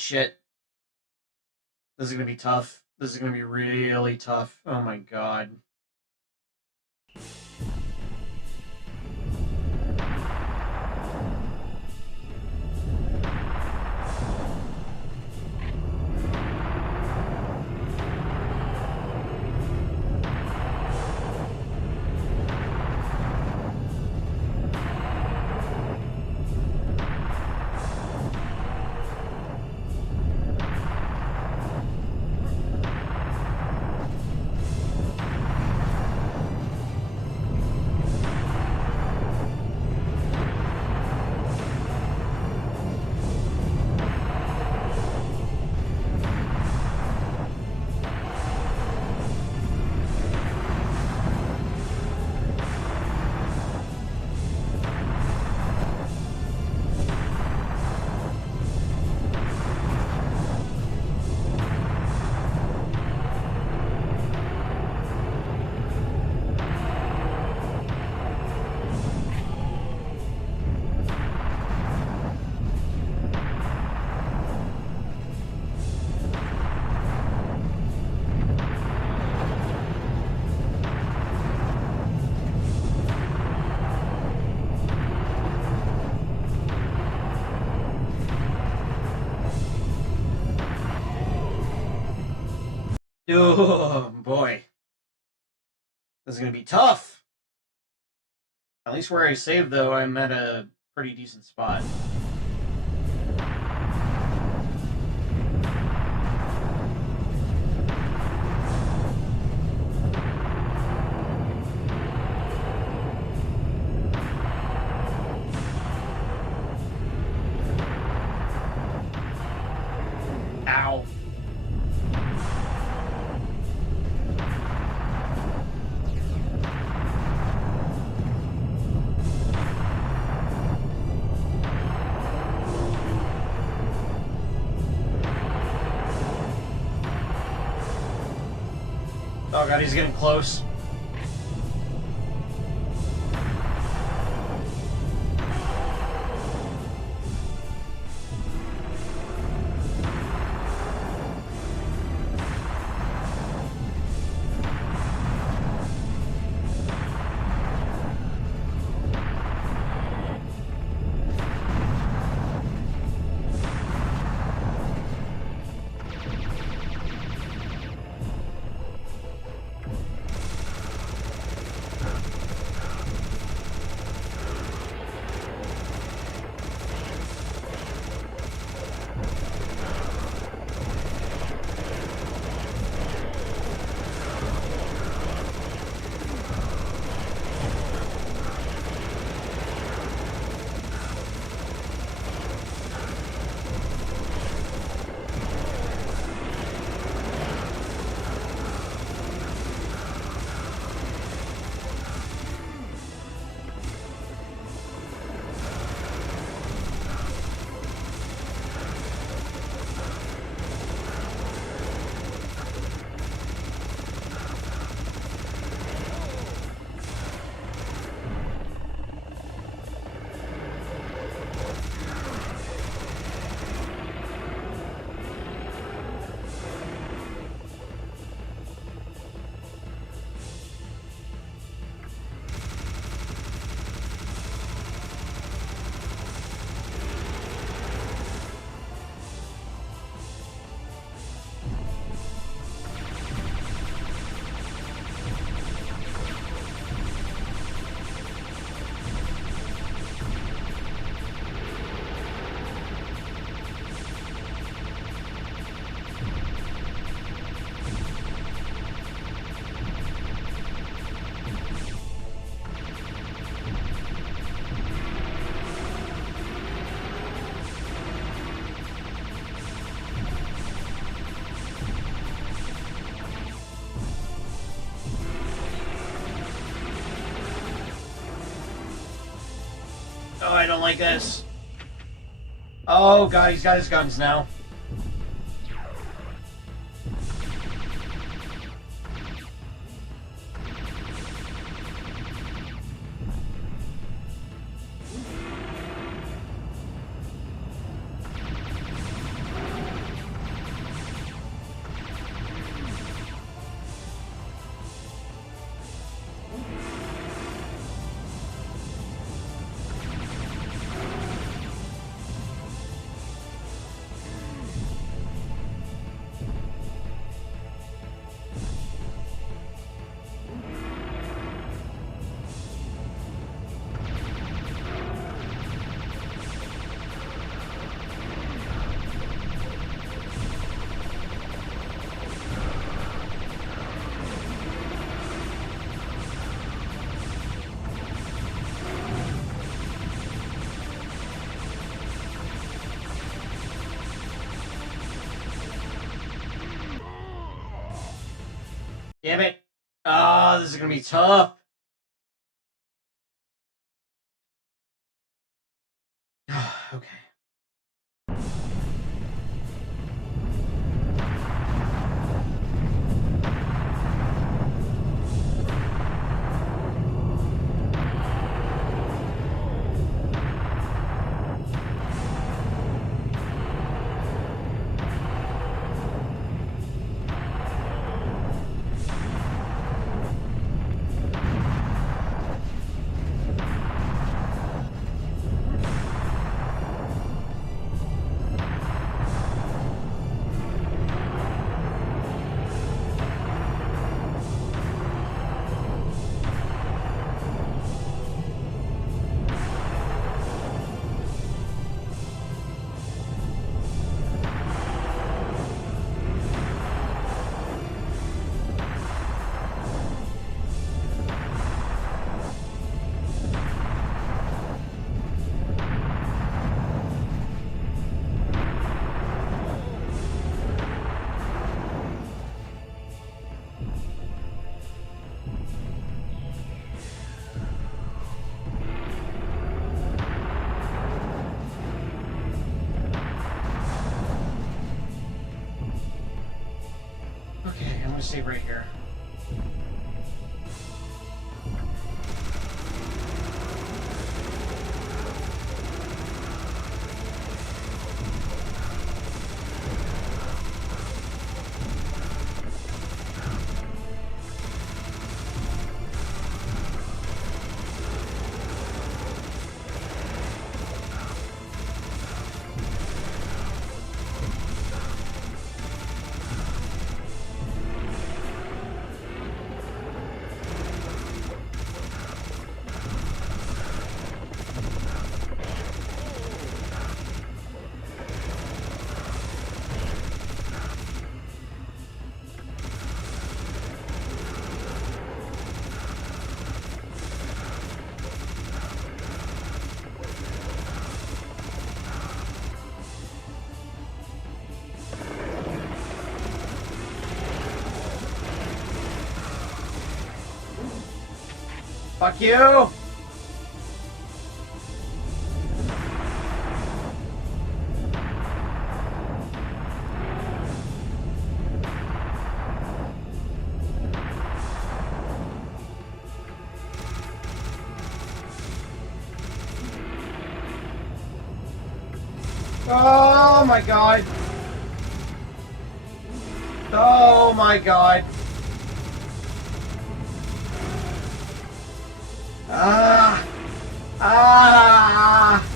shit. This is gonna be tough. This is gonna be really tough. Oh my god. Oh boy. This is gonna be tough. At least where I saved, though, I'm at a pretty decent spot. Ow. Oh god, he's getting close. Oh, I don't like this. Oh god, he's got his guns now. Damn it. Ah, this is gonna be tough. Okay. Okay, I'm gonna save right here. Fuck you! Oh my god! Oh my god! Ah! Ah!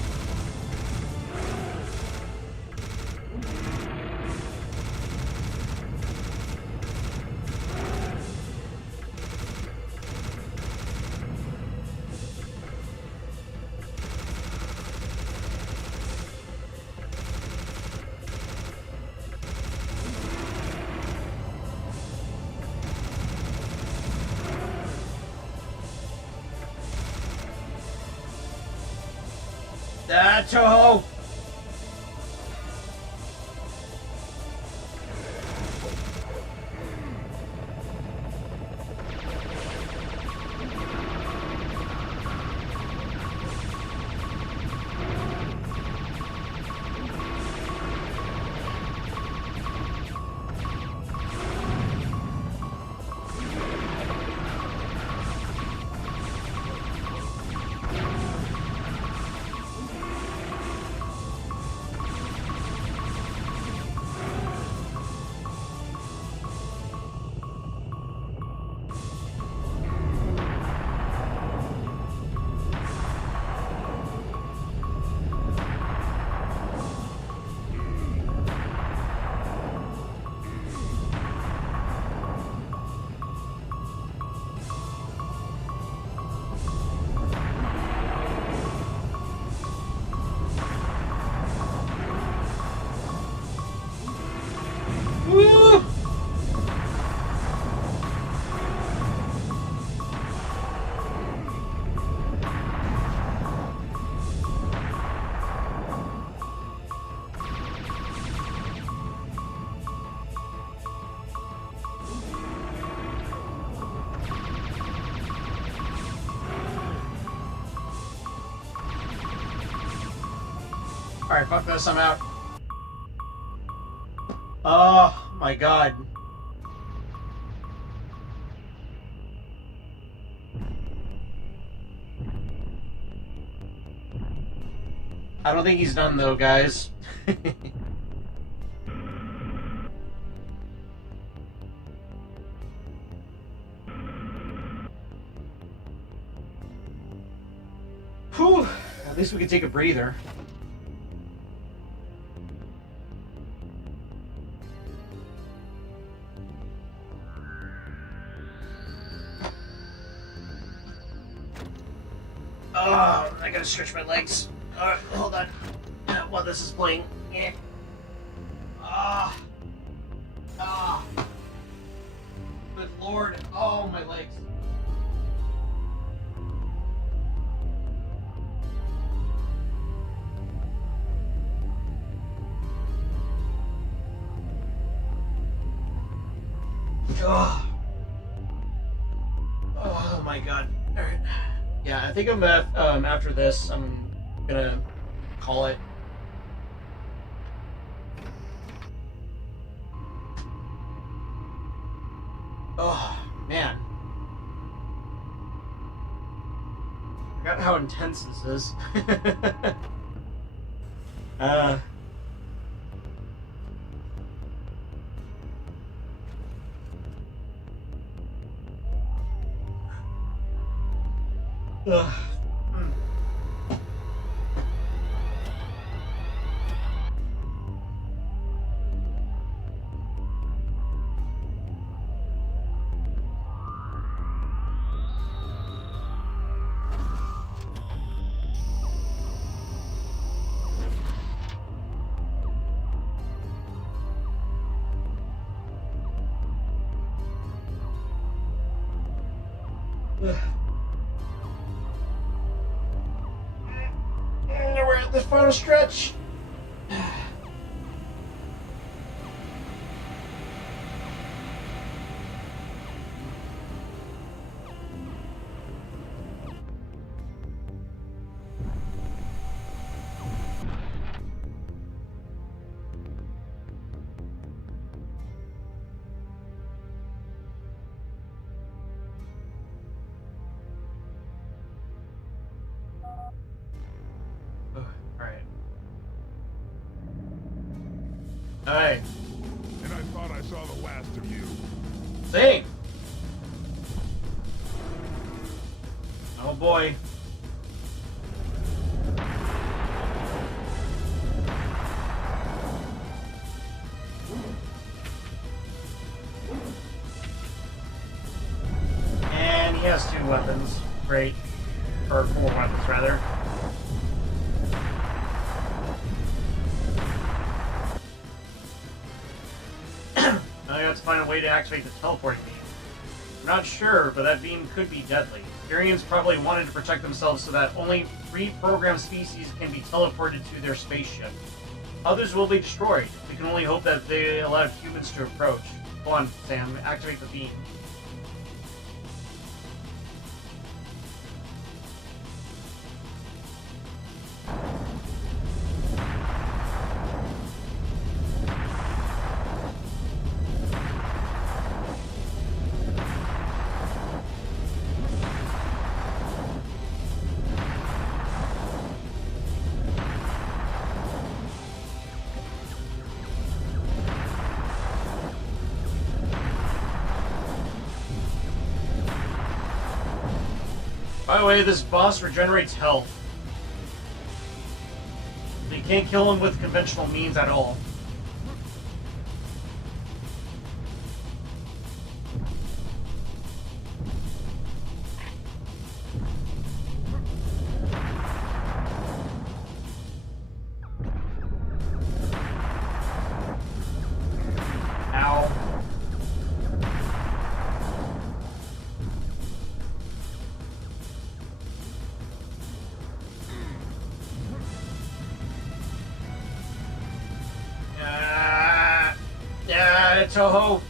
Toho! Alright, fuck this, I'm out. Oh my god. I don't think he's done though, guys. Whew. At least we can take a breather. Oh, I gotta stretch my legs. Alright, hold on. While this is playing. Yeah. Ah. Ah. Good lord. Oh, my legs. Oh. Oh my god. Alright. Yeah, I think I'm after this, I'm gonna call it. Oh, man. I forgot how intense this is. Ugh. Ugh. We're at the final stretch. Alright. And I thought I saw the last of you. Same. Oh boy. And he has 2 weapons. Great. Or 4 weapons, rather. Now you have to find a way to activate the teleporting beam. I'm not sure, but that beam could be deadly. Syrians probably wanted to protect themselves so that only reprogrammed species can be teleported to their spaceship. Others will be destroyed. We can only hope that they allow humans to approach. Go on, Sam. Activate the beam. By the way, this boss regenerates health. You can't kill him with conventional means at all. Ow. Toho.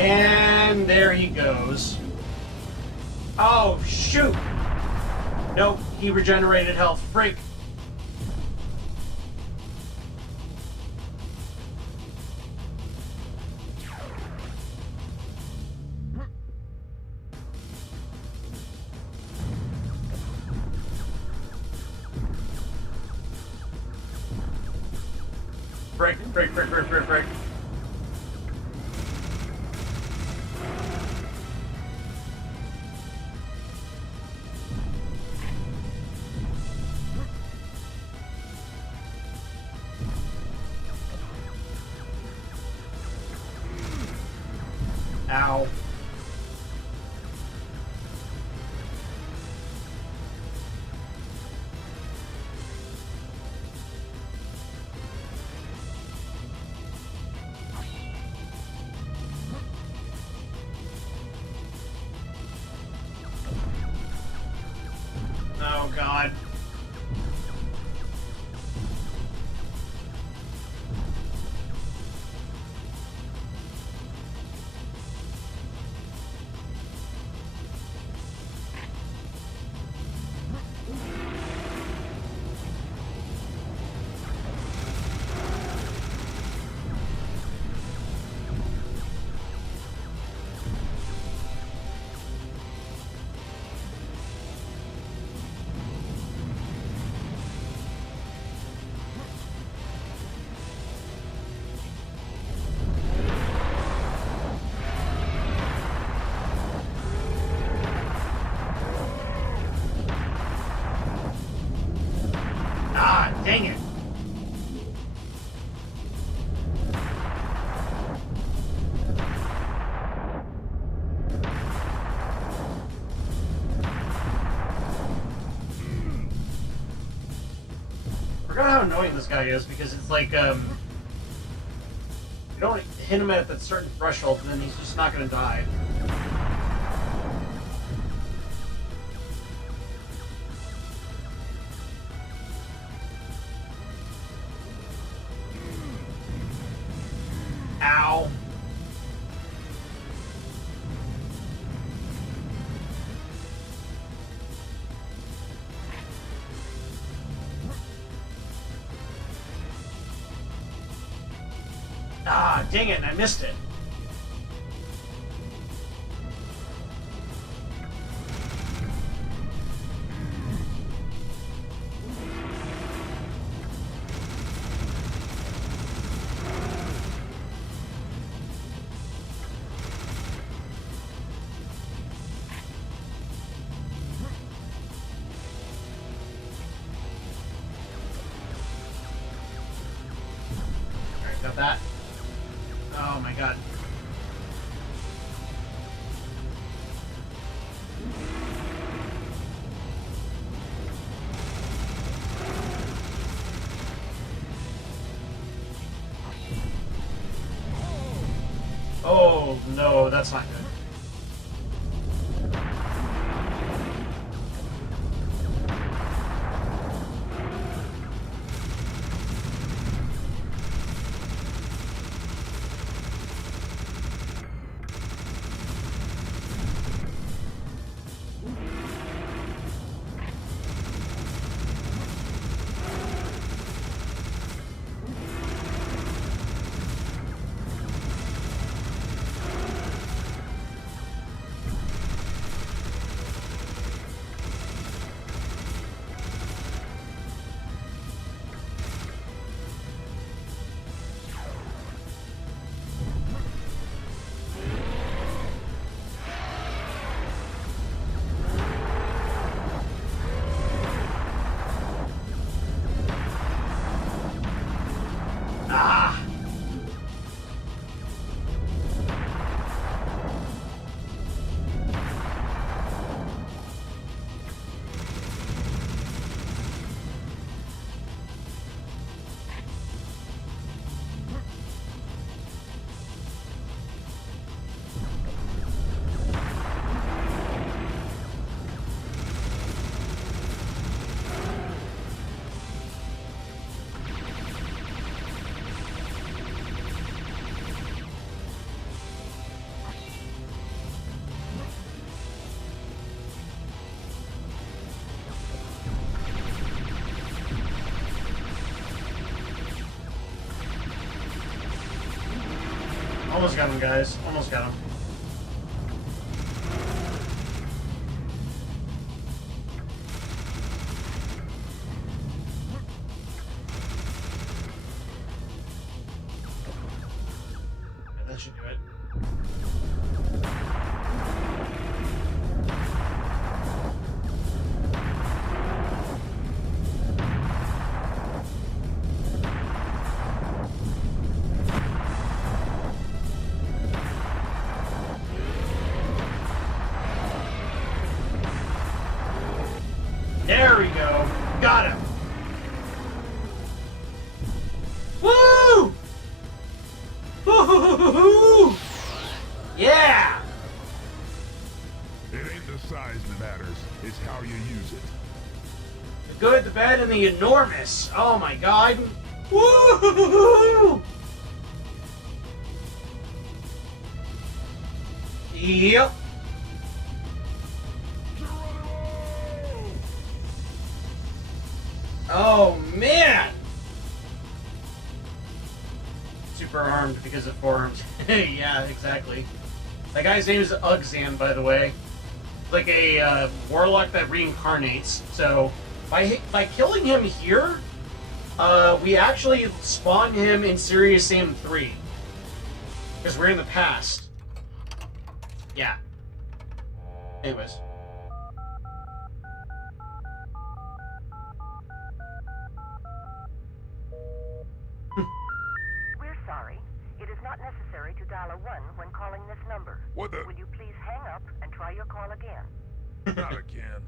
And there he goes. Oh, shoot! Nope, he regenerated health. Break. Break. Ow. Oh, God. Ah, dang it. I forgot how annoying this guy is because it's like, you don't hit him at that certain threshold and then he's just not gonna die. Ow. Ah, dang it, I missed it. Alright, got that. Oh my god. Oh no, that's not good. Almost got him, guys. Almost got him. Yeah, that should do it. There we go. Got him. Woo! Woo-hoo-hoo-hoo-hoo! Yeah! It ain't the size that matters, it's how you use it. The good, the bad, and the enormous. Oh my god. Woo! Yep. Oh man! Super armed because of forearms. Yeah, exactly. That guy's name is Ugzan, by the way. Like a warlock that reincarnates. So by killing him here, we actually spawn him in Serious Sam 3. Because we're in the past. Yeah. Anyways. We're sorry. It is not necessary to dial a 1 when calling this number. What the? Will you please hang up and try your call again? Not again.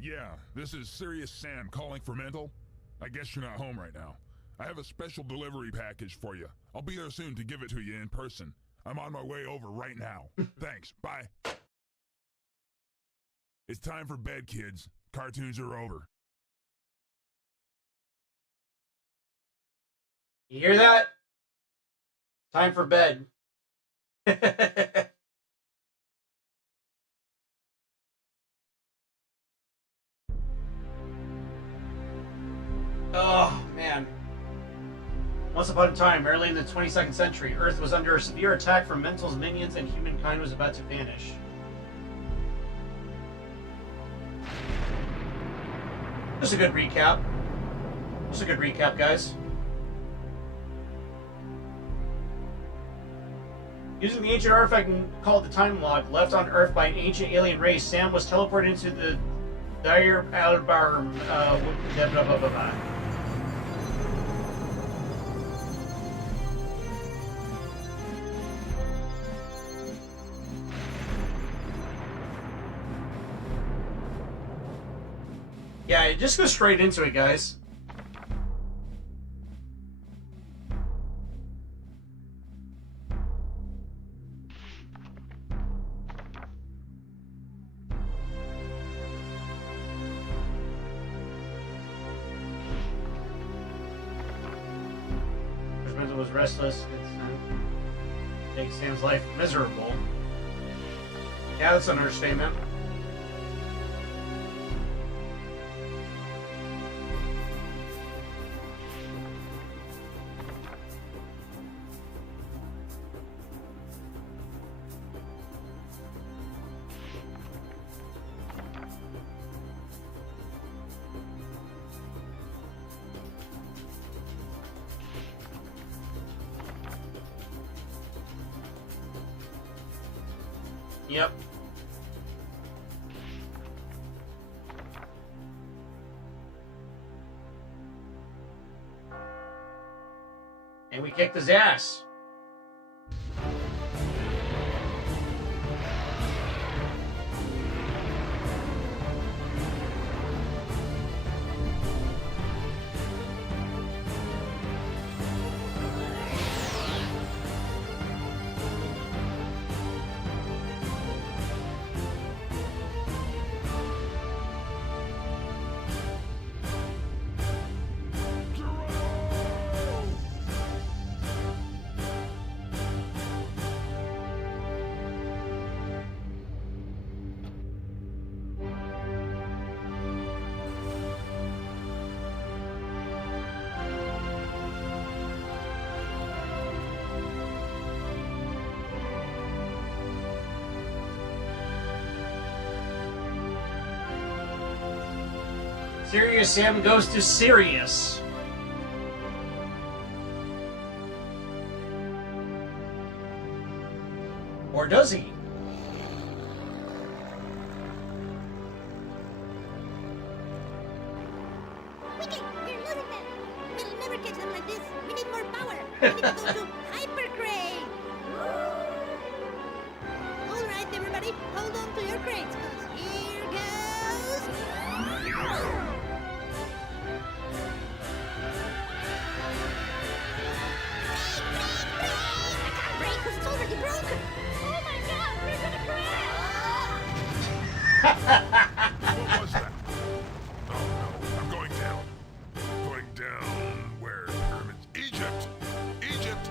Yeah, this is Serious Sam calling for Mental. I guess you're not home right now. I have a special delivery package for you. I'll be there soon to give it to you in person. I'm on my way over right now. Thanks, bye. It's time for bed, kids. Cartoons are over. You hear that? Time for bed. Oh, man. Once upon a time, early in the 22nd century, Earth was under a severe attack from Mental's minions and humankind was about to vanish. Just a good recap. Just a good recap, guys. Using the ancient artifact called the Time Log, left on Earth by an ancient alien race, Sam was teleported into the Dire Albarm, blah, blah, blah, blah, blah. Yeah, just go straight into it, guys. Mental was restless. It makes Sam's life miserable. Yeah, that's an understatement. Yep. And we kicked his ass. Serious Sam goes to Sirius. Or does he? Quickly, we're losing them. We'll never catch them like this. We need more power. We need to go to hypercrane. All right, everybody, hold on to your cranes, 'cause here goes. I can't brake 'cause it's already broken. Oh my God, we're gonna crash. What was that? Oh no, I'm going down. Going down where? Pyramids? Egypt! Egypt!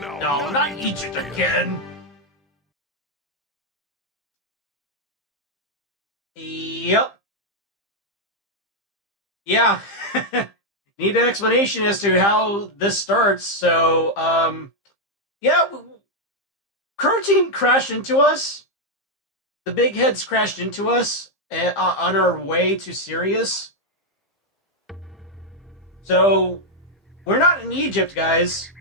No, No, not Egypt again. Yep. Yeah. Need an explanation as to how this starts. So, yeah, Crow Team crashed into us. The big heads crashed into us on our way to Sirius. So, we're not in Egypt, guys.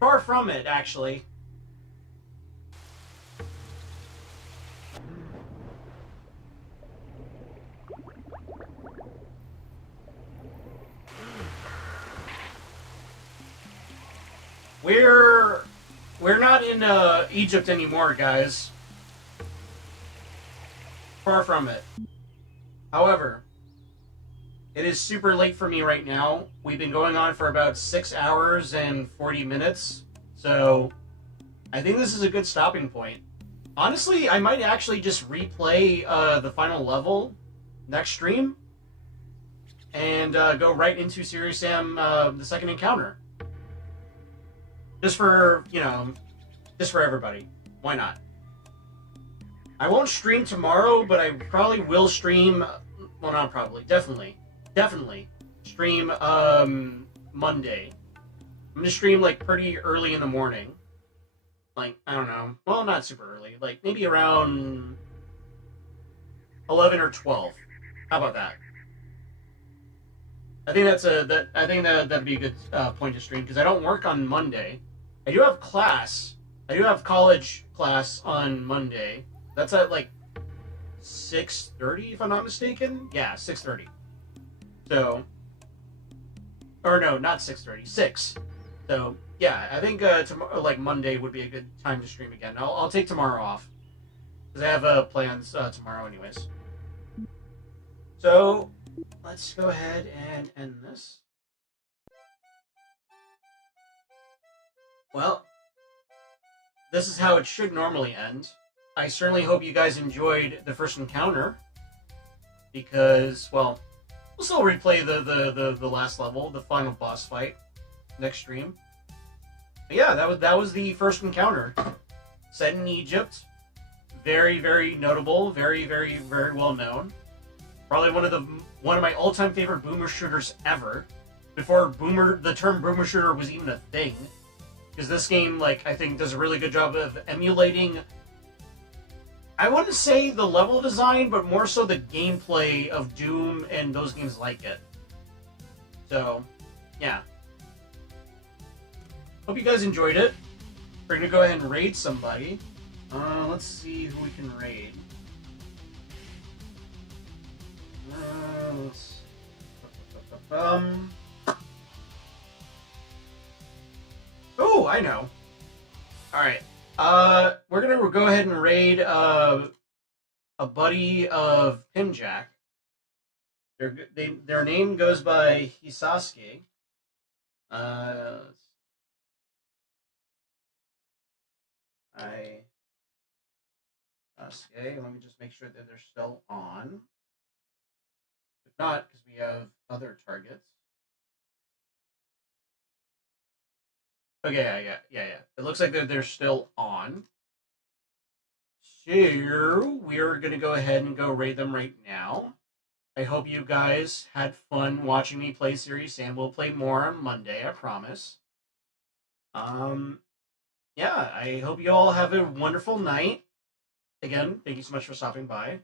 Far from it, actually. We're not in Egypt anymore, guys. Far from it. However, it is super late for me right now. We've been going on for about 6 hours and 40 minutes, so I think this is a good stopping point. Honestly, I might actually just replay the final level next stream and go right into Serious Sam, the second encounter. Just for, just for everybody. Why not? I won't stream tomorrow, but I probably will stream, well, not probably, definitely stream, Monday. I'm gonna stream, like, pretty early in the morning. Like, I don't know, well, not super early, like, maybe around 11 or 12. How about that? I think that'd be a good point to stream, because I don't work on Monday. I do have class. I do have college class on Monday. That's at like 6:30, if I'm not mistaken. Yeah, 6:30. So, or no, not 6:30. 6. So yeah, I think tomorrow, like Monday, would be a good time to stream again. I'll take tomorrow off because I have plans tomorrow, anyways. So let's go ahead and end this. Well, this is how it should normally end. I certainly hope you guys enjoyed the first encounter, because, well, we'll still replay the last level, the final boss fight, next stream. But yeah, that was the first encounter, set in Egypt. Very, very notable, very, very, very well known. Probably one of my all-time favorite boomer shooters ever. Before the term boomer shooter was even a thing. Because this game, like, I think does a really good job of emulating, I wouldn't say the level design, but more so the gameplay of Doom and those games like it. So, yeah. Hope you guys enjoyed it. We're gonna go ahead and raid somebody. Let's see who we can raid. Oh, I know. Alright. We're gonna go ahead and raid a buddy of Pimjack. Their name goes by Hisasuke. Sasuke. Let me just make sure that they're still on. If not, because we have other targets. Okay, yeah. It looks like they're still on. So, we're going to go ahead and go raid them right now. I hope you guys had fun watching me play Serious Sam. We'll play more on Monday, I promise. Yeah, I hope you all have a wonderful night. Again, thank you so much for stopping by.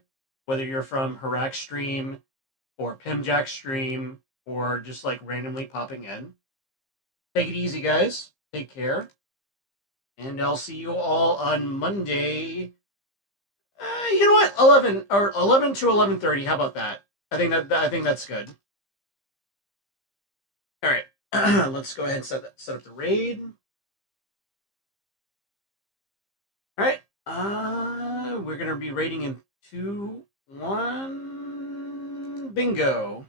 Whether you're from Harak Stream, or Pimjack stream, or just like randomly popping in. Take it easy, guys. Take care. And I'll see you all on Monday. You know what? 11 to 11:30. How about that? I think that's good. All right. Let's go ahead and set up the raid. All right. We're gonna be raiding in 2, 1. Bingo.